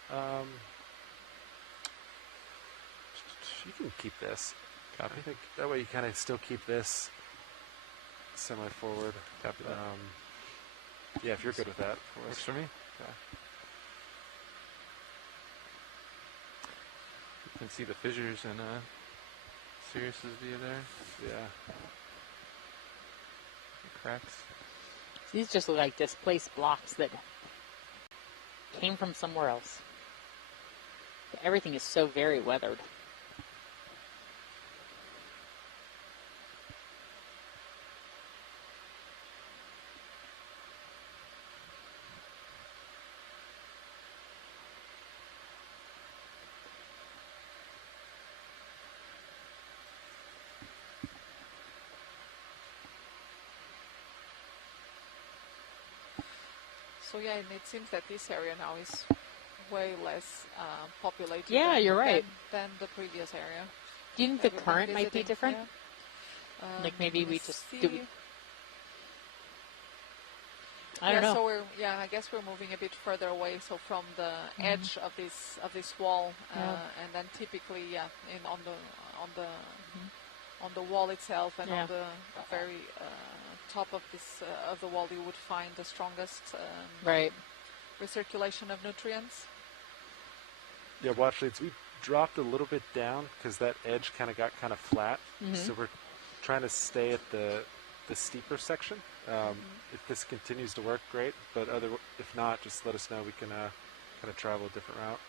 You can keep this. Copy. I think that way you kind of still keep this semi-forward. Copy that. Yeah, if you're good with that. Works for me. Okay. can see the fissures in Sirius's view there. Yeah. The cracks. These just look like displaced blocks that came from somewhere else. Everything is so very weathered. So yeah, and it seems that this area now is way less populated. Yeah, you're right. Than the previous area. Do you think the Everyone current might be visiting, different? yeah. Like maybe we Let's just see. do. I don't know. So I guess we're moving a bit further away, so from the edge of this wall, and then typically, on the wall itself and on the very top of of the wall, you would find the strongest recirculation of nutrients. Yeah, well, actually, we dropped a little bit down because that edge kind of got kind of flat. So we're trying to stay at the steeper section. If this continues to work, great. But if not, just let us know. We can kind of travel a different route.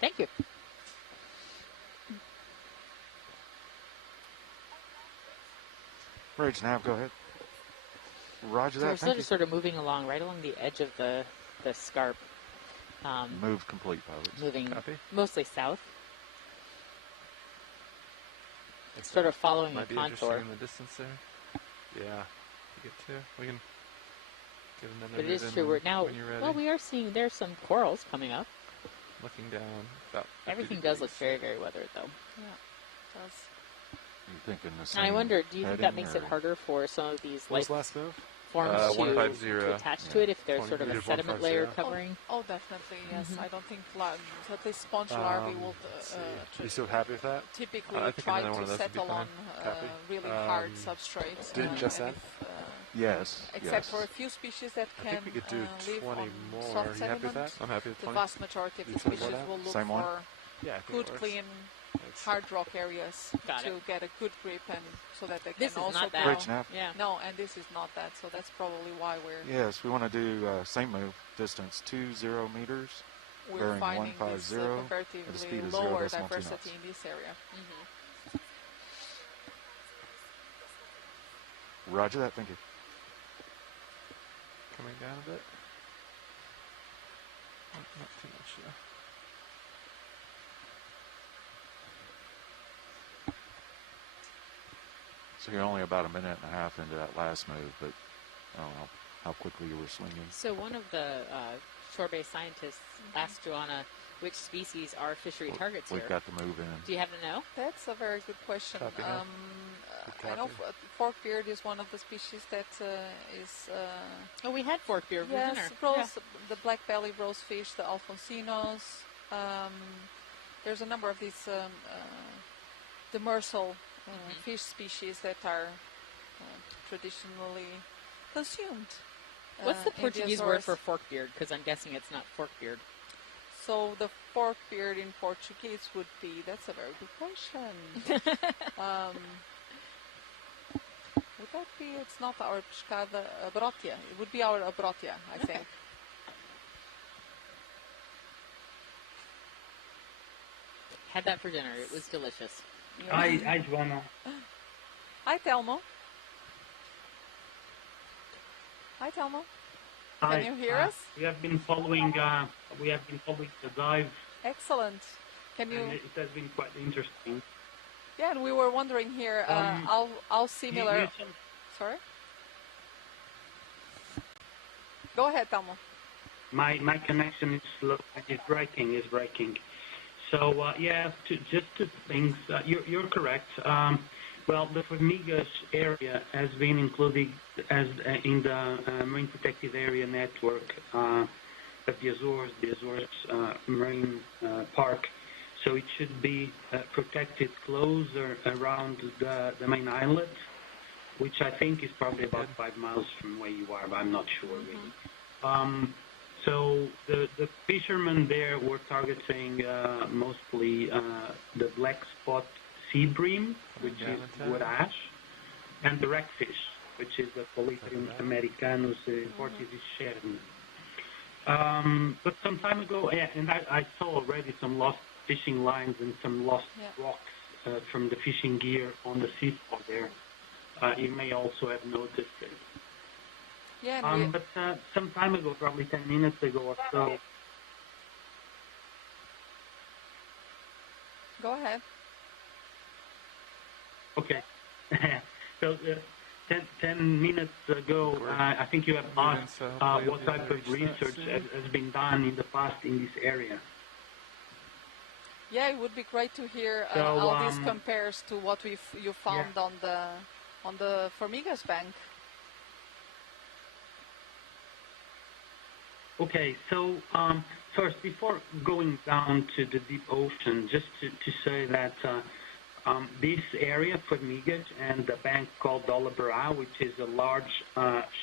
Thank you. Rage Nav, go ahead. Roger So that. we're still just sort of moving along, right along the edge of the scarp. Move complete, pilots. Moving Copy. mostly south. It's Sort of following might the be interesting contour. in the distance there. Yeah. To get to, we can get another. But it is move in true. We're now. when you're ready. Well, we are seeing there's some corals coming up. Looking down. About 50 Everything does look degrees. very, very weathered, though. Yeah, it does. You're thinking the same And I wonder, do you think that heading, makes it or- harder for some of these What was like last move? forms to 150. attach to it if there's sort of a 150. sediment layer covering? Oh, definitely, yes. I don't think at least sponge larvae will you still happy with that? typically I think try another one to of those would be settle on fine. Copy. really hard substrates. Did it just and end? Yes. except yes. for a few species that I can think we could do live 20 on more. soft Are you happy with sediment. that? I'm happy with The 20. vast majority of Do the 20 species more? will look Same one? for Yeah, I think good, it works. clean, Thanks. hard rock areas Got to it. get a good grip and so that they This can is also not that. grow. Rage Nav. Yeah. No, and this is not that, so that's probably why Yes, we want to do same move, distance 20 meters, we're bearing finding this 150 at a comparatively speed of 0 lower decimal 2 diversity knots. in this area. Roger that, thank you. Coming down a bit. Not too much though. So you're only about a minute and a half into that last move, but I don't know how quickly you were swinging. So one of the shore-based scientists asked Joanna which species are fishery targets We've here. got the move in. Do you happen to know? That's a very good question. Copy now. I know forkbeard is one of the species that is. Oh, we had forkbeard for Yes, dinner. rose, the black belly rosefish, the alfonsinos. There's a number of these demersal fish species that are traditionally consumed. What's the in Portuguese word Azores. for forkbeard? Because I'm guessing it's not forkbeard. So the forkbeard in Portuguese would be. That's a very good question. Would that be? It's not our pescada abrotia. It would be our abrotia, I think. Had that for dinner. It was delicious. Hi, Joanna. Hi, Telmo. Hi, Telmo. Hi. Can you hear us? We have been following. We have been following the dive, Excellent. Can you? and it has been quite interesting. Yeah, and we were wondering here how similar. Sorry. Go ahead, Telmo. My connection is slow. It's breaking. So yeah, just two things. You're correct. Well, the Formigas area has been included as in the Marine Protected Area Network of the Azores Marine Park. So it should be protected closer around the main islet, which I think is probably about 5 miles from where you are, but I'm not sure really. So the fishermen there were targeting mostly the black spot sea bream, which is wood ash, and the wreckfish, which is the Polytrium americanus, in Portuguese shern. But some time ago, and I saw already some lost fishing lines and some lost rocks from the fishing gear on the seafloor there. You may also have noticed it. Yeah, but some time ago, probably 10 minutes ago or so. Go ahead. Okay. So 10 minutes ago, I think you have asked what type of research has been done in the past in this area. Yeah, it would be great to hear So, how this compares to what you found on the Formigas bank. Okay, so first, before going down to the deep ocean, just to say that this area, Formigas, and the bank called Dolabra, which is a large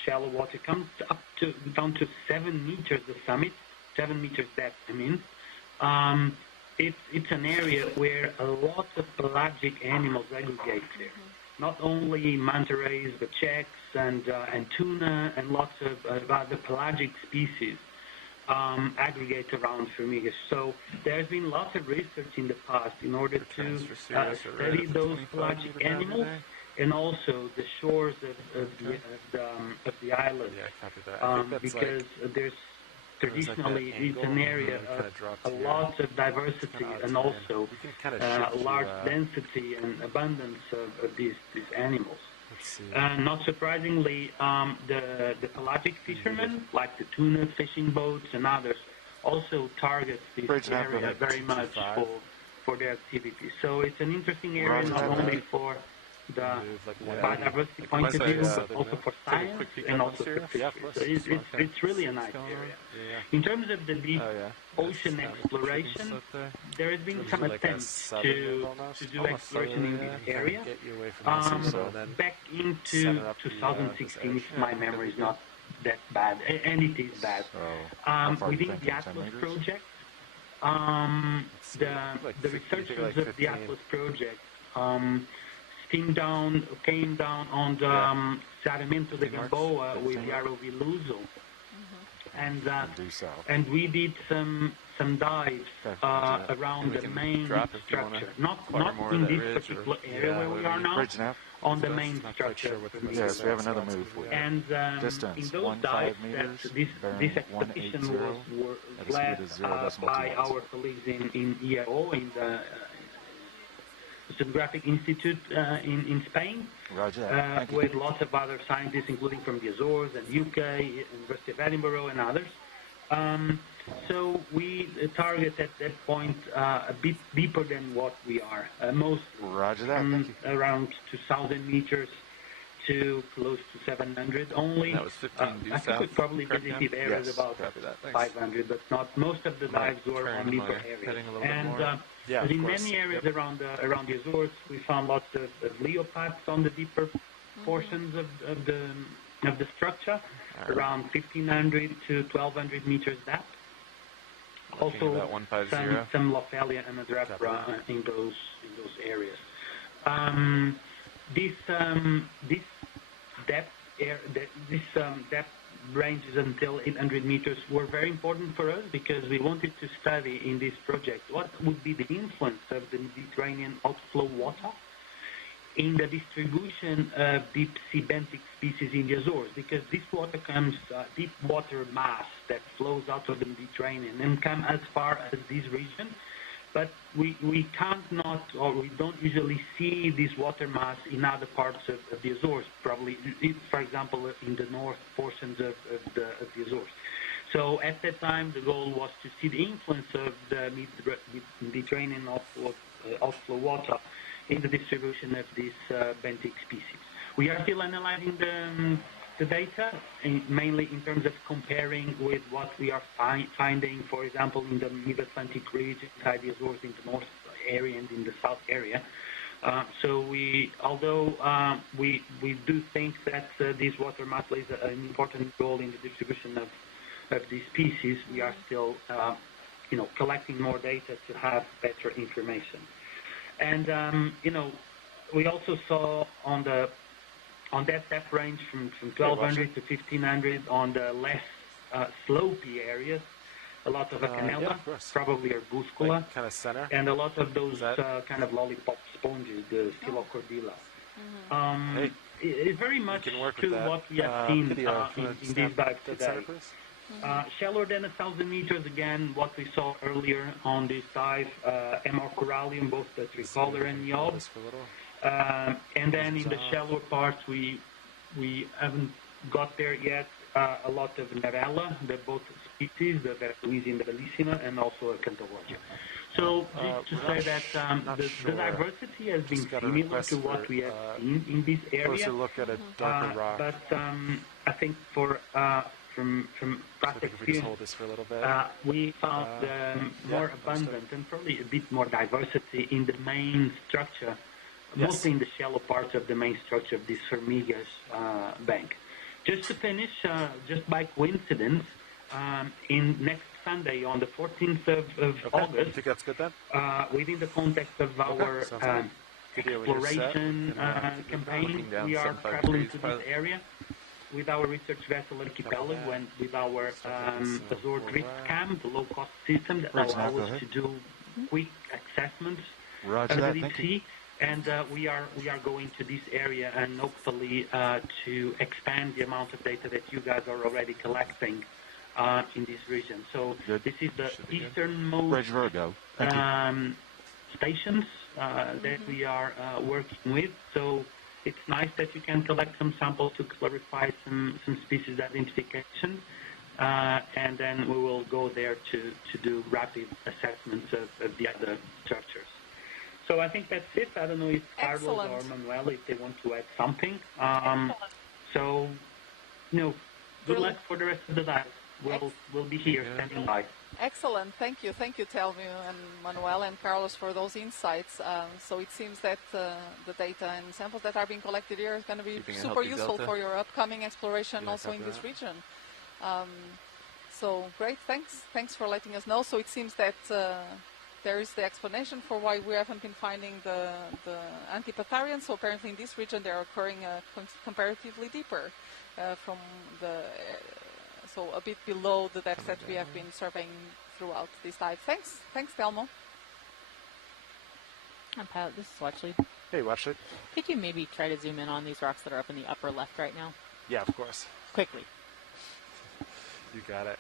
shallow water, comes up to down to 7 meters the summit, 7 meters depth, I mean. It's an area where a lot of pelagic animals aggregate there. Not only manta rays, but checks and tuna and lots of other pelagic species aggregate around Formigas. So there's been lots of research in the past in order to study those pelagic animals and also the shores of the island, because there's traditionally it's an area of a lot of diversity and also large density and abundance of these animals. Not surprisingly, the pelagic fishermen, like the tuna fishing boats and others, also target this area very much for their activities. So it's an interesting area not only for the biodiversity point of view, but also for science and also for fishery. So it's really a nice area. In terms of the deep ocean exploration, there has been some attempts to do exploration in this area. Back into 2016, if my memory is not that bad, and it is bad, within the Atlas project, the researchers of the Atlas project came down on the Sarmiento de Gamboa with the ROV Luso, and we did some dives around the main structure, not in this particular area where we are now, on the main structure. Yes, we have another move. And in those dives, this expedition was led by our colleagues in EAO, in the Oceanographic Institute in Spain, with lots of other scientists, including from the Azores and UK, University of Edinburgh, and others. So we target at that point a bit deeper than what we are, most around 2,000 meters to close to 700 only. That was 15 due I think we south. probably visited areas about 500, but not most of the dives were on deeper areas. And in many areas around the Azores, we found lots of leopards on the deeper portions of the structure, around 1,500 to 1,200 meters depth. Also, some Lophelia and Adrapra in those areas. This depth ranges until 800 meters were very important for us because we wanted to study in this project what would be the influence of the Mediterranean outflow water in the distribution of deep sea benthic species in the Azores, because this water comes, deep water mass that flows out of the Mediterranean and come as far as this region, but we don't usually see this water mass in other parts of the Azores, probably, for example, in the north portions of the Azores. So at that time, the goal was to see the influence of the Mediterranean outflow water in the distribution of these benthic species. We are still analyzing the data, mainly in terms of comparing with what we are finding, for example, in the mid-Atlantic region, inside the Azores, in the north area and in the south area. So although we do think that this water mass plays an important role in the distribution these species, we are still collecting more data to have better information. And we also saw on that depth range from 1200 to 1500 on the less slopey areas, a lot of Acanella, probably Arbuscula, kind of center, and a lot of those kind of lollipop sponges, the Stylocordila. It's very much to what we have seen in these dives today. Shallower than 1,000 meters, again, what we saw earlier on this dive, MR Corallium, both the tricolor and Yob. And then in the shallower parts, we haven't got there yet. A lot of Nerella, the both species, the Vertuisi and the Bellissima, and also a Cantologia. So just to say that the diversity has been similar to what we have seen in this area. Closer look at a darker rock. But I think from past experience, hold this for a little bit. We found more abundant and probably a bit more diversity in the main structure, mostly in the shallow parts of the main structure of this Formigas bank. Just to finish, just by coincidence, in next Sunday on the 14th of August, I think that's good then. Within the context of our exploration campaign, we are traveling to this area with our research vessel Archipelago and with our Azure Drift Cam, the low-cost system that allows us to do quick assessments of the deep sea. And we are going to this area and hopefully to expand the amount of data that you guys are already collecting in this region. So this is the easternmost stations that we are working with. So it's nice that you can collect some samples to clarify some species identification. And then we will go there to do rapid assessments of the other structures. So I think that's it. I don't know if Carlos or Manuel, if they want to add something. So, good luck for the rest of the dive. We'll be here standing by. Excellent. Thank you, Telmu and Manuel and Carlos for those insights. So it seems that the data and samples that are being collected here is going to be super useful for your upcoming exploration also in this region. So great. Thanks for letting us know. So it seems that there is the explanation for why we haven't been finding the Antipatharians. So apparently in this region they're occurring comparatively deeper from so a bit below the depths that we have been surveying throughout this dive. Thanks, Telmo. I'm Pilot. This is Watchley. Hey, Watchley. Could you maybe try to zoom in on these rocks that are up in the upper left right now? Yeah, of course. Quickly. You got it.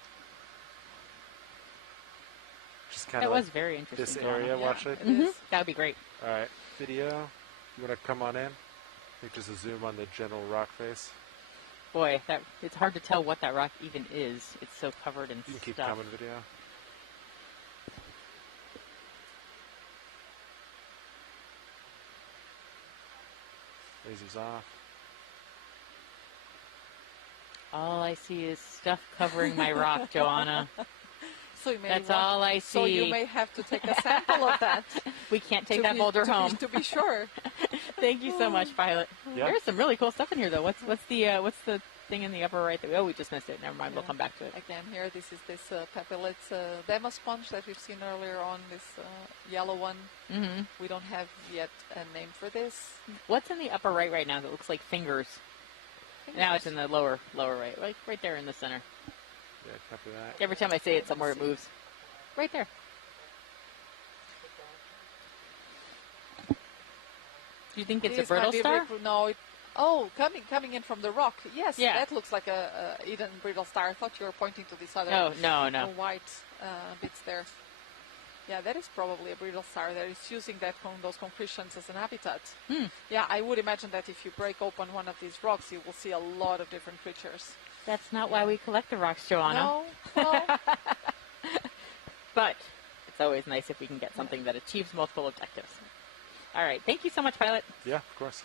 Just It was very interesting. This area, watch it. That would be great. All right, video. You want to come on in? I think just a zoom on the general rock face. Boy, it's hard to tell what that rock even is. It's so covered in stuff. You can keep coming, video. Lasers off. All I see is stuff covering my rock, Joanna. That's all I see. So you may have to take a sample of that. We can't take that boulder home. To be sure. Thank you so much, Pilot. Yep. There's some really cool stuff in here, though. What's the thing in the upper right there? Oh, we just missed it. Never mind. We'll come back to it. Again, here, this is this Papillate demo sponge that we've seen earlier on, this yellow one. Mm-hmm. We don't have yet a name for this. What's in the upper right now that looks like fingers? Now it's in the lower right, right there in the center. Yeah, copy that. Every time I say it somewhere, it moves. Right there. Do you think it's a brittle star? No. Coming in from the rock. Yes, that looks like a Eden brittle star. I thought you were pointing to this other no. white bits there. Yeah, that is probably a brittle star that is using those concretions as an habitat. Yeah, I would imagine that if you break open one of these rocks, you will see a lot of different creatures. That's not why we collect the rocks, Joanna. No. But it's always nice if we can get something that achieves multiple objectives. All right. Thank you so much, Pilot. Yeah, of course.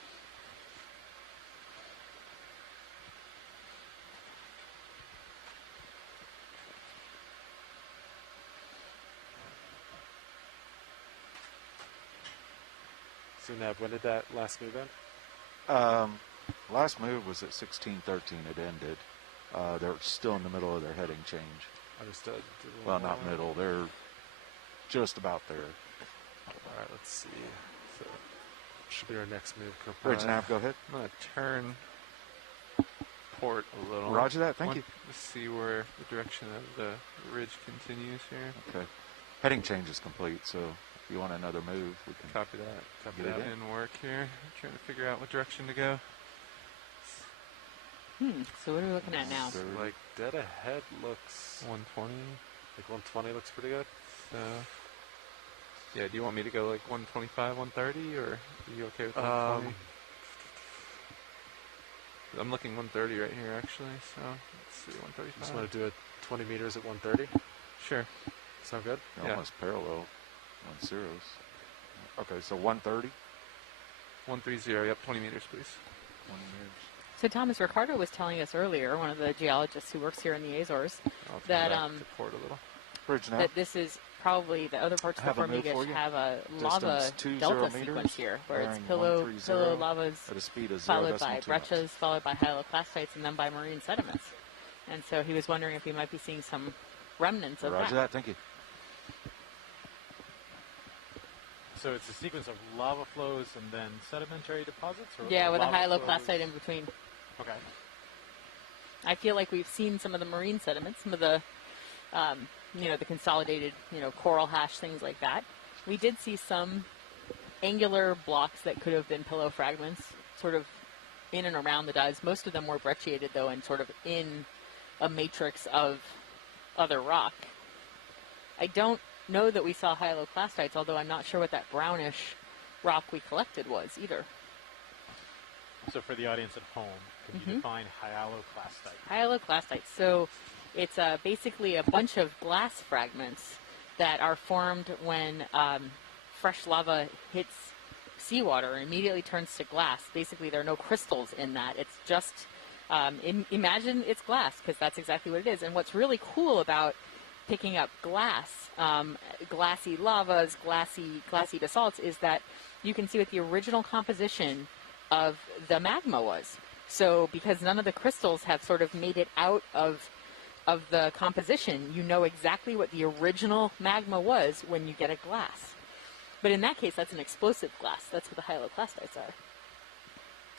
So, Neb, when did that last move end? Last move was at 16:13. It ended. They're still in the middle of their heading change. Understood. Well, not middle. They're just about there. All right, let's see. So, should be our next move. Bridge nav, go ahead. I'm going to turn port a little. Roger that, thank you. Let's see where the direction of the ridge continues here. Okay. Heading change is complete, so if you want another move, we can copy that. Copy get that it in work here. I'm trying to figure out what direction to go. So what are we looking at now? Like dead ahead looks 120. Like 120 looks pretty good. So, yeah, do you want me to go like 125, 130, or are you okay with 120? I'm looking 130 right here, actually. So let's see, 135. Just want to do it 20 meters at 130. Sure. Sound good? You're almost parallel on zeros. Okay, so 130. 130. Yep, 20 meters, please. 20 meters. So Thomas, Ricardo was telling us earlier, one of the geologists who works here in the Azores, I'll that turn back to port a little. Bridge now. that this is probably the other parts of the Formigas have a lava delta sequence here, where it's pillow lavas at a speed of followed by breccias, followed by hyaloclastites, and then by marine sediments. And so he was wondering if we might be seeing some remnants of Roger that. Thank you. So it's a sequence of lava flows and then sedimentary deposits? Or yeah, with a lava hyaloclastite flows? in between. Okay. I feel like we've seen some of the marine sediments, some of the, the consolidated, coral hash, things like that. We did see some angular blocks that could have been pillow fragments, sort of in and around the dives. Most of them were brecciated, though, and sort of in a matrix of other rock. I don't know that we saw hyaloclastites, although I'm not sure what that brownish rock we collected was either. So for the audience at home, could you define hyaloclastite? Hyaloclastite. So it's basically a bunch of glass fragments that are formed when fresh lava hits seawater and immediately turns to glass. Basically, there are no crystals in that. It's just, imagine it's glass, because that's exactly what it is. And what's really cool about picking up glass, glassy lavas, glassy basalts, is that you can see what the original composition of the magma was. So because none of the crystals have sort of made it out of the composition, you know exactly what the original magma was when you get a glass. But in that case, that's an explosive glass. That's what the hyaloclastites are.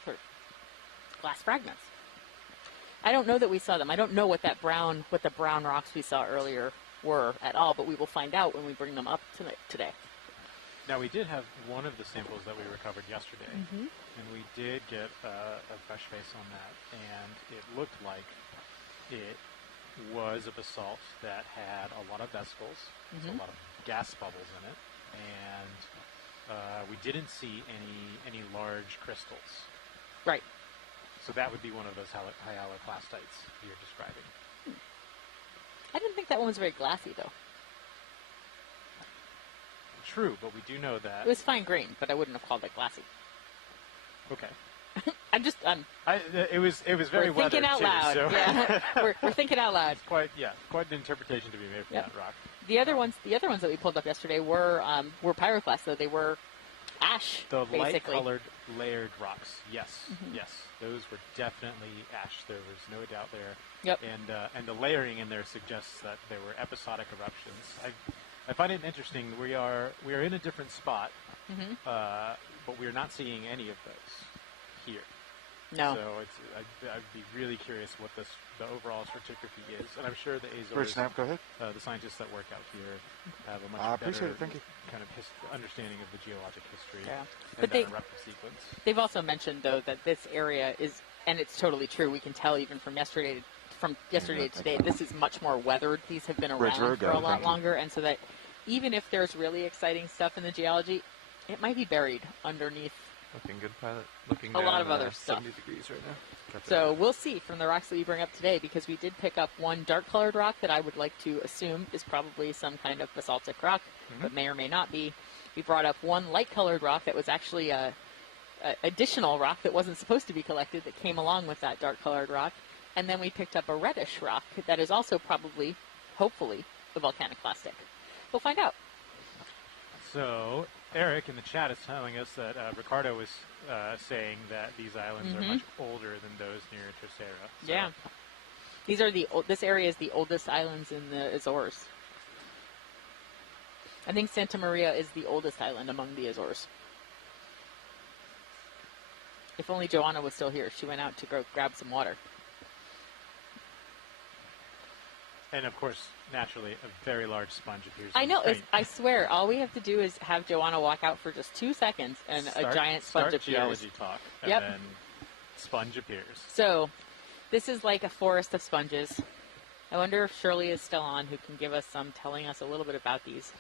Sort of glass fragments. I don't know that we saw them. I don't know what the brown rocks we saw earlier were at all, but we will find out when we bring them up today. Now, we did have one of the samples that we recovered yesterday, and we did get a fresh face on that, and it looked like it was a basalt that had a lot of vesicles, so a lot of gas bubbles in it, and we didn't see any large crystals. Right. So that would be one of those hyaloclastites you're describing. I didn't think that one was very glassy, though. True, but we do know that It was fine grained, but I wouldn't have called it glassy. Okay. It was very we're thinking weathered out too, loud. so Yeah, we're thinking out loud. Quite an interpretation to be made from that rock. The other ones that we pulled up yesterday were pyroclasts, though they were ash. The basically. light-colored layered rocks. Yes, yes, those were definitely ash. There was no doubt there. Yep. And the layering in there suggests that there were episodic eruptions. I find it interesting. We are in a different spot, but we are not seeing any of those here. No. So I'd be really curious what the overall stratigraphy is, and I'm sure the Azores, Bridge nav, go ahead. The scientists that work out here have a much I appreciate better it. Thank you. kind of understanding of the geologic history Yeah. and But that eruptive sequence. They've also mentioned, though, that this area is, and it's totally true, we can tell even from yesterday to today, this is much more weathered. These have been around for a lot longer, and so that even if there's really exciting stuff in the geology, it might be buried underneath Looking good, pilot. Looking a down, lot of other stuff. 70 degrees right now. So we'll see from the rocks that we bring up today, because we did pick up one dark-colored rock that I would like to assume is probably some kind of basaltic rock, but may or may not be. We brought up one light-colored rock that was actually a additional rock that wasn't supposed to be collected that came along with that dark-colored rock, and then we picked up a reddish rock that is also probably, hopefully, a volcaniclastic. We'll find out. So Eric in the chat is telling us that Ricardo was saying that these islands are much older than those near Tercera. So Yeah. This area is the oldest islands in the Azores. I think Santa Maria is the oldest island among the Azores. If only Joanna was still here. She went out to go grab some water. And of course, naturally, a very large sponge appears. I on know. the screen. I swear, all we have to do is have Joanna walk out for just 2 seconds, and a giant sponge appears. Geology talk, and Yep. then sponge appears. So, this is like a forest of sponges. I wonder if Shirley is still on, who can give us telling us a little bit about these.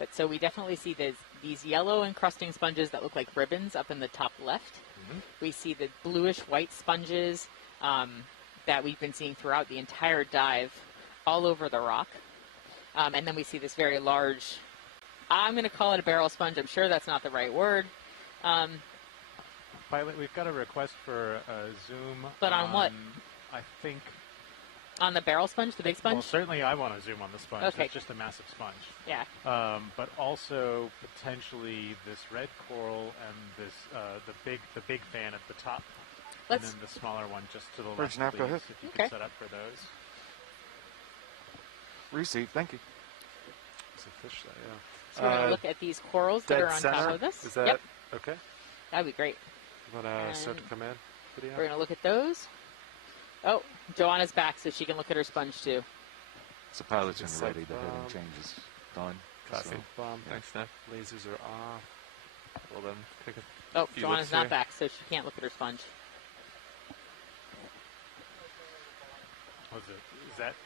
But so we definitely see these yellow encrusting sponges that look like ribbons up in the top left. Mm-hmm. We see the bluish-white sponges that we've been seeing throughout the entire dive all over the rock. And then we see this very large, I'm going to call it a barrel sponge. I'm sure that's not the right word. Pilot, we've got a request for a zoom. But on what? I think... On the barrel sponge, the big sponge? Well, certainly I want to zoom on the sponge. Okay. It's just a massive sponge. Yeah. But also potentially this red coral and this the big fan at the top, and then the smaller one just to the left. Nav, go ahead. If you could set up for those. Receive, thank you. It's a fish there, yeah. So we're going to look at these corals that are on top of this. Is that Yep. okay? That'd be great. You want to start the command video? We're going to look at those. Oh, Joanna's back, so she can look at her sponge too. So pilots are ready. The heading changes. Done. Copy. So, Bomb. Thanks, Snap. Lasers are off. Well then, take a Oh, few Joanna's looks not here. back, so she can't look at her sponge.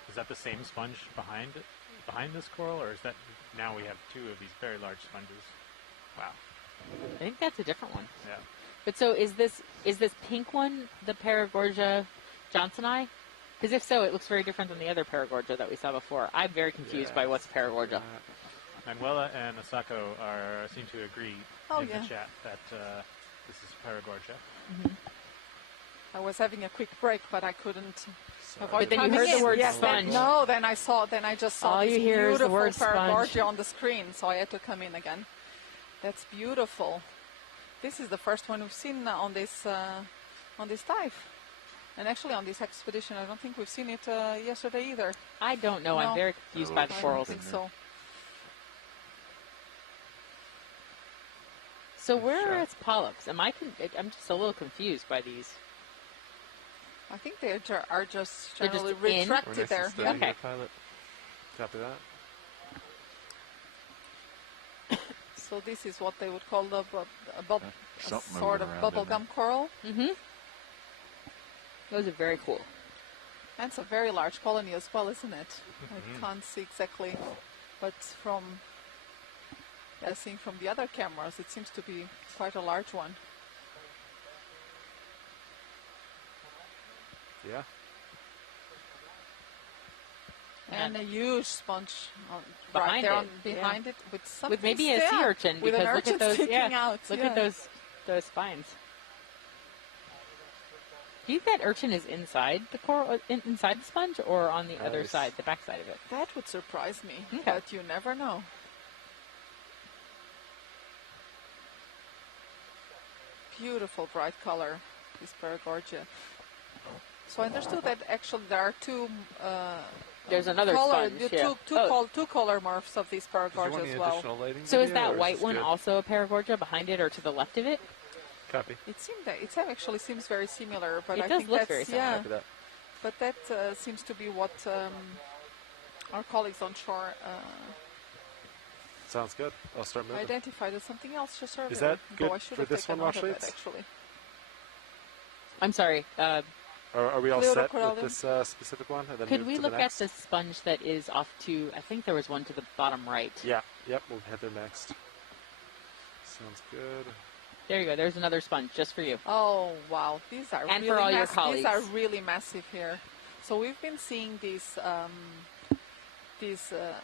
Is that the same sponge behind this coral, or is that now we have two of these very large sponges? Wow. I think that's a different one. Yeah. But so is this pink one the Paragorgia johnsoni? Because if so, it looks very different than the other Paragorgia that we saw before. I'm very confused by what's Paragorgia. Manuela and Asako seem to agree in yeah. the chat that this is Paragorgia. Mm-hmm. I was having a quick break, but I couldn't avoid But then you heard the word sponge. Then I just saw All this you hear is the beautiful word sponge. Paragorgia on the screen, so I had to come in again. That's beautiful. This is the first one we've seen on this dive. And actually on this expedition, I don't think we've seen it yesterday either. I don't know. No. I'm very confused by the corals. I don't think so. So where are its polyps? I'm just a little confused by these. I think they are just They're just generally in? retracted there. Yeah. Okay. Pilot. Copy that. So this is what they would call a something sort of moving around in bubblegum coral. Mm-hmm. Those are very cool. And it's a very large colony as well, isn't it? I can't see exactly, but seeing from the other cameras, it seems to be quite a large one. Yeah. And a huge sponge Behind right there it, behind it with something. With maybe a sea urchin, with because an look urchin at those. sticking out. Look at those spines. Do you think that urchin is inside the coral, inside the sponge, or on the other side, the back side of it? That would surprise me, Okay. but you never know. Beautiful bright color, this Paragorgia. So I understood that actually there are two. There's another color, sponge. Yeah. two color morphs of these Paragorgia as well. So is that white one also a Paragorgia behind it, or to the left of it? Copy. It actually seems very similar, but It I does think look that's very similar. yeah. Copy that. But that seems to be what our colleagues on shore Sounds good. I'll start moving. identified as something else just earlier. Is that Though good I should for have this taken one, note of Washleets? that, actually. I'm sorry. Are we all set with Cleodocorallum. this specific one? And then Could move we to look the at next? the sponge that is off to? I think there was one to the bottom right. Yeah. Yep. We'll head there next. Sounds good. There you go. There's another sponge just for you. Oh wow, these are And really for all your These colleagues. are really massive here. So we've been seeing these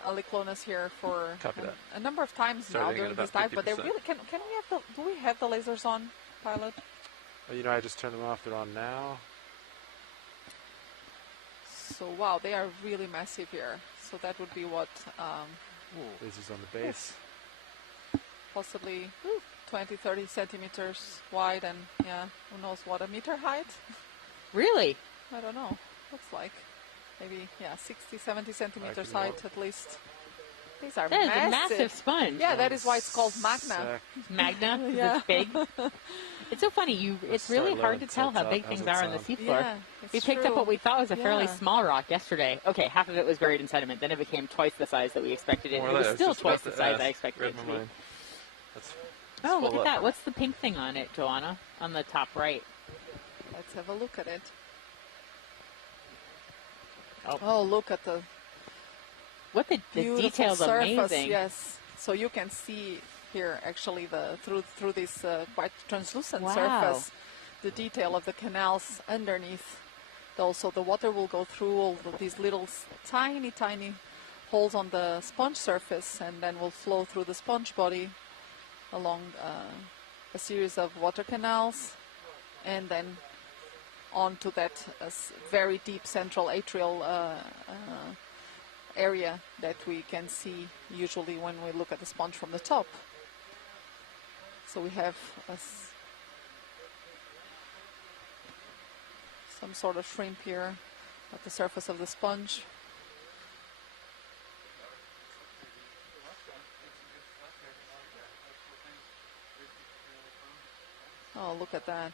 Aliclonas here for Copy that. a number of times Starting now at during about this dive, but they're 50%. really can we have do we have the lasers on, pilot? You know, I just turned them off. They're on now. So wow, they are really massive here. So that would be what Lasers on the base. possibly 20, 30 centimeters wide, and who knows what, a meter height? Really? I don't know. Looks like. maybe 60, 70 centimeters height at least. These are That is massive. a massive sponge. Yeah, that is why it's called Magna. Magna? 'Cause Yeah. it's big? It's so funny. It's really hard to tell how big things are on the seafloor. Yeah, We it's picked up true. what we thought was a fairly Yeah. small rock yesterday. Okay, half of it was buried in sediment. Then it became twice the size that we expected it. More It or was less, still just twice about the to size ask. I expected Read it to my be. mind. It's Oh, look full at up. that. What's the pink thing on it, Joanna? On the top right. Let's have a look at it. Oh, look at the the beautiful detail's surface. amazing. Yes, so you can see here actually through this quite translucent Wow. surface, the detail of the canals underneath. Also, the water will go through all these little tiny holes on the sponge surface, and then will flow through the sponge body along a series of water canals, and then onto that very deep central atrial area that we can see usually when we look at the sponge from the top. So we have some sort of shrimp here at the surface of the sponge. Oh, look at that.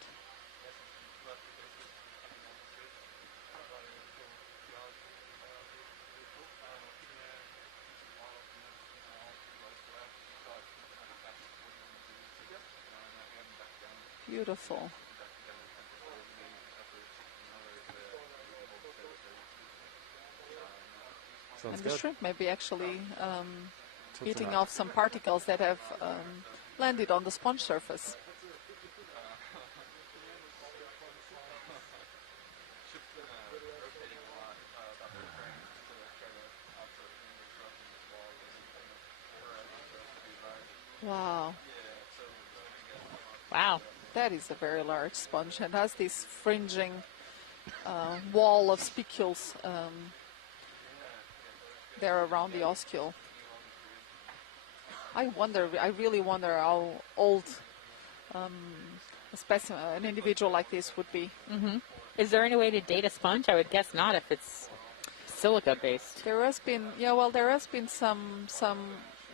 Beautiful. Sounds And the good. shrimp may be actually Tilted eating up. off some particles that have landed on the sponge surface. Wow. Wow. That is a very large sponge and has this fringing wall of spicules there around the oscule. I really wonder how old a specimen, an individual like this would be. Mm-hmm. Is there any way to date a sponge? I would guess not if it's silica based. There has been some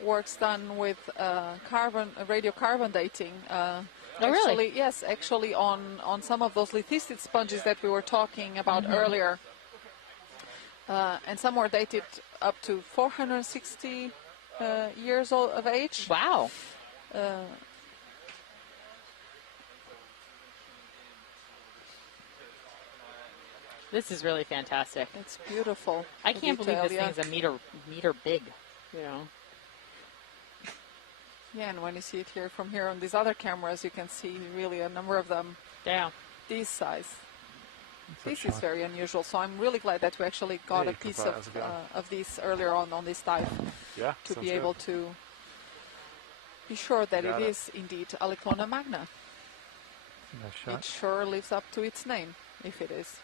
works done with radiocarbon dating. really? Actually, yes, actually on some of those lithicid sponges that we were talking about Mhm. earlier. And some were dated up to 460 years old of age. Wow. This is really fantastic. It's beautiful. I the can't believe detail, this yeah. thing's a meter big. You know. Yeah, and when you see it here from here on these other cameras, you can see really a number of them. Yeah. This size. a This is shot. very unusual. So I'm really glad that we actually got Hey, a piece Kappa, how's it going? of these earlier on this dive. Yeah, To sounds be good. able to be sure that Got it it. is indeed Alicona magna. Nice It shot. sure lives up to its name, if it is.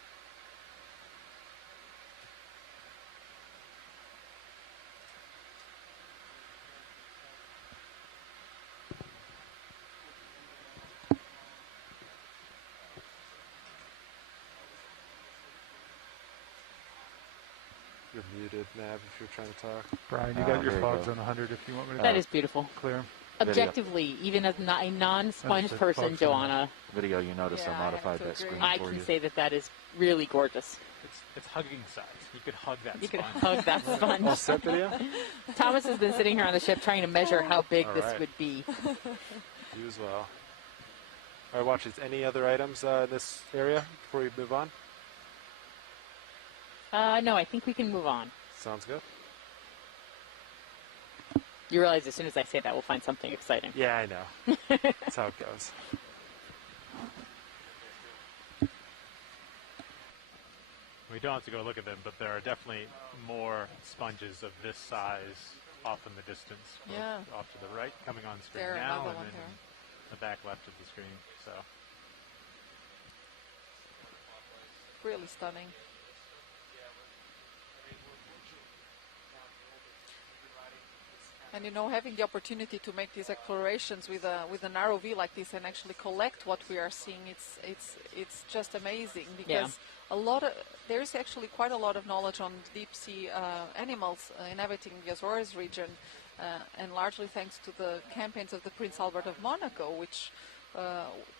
You're muted, Nav, if you're trying to talk. Brian, you Oh, got your there you fogs go. on 100 if you want me to. That is beautiful. Clear. Objectively, even as a non-sponge That's person, the Joanna, Video, you notice Yeah, I I have modified to that agree. screen I for can you. say that is really gorgeous. It's hugging size. You could hug that You could sponge. hug that sponge. All set, video? Thomas has been sitting here on the ship trying to measure how big All this right. would be. You as well. All right, watch. Is any other items in this area before we move on? No, I think we can move on. Sounds good. You realize as soon as I say that, we'll find something exciting. Yeah, I know. That's how it goes. We don't have to go look at them, but there are definitely more sponges of this size off in the distance. both Yeah. Off to the right, coming on screen There, now, another and one then here. in the back left of the screen. So Really stunning. And you know, having the opportunity to make these explorations with a narrow view like this and actually collect what we are seeing, it's just amazing, because there's actually quite a lot of knowledge on deep sea animals inhabiting the Azores region, and largely thanks to the campaigns of the Prince Albert of Monaco, which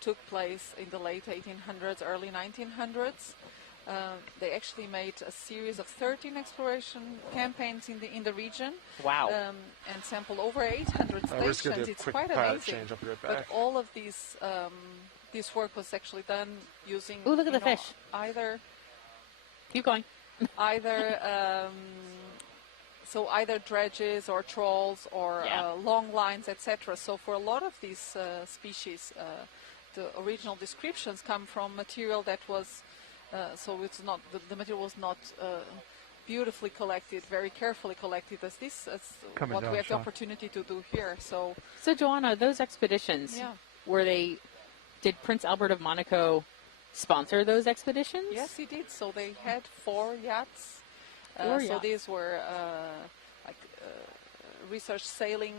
took place in the late 1800s, early 1900s. They actually made a series of 13 exploration campaigns in the region. Wow! And sampled over 800 stations. It's quite amazing. But all of these this work was actually done using. Oh, look at the fish! Either. Keep going. Either either dredges or trawls or long lines, etc. So for a lot of these species, the original descriptions come from material that was. So it's not the material was not beautifully collected, very carefully collected, as what we have the opportunity to do here. So Joanna, those expeditions, did Prince Albert of Monaco sponsor those expeditions? Yes, he did. So they had 4 yachts. So these were research sailing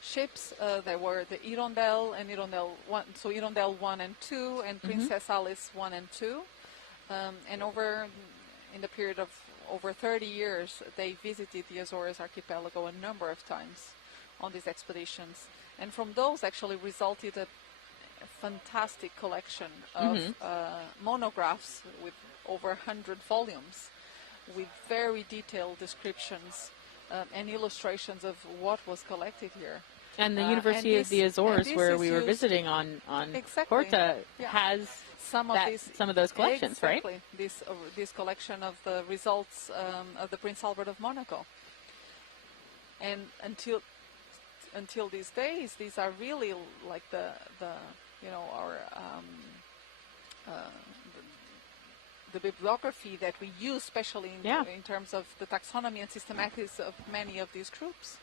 ships. There were the Hirondelle and Hirondelle 1, so Hirondelle 1 and 2, and Princess Alice 1 and 2. And in the period of over 30 years, they visited the Azores archipelago a number of times on these expeditions. And from those actually resulted a fantastic collection of monographs with over 100 volumes, with very detailed descriptions and illustrations of what was collected here. And the University of the Azores, where we were visiting on Horta, has some of those collections, right? This collection of the results of the Prince Albert of Monaco. And until these days, these are really like the bibliography that we use, especially in terms of the taxonomy and systematics of many of these groups.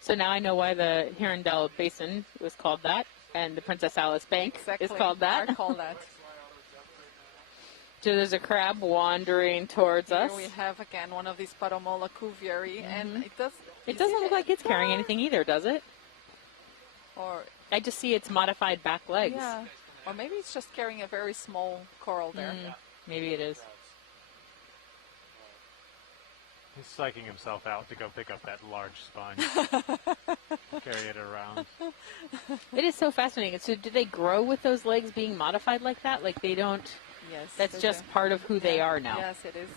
So now I know why the Hirondelle Basin was called that, and the Princess Alice Bank is called that. So there's a crab wandering towards us. Here we have again one of these Paramola cuvieri, and it doesn't look like it's carrying anything either, does it? Or I just see its modified back legs. Yeah, or maybe it's just carrying a very small coral there. Maybe it is. He's psyching himself out to go pick up that large sponge, carry it around. It is so fascinating. So do they grow with those legs being modified like that? Like they don't... Yes. That's just part of who they are now. Yes, it is.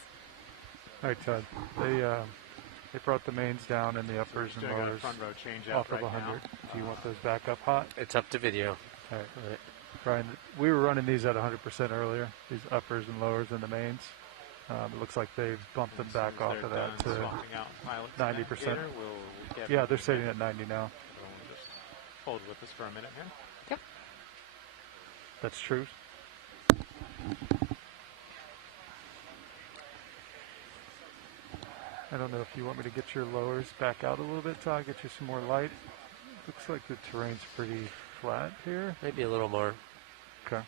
All right, Todd. They brought the mains down and the uppers and lowers off of 100. Do you want those back up hot? It's up to video. All right. Brian, we were running these at 100% earlier, these uppers and lowers and the mains. It looks like they've bumped them back off of that to 90%. Yeah, they're sitting at 90 now. We'll just hold with us for a minute here. Yep. That's true. I don't know if you want me to get your lowers back out a little bit, Todd, get you some more light. Looks like the terrain's pretty flat here. Maybe a little more. Okay.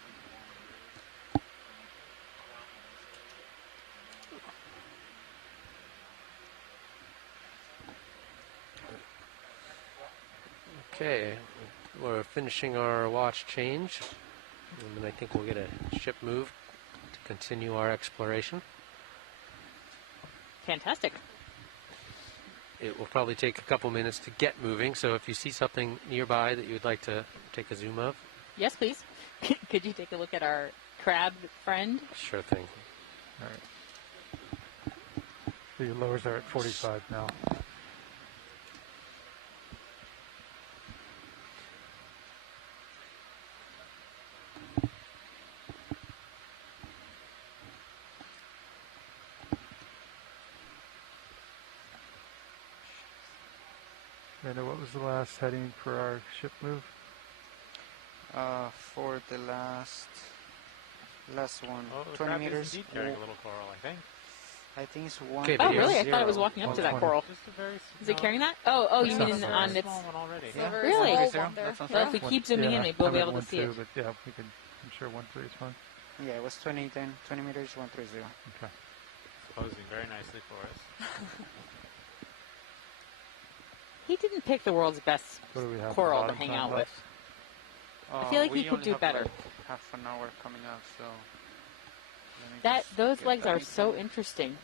Okay, we're finishing our watch change, and I think we'll get a ship move to continue our exploration. Fantastic. It will probably take a couple minutes to get moving, so if you see something nearby that you would like to take a zoom of. Yes, please. Could you take a look at our crab friend? Sure thing. All right. So your lowers are at 45 now. Amanda, what was the last heading for our ship move? For the last one, Oh, the 20 crab meters. is indeed carrying a little coral, I think. I think it's 1. Okay, oh, really? I thought it was walking up to that coral. Is it carrying that? Oh, you mean on its... Small one already. Really? Well, if we keep zooming in, maybe we'll be able to see it. But yeah, we can, I'm sure 1.3 is fine. Yeah, it was 20 then, 20 meters, 130. Okay. Posing very nicely for us. He didn't pick the world's best What do we have? coral The to bottom hang time out left? with. I feel like he we could only do have, better. Like, half an hour coming up, so... Those legs are so interesting.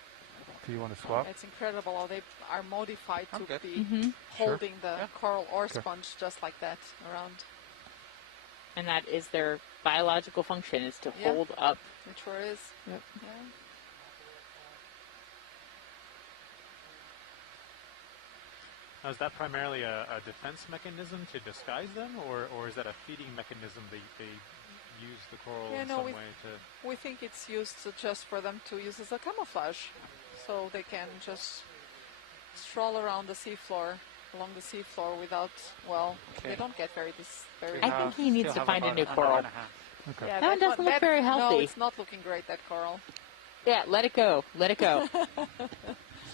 Do you want to swap? It's incredible how they are modified to be Mhm. holding the coral or Okay. sponge just like that around. And that is their biological function, is to Yeah. hold up. It sure is. Yep. Yeah. Now, is that primarily a defense mechanism to disguise them, or is that a feeding mechanism they use the coral in some way to... We think it's used just for them to use as a camouflage, so they can just stroll around the seafloor, along the seafloor without, well, they don't get very... I think he needs to find a new coral. Okay. Yeah, That one doesn't look very healthy. No, it's not looking great, that coral. Yeah, let it go. Let it go.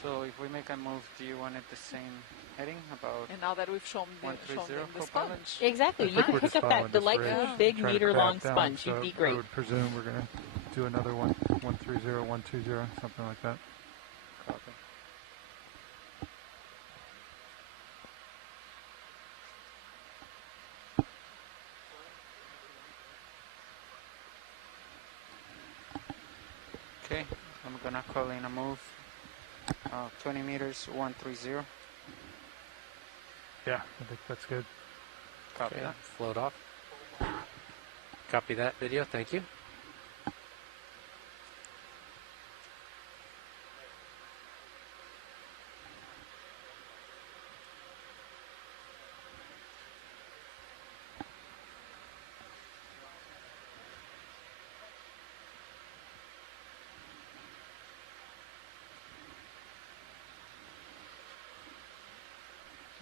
So if we make a move, do you want it the same heading about? And now that we've shown them the sponge. Exactly. You can pick up that delightful big meter-long sponge. You'd be I great. would presume we're going to do another one, 130, 120, something like that. Copy. Okay, I'm gonna call in a move. 20 meters, 130. Yeah, I think that's good. Copy Okay, that. float off. Copy that video, thank you.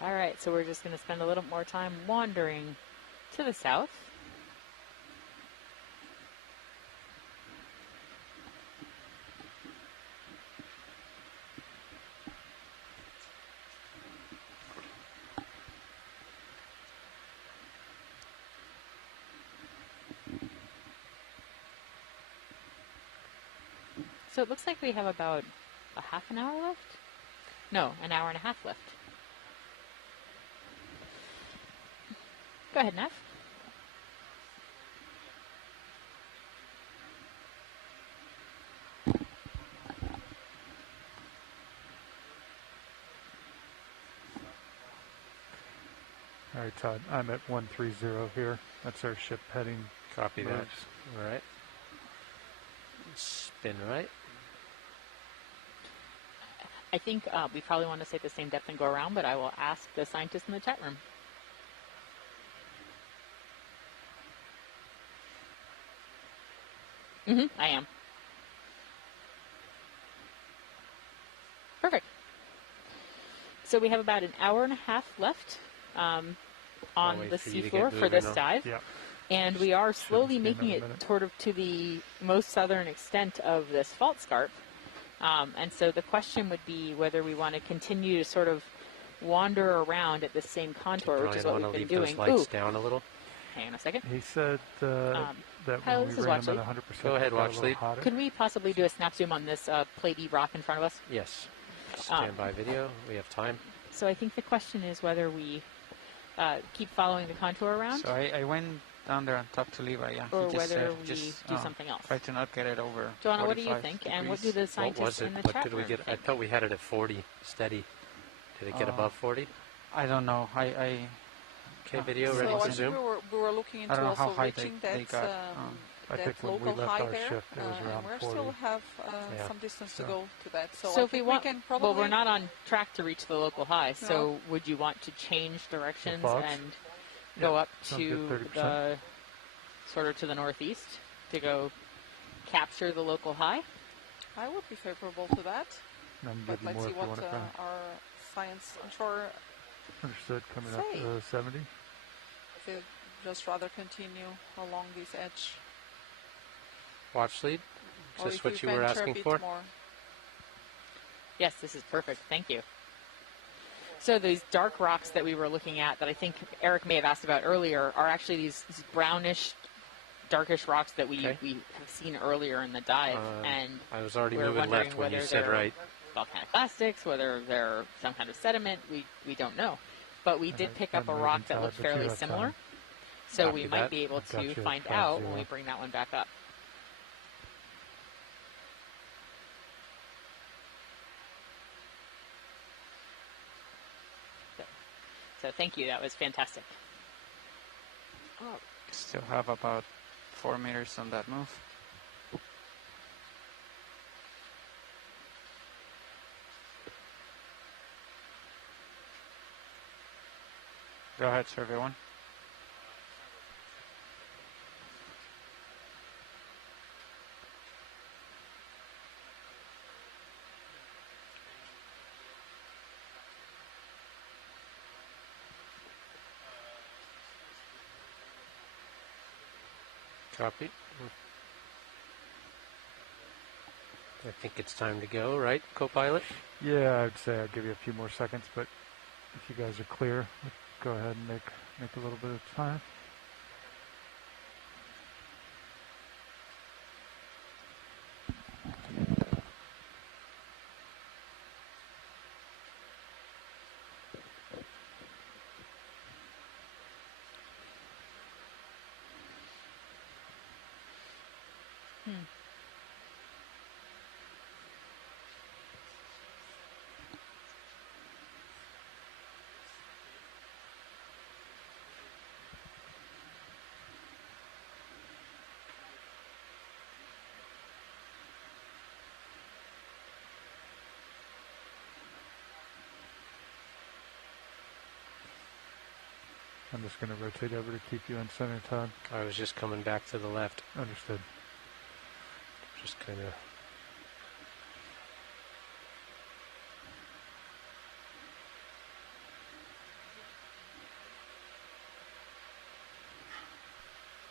All right, so we're just going to spend a little more time wandering to the south. So it looks like we have about a half an hour left? No, an hour and a half left. Go ahead, Nev. All right, Todd, I'm at 130 here. That's our ship heading. Copy that. moves. All right. Spin right. I think we probably want to stay at the same depth and go around, but I will ask the scientist in the chat room. I am. Perfect. So we have about an hour and a half left on wait the for you to seafloor get for this moving, dive. Yep. And we are slowly be making another it minute. sort of to the most southern extent of this fault scarp. And so the question would be whether we want to continue to sort of wander around at the same contour, which is Brian, what want to we've been leave doing. those lights down a little? Hang on a second. He said that Kyle, when this we is ran them Watchley. at 100%, Go ahead, it got a little Watchley. hotter. Could we possibly do a snap zoom on this platey rock in front of us? Yes. Stand by video. We have time. So I think the question is whether we keep following the contour around, So I went down there and talked to Levi, yeah. or he just whether said we just, do something else. try to not get it over Joanna, what do you 45 think? And what do degrees. the What was scientists it? in the What chat did we room get? I think? thought we had it at 40 steady. Did it get above 40? I don't know. Okay, video So ready I to think zoom. we were looking I into don't know how also high reaching they that, got, I that think when we local left high our there, shift, it was around and we 40. still have Yeah. some distance So- to go to that. So, So I if we think want, we can probably... well, we're not on track to reach the local high. No. So would you want to change directions fogs? and go Yeah, up sounds to good, 30%. the sort of to the northeast to go capture the local high? I would be favorable to that. And But give you let's more see if you what want to find. our science, I'm sure Understood, coming up say. to 70. they'd just rather continue along this edge. Watch lead. Is Or this if what you were venture a asking bit for? more. Yes, this is perfect. Thank you. So these dark rocks that we were looking at that I think Eric may have asked about earlier are actually these brownish, darkish rocks that we have seen earlier in the dive. And I was already we're moving wondering left when you whether said they're right. volcanic plastics, whether they're some kind of sediment. We don't know. but we did pick up a rock that looked fairly similar. So we might be able to find out when we bring that one back up. So thank you, that was fantastic. Oh. Still have about 4 meters on that move. Go ahead, Survey 1. Copy. I think it's time to go, right, co-pilot? Yeah, I'd say I'd give you a few more seconds, but if you guys are clear, go ahead and make a little bit of time. I'm just going to rotate over to keep you in center, Todd. I was just coming back to the left. Understood. Just kind of...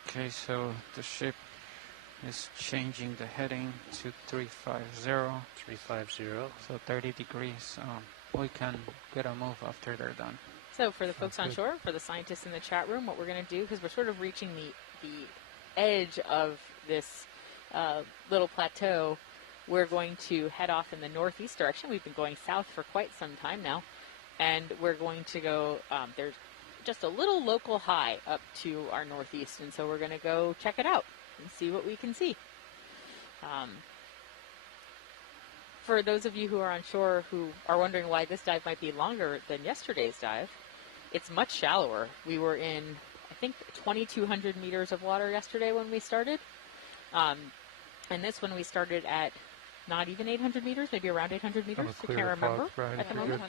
Okay, so the ship is changing the heading to 350. 350. So 30 degrees. We can get a move after they're done. So for the folks on shore, for the scientists in the chat room, what we're going to do, because we're sort of reaching the edge of this little plateau, we're going to head off in the northeast direction. We've been going south for quite some time now, and we're going to go, there's just a little local high up to our northeast, and so we're going to go check it out and see what we can see. For those of you who are on shore who are wondering why this dive might be longer than yesterday's dive, it's much shallower. We were in, I think, 2,200 meters of water yesterday when we started. And this one we started at not even 800 meters, maybe around 800 meters. I can't remember at the moment.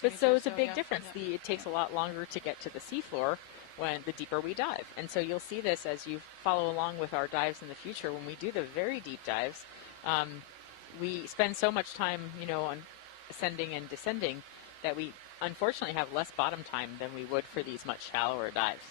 But so it's a big difference. It takes a lot longer to get to the seafloor when the deeper we dive. And so you'll see this as you follow along with our dives in the future. When we do the very deep dives, we spend so much time, on ascending and descending that we unfortunately have less bottom time than we would for these much shallower dives.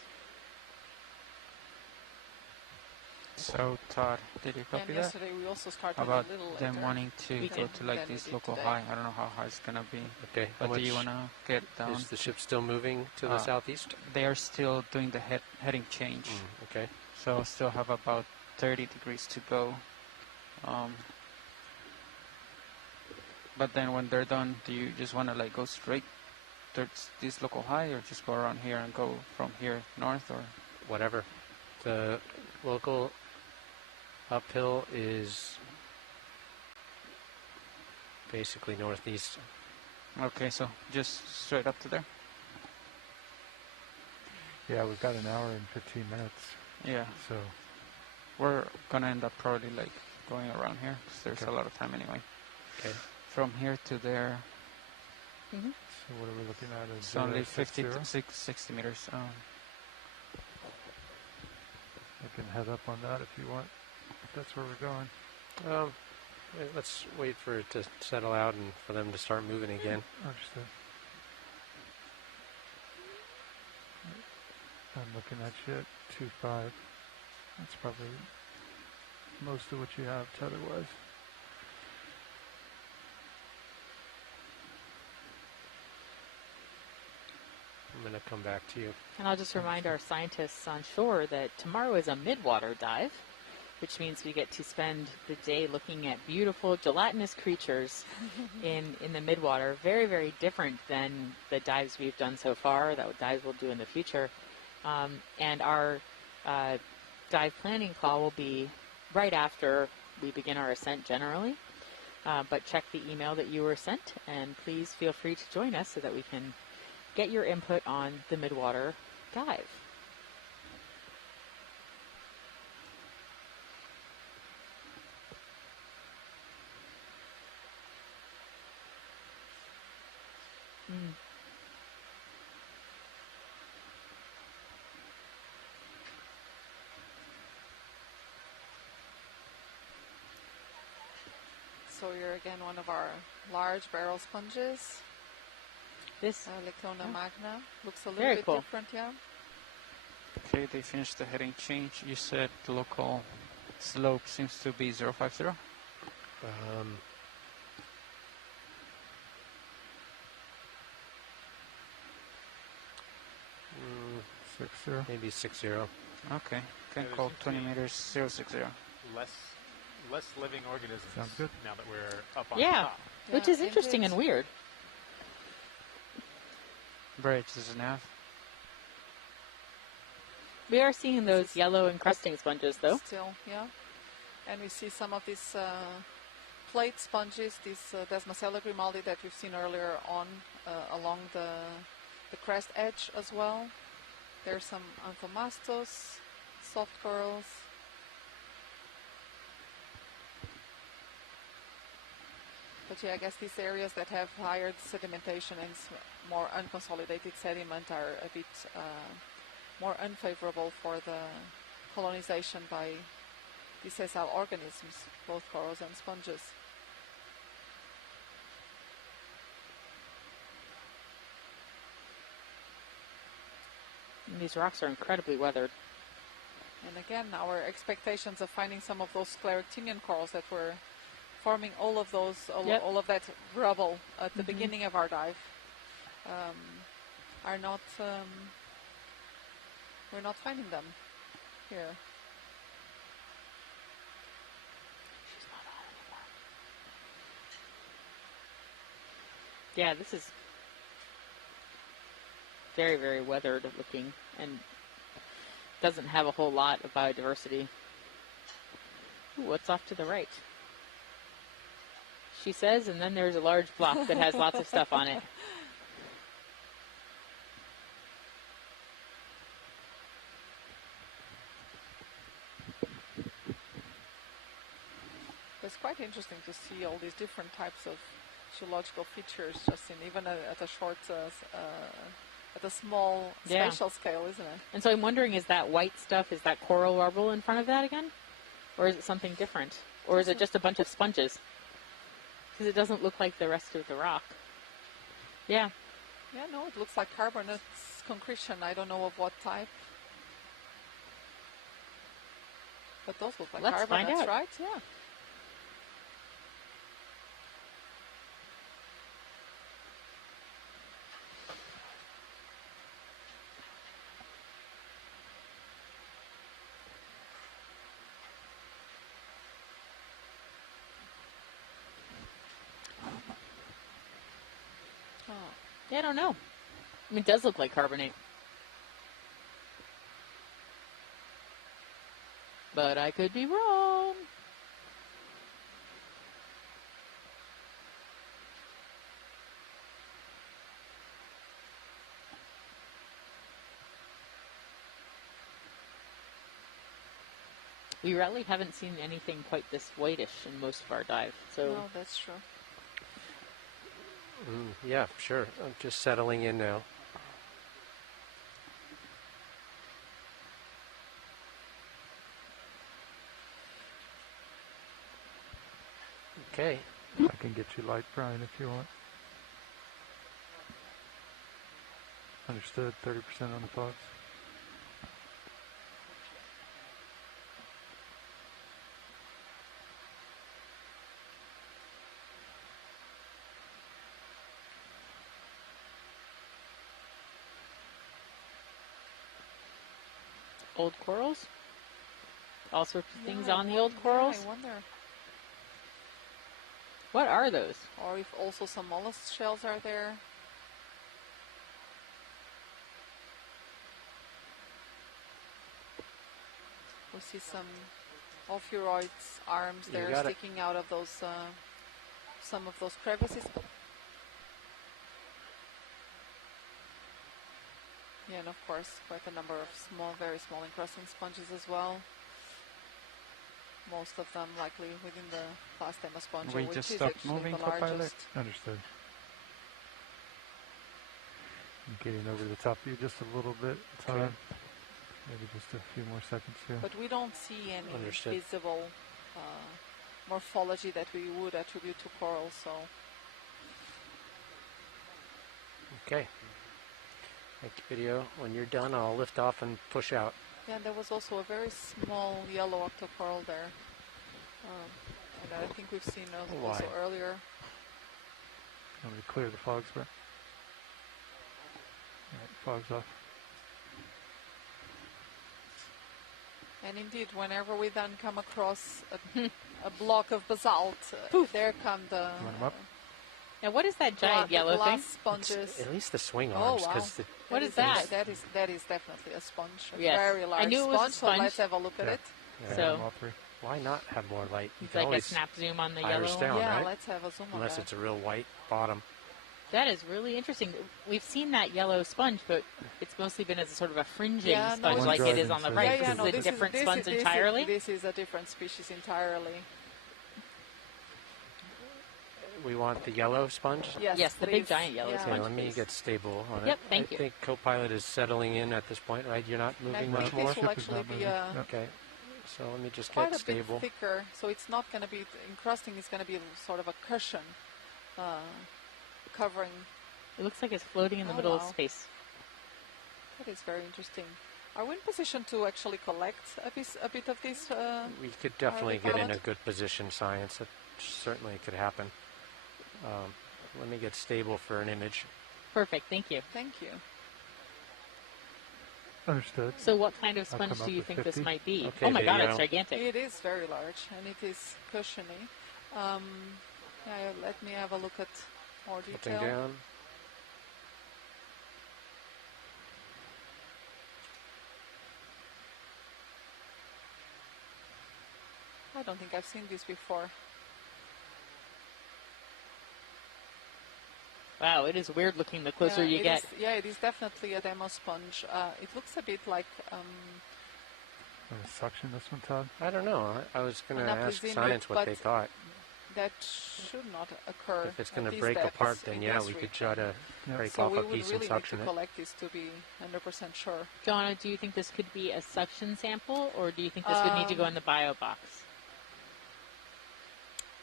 So Todd, did you copy that? Yesterday we also started about a little them later. wanting to go to like this local high. I don't know how high it's gonna be. Okay. But do you wanna get down? Is the ship still moving to the southeast? They are still doing the heading change. Okay. So still have about 30 degrees to go. But then when they're done, do you just want to like go straight towards this local high, or just go around here and go from here north, or whatever? The local uphill is basically northeast. Okay, so just straight up to there. Yeah, we've got an hour and 15 minutes. Yeah. So we're gonna end up probably like going around here because there's a lot of time anyway. Okay. From here to there. So what are we looking at? It's only 50 to 60 meters. I can head up on that if you want. If that's where we're going. Let's wait for it to settle out and for them to start moving again. Understood. I'm looking at you at 2.5. That's probably most of what you have tether-wise. I'm going to come back to you. And I'll just remind our scientists on shore that tomorrow is a mid-water dive. which means we get to spend the day looking at beautiful gelatinous creatures in the midwater. Very, very different than the dives we've done so far, that dives we'll do in the future. And our dive planning call will be right after we begin our ascent generally. But check the email that you were sent, and please feel free to join us so that we can get your input on the midwater dive. So you're again one of our large barrel sponges. This Lectona magna looks a little very bit cool. different, yeah. Okay, they finished the heading change. You said the local slope seems to be 050? Maybe 60. Okay, can Yeah, call there 20 seems to be meters 060. Less living organisms Sounds good. now that we're up on Yeah, top. which is interesting and weird. Bridge doesn't have. We are seeing those yellow encrusting sponges, though. Still, yeah. And we see some of these plate sponges, these Desmacella grimaldi that we've seen earlier on along the crest edge as well. There's some anthomastos, soft corals. But yeah, I guess these areas that have higher sedimentation and more unconsolidated sediment are a bit more unfavorable for the colonization by these sessile organisms, both corals and sponges. And these rocks are incredibly weathered. And again, our expectations of finding some of those scleractinian corals that were forming all of those, all of that rubble at the beginning of our dive, are not. We're not finding them here. She's not on anymore. Yeah, this is very, very weathered looking and doesn't have a whole lot of biodiversity. Ooh, what's off to the right? She says, and then there's a large block that has lots of stuff on it. It's quite interesting to see all these different types of geological features just in even at a short, at a small spatial scale, isn't it? And so I'm wondering, is that white stuff, is that coral rubble in front of that again? Or is it something different? Or is it just a bunch of sponges? Because it doesn't look like the rest of the rock. Yeah. Yeah, no, it looks like carbonates concretion. I don't know of what type. But those look like Let's carbonates, find out. right? Yeah. Yeah, I don't know. I mean, it does look like carbonate. But I could be wrong. We really haven't seen anything quite this whitish in most of our dive. So No, that's true. Yeah, sure. I'm just settling in now. Okay. I can get you light, Brian, if you want. Understood. 30% on the thoughts. old corals? all sorts of things on the old corals. Yeah, I wonder. What are those? Or if also some mollusk shells are there. We see some ophiuroids arms You there got it. sticking out of those some of those crevices. Yeah, and of course quite a number of small, very small encrusting sponges as well. Most of them likely within the Plastema spongia, We which just is stopped actually moving, the co-pilot. largest. Understood. I'm getting over to the top of you just a little bit. Okay. Maybe just a few more seconds here. But we don't see any Understood. visible morphology that we would attribute to coral, so Okay. Make the video. When you're done, I'll lift off and push out. yeah, and there was also a very small yellow octocoral there. And I think we've seen also Why? earlier. Want me to clear the fogs, bro? All right, fogs off. And indeed, whenever we then come across a block of basalt, there come the Run 'em up. Now, what is that giant yellow thing? glass sponges. At least the swing Oh, arms, wow. because What is that? That is definitely a sponge. A Yes. very large I knew it was a sponge, so sponge. let's have a look at it. So, why not have more light? You it's can like a always snap zoom on the iris yellow. down, Yeah, right? let's have a zoom on Unless that. it's a real white bottom. That is really interesting. We've seen that yellow sponge, but it's mostly been as a sort of a fringing Yeah, no, sponge it's- like it is on the right. Yeah, This no, is a different sponge this entirely. This is a different species entirely. We want the yellow sponge? Yes, the big giant yellow Okay, sponge. let me please. get stable on Yep, it. thank you. I think co-pilot is settling in at this point, right? You're not moving And I much think more? this will actually be Okay, so let me just quite get a stable. bit thicker, so it's not going to be, encrusting is going to be sort of a cushion covering. It looks like it's floating in the Oh, middle of wow. space. That is very interesting. Are we in position to actually collect a bit of this? We could definitely get in a pilot? good position, science. That certainly could happen. Let me get stable for an image. Perfect, thank you. Thank you. Understood. So what kind of I'll sponge come up do you with think 50. this might be? Okay, Oh my god, video. it's gigantic. It is very large, and it is cushiony. Yeah, let me have a look at more Looking detail. down. I don't think I've seen this before. Wow, it is weird looking the closer Yeah, you get. It is definitely a demo sponge. It looks a bit like Want to suction this one, Todd? I don't know. I was going to An ask aplyzine, science what but they thought. that should not occur. If it's at going to these break depths apart, then in yeah, this we could region. try to break So off we a would piece really and need suction to it. collect this to be 100% sure. Donna, do you think this could be a suction sample, or do you think this would need to go in the bio box?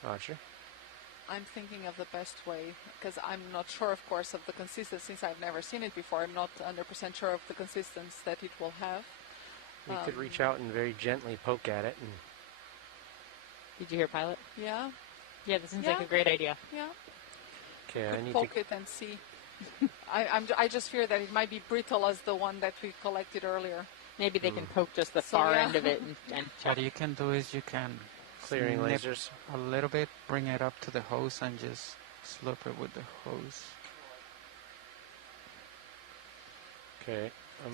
Roger. I'm thinking of the best way, because I'm not sure, of course, of the consistency. Since I've never seen it before, I'm not 100% sure of the consistency that it will have. We could reach out and very gently poke at it. And Did you hear, Pilot? Yeah. Yeah, this seems like Yeah. a great idea. Yeah. okay, I Could need poke to. it and see. I just fear that it might be brittle as the one that we collected earlier. Maybe they can poke just the So, far yeah. end of it and check. What you can do is you can Clearing snip lasers. a little bit, bring it up to the hose, and just slope it with the hose. Okay.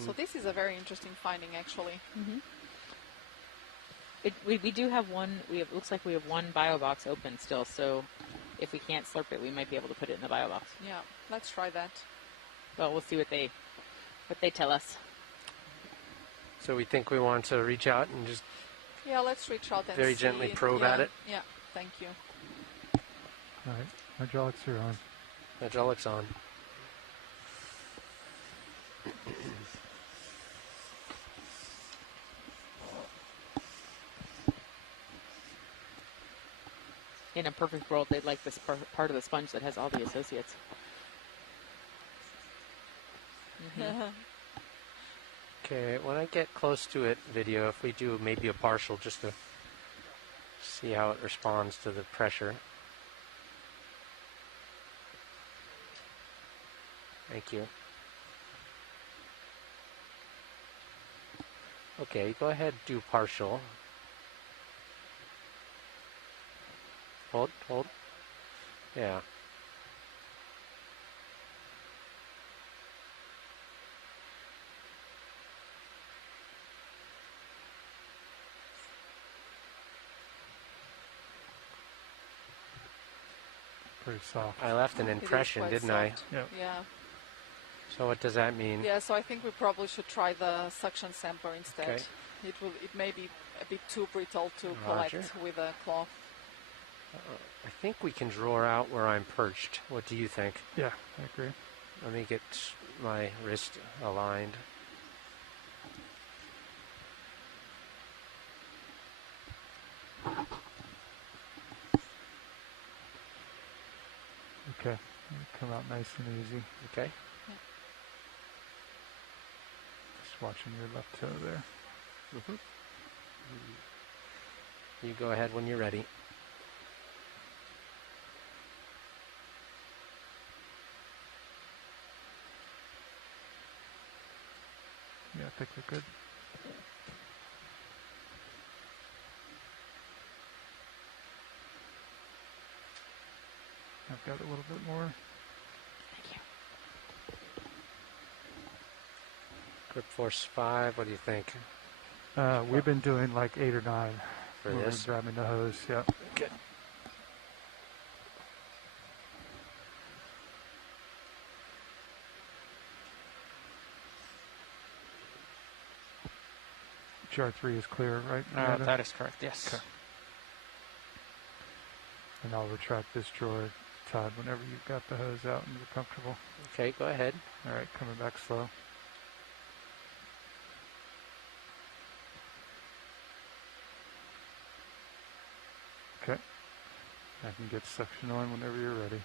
So this is a very interesting finding, actually. Mm-hmm. We do have one. It looks like we have one bio box open still. So if we can't slurp it, we might be able to put it in the bio box. Yeah, let's try that. Well, we'll see what they tell us. So we think we want to reach out and just Yeah, let's reach out and very see. gently probe yeah, at it. Yeah, thank you. All right, hydraulics are on. Hydraulics on. In a perfect world, they'd like this part of the sponge that has all the associates. Okay, when I get close to it, video, if we do maybe a partial just to see how it responds to the pressure. Thank you. Okay, go ahead, do partial. Hold. Yeah. Pretty soft. I left an impression, didn't I? Yep. Yeah. So what does that mean? Yeah, so I think we probably should try the suction sampler instead. Okay. It may be a bit too brittle to Roger. collect with a cloth. I think we can draw out where I'm perched. What do you think? Yeah, I agree. Let me get my wrist aligned. Okay, come out nice and easy. Okay. Just watching your left toe there. Mm-hmm. You go ahead when you're ready. Yeah, I think we're good. I've got a little bit more. Thank you. Grip force 5, what do you think? We've been doing like 8 or 9 For when this? we're grabbing the hose. Yeah. Okay. GR3 is clear, right? That is correct, yes. Okay. And I'll retract this drawer, Todd, whenever you've got the hose out and you're comfortable. Okay, go ahead. All right, coming back slow. Okay. I can get suction on whenever you're ready.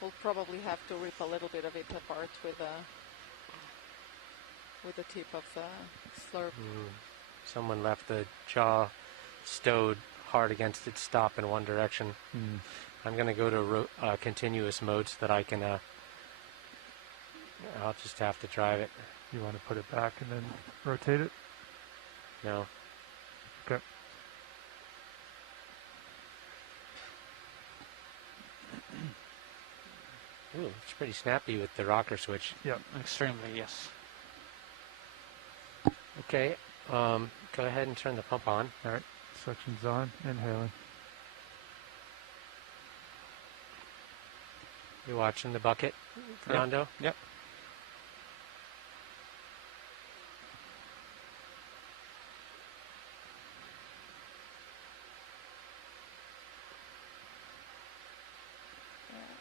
We'll probably have to rip a little bit of it apart with the tip of the slurp. Someone left the jaw stowed hard against its stop in one direction. I'm going to go to continuous mode so that I can, I'll just have to drive it. You want to put it back and then rotate it? No. Okay. Ooh, it's pretty snappy with the rocker switch. Yep. Extremely, yes. Okay, go ahead and turn the pump on. All right, suction's on, inhaling. You watching the bucket, Fernando? Yep.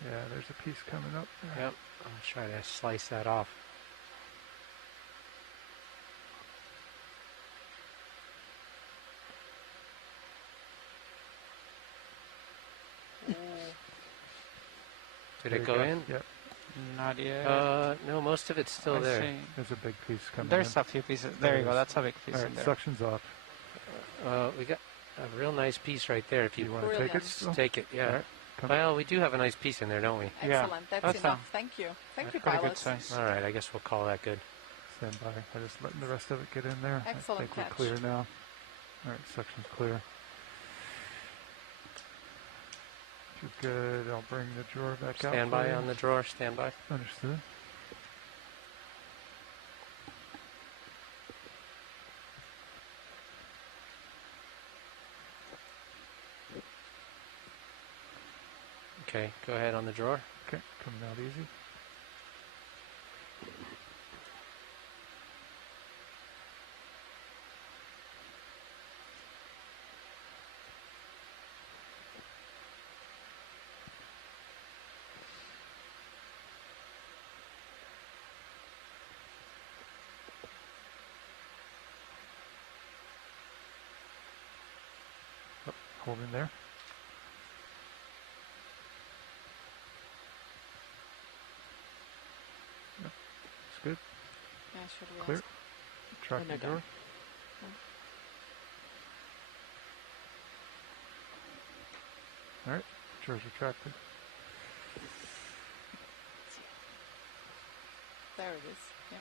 Yeah, there's a piece coming up there. Yep, I'll try to slice that off. Did it go in? Yep. Not yet. No, most of it's still I there. see. There's a big piece coming There's in. a few pieces. There you go. That's a big piece All in right, there. suction's off. We got a real nice piece right there. If you want to take it? just take it, yeah. All right, come Well, we do have a nice piece in there, don't we? Excellent. That's enough. Thank you. Thank you, pretty good pilots. size. All right, I guess we'll call that good. Stand by. I'm just letting the rest of it get in there. Excellent I think catch. we're clear now. All right, suction's clear. If you're good, I'll bring the drawer back out. Stand by for you. on the drawer, stand by. Understood. Okay, go ahead on the drawer. Okay, coming out easy. Oh, hold in there. Yep, it's good. Yeah, should we Clear. ask? Track the door. All right, drawer's retracted. There There it is. Yeah.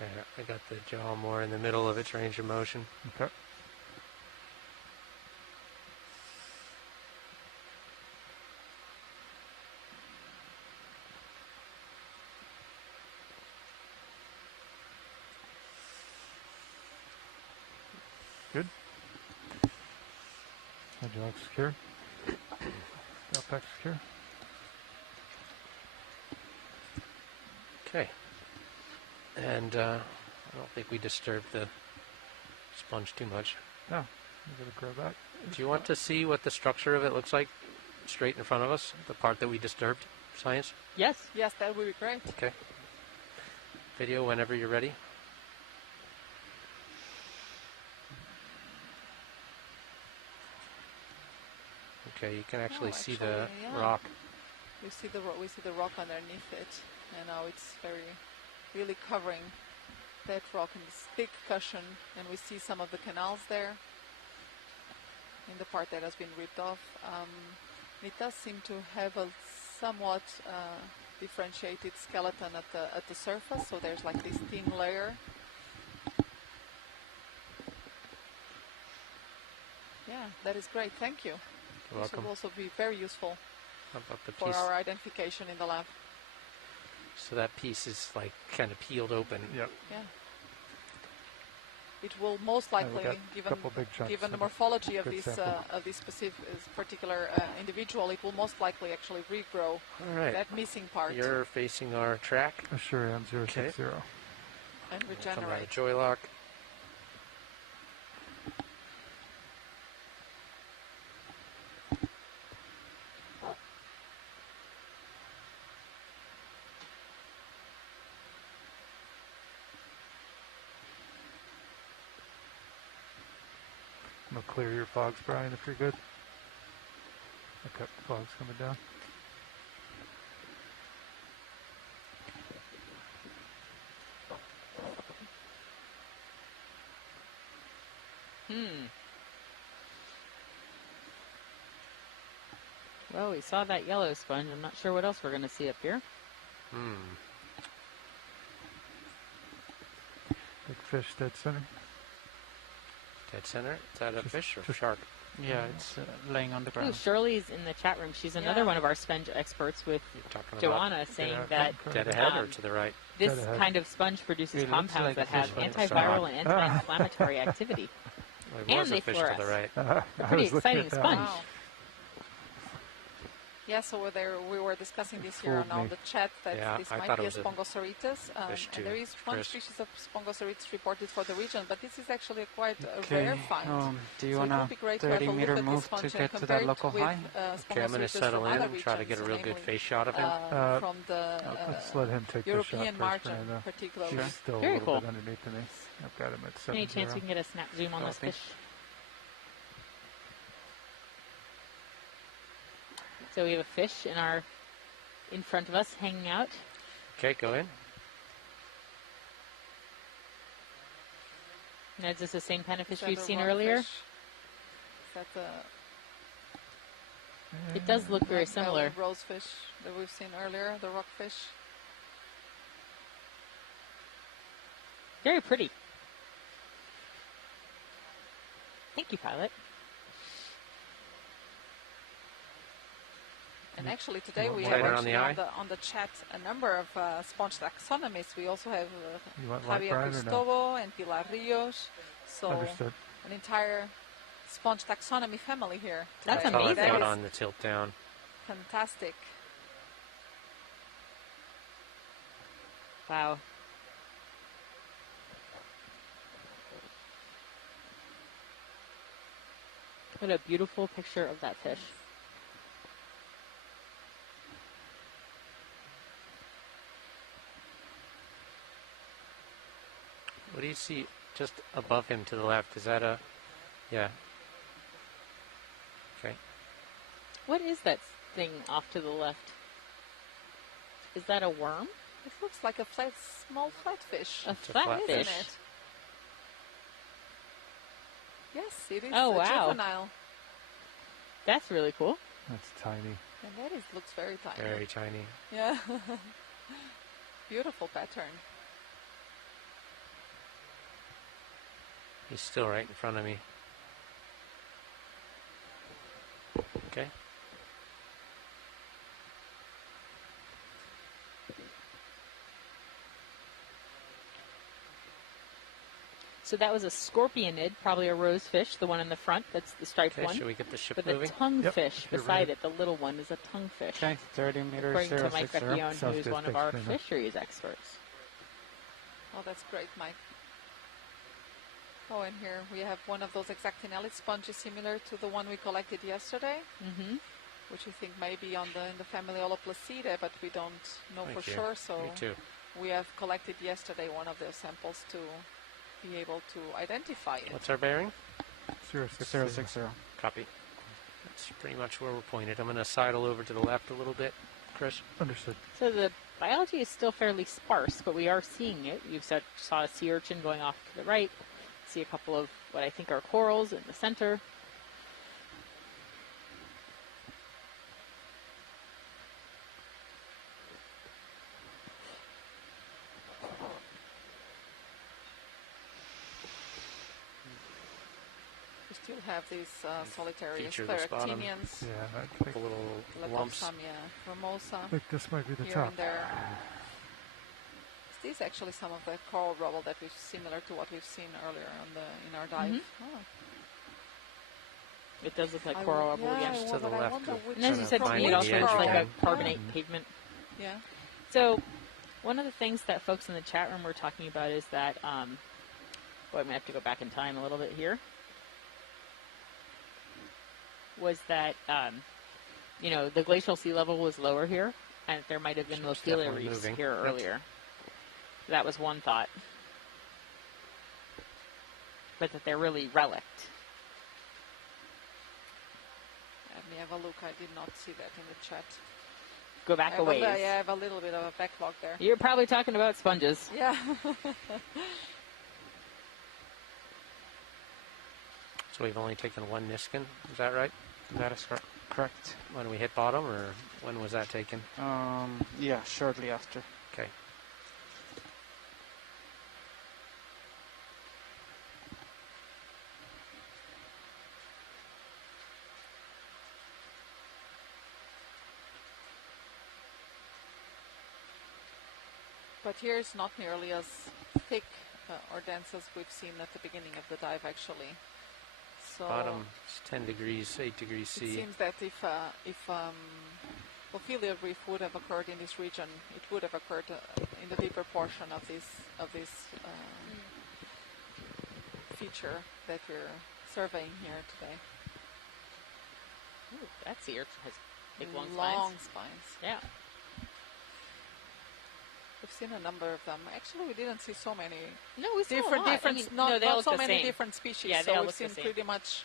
There, I got the jaw more in the middle of its range of motion. Okay. Good. Hydraulic secure. Apex secure. Okay. And I don't think we disturbed the sponge too much. No, I'm going to grab that. Do you want to see what the structure of it looks like straight in front of us? The part that we disturbed? Science? Yes. Yes, that would be great. Okay. Video whenever you're ready. Okay, you can actually see the rock. We see the rock underneath it, and now it's really covering that rock in this thick cushion, and we see some of the canals there in the part that has been ripped off. It does seem to have a somewhat differentiated skeleton at the surface, so there's like this thin layer. Yeah, that is great. Thank you. You're welcome. This will also be very useful for piece? our identification in the lab. So that piece is like kind of peeled open. Yep. Yeah. It will most likely, given the morphology of this particular individual, it will most likely actually regrow that missing part. You're facing our track. I sure am. 060. And regenerate. Come out of joy lock. I'm going to clear your fogs, Brian, if you're good. Okay, fog's coming down. Well, we saw that yellow sponge. I'm not sure what else we're going to see up here. Big fish, dead center. Dead center? Is that a fish or shark? Yeah, it's laying on the ground. Ooh, Shirley's in the chat room. She's another one of our sponge experts with Joanna saying that dead ahead or to the right? This kind of sponge produces compounds that have antiviral and anti-inflammatory activity. And they fluoresce. Pretty exciting sponge. Wow. Yeah, so we were discussing this here on the chat that this might be a Spongosaurus. And there is one species of Spongosaurus reported for the region, but this is actually quite a rare find. Do you want a 30-meter move to get to that local high? Okay, I'm going to settle in and try to get a real good face shot of him. From the let's let him take European the shot margin, first, particularly. He's still Very a little cool. bit underneath me. I've got him at 7. Any chance we can get a snap zoom on this fish? So we have a fish in front of us, hanging out. Okay, go in. And is this the same kind of fish we've seen earlier? Is that it does look very similar. Rosefish that we've seen earlier, the rockfish. Very pretty. Thank you, Pilot. And actually today we have actually on the chat a number of sponge taxonomists. We also have Javier Cristobo and Pilar Rios. So an entire sponge taxonomy family here. That's amazing. That is on the tilt down. Fantastic. Wow. What a beautiful picture of that fish. What do you see just above him to the left? Is that a... Yeah. Okay. What is that thing off to the left? Is that a worm? It looks like a small flatfish. A flatfish? Isn't it? Yes, it is Oh, a wow. juvenile. That's really cool. That's tiny. And that looks very tiny. Very tiny. Yeah. Beautiful pattern. He's still right in front of me. Okay. So that was a scorpionid, probably a rosefish, the one in the front. That's the striped Okay, one. should we get the ship but moving? the tonguefish Yep, beside it, the little one, is a tonguefish. Okay, 30 meters, According to Mike 060. Vecchione, who's one of our fisheries experts. Oh, that's great, Mike. Oh, and here we have one of those exactinelli sponges similar to the one we collected yesterday, which we think may be in the family Holoplacidae, but we don't know for sure. So Me too. we have collected yesterday one of those samples to be able to identify it. What's our bearing? 060. Copy. That's pretty much where we're pointed. I'm going to sidle over to the left a little bit, Chris. Understood. So the biology is still fairly sparse, but we are seeing it. You saw a sea urchin going off to the right. See a couple of what I think are corals in the center. We still have these solitary Feature this bottom. scleractinians. Yeah, I think The little lumps. Leptosamia formosa. I think this might be the here top. and there. Is this actually some of the coral rubble that we've similar to what we've seen earlier in our dive? Oh. It does look like coral rubble again. Just to the left. And as you said to me, it also looks like a carbonate pavement. Yeah. So one of the things that folks in the chat room were talking about is that, I'm going to have to go back in time a little bit here, was that, the glacial sea level was lower here, and there might have been Lochelia reefs here earlier. That was one thought. But that they're really relict. Let me have a look. I did not see that in the chat. Go back a ways. Yeah, I have a little bit of a backlog there. You're probably talking about sponges. Yeah. So we've only taken one Niskin, is that right? That is correct. When we hit bottom, or when was that taken? Yeah, shortly after. Okay. But here it's not nearly as thick or dense as we've seen at the beginning of the dive, actually. So Bottom is 10 degrees, 8 degrees C. it seems that if Ophelia Reef would have occurred in this region, it would have occurred in the deeper portion of this feature that we're surveying here today. Ooh, that sea urchin has big long spines. spines. Yeah. We've seen a number of them. Actually, we didn't see so many. No, we saw different, a lot. different. I mean, not, no, they not all so look the many same. different species. Yeah, they so all we've look the seen same. pretty much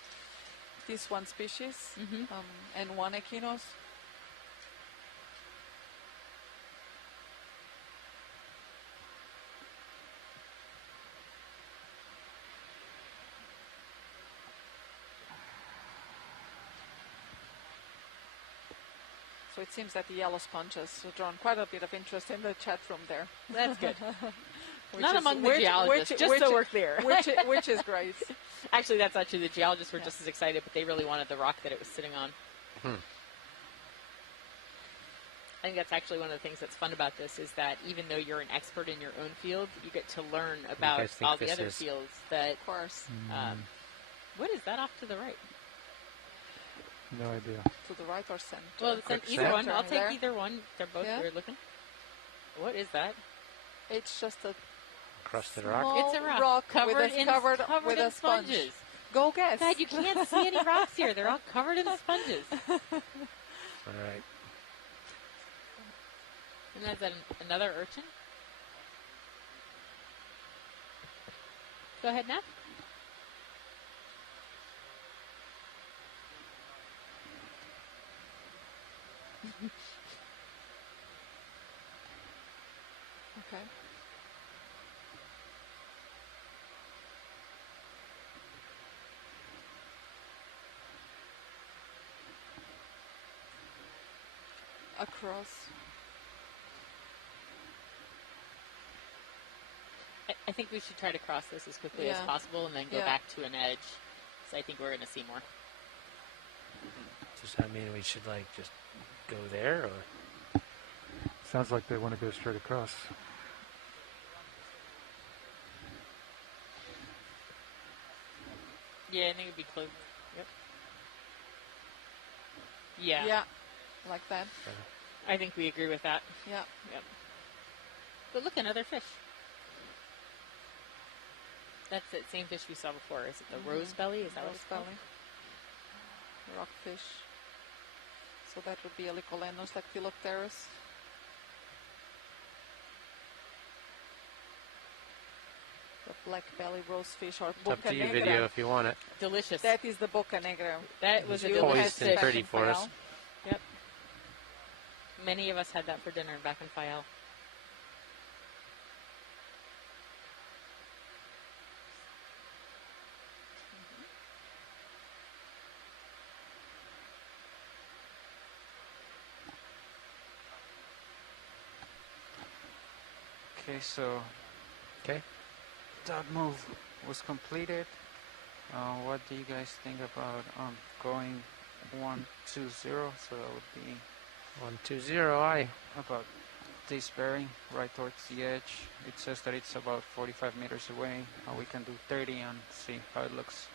this one species and one Okeanos. So it seems that the yellow sponge has drawn quite a bit of interest in the chat room there. That's good. Which Not is- among the which- geologists, which- just which- so we're clear. Which is great. Actually, that's not true. The geologists were just as excited, but they really wanted the rock that it was sitting on. I think that's actually one of the things that's fun about this is that even though you're an expert in your own field, you get to learn about guys think all the this other is? fields that... Of course. What is that off to the right? No idea. To the right or center? Well, either one. I'll take There. either one. They're both Yeah. weird looking. What is that? It's just a Crusted rock. small It's a rock covered covered with in a sponge. sponges. Go guess. Dad, you can't see any rocks here. They're all covered in sponges. All right. And that's another urchin. Go ahead, Neff. Okay. Across. I think we should try to cross this as quickly as Yeah. possible and then go Yeah. back to an edge. So I think we're going to see more. Does that mean we should like just go there, or? Sounds like they want to go straight across. Yeah, I think it'd be close. Yep. Yeah. Yeah. Like that. I think we agree with that. Yeah. Yep. But look, another fish. That's that same fish we saw before. Is it the rose belly? Is that what Rose it's called? belly. Rockfish. So that would be a Okeanos like Philopterus. The black belly rosefish or It's Boca up to you, Negra. video, if you want it. Delicious. That is the Boca Negra. That was a You delicious had and back pretty in for us. Fayal. Yep. Many of us had that for dinner back in Fayal. Okay, so that move was completed. What do you guys think about going 1-2-0? So that would be 1-2-0. Aye. about this bearing right towards the edge. It says that it's about 45 meters away. We can do 30 and see how it looks.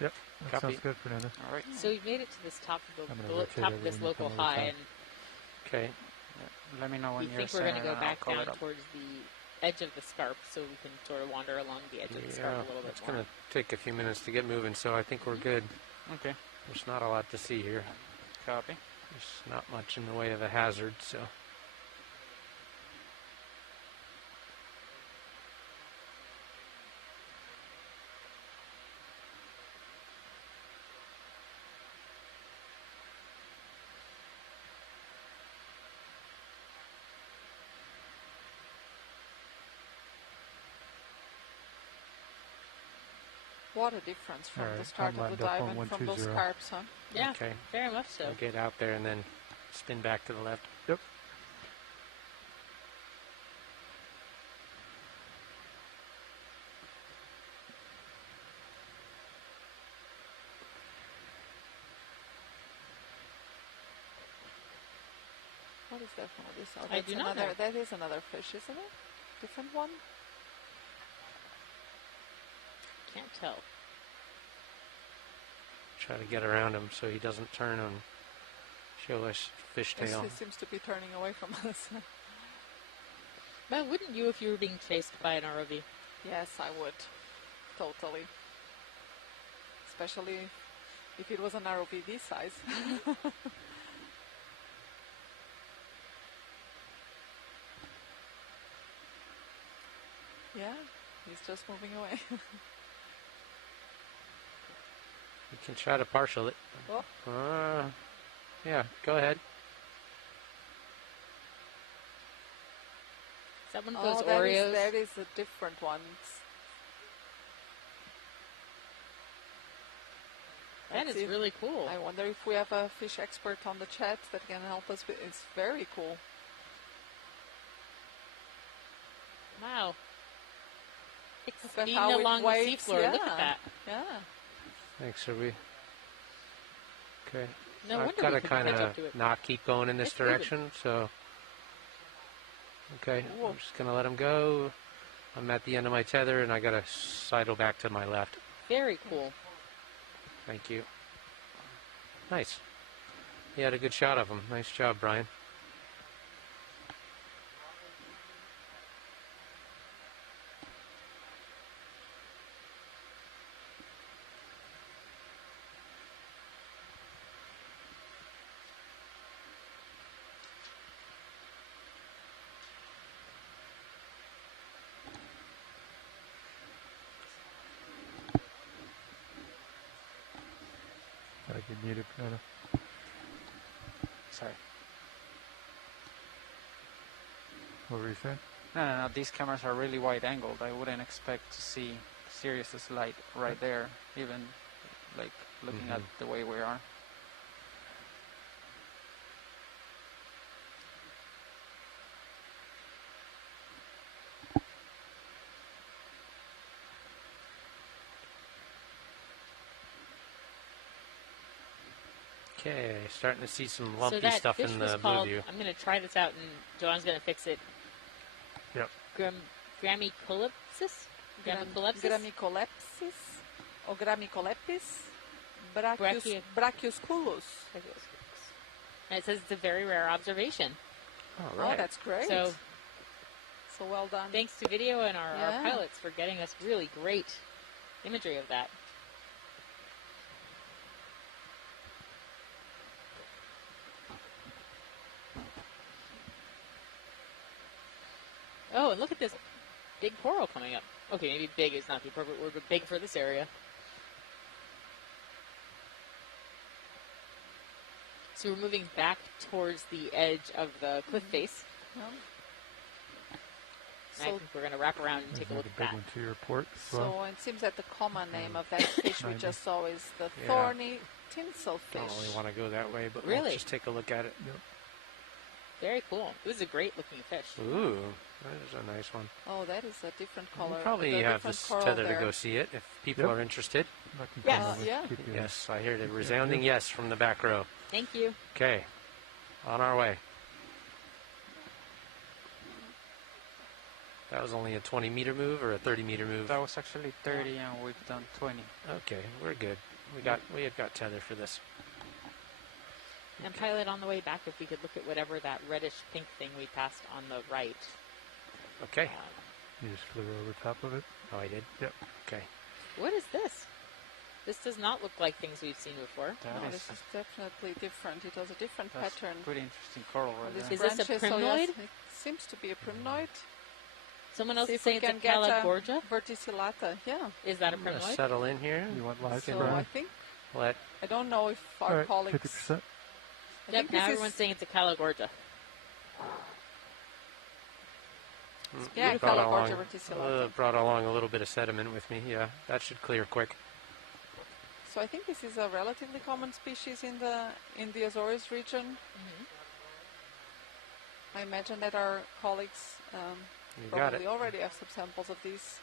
Yep, that Copy. sounds good, Fernando. All right. So we made it to this top of I'm the gonna rotate top of this everything local from the other high, side. and Okay. Yeah. Let me know when we you're think we're going to centered go and I'll back call down it up. towards the edge of the scarp, so we can sort of wander along the edge of the scarp a little bit it's more. going to take a few minutes to get moving, so I think we're good. Okay. There's not a lot to see here. Copy. There's not much in the way of a hazard, so. What a difference from All the right, start I'm of the lined up dive on and from those 120. carps, huh? Yeah, Okay. very much so. I'll get out there and then spin back to the left. Yep. What is that one? This? Oh, I that's do not another. know. That is another fish, isn't it? Different one. Can't tell. Try to get around him so he doesn't turn and show us fishtail. He seems to be turning away from us. Well, wouldn't you if you were being chased by an ROV? Yes, I would. Totally. Especially if it was an ROV this size. Yeah, he's just moving away. You can try to partial it. Oh. Yeah, go ahead. Is that one of those that Oreos? that is a different one. That Let's is see. really cool. I wonder if we have a fish expert on the chat that can help us. It's very cool. Wow. It's Look at speeding how it along the waves, seafloor. Look yeah. at that. Yeah. Thanks, Ruby. Okay. No I've wonder got we to couldn't kind catch up of to it. not keep going in this It's moving. direction, so. Okay, Whoa. I'm just going to let him go. I'm at the end of my tether, and I got to sidle back to my left. Very cool. Thank you. Nice. You had a good shot of him. Nice job, Brian. Gotta get muted, Fernando. Sorry. What were you saying? No. These cameras are really wide angled. I wouldn't expect to see Sirius's light right there, even like looking at the way we are. Okay, starting to see some lumpy so that stuff fish in was the called, blue view. I'm going to try this out, and Joanne's going to fix it. Yep. Gramicolepsis? Gramicolepsis or Gramicolepis Brachiosculus. And it says it's a very rare observation. All right. Oh, that's great. So well done. Thanks to video and our pilots for getting us really great imagery of that. Oh, and look at this big coral coming up. Okay, maybe big is not the appropriate word, but big for this area. So we're moving back towards the edge of the cliff face. I think we're going to wrap around and take a look at that. Big one to your port as So well. it seems that the common name of that fish we 90. just saw is the thorny tinsel fish. Don't really want to go that way, but Really? we'll just take a look at it. Yep. Very cool. It was a great looking fish. Ooh, that is a nice one. Oh, that is a different color. We'll probably have this tether to go see it if people are interested. Yes. Yes, I hear the resounding yes from the back row. Thank you. Okay, on our way. That was only a 20-meter move or a 30-meter move? That was actually 30, and we've done 20. Okay, we're good. We have got tether for this. And pilot, on the way back, if we could look at whatever that reddish pink thing we passed on the right. Okay. You just flew over top of it? Oh, I did? Yep. Okay. What is this? This does not look like things we've seen before. No, this is definitely different. It has a different That's pattern. pretty interesting coral right there. Is this a primnoid? It seems to be a primnoid. Someone else See is if we saying it's a can get Calagorgia. Verticillata, yeah. Is that a I'm gonna primnoid? settle in here. You want live So I think, Let I don't know if our colleagues... 50%. I Yep, think now this everyone's is, saying it's a Calagorgia. Yeah, brought Calagorgia along, verticillata. brought along a little bit of sediment with me. Yeah, that should clear quick. So I think this is a relatively common species in the Azores region. I imagine that our colleagues You got probably it. already have some samples of these.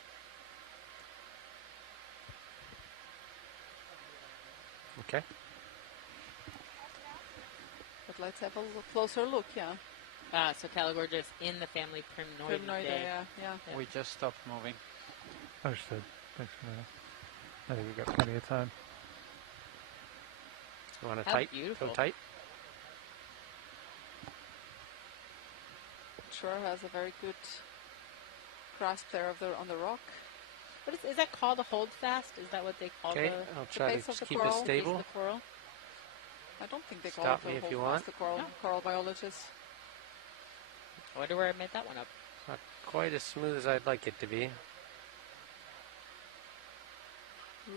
Okay. But let's have a closer look, yeah. So Calagorgia is in the family Primnoidae. Primnoidae, yeah. We just stopped moving. Understood. Thanks for that. I think we've got plenty of time. You want to How tight? beautiful. Go tight? Sure has a very good grasp there on the rock. What is that called? A holdfast? Is that what they call Okay, the I'll try base to of the keep it coral? stable. the coral? I don't think they Stop call it me a if you holdfast, want. the coral biologists. I wonder where I made that one up. It's not quite as smooth as I'd like it to be.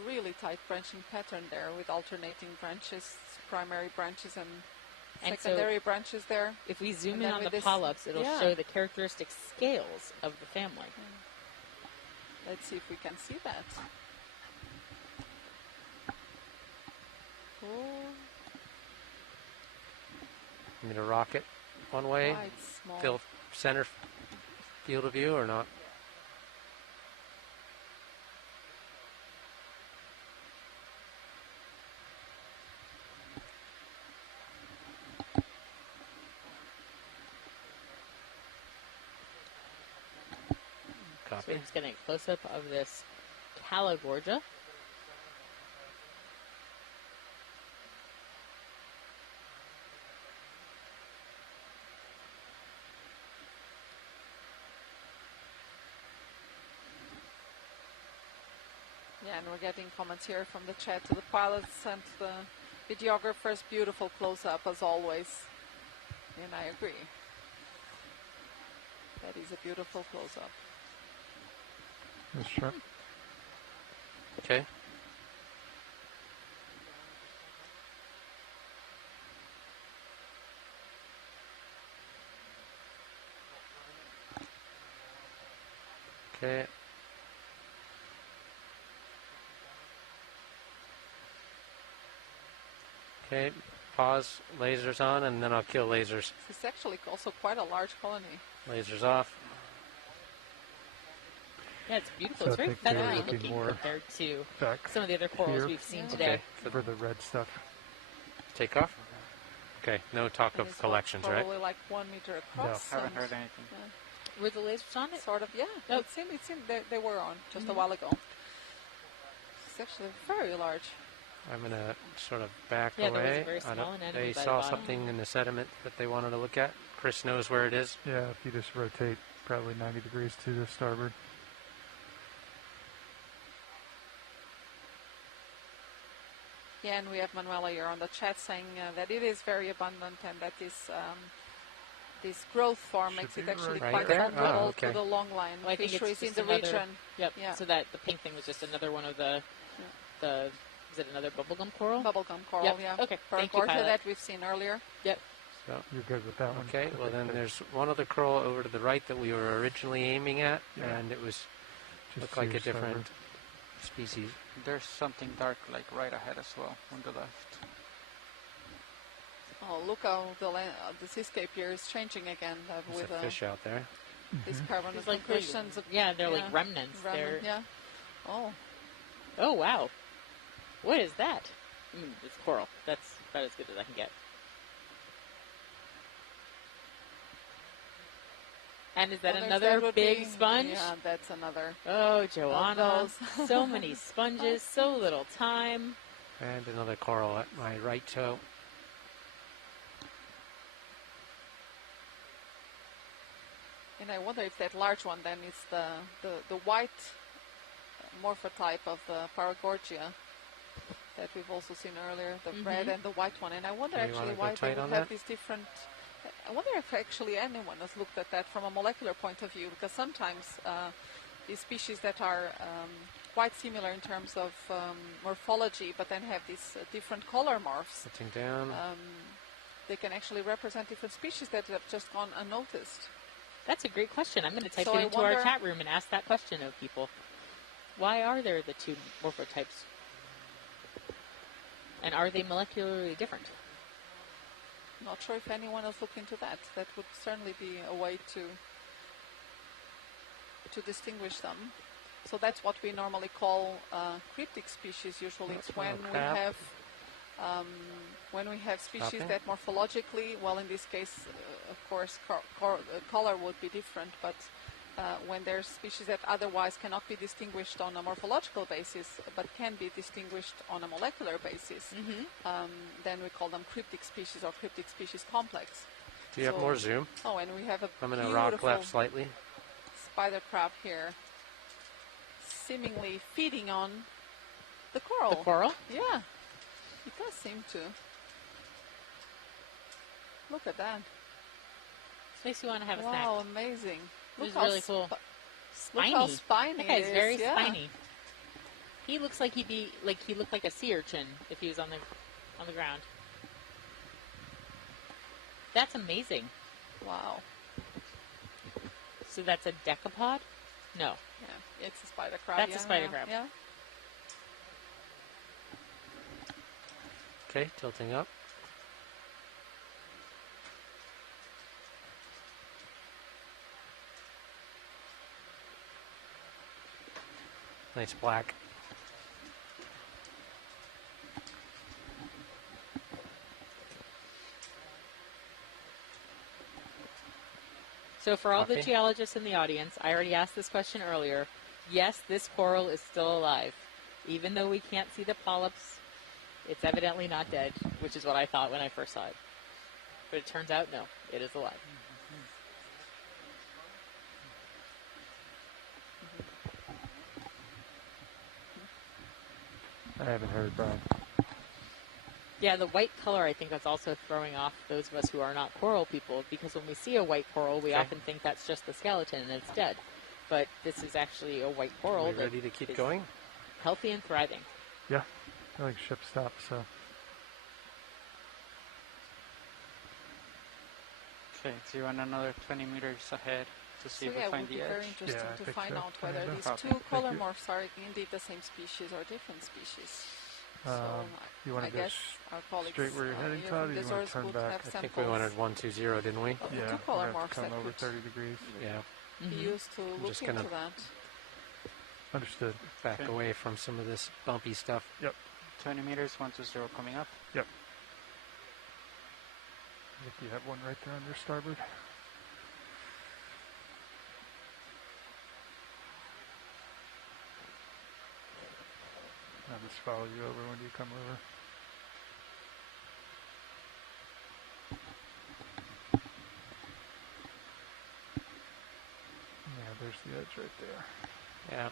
Really tight branching pattern there with alternating branches, primary branches and And so secondary branches there. If we zoom And in then on the with this- polyps, it'll yeah. show the characteristic scales of the family. Let's see if we can see that. Oh, I'm going to rock it one way. quite small. Fill center field of view or not? So Copy. we're just getting a close-up of this Calagorgia. Yeah, and we're getting comments here from the chat to the pilots and the videographers. Beautiful close-up as always. And I agree. That is a beautiful close-up. That's sharp. Okay. Okay. Okay, pause, lasers on, and then I'll kill lasers. It's actually also quite a large colony. Lasers off. Yeah, it's beautiful. So It's I very think they're feathery looking looking more compared to back some of the other corals here. we've seen Yeah. today. Okay. For the red stuff. Take off? Okay, no talk And of it's collections, right? probably like 1 meter across. Haven't and- heard anything. Yeah. Were the lasers on it? Sort of, yeah. Oh. It seemed they were on just a Mhm. while ago. It's actually very large. I'm going to sort of back Yeah, there was a away. very small anemone They by the saw bottom. something in the sediment that they wanted to look at. Chris knows where it is. Yeah, if you just rotate probably 90 degrees to the starboard. Yeah, and we have Manuela here on the chat saying that it is very abundant and that this growth form makes it actually right quite there. vulnerable Oh, okay. to the long line Well, I think it's fisheries in just the another, region. Yep. Yeah. So that the pink thing was just another one of the is it another bubblegum coral? Bubblegum coral, Yep. yeah. Okay. Thank you, Paracorta Pilot. that we've seen earlier. Yep. So, You're good with that one. okay, well then there's one other coral over to the right that we were originally aiming at, and it was Just looked like to a your different species. There's something dark like right ahead as well on the left. Oh, look how the seascape here is changing again There's with a fish out there. these It's carbonate like concretions. they're like remnants. They're Yeah. Oh wow, what is that? It's coral. That's about as good as I can get. And is that Well, another would big be- sponge? Yeah, that's another. Oh, Joanna, those. so many sponges, so little time. And another coral at my right toe. And I wonder if that large one then is the white morphotype of the Paragorgia that we've also seen earlier, the red and the white one. And I wonder You actually wanna go why they tight would on have that? these different. I wonder if actually anyone has looked at that from a molecular point of view, because sometimes these species that are quite similar in terms of morphology, but then have these different color morphs, Sitting down. they can actually represent different species that have just gone unnoticed. That's a great question. I'm going to type So it I into our wonder- chat room and ask that question of people. Why are there the two morphotypes? And are they molecularly different? Not sure if anyone has looked into that. That would certainly be a way to distinguish them. So that's what we normally call cryptic species. Usually, it's when we crab. have species Stopping. that morphologically, well, in this case, of course, color would be different, but when there's species that otherwise cannot be distinguished on a morphological basis, but can be distinguished on a molecular basis, then we call them cryptic species or cryptic species complex. Do you have So- more zoom? Oh, and we have a I'm going to rock beautiful left slightly. spider crab here, seemingly feeding on the coral. The coral? Yeah, it does seem to. Look at that. This makes you want to have a snack. Wow, amazing. This is how really cool. Look how spiny That guy's it is. very yeah. spiny. He looks like he looked like a sea urchin if he was on the ground. That's amazing. Wow. So that's a decapod? No. Yeah, it's a spider crab. That's yeah, a spider yeah, crab. Yeah. Okay, tilting up. Nice black. So for all the Copy. geologists in the audience, I already asked this question earlier. Yes, this coral is still alive. Even though we can't see the polyps, it's evidently not dead, which is what I thought when I first saw it. But it turns out, no, it is alive. I haven't heard, Brian. Yeah, the white color, I think that's also throwing off those of us who are not coral people, because when we see a white coral, we Okay. often think that's just the skeleton and it's dead. But this is actually a white coral Are we that ready to keep is going? healthy and thriving. Yeah, I think ship stopped, so. Okay, so you want another 20 meters ahead. to see So if we yeah, it find would be the very edge? interesting to find out whether these Okay. two color morphs are indeed the same species or different species. So You want I to go guess our colleagues straight where you're heading, here Todd, from or you this want to source turn would back? have I think we samples. wanted 120, didn't we? Yeah, two color we're gonna have morphs to come that over could 30 degrees. Yeah. be used to I'm look just gonna into that. Understood. back Okay. away from some of this bumpy stuff. Yep. 20 meters, 120 coming up. Yep. If you have one right there on your starboard. I'll just follow you over when you come over. Yeah, there's the edge right there. Yeah.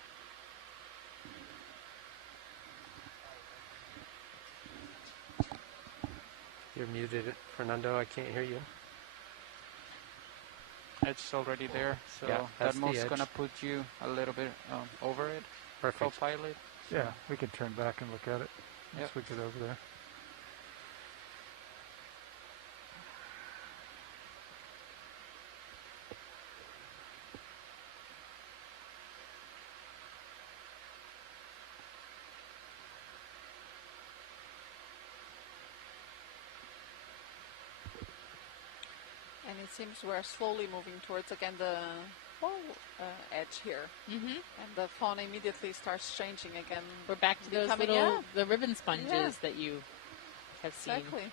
You're muted, Fernando. I can't hear you. Edge's already there, so Yeah, that's that the move's edge. gonna put you a little bit over it. Perfect. Co-pilot. Yeah, we can turn back and look at it once Yep. we get over there. And it seems we're slowly moving towards again the edge here. Mm-hmm. And the fauna immediately starts changing again. We're back to those becoming- little yeah, the ribbon sponges Yeah. that you have seen. exactly.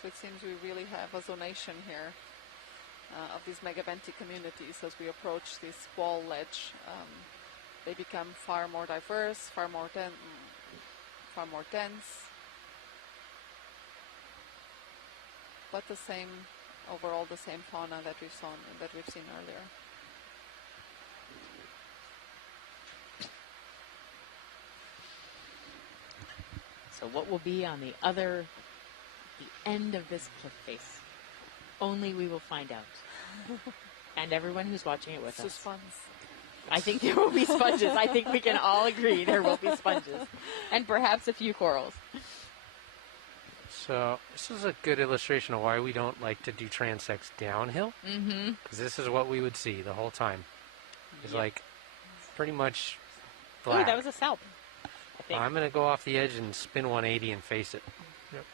So it seems we really have a zonation here of these megabenthic communities as we approach this wall ledge. They become far more diverse, far more dense, but the same overall the same fauna that we've seen earlier. So what will be on the end of this cliff face? Only we will find out. And everyone who's watching it with us. Suspense. I think there will be sponges. I think we can all agree there will be sponges. And perhaps a few corals. So this is a good illustration of why we don't like to do transects downhill. Mm-hmm. Because this is what we would see the whole time. It's Yep. like pretty much Ooh, flat. that was a salp. I think. I'm going to go off the edge and spin 180 and face it. Yep.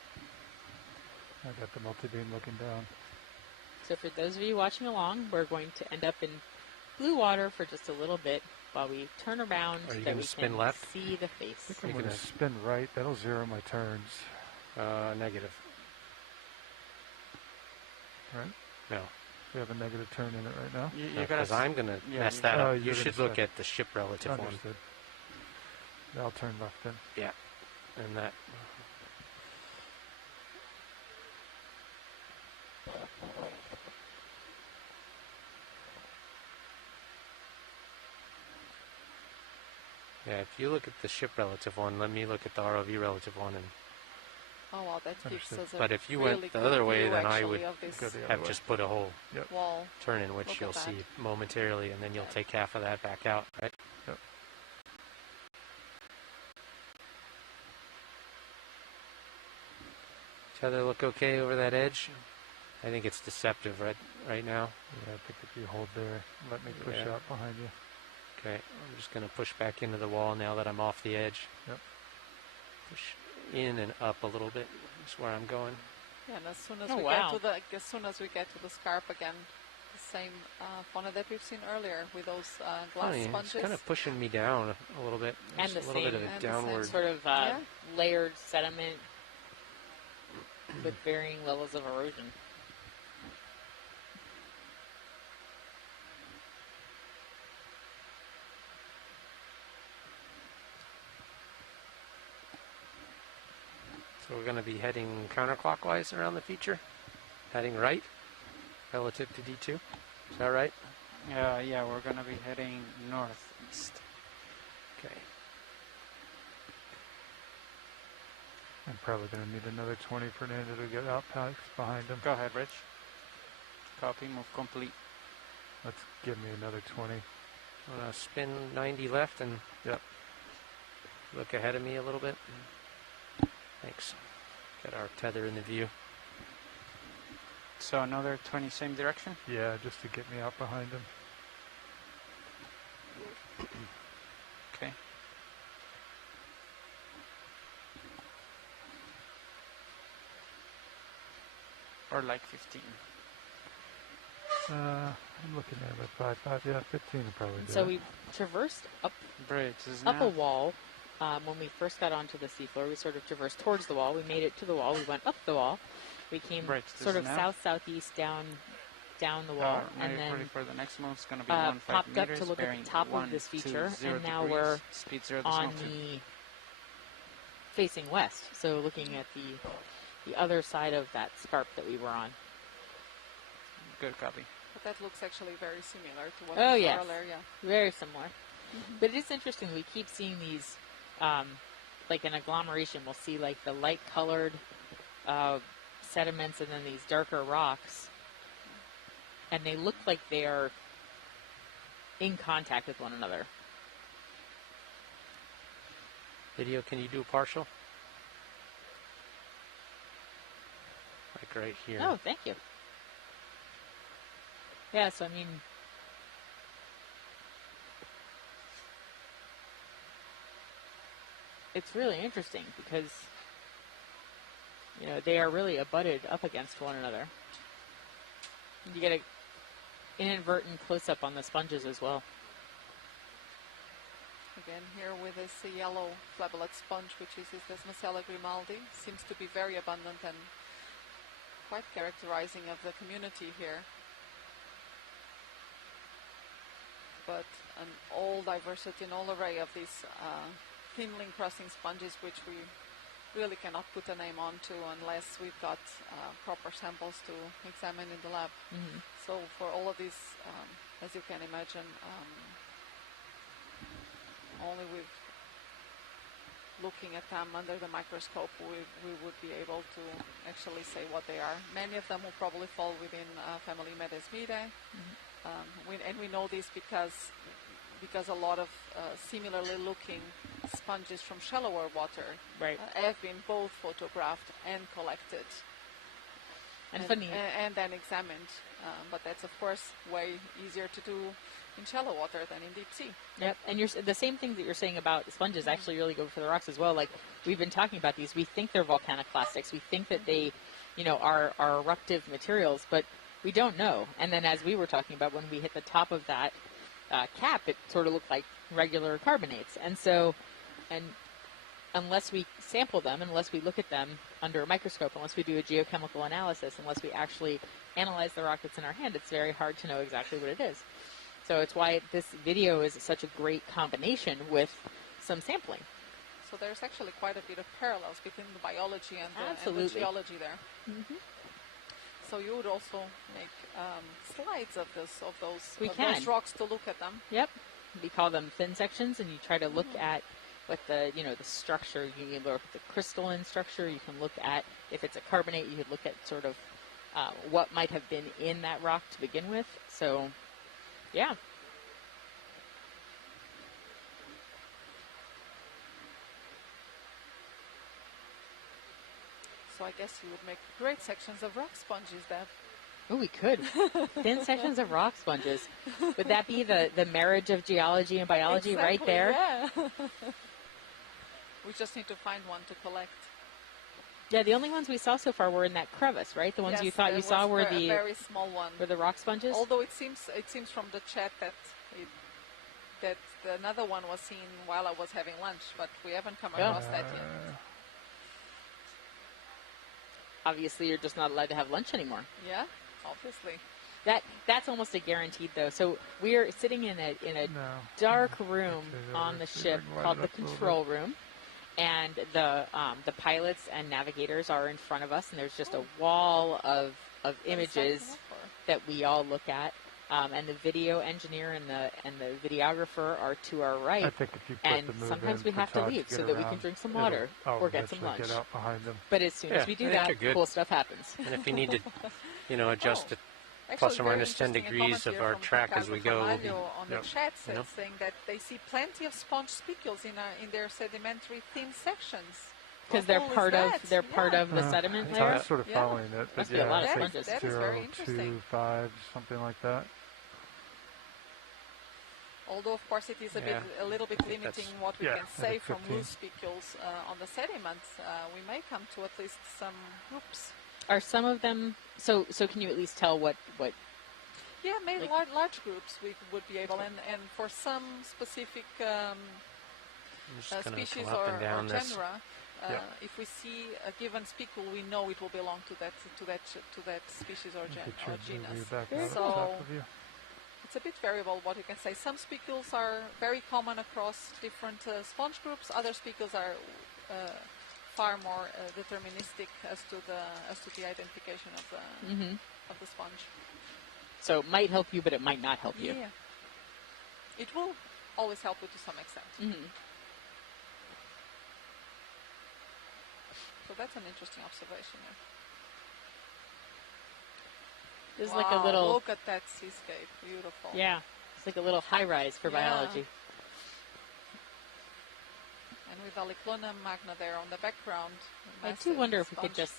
I got the multi-beam looking down. So for those of you watching along, we're going to end up in blue water for just a little bit while we turn around Are so you that gonna we spin can left? see the face. I think I'm going to spin right. That'll zero my turns. Negative. Right? No. We have a negative turn in it right now. Because I'm going to mess that Oh, up. you're You gonna should look spin. at the ship relative one. Understood. I'll turn left then. Yeah. And that. Yeah, if you look at the ship relative one, let me look at the ROV relative one. And Oh well, that gives us a but if you really went the good other way, view, then I actually, would of this have just put a whole wall. turn in, which Look at you'll that. see momentarily, and then you'll take half of that back out, right? Yep. Does that look okay over that edge? I think it's deceptive right now. Yeah, I think if you hold there, let me push Yeah. out behind you. Okay, I'm just going to push back into the wall now that I'm off the edge. Yep. Push in and up a little bit is where I'm going. Yeah, and as soon as Oh, we wow. get to the scarp again, the same fauna that we've seen earlier with those glass Funny, sponges. it's kind of pushing me down a little bit. And There's the a little same, bit of a and the same downward. sort of Yeah. layered sediment with varying levels of erosion. So we're going to be heading counterclockwise around the feature, heading right relative to D2. Is that right? Yeah, we're gonna be heading northeast. Okay. I'm probably going to need another 20 Fernando to get out past behind him. Go ahead, Rich. Copy, move complete. Let's give me another 20. I'm going to spin 90 left and Yep. look ahead of me a little bit. Thanks. Got our tether in the view. So another 20 same direction? Yeah, just to get me out behind him. Okay. Or like 15. I'm looking at it, 5, yeah, 15 would probably do So it. we traversed up Bridges up now. a wall. When we first got onto the seafloor, we sort of traversed towards the wall. We made it to the wall. We went up the wall. We came sort of south-southeast down the wall, and then for the next move is going to be popped up to look at the top of this feature, and now we're on the facing west, so looking at the other side of that scarp that we were on. Good copy. But that looks actually very similar to what Oh we saw yes, earlier. Yeah. very similar. But it is interesting. We keep seeing these, like an agglomeration. We'll see like the light-colored sediments, and then these darker rocks, and they look like they are in contact with one another. Video, can you do a partial? Like right here. Oh, thank you. Yeah, so I mean, it's really interesting because, you know, they are really abutted up against one another. You get an inadvertent close-up on the sponges as well. Again, here with this yellow flabellate sponge, which is this Macella grimaldi, seems to be very abundant and quite characterizing of the community here. But an all diversity and all array of these thinly crossing sponges, which we really cannot put a name on to unless we've got proper samples to examine in the lab. So for all of these, as you can imagine, only with looking at them under the microscope we would be able to actually say what they are. Many of them will probably fall within family Medesmidae. And we know this because a lot of similarly looking sponges from shallower water have been both photographed and collected and then examined. But that's of course way easier to do in shallow water than in deep sea. Yep, and the same thing that you're saying about sponges actually really go for the rocks as well. Like we've been talking about these, we think they're volcaniclastics. We think that they, you know, are eruptive materials, but we don't know. And then as we were talking about, when we hit the top of that cap, it sort of looked like regular carbonates. And so, and unless we sample them, unless we look at them under a microscope, unless we do a geochemical analysis, unless we actually analyze the rock that's in our hand, it's very hard to know exactly what it is. So it's why this video is such a great combination with some sampling. So there's actually quite a bit of parallels between the biology and the geology there. So you would also make slides of those rocks to look at them. Yep, we call them thin sections, and you try to look at what the the structure. You can look at the crystalline structure. You can look at if it's a carbonate. You could look at sort of what might have been in that rock to begin with. So, yeah. So I guess you would make great sections of rock sponges, Deb. Oh, we could. Thin sections of rock sponges. Would that be the marriage of geology and biology right there? Yeah. We just need to find one to collect. Yeah, the only ones we saw so far were in that crevice, right? The ones you thought you saw were the very small one. Were the rock sponges? Although it seems from the chat that another one was seen while I was having lunch, but we haven't come across that yet. Obviously, you're just not allowed to have lunch anymore. Yeah, obviously. That's almost a guaranteed though. So we're sitting in a dark room on the ship called the control room, and the pilots and navigators are in front of us, and there's just a wall of images that we all look at. And the video engineer and the videographer are to our right. I think if you put and the move sometimes in we for have to Todd leave to so get that we around, can drink some water or get some lunch. Get out behind them. But as soon as we do that, cool stuff happens. And if you need to, adjust it plus or minus 10 degrees of our track as we go. On the chat saying that they see plenty of sponge spicules in their sedimentary thin sections. Because they're part of the sediment layer. I'm sort of following it, but Must be a lot of it's sponges. like 0.25, something like that. Although, of course, it is a little bit limiting what we can say from loose spicules on the sediments. We may come to at least some groups. Are some of them, so can you at least tell what yeah, maybe large groups we would be able, and for some specific species or genera, if we see a given spicule, we know it will belong to that species or genus. So it's a bit variable what you can say. Some spicules are very common across different sponge groups. Other spicules are far more deterministic as to the identification of the sponge. So it might help you, but it might not help you. Yeah, it will always help you to some extent. So that's an interesting observation. There's like a little. Look at that seascape, beautiful. Yeah, it's like a little high-rise for biology. And with Aliclona magna there on the background. I do wonder if we could just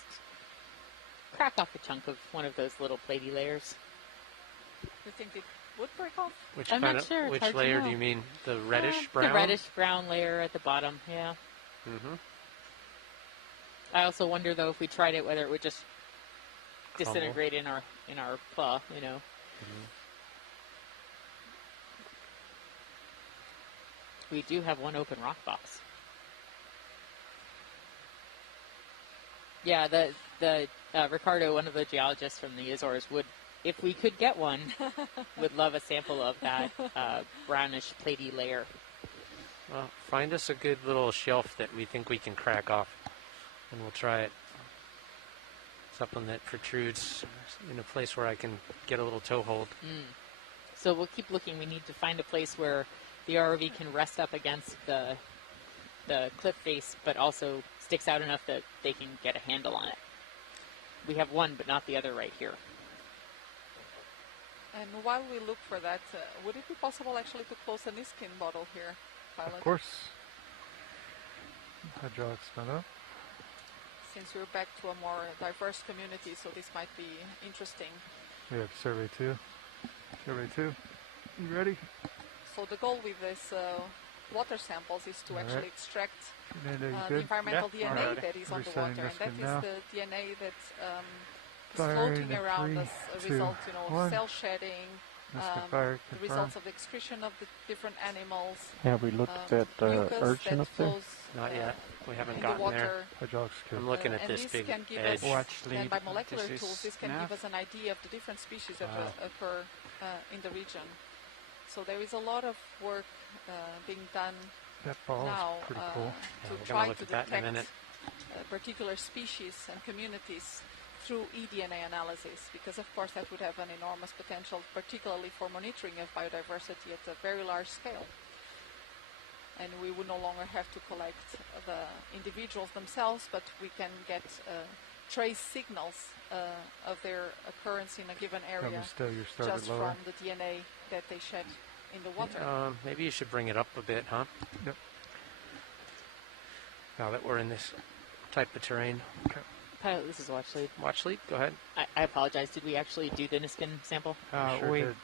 crack off a chunk of one of those little platy layers. You think it would break off? I'm not sure. Which layer do you mean? The reddish brown? The reddish brown layer at the bottom, yeah. I also wonder, though, if we tried it, whether it would just disintegrate in our claw, you know. We do have one open rock box. Yeah, the Ricardo, one of the geologists from the Azores, would, if we could get one, would love a sample of that brownish platy layer. Well, find us a good little shelf that we think we can crack off, and we'll try it. Something that protrudes in a place where I can get a little toehold. So we'll keep looking. We need to find a place where the ROV can rest up against the cliff face, but also sticks out enough that they can get a handle on it. We have one, but not the other right here. And while we look for that, would it be possible actually to close the Niskin bottle here, Pilot? Of course. Hydraulics not up. Since we're back to a more diverse community, so this might be interesting. We have survey 2. Survey 2, you ready? So the goal with this water samples is to actually extract the environmental DNA that is on the water, and that is the DNA that is floating around as a result, of cell shedding, the results of the excretion of the different animals. Have we looked at that urchin up there? Not yet. We haven't gotten there. I'm looking at this big edge. And by molecular tools, this can give us an idea of the different species that occur in the region. So there is a lot of work being done now to try to detect particular species and communities through eDNA analysis, because of course that would have an enormous potential, particularly for monitoring of biodiversity at a very large scale. And we would no longer have to collect the individuals themselves, but we can get trace signals of their occurrence in a given area just from the DNA that they shed in the water. Maybe you should bring it up a bit, huh? Yep. Now that we're in this type of terrain. Okay. Pilot, this is Watchlead. Watchlead, go ahead. I apologize. Did we actually do the Niskin sample? We did.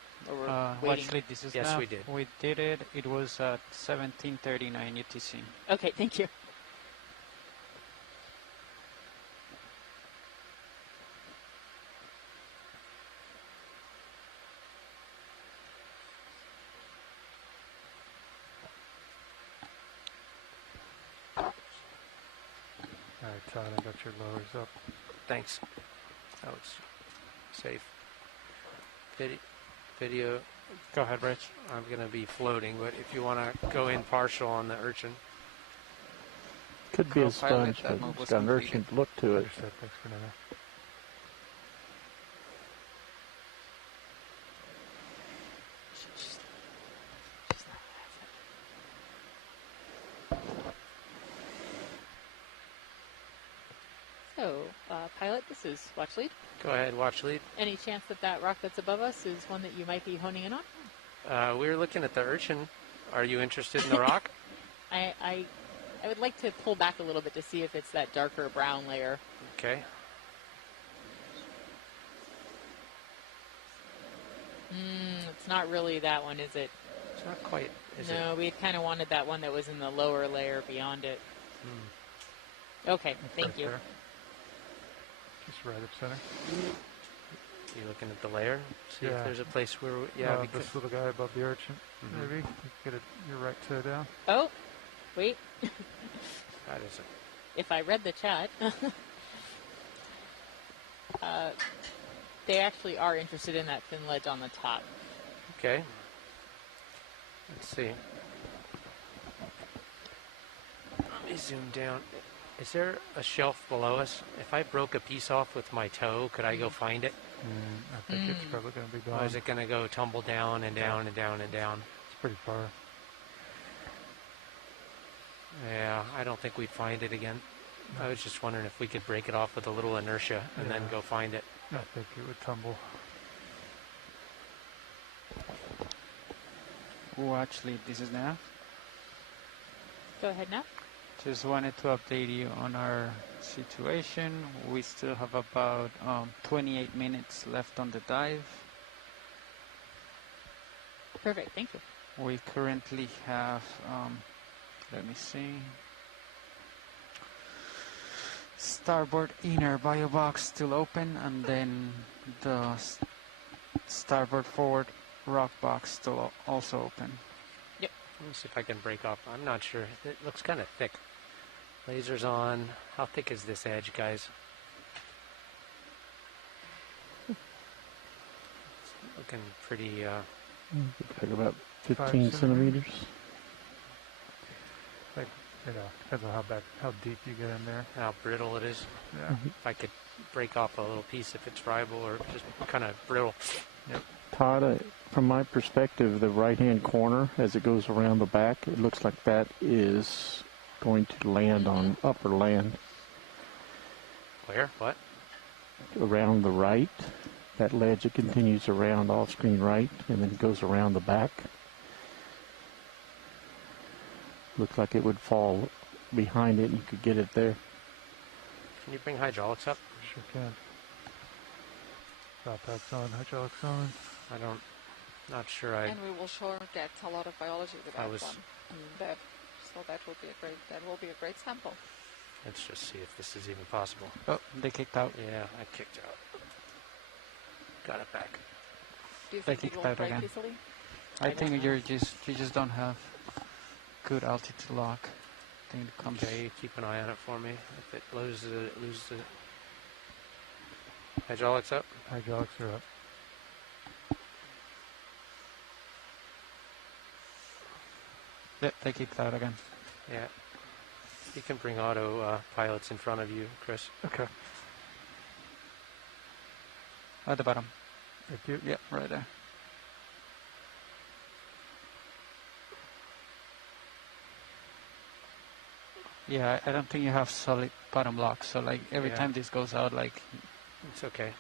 Watchlead, this is yes, we did. We did it. It was at 1739 UTC. Okay, thank you. All right, Todd, I got your lowers up. Thanks. That was safe. Video. Go ahead, Rich. I'm going to be floating, but if you want to go in partial on the urchin. Could be a sponge, but it's got an urchin look to it. Thanks for now. So, Pilot, this is Watchlead. Go ahead, Watchlead. Any chance that that rock that's above us is one that you might be honing in on? We were looking at the urchin. Are you interested in the rock? I I would like to pull back a little bit to see if it's that darker brown layer. Okay. It's not really that one, is it? It's not quite, is it? No, we kind of wanted that one that was in the lower layer beyond it. Okay, thank you. There. Just right up center. You looking at the layer? See Yeah. if there's a place where, we could. This little guy above the urchin, maybe. You get your right toe down. Oh, wait. That isn't. If I read the chat, they actually are interested in that thin ledge on the top. Okay. Let's see. Let me zoom down. Is there a shelf below us? If I broke a piece off with my toe, could I go find it? I think it's probably going to be gone. Or is it going to go tumble down and down and down and down? It's pretty far. Yeah, I don't think we'd find it again. I was just wondering if we could break it off with a little inertia and then go find it. I think it would tumble. Oh, actually, this is now. Go ahead now. Just wanted to update you on our situation. We still have about 28 minutes left on the dive. Perfect, thank you. We currently have, let me see, starboard inner bio box still open, and then the starboard forward rock box still also open. Yep. Let me see if I can break off. I'm not sure. It looks kind of thick. Lasers on. How thick is this edge, guys? It's looking pretty... Like about 15 centimeters. Like, depends on how deep you get in there. How brittle it is. Yeah. If I could break off a little piece if it's friable or just kind of brittle. Yep. Todd, from my perspective, the right-hand corner, as it goes around the back, it looks like that is going to land on upper land. Where? What? Around the right. That ledge, it continues around off-screen right, and then it goes around the back. Looks like it would fall behind it, and you could get it there. Can you bring hydraulics up? Sure can. Drop packs on, hydraulics on. Not sure I... And we will sure get a lot of biology with that one. So that will be a great sample. Let's just see if this is even possible. Oh, they kicked out. Yeah, I kicked out. Got it back. Do you They think it kicked will out break again. easily? I think you just don't have good altitude lock. I think it comes. Okay, keep an eye on it for me. If it loses the hydraulics up. Hydraulics are up. They kicked out again. Yeah. You can bring auto pilots in front of you, Chris. Okay. At the bottom. Thank you. Yeah, right there. Yeah, I don't think you have solid bottom lock, so like every time this goes out, like... It's okay.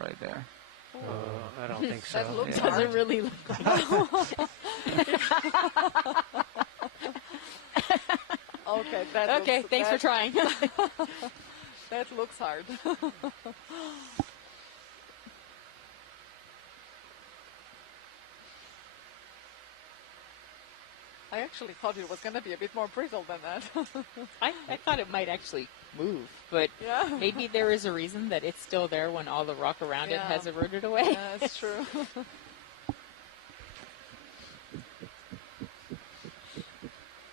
Right there. I don't think so. That looks Doesn't hard. really look Okay, Okay, thanks for trying. That looks hard. I actually thought it was going to be a bit more brittle than that. I thought it might actually move, but Yeah. maybe there is a reason that it's still there when all the rock around it has eroded away. Yeah, that's true.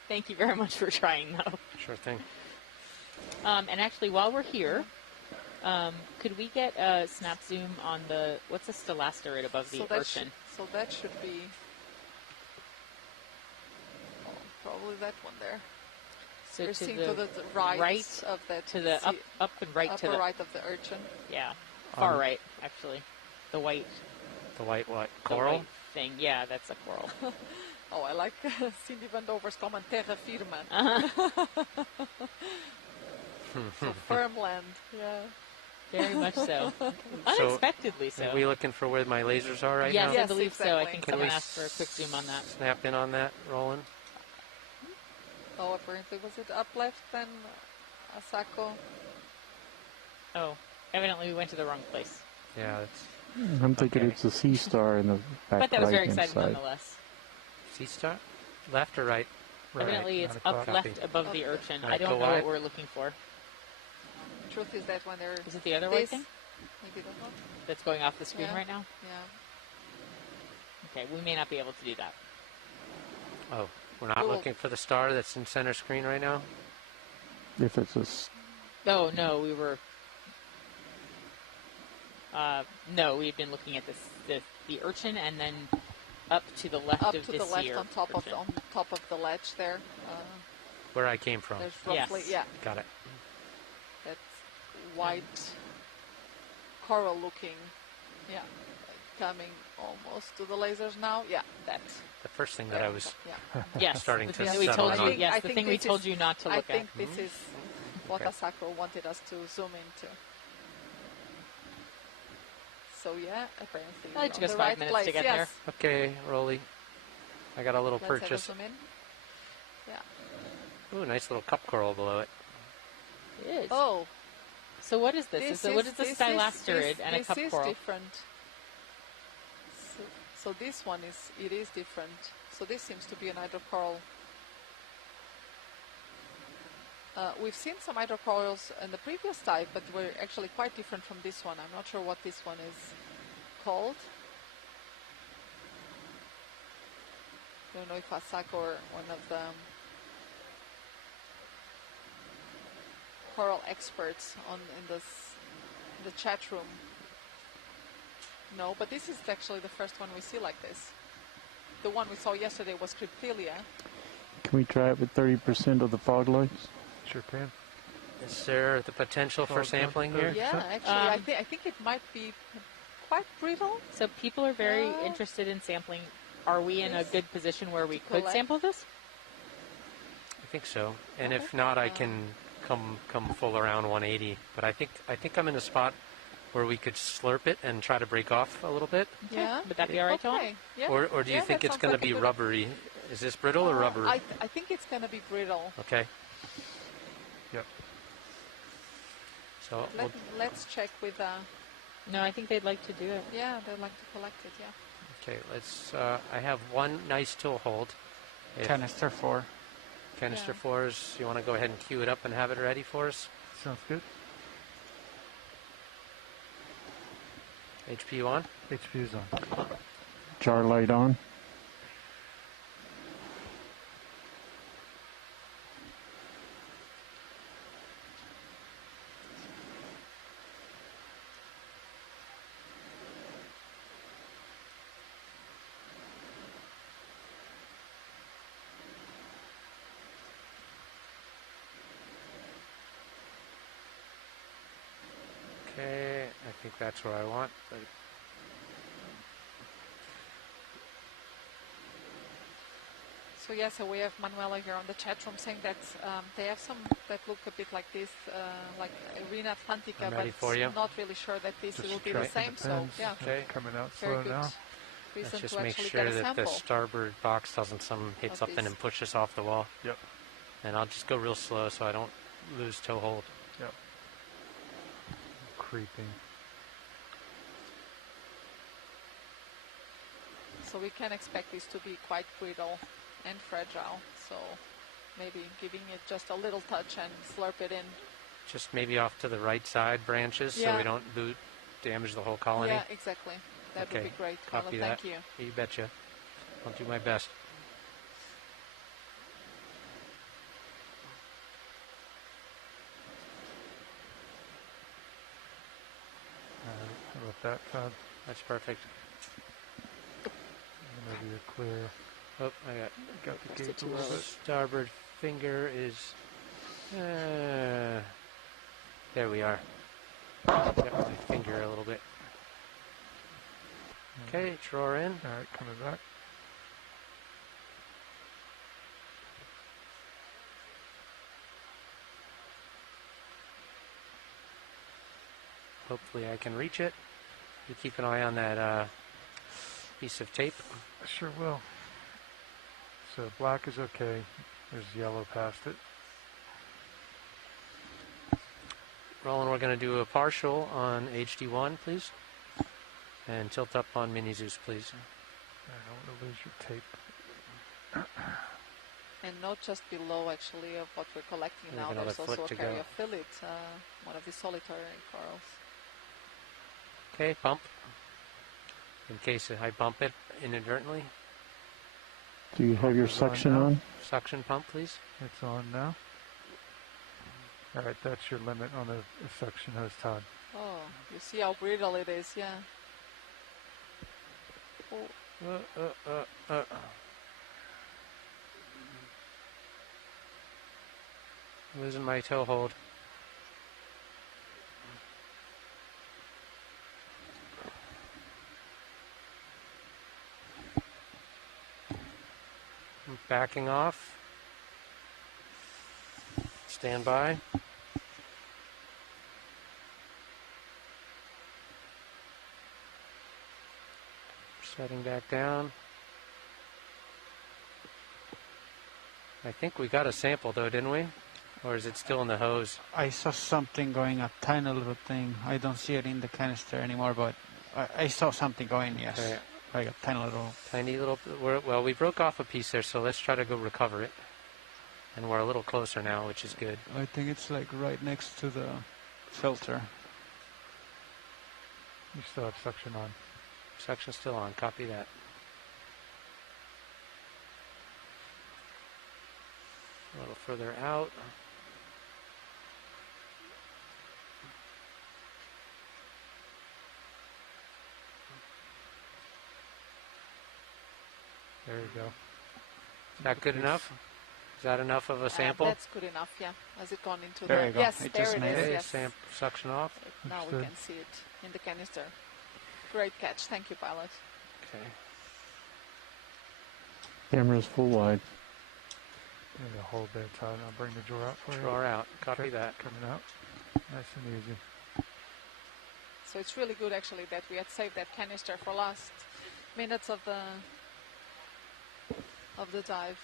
Thank you very much for trying, though. Sure thing. And actually, while we're here, could we get a snap zoom on the, what's the stellastic right above the urchin? So that should be probably that one there. So You're to seeing the to the right of that. to the up and right to upper the right of the urchin. Yeah, far right actually. The white. The white what? The Coral? white thing. Yeah, that's a coral. Oh, I like Cindy Van Dover's comment, terra firma. So firm land, yeah. Very much so. So, Unexpectedly so. Are we looking for where my lasers are right yes, now? Yes, I believe so. I think Can someone we asked for a quick zoom on that. Snap in on that, Roland. Oh, apparently was it up left then, Asako? Oh, evidently we went to the wrong place. Yeah, that's... I'm thinking it's a sea star in the back But that was very right-hand exciting side. nonetheless. Sea star? Left or right? Evidently it's up left above the urchin. I don't know what we're looking for. Truth is that when they're... Is it the other white thing? Maybe the one? That's going off the screen right now? Yeah. Okay, we may not be able to do that. Oh, we're not looking for the star that's in center screen right now? If it's a... Oh, no, we were... no, we've been looking at the urchin and then up to the left up of to this the left here on top of the ledge there. Where I came from. There's roughly, yeah. Got it. That's white coral looking, yeah, coming almost to the lasers now. Yeah, that's the first thing that I was yes, starting the to thing that we settle told on. you. Yes, the thing we told you not to look at. I think this is what Asako wanted us to zoom into. So yeah, apparently it took us the 5 right minutes place. to get yes. there. Okay, Rolly. I got a little Let's purchase. have a zoom in. Yeah. Ooh, nice little cup coral below it. It is. Oh. So what is this? What is the stylasterid and a cup This is coral? different. So this one it is different. So this seems to be an hydrocoral. We've seen some hydrocorals in the previous type, but we're actually quite different from this one. I'm not sure what this one is called. I don't know if Asako or one of the coral experts in the chat room. No, but this is actually the first one we see like this. The one we saw yesterday was Cryptelia. Can we try it with 30% of the fog lights? Sure can. Is there the potential for sampling here? Yeah, actually, I think it might be quite brittle. So people are very interested in sampling. Are we in a good position where we could sample this? I think so. And if not, I can come full around 180. But I think I'm in a spot where we could slurp it and try to break off a little bit. Yeah. Would that be all right, Tom? Yeah. Or do you think it's going to be rubbery? Is this brittle or rubbery? I think it's going to be brittle. Okay. Yep. So let's check with. No, I think they'd like to do it. Yeah, they'd like to collect it. Yeah. Okay, let's. I have one nice tool hold. Canister 4. Canister 4s. You want to go ahead and queue it up and have it ready for us? Sounds good. HP on? HP is on. Jar light on. Okay, I think that's where I want. But so yeah, so we have Manuela here on the chat room saying that they have some that look a bit like this, like Arena Atlantica, but not really sure that this will be the same. So yeah, coming out very slow good. now. Let's just make sure that the starboard box doesn't hit something and push us off the wall. Yep. And I'll just go real slow so I don't lose toe hold. Yep. Creeping. So we can expect this to be quite brittle and fragile. So maybe giving it just a little touch and slurp it in. Just maybe off to the right side branches so we don't damage the whole colony. Yeah, exactly. That would be great. Copy Thank that. you. You betcha. I'll do my best. How about that, Todd? That's perfect. Maybe you're clear. Oh, I got the gauge a little bit. Starboard finger is... there we are. Got my finger a little bit. Okay, drawer in. All right, coming back. Hopefully I can reach it. You keep an eye on that piece of tape. I sure will. So black is okay. There's yellow past it. Roland, we're going to do a partial on HD1, please. And tilt up on Mini Zeus, please. I don't want to lose your tape. And not just below, actually, of what we're collecting We have now. another There's also foot a to go. caryophyllid, one of the solitary corals. Okay, bump. In case I bump it inadvertently. Do you have your suction on? Suction pump, please. It's on now. All right, that's your limit on the suction hose, Todd. Oh, you see how brittle it is, yeah. Oh. Losing my toe hold. I'm backing off. Stand by. Setting back down. I think we got a sample though, didn't we? Or is it still in the hose? I saw something going, a tiny little thing. I don't see it in the canister anymore, but I saw something going, yes. Okay. Like a tiny little... Well, we broke off a piece there, so let's try to go recover it. And we're a little closer now, which is good. I think it's like right next to the filter. You still have suction on. Suction's still on, copy that. A little further out. There you go. Is that good enough? Is that enough of a sample? That's good enough, yeah. Has it gone into there the... You go. Yes, it there just it made is, it. yes. Suction off. Now we can see it in the canister. Great catch. Thank you, pilot. Okay. Camera's full wide. Maybe a hold there, Todd. I'll bring the drawer out for you. Drawer out. Copy Okay, that. Coming out. Nice and easy. So it's really good, actually, that we had saved that canister for last minutes of the dive,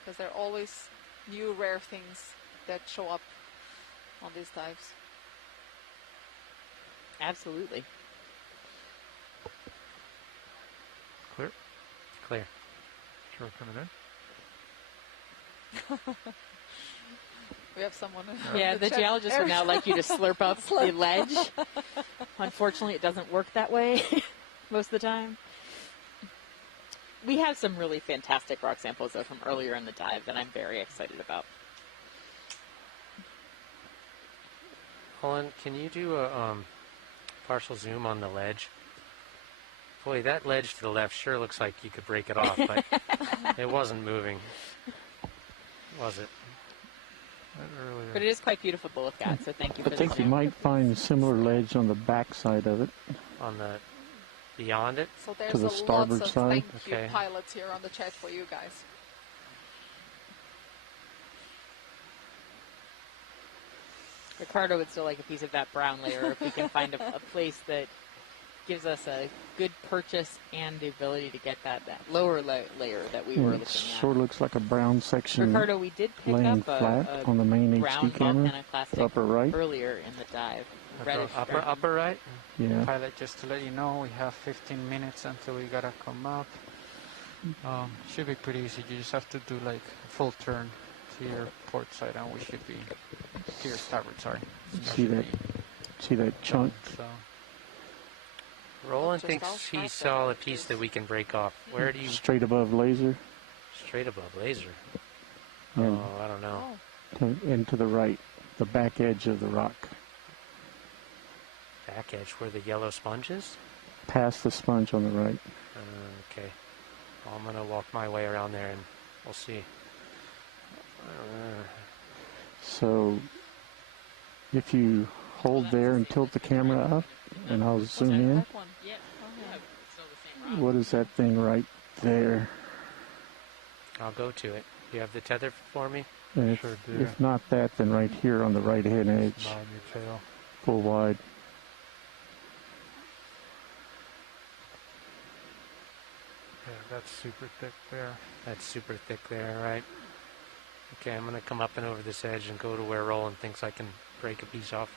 because there are always new rare things that show up on these dives. Absolutely. Clear? Clear. Drawer coming in. We have someone. Yeah, the geologists would now like you to slurp up the ledge. Unfortunately, it doesn't work that way most of the time. We have some really fantastic rock samples, though, from earlier in the dive that I'm very excited about. Colin, can you do a partial zoom on the ledge? Boy, that ledge to the left sure looks like you could break it off, but it wasn't moving, was it? But it is quite beautiful to look at, so thank you for I think you might find a similar ledge on the back side of it. On the beyond it? So there's To the starboard lots of side. thank you pilots here on the chat for you guys. Ricardo would still like a piece of that brown layer if we can find a place that gives us a good purchase and the ability to get that lower layer that we were looking It at. sure looks like a brown section Ricardo, we did pick laying up flat a on the main brown HD camera, volcanoclastic upper right. earlier in the dive. Reddish brown. Upper right? Yeah. Pilot, just to let you know, we have 15 minutes until we gotta come up. Should be pretty easy. You just have to do like a full turn to your port side, and we should be to your starboard. Sorry. See that chunk? So. Roland thinks he saw a piece that we can break off. Where do you... Straight above laser. Straight above laser. And Oh, I don't know. and to the right, the back edge of the rock. Back edge where the yellow sponge is? Past the sponge on the right. Okay. Well, I'm going to walk my way around there and we'll see. So if you hold there and tilt the camera up, and I'll zoom in. What is that thing right there? I'll go to it. You have the tether for me? And if not that, then right here on the right hand edge. On your tail. Full wide. that's super thick there. That's super thick there, right? Okay, I'm going to come up and over this edge and go to where Roland thinks I can break a piece off.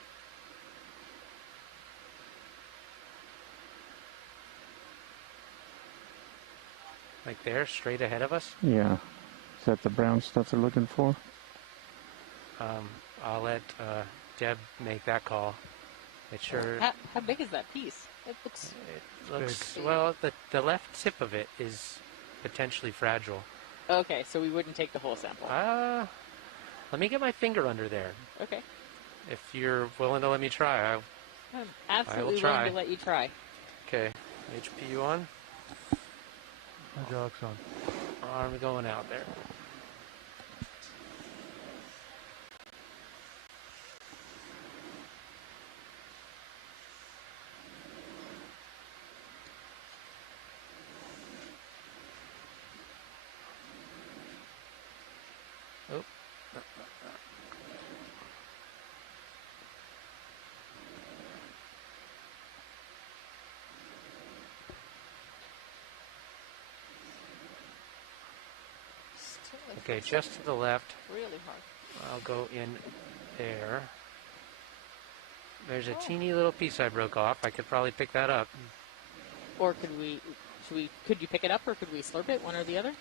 Like there, straight ahead of us? Yeah. Is that the brown stuff they're looking for? I'll let Deb make that call. It sure... How big is that piece? It looks... Well, the left tip of it is potentially fragile. Okay, so we wouldn't take the whole sample. Let me get my finger under there. Okay. If you're willing to let me try, I'm I absolutely will try. willing to let you try. Okay, HPU on. Hydraulics on. Arm going out there. Oh. Okay, just to the left. Really hard. I'll go in there. There's a teeny little piece I broke off. I could probably pick that up. Or could you pick it up or could we slurp it, one or the other?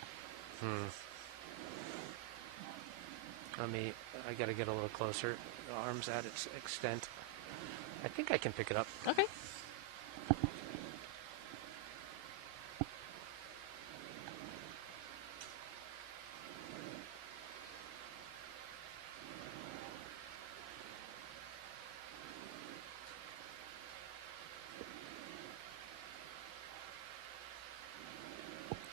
I gotta get a little closer. The arm's at its extent. I think I can pick it up. Okay.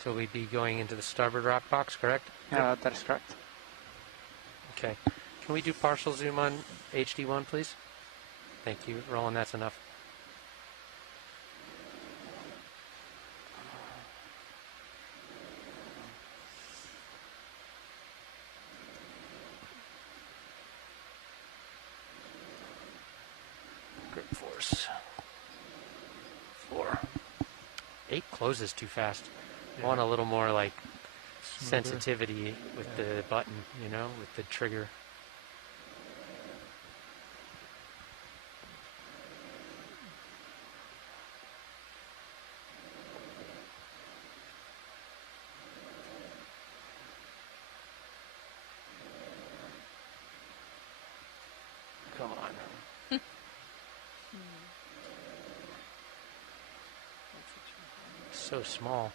So we'd be going into the starboard rock box, correct? That is correct. Okay. Can we do partial zoom on HD1, please? Thank you. Roland, that's enough. Grip force. 4. 8 closes too fast. I want a little more like sensitivity with the button, you know, with the trigger. Come on. So small.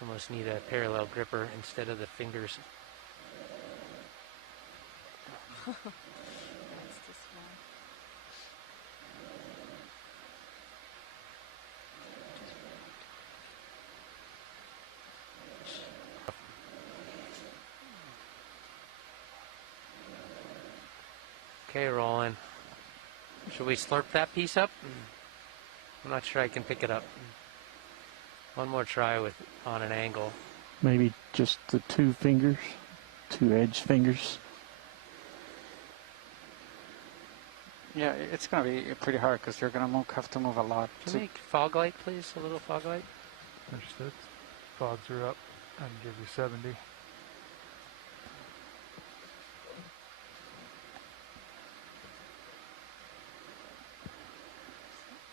Almost need a parallel gripper instead of the fingers. That's too small. Okay, Roland. Should we slurp that piece up? I'm not sure I can pick it up. One more try on an angle. Maybe just the 2 fingers, 2 edge fingers. Yeah, it's going to be pretty hard because you're going to have to move a lot. Can you make fog light, please? A little fog light? Understood. Fogs are up. I can give you 70.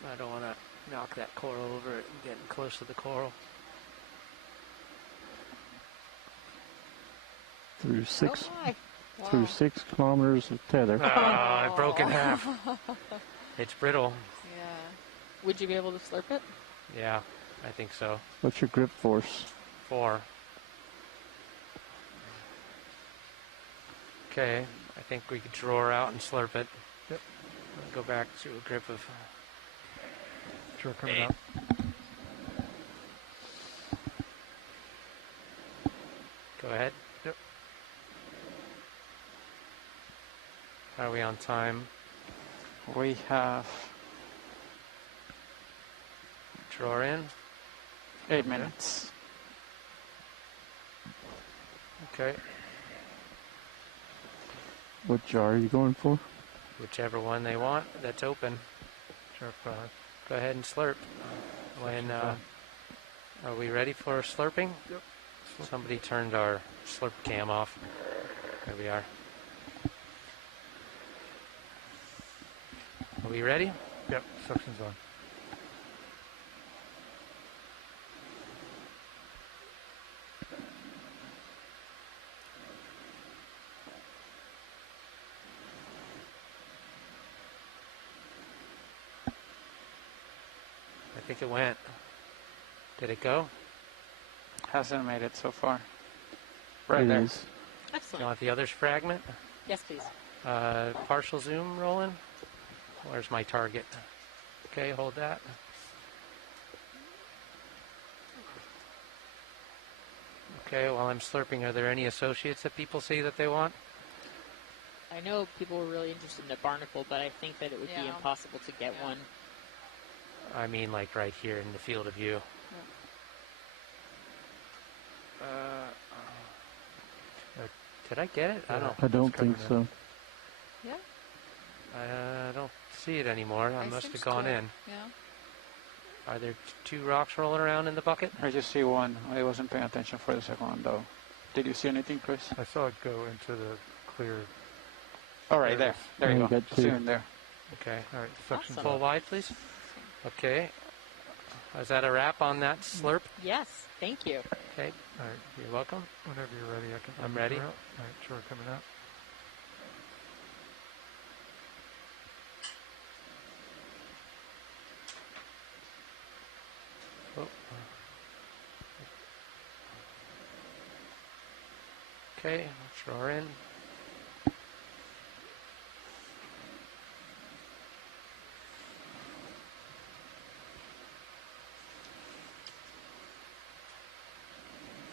I don't want to knock that coral over and getting close to the coral. Through 6 Wow. through 6 kilometers of tether. I broke in half. It's brittle. Yeah. Would you be able to slurp it? Yeah, I think so. What's your grip force? 4. Okay, I think we could draw her out and slurp it. Yep. Go back to a grip of... Sure, coming up. Go ahead. Yep. How are we on time? We have... Draw in. 8 minutes. Okay. What jar are you going for? Whichever one they want that's open. Sharp 5. Go ahead and slurp. Are we ready for slurping? Yep. Somebody turned our slurp cam off. There we are. Are we ready? Yep, suction's on. I think it went. Did it go? Hasn't made it so far. Right It there. is. Excellent. You want the others fragment? Yes, please. Partial zoom rolling. Where's my target? Okay, hold that. Okay, while I'm slurping, are there any associates that people see that they want? I know people were really interested in the barnacle, but I think that it would be Yeah. impossible to get one. I mean, like right here in the field of view. Did I get it? I don't. I don't think so. Yeah. I don't see it anymore. I must have seems gone to- in. Yeah. Are there two rocks rolling around in the bucket? I just see one. I wasn't paying attention for the second one, though. Did you see anything, Chris? I saw it go into the clear. All right, there. There you Yeah, go. you got See two. him there. Okay. All right, suction. Awesome. Full wide, please. Okay. Is that a wrap on that slurp? Yes, thank you. Okay. All right, You're welcome. whenever you're ready, I can. I'm ready. All right, sure, coming out. Oh. Okay, let's throw her in.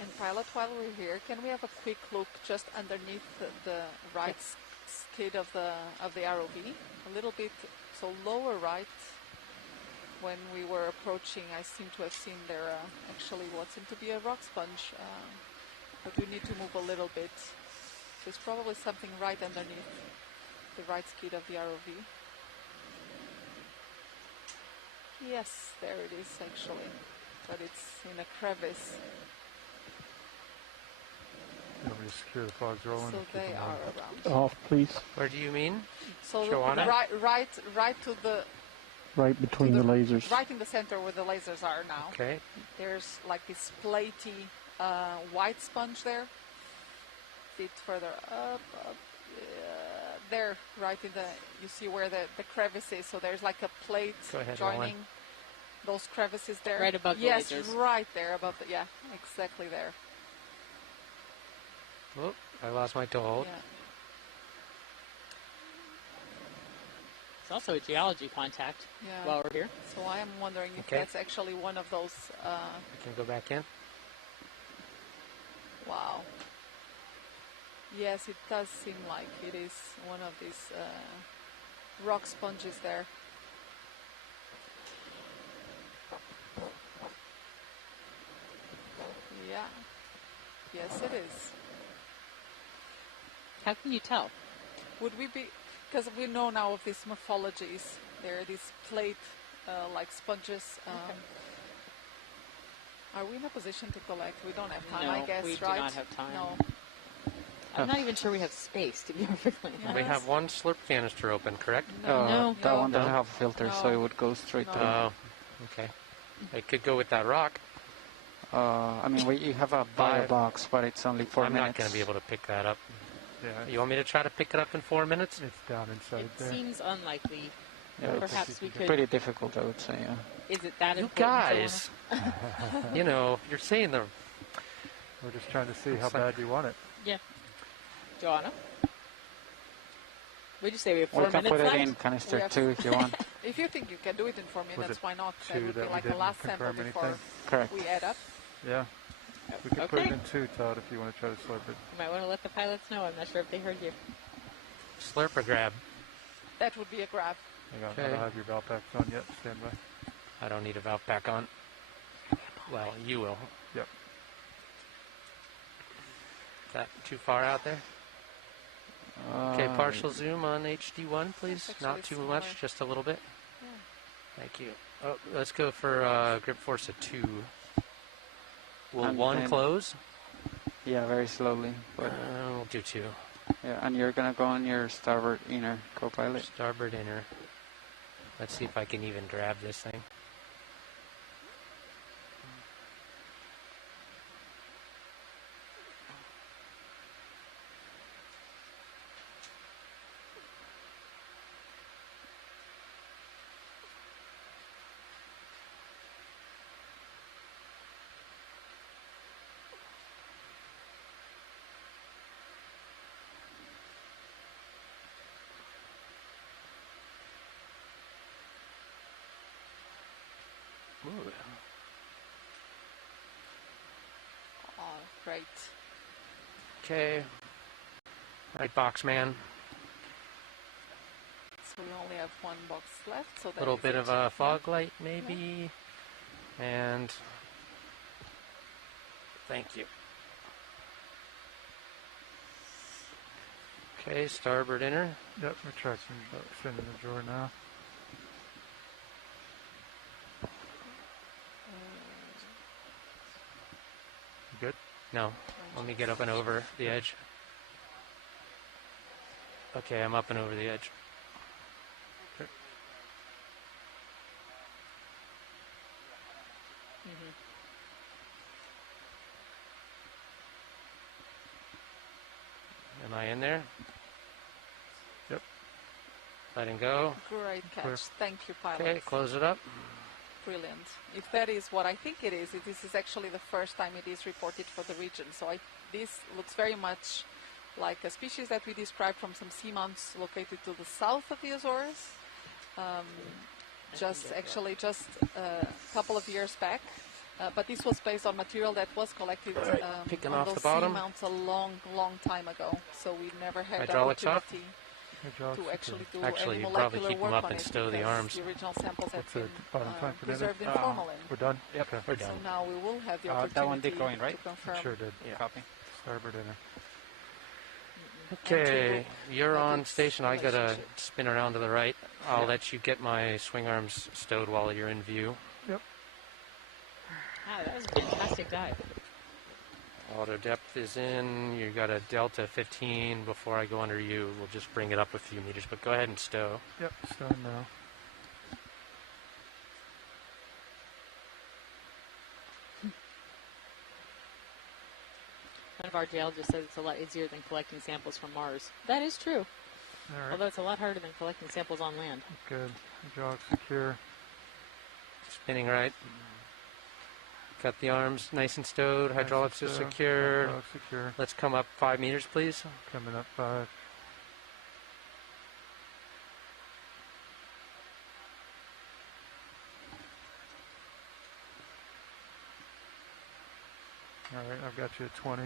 And pilot, while we're here, can we have a quick look just underneath the right skid of the ROV? A little bit, so lower right. When we were approaching, I seem to have seen there actually what seemed to be a rock sponge, but we need to move a little bit. There's probably something right underneath the right skid of the ROV. Yes, there it is actually, but it's in a crevice. You want me to secure the frogs rolling? So and keep they them are on? around. Off, please. Where do you mean? So Joanna? right to the Right between the lasers. right in the center where the lasers are now. Okay. There's like this platy white sponge there. Bit further up, there, right in the. You see where the crevice is. So there's like a plate Go ahead, Roland. joining those crevices there. Right above the yes, lasers. right there above the. Yeah, exactly there. Oh, I lost my toehold. Yeah. It's also a geology contact Yeah. while we're here. So I am wondering if Okay. that's actually one of those. I can go back in. Wow. Yes, it does seem like it is one of these rock sponges there. Yeah. Yes, it is. How can you tell? Would we be, because we know now of these morphologies, there are these plate like sponges. Are we in a position to collect? We don't have time, No, I guess, we do right? not have time. No. I'm not even sure we have space, to be perfectly honest. We have one slurp canister open, correct? No. That one doesn't No. have a filter, so it would go straight through. Oh, okay. It could go with that rock. I mean, you have a bio box, but it's only 4 I'm minutes. not going to be able to pick that up. Yeah. You want me to try to pick it up in 4 minutes? It's down inside It there. seems unlikely. Yeah, it's Perhaps we could. pretty difficult, I would say. Yeah. Is it that You important? guys, you know, you're saying the. We're just trying to see how bad you want it. Yeah. Joanna? Would you say we have We 4 can minutes put it left? in canister We have- 2 if you want. If you think you can do it in 4 Was minutes, it why not? That 2 would be that we like the didn't last sample confirm before anything? Correct. we add up. Yeah. We could put it Okay. in 2, Todd, if you want to try to slurp it. You might want to let the pilots know. I'm not sure if they heard you. Slurp or grab? That would be a grab. Hang on, I Okay. don't have your valve packs on yet. Stand by. I don't need a valve pack on. Well, you will. Yep. Is that too far out there? Okay, partial zoom on HD1, please. That's Not actually too much, similar. just a little bit. Yeah. Thank you. Oh, let's go for grip force of 2. Will And one then- close? Yeah, very slowly. But we'll do 2. Yeah, and you're gonna go on your starboard inner, co-pilot. Starboard inner. Let's see if I can even grab this thing. Ooh. Oh, great. Okay. Right, box man. So we only have one box left. So A little bit of a fog light, maybe. And thank you. Okay, starboard inner. Yep, retraction box in the drawer now. Good? No. Let me get up and over the edge. Okay, I'm up and over the edge. Okay. Am I in there? Yep. Letting go. Great catch. Clear. Thank you, pilot. Okay, close it up. Brilliant. If that is what I think it is actually the first time it is reported for the region. So this looks very much like a species that we described from some seamounts located to the south of the Azores. Just a couple of years back. But this was based on material that was collected Picking on off those the bottom. seamounts a long time ago. So we never had the Hydraulics off. opportunity Hydraulics to actually do Actually, any you probably molecular keep them work up on and it stow the because arms. the original samples had What's the been bottom time for preserved in dinner? formalin. We're done? Yep, Okay. we're So done. now we will have the that opportunity one did go in, right? to confirm. Sure did. Yeah. Copy. Starboard inner. Okay, you're like on its station. I gotta relationship. spin around to the right. I'll Yeah. let you get my swing arms stowed while you're in view. Yep. Wow, that was a fantastic dive. Auto depth is in. You got a delta 15. Before I go under you, we'll just bring it up a few meters. But go ahead and stow. Yep, stone now. One of our jail just says it's a lot easier than collecting samples from Mars. That is true. All right. Although it's a lot harder than collecting samples on land. Good. Hydraulic secure. Spinning right. Got the arms nice and stowed. Hydraulics are stowed. secured. Hydraulics secure. Let's come up 5 meters, please. Coming up 5. All right, I've got you at 20.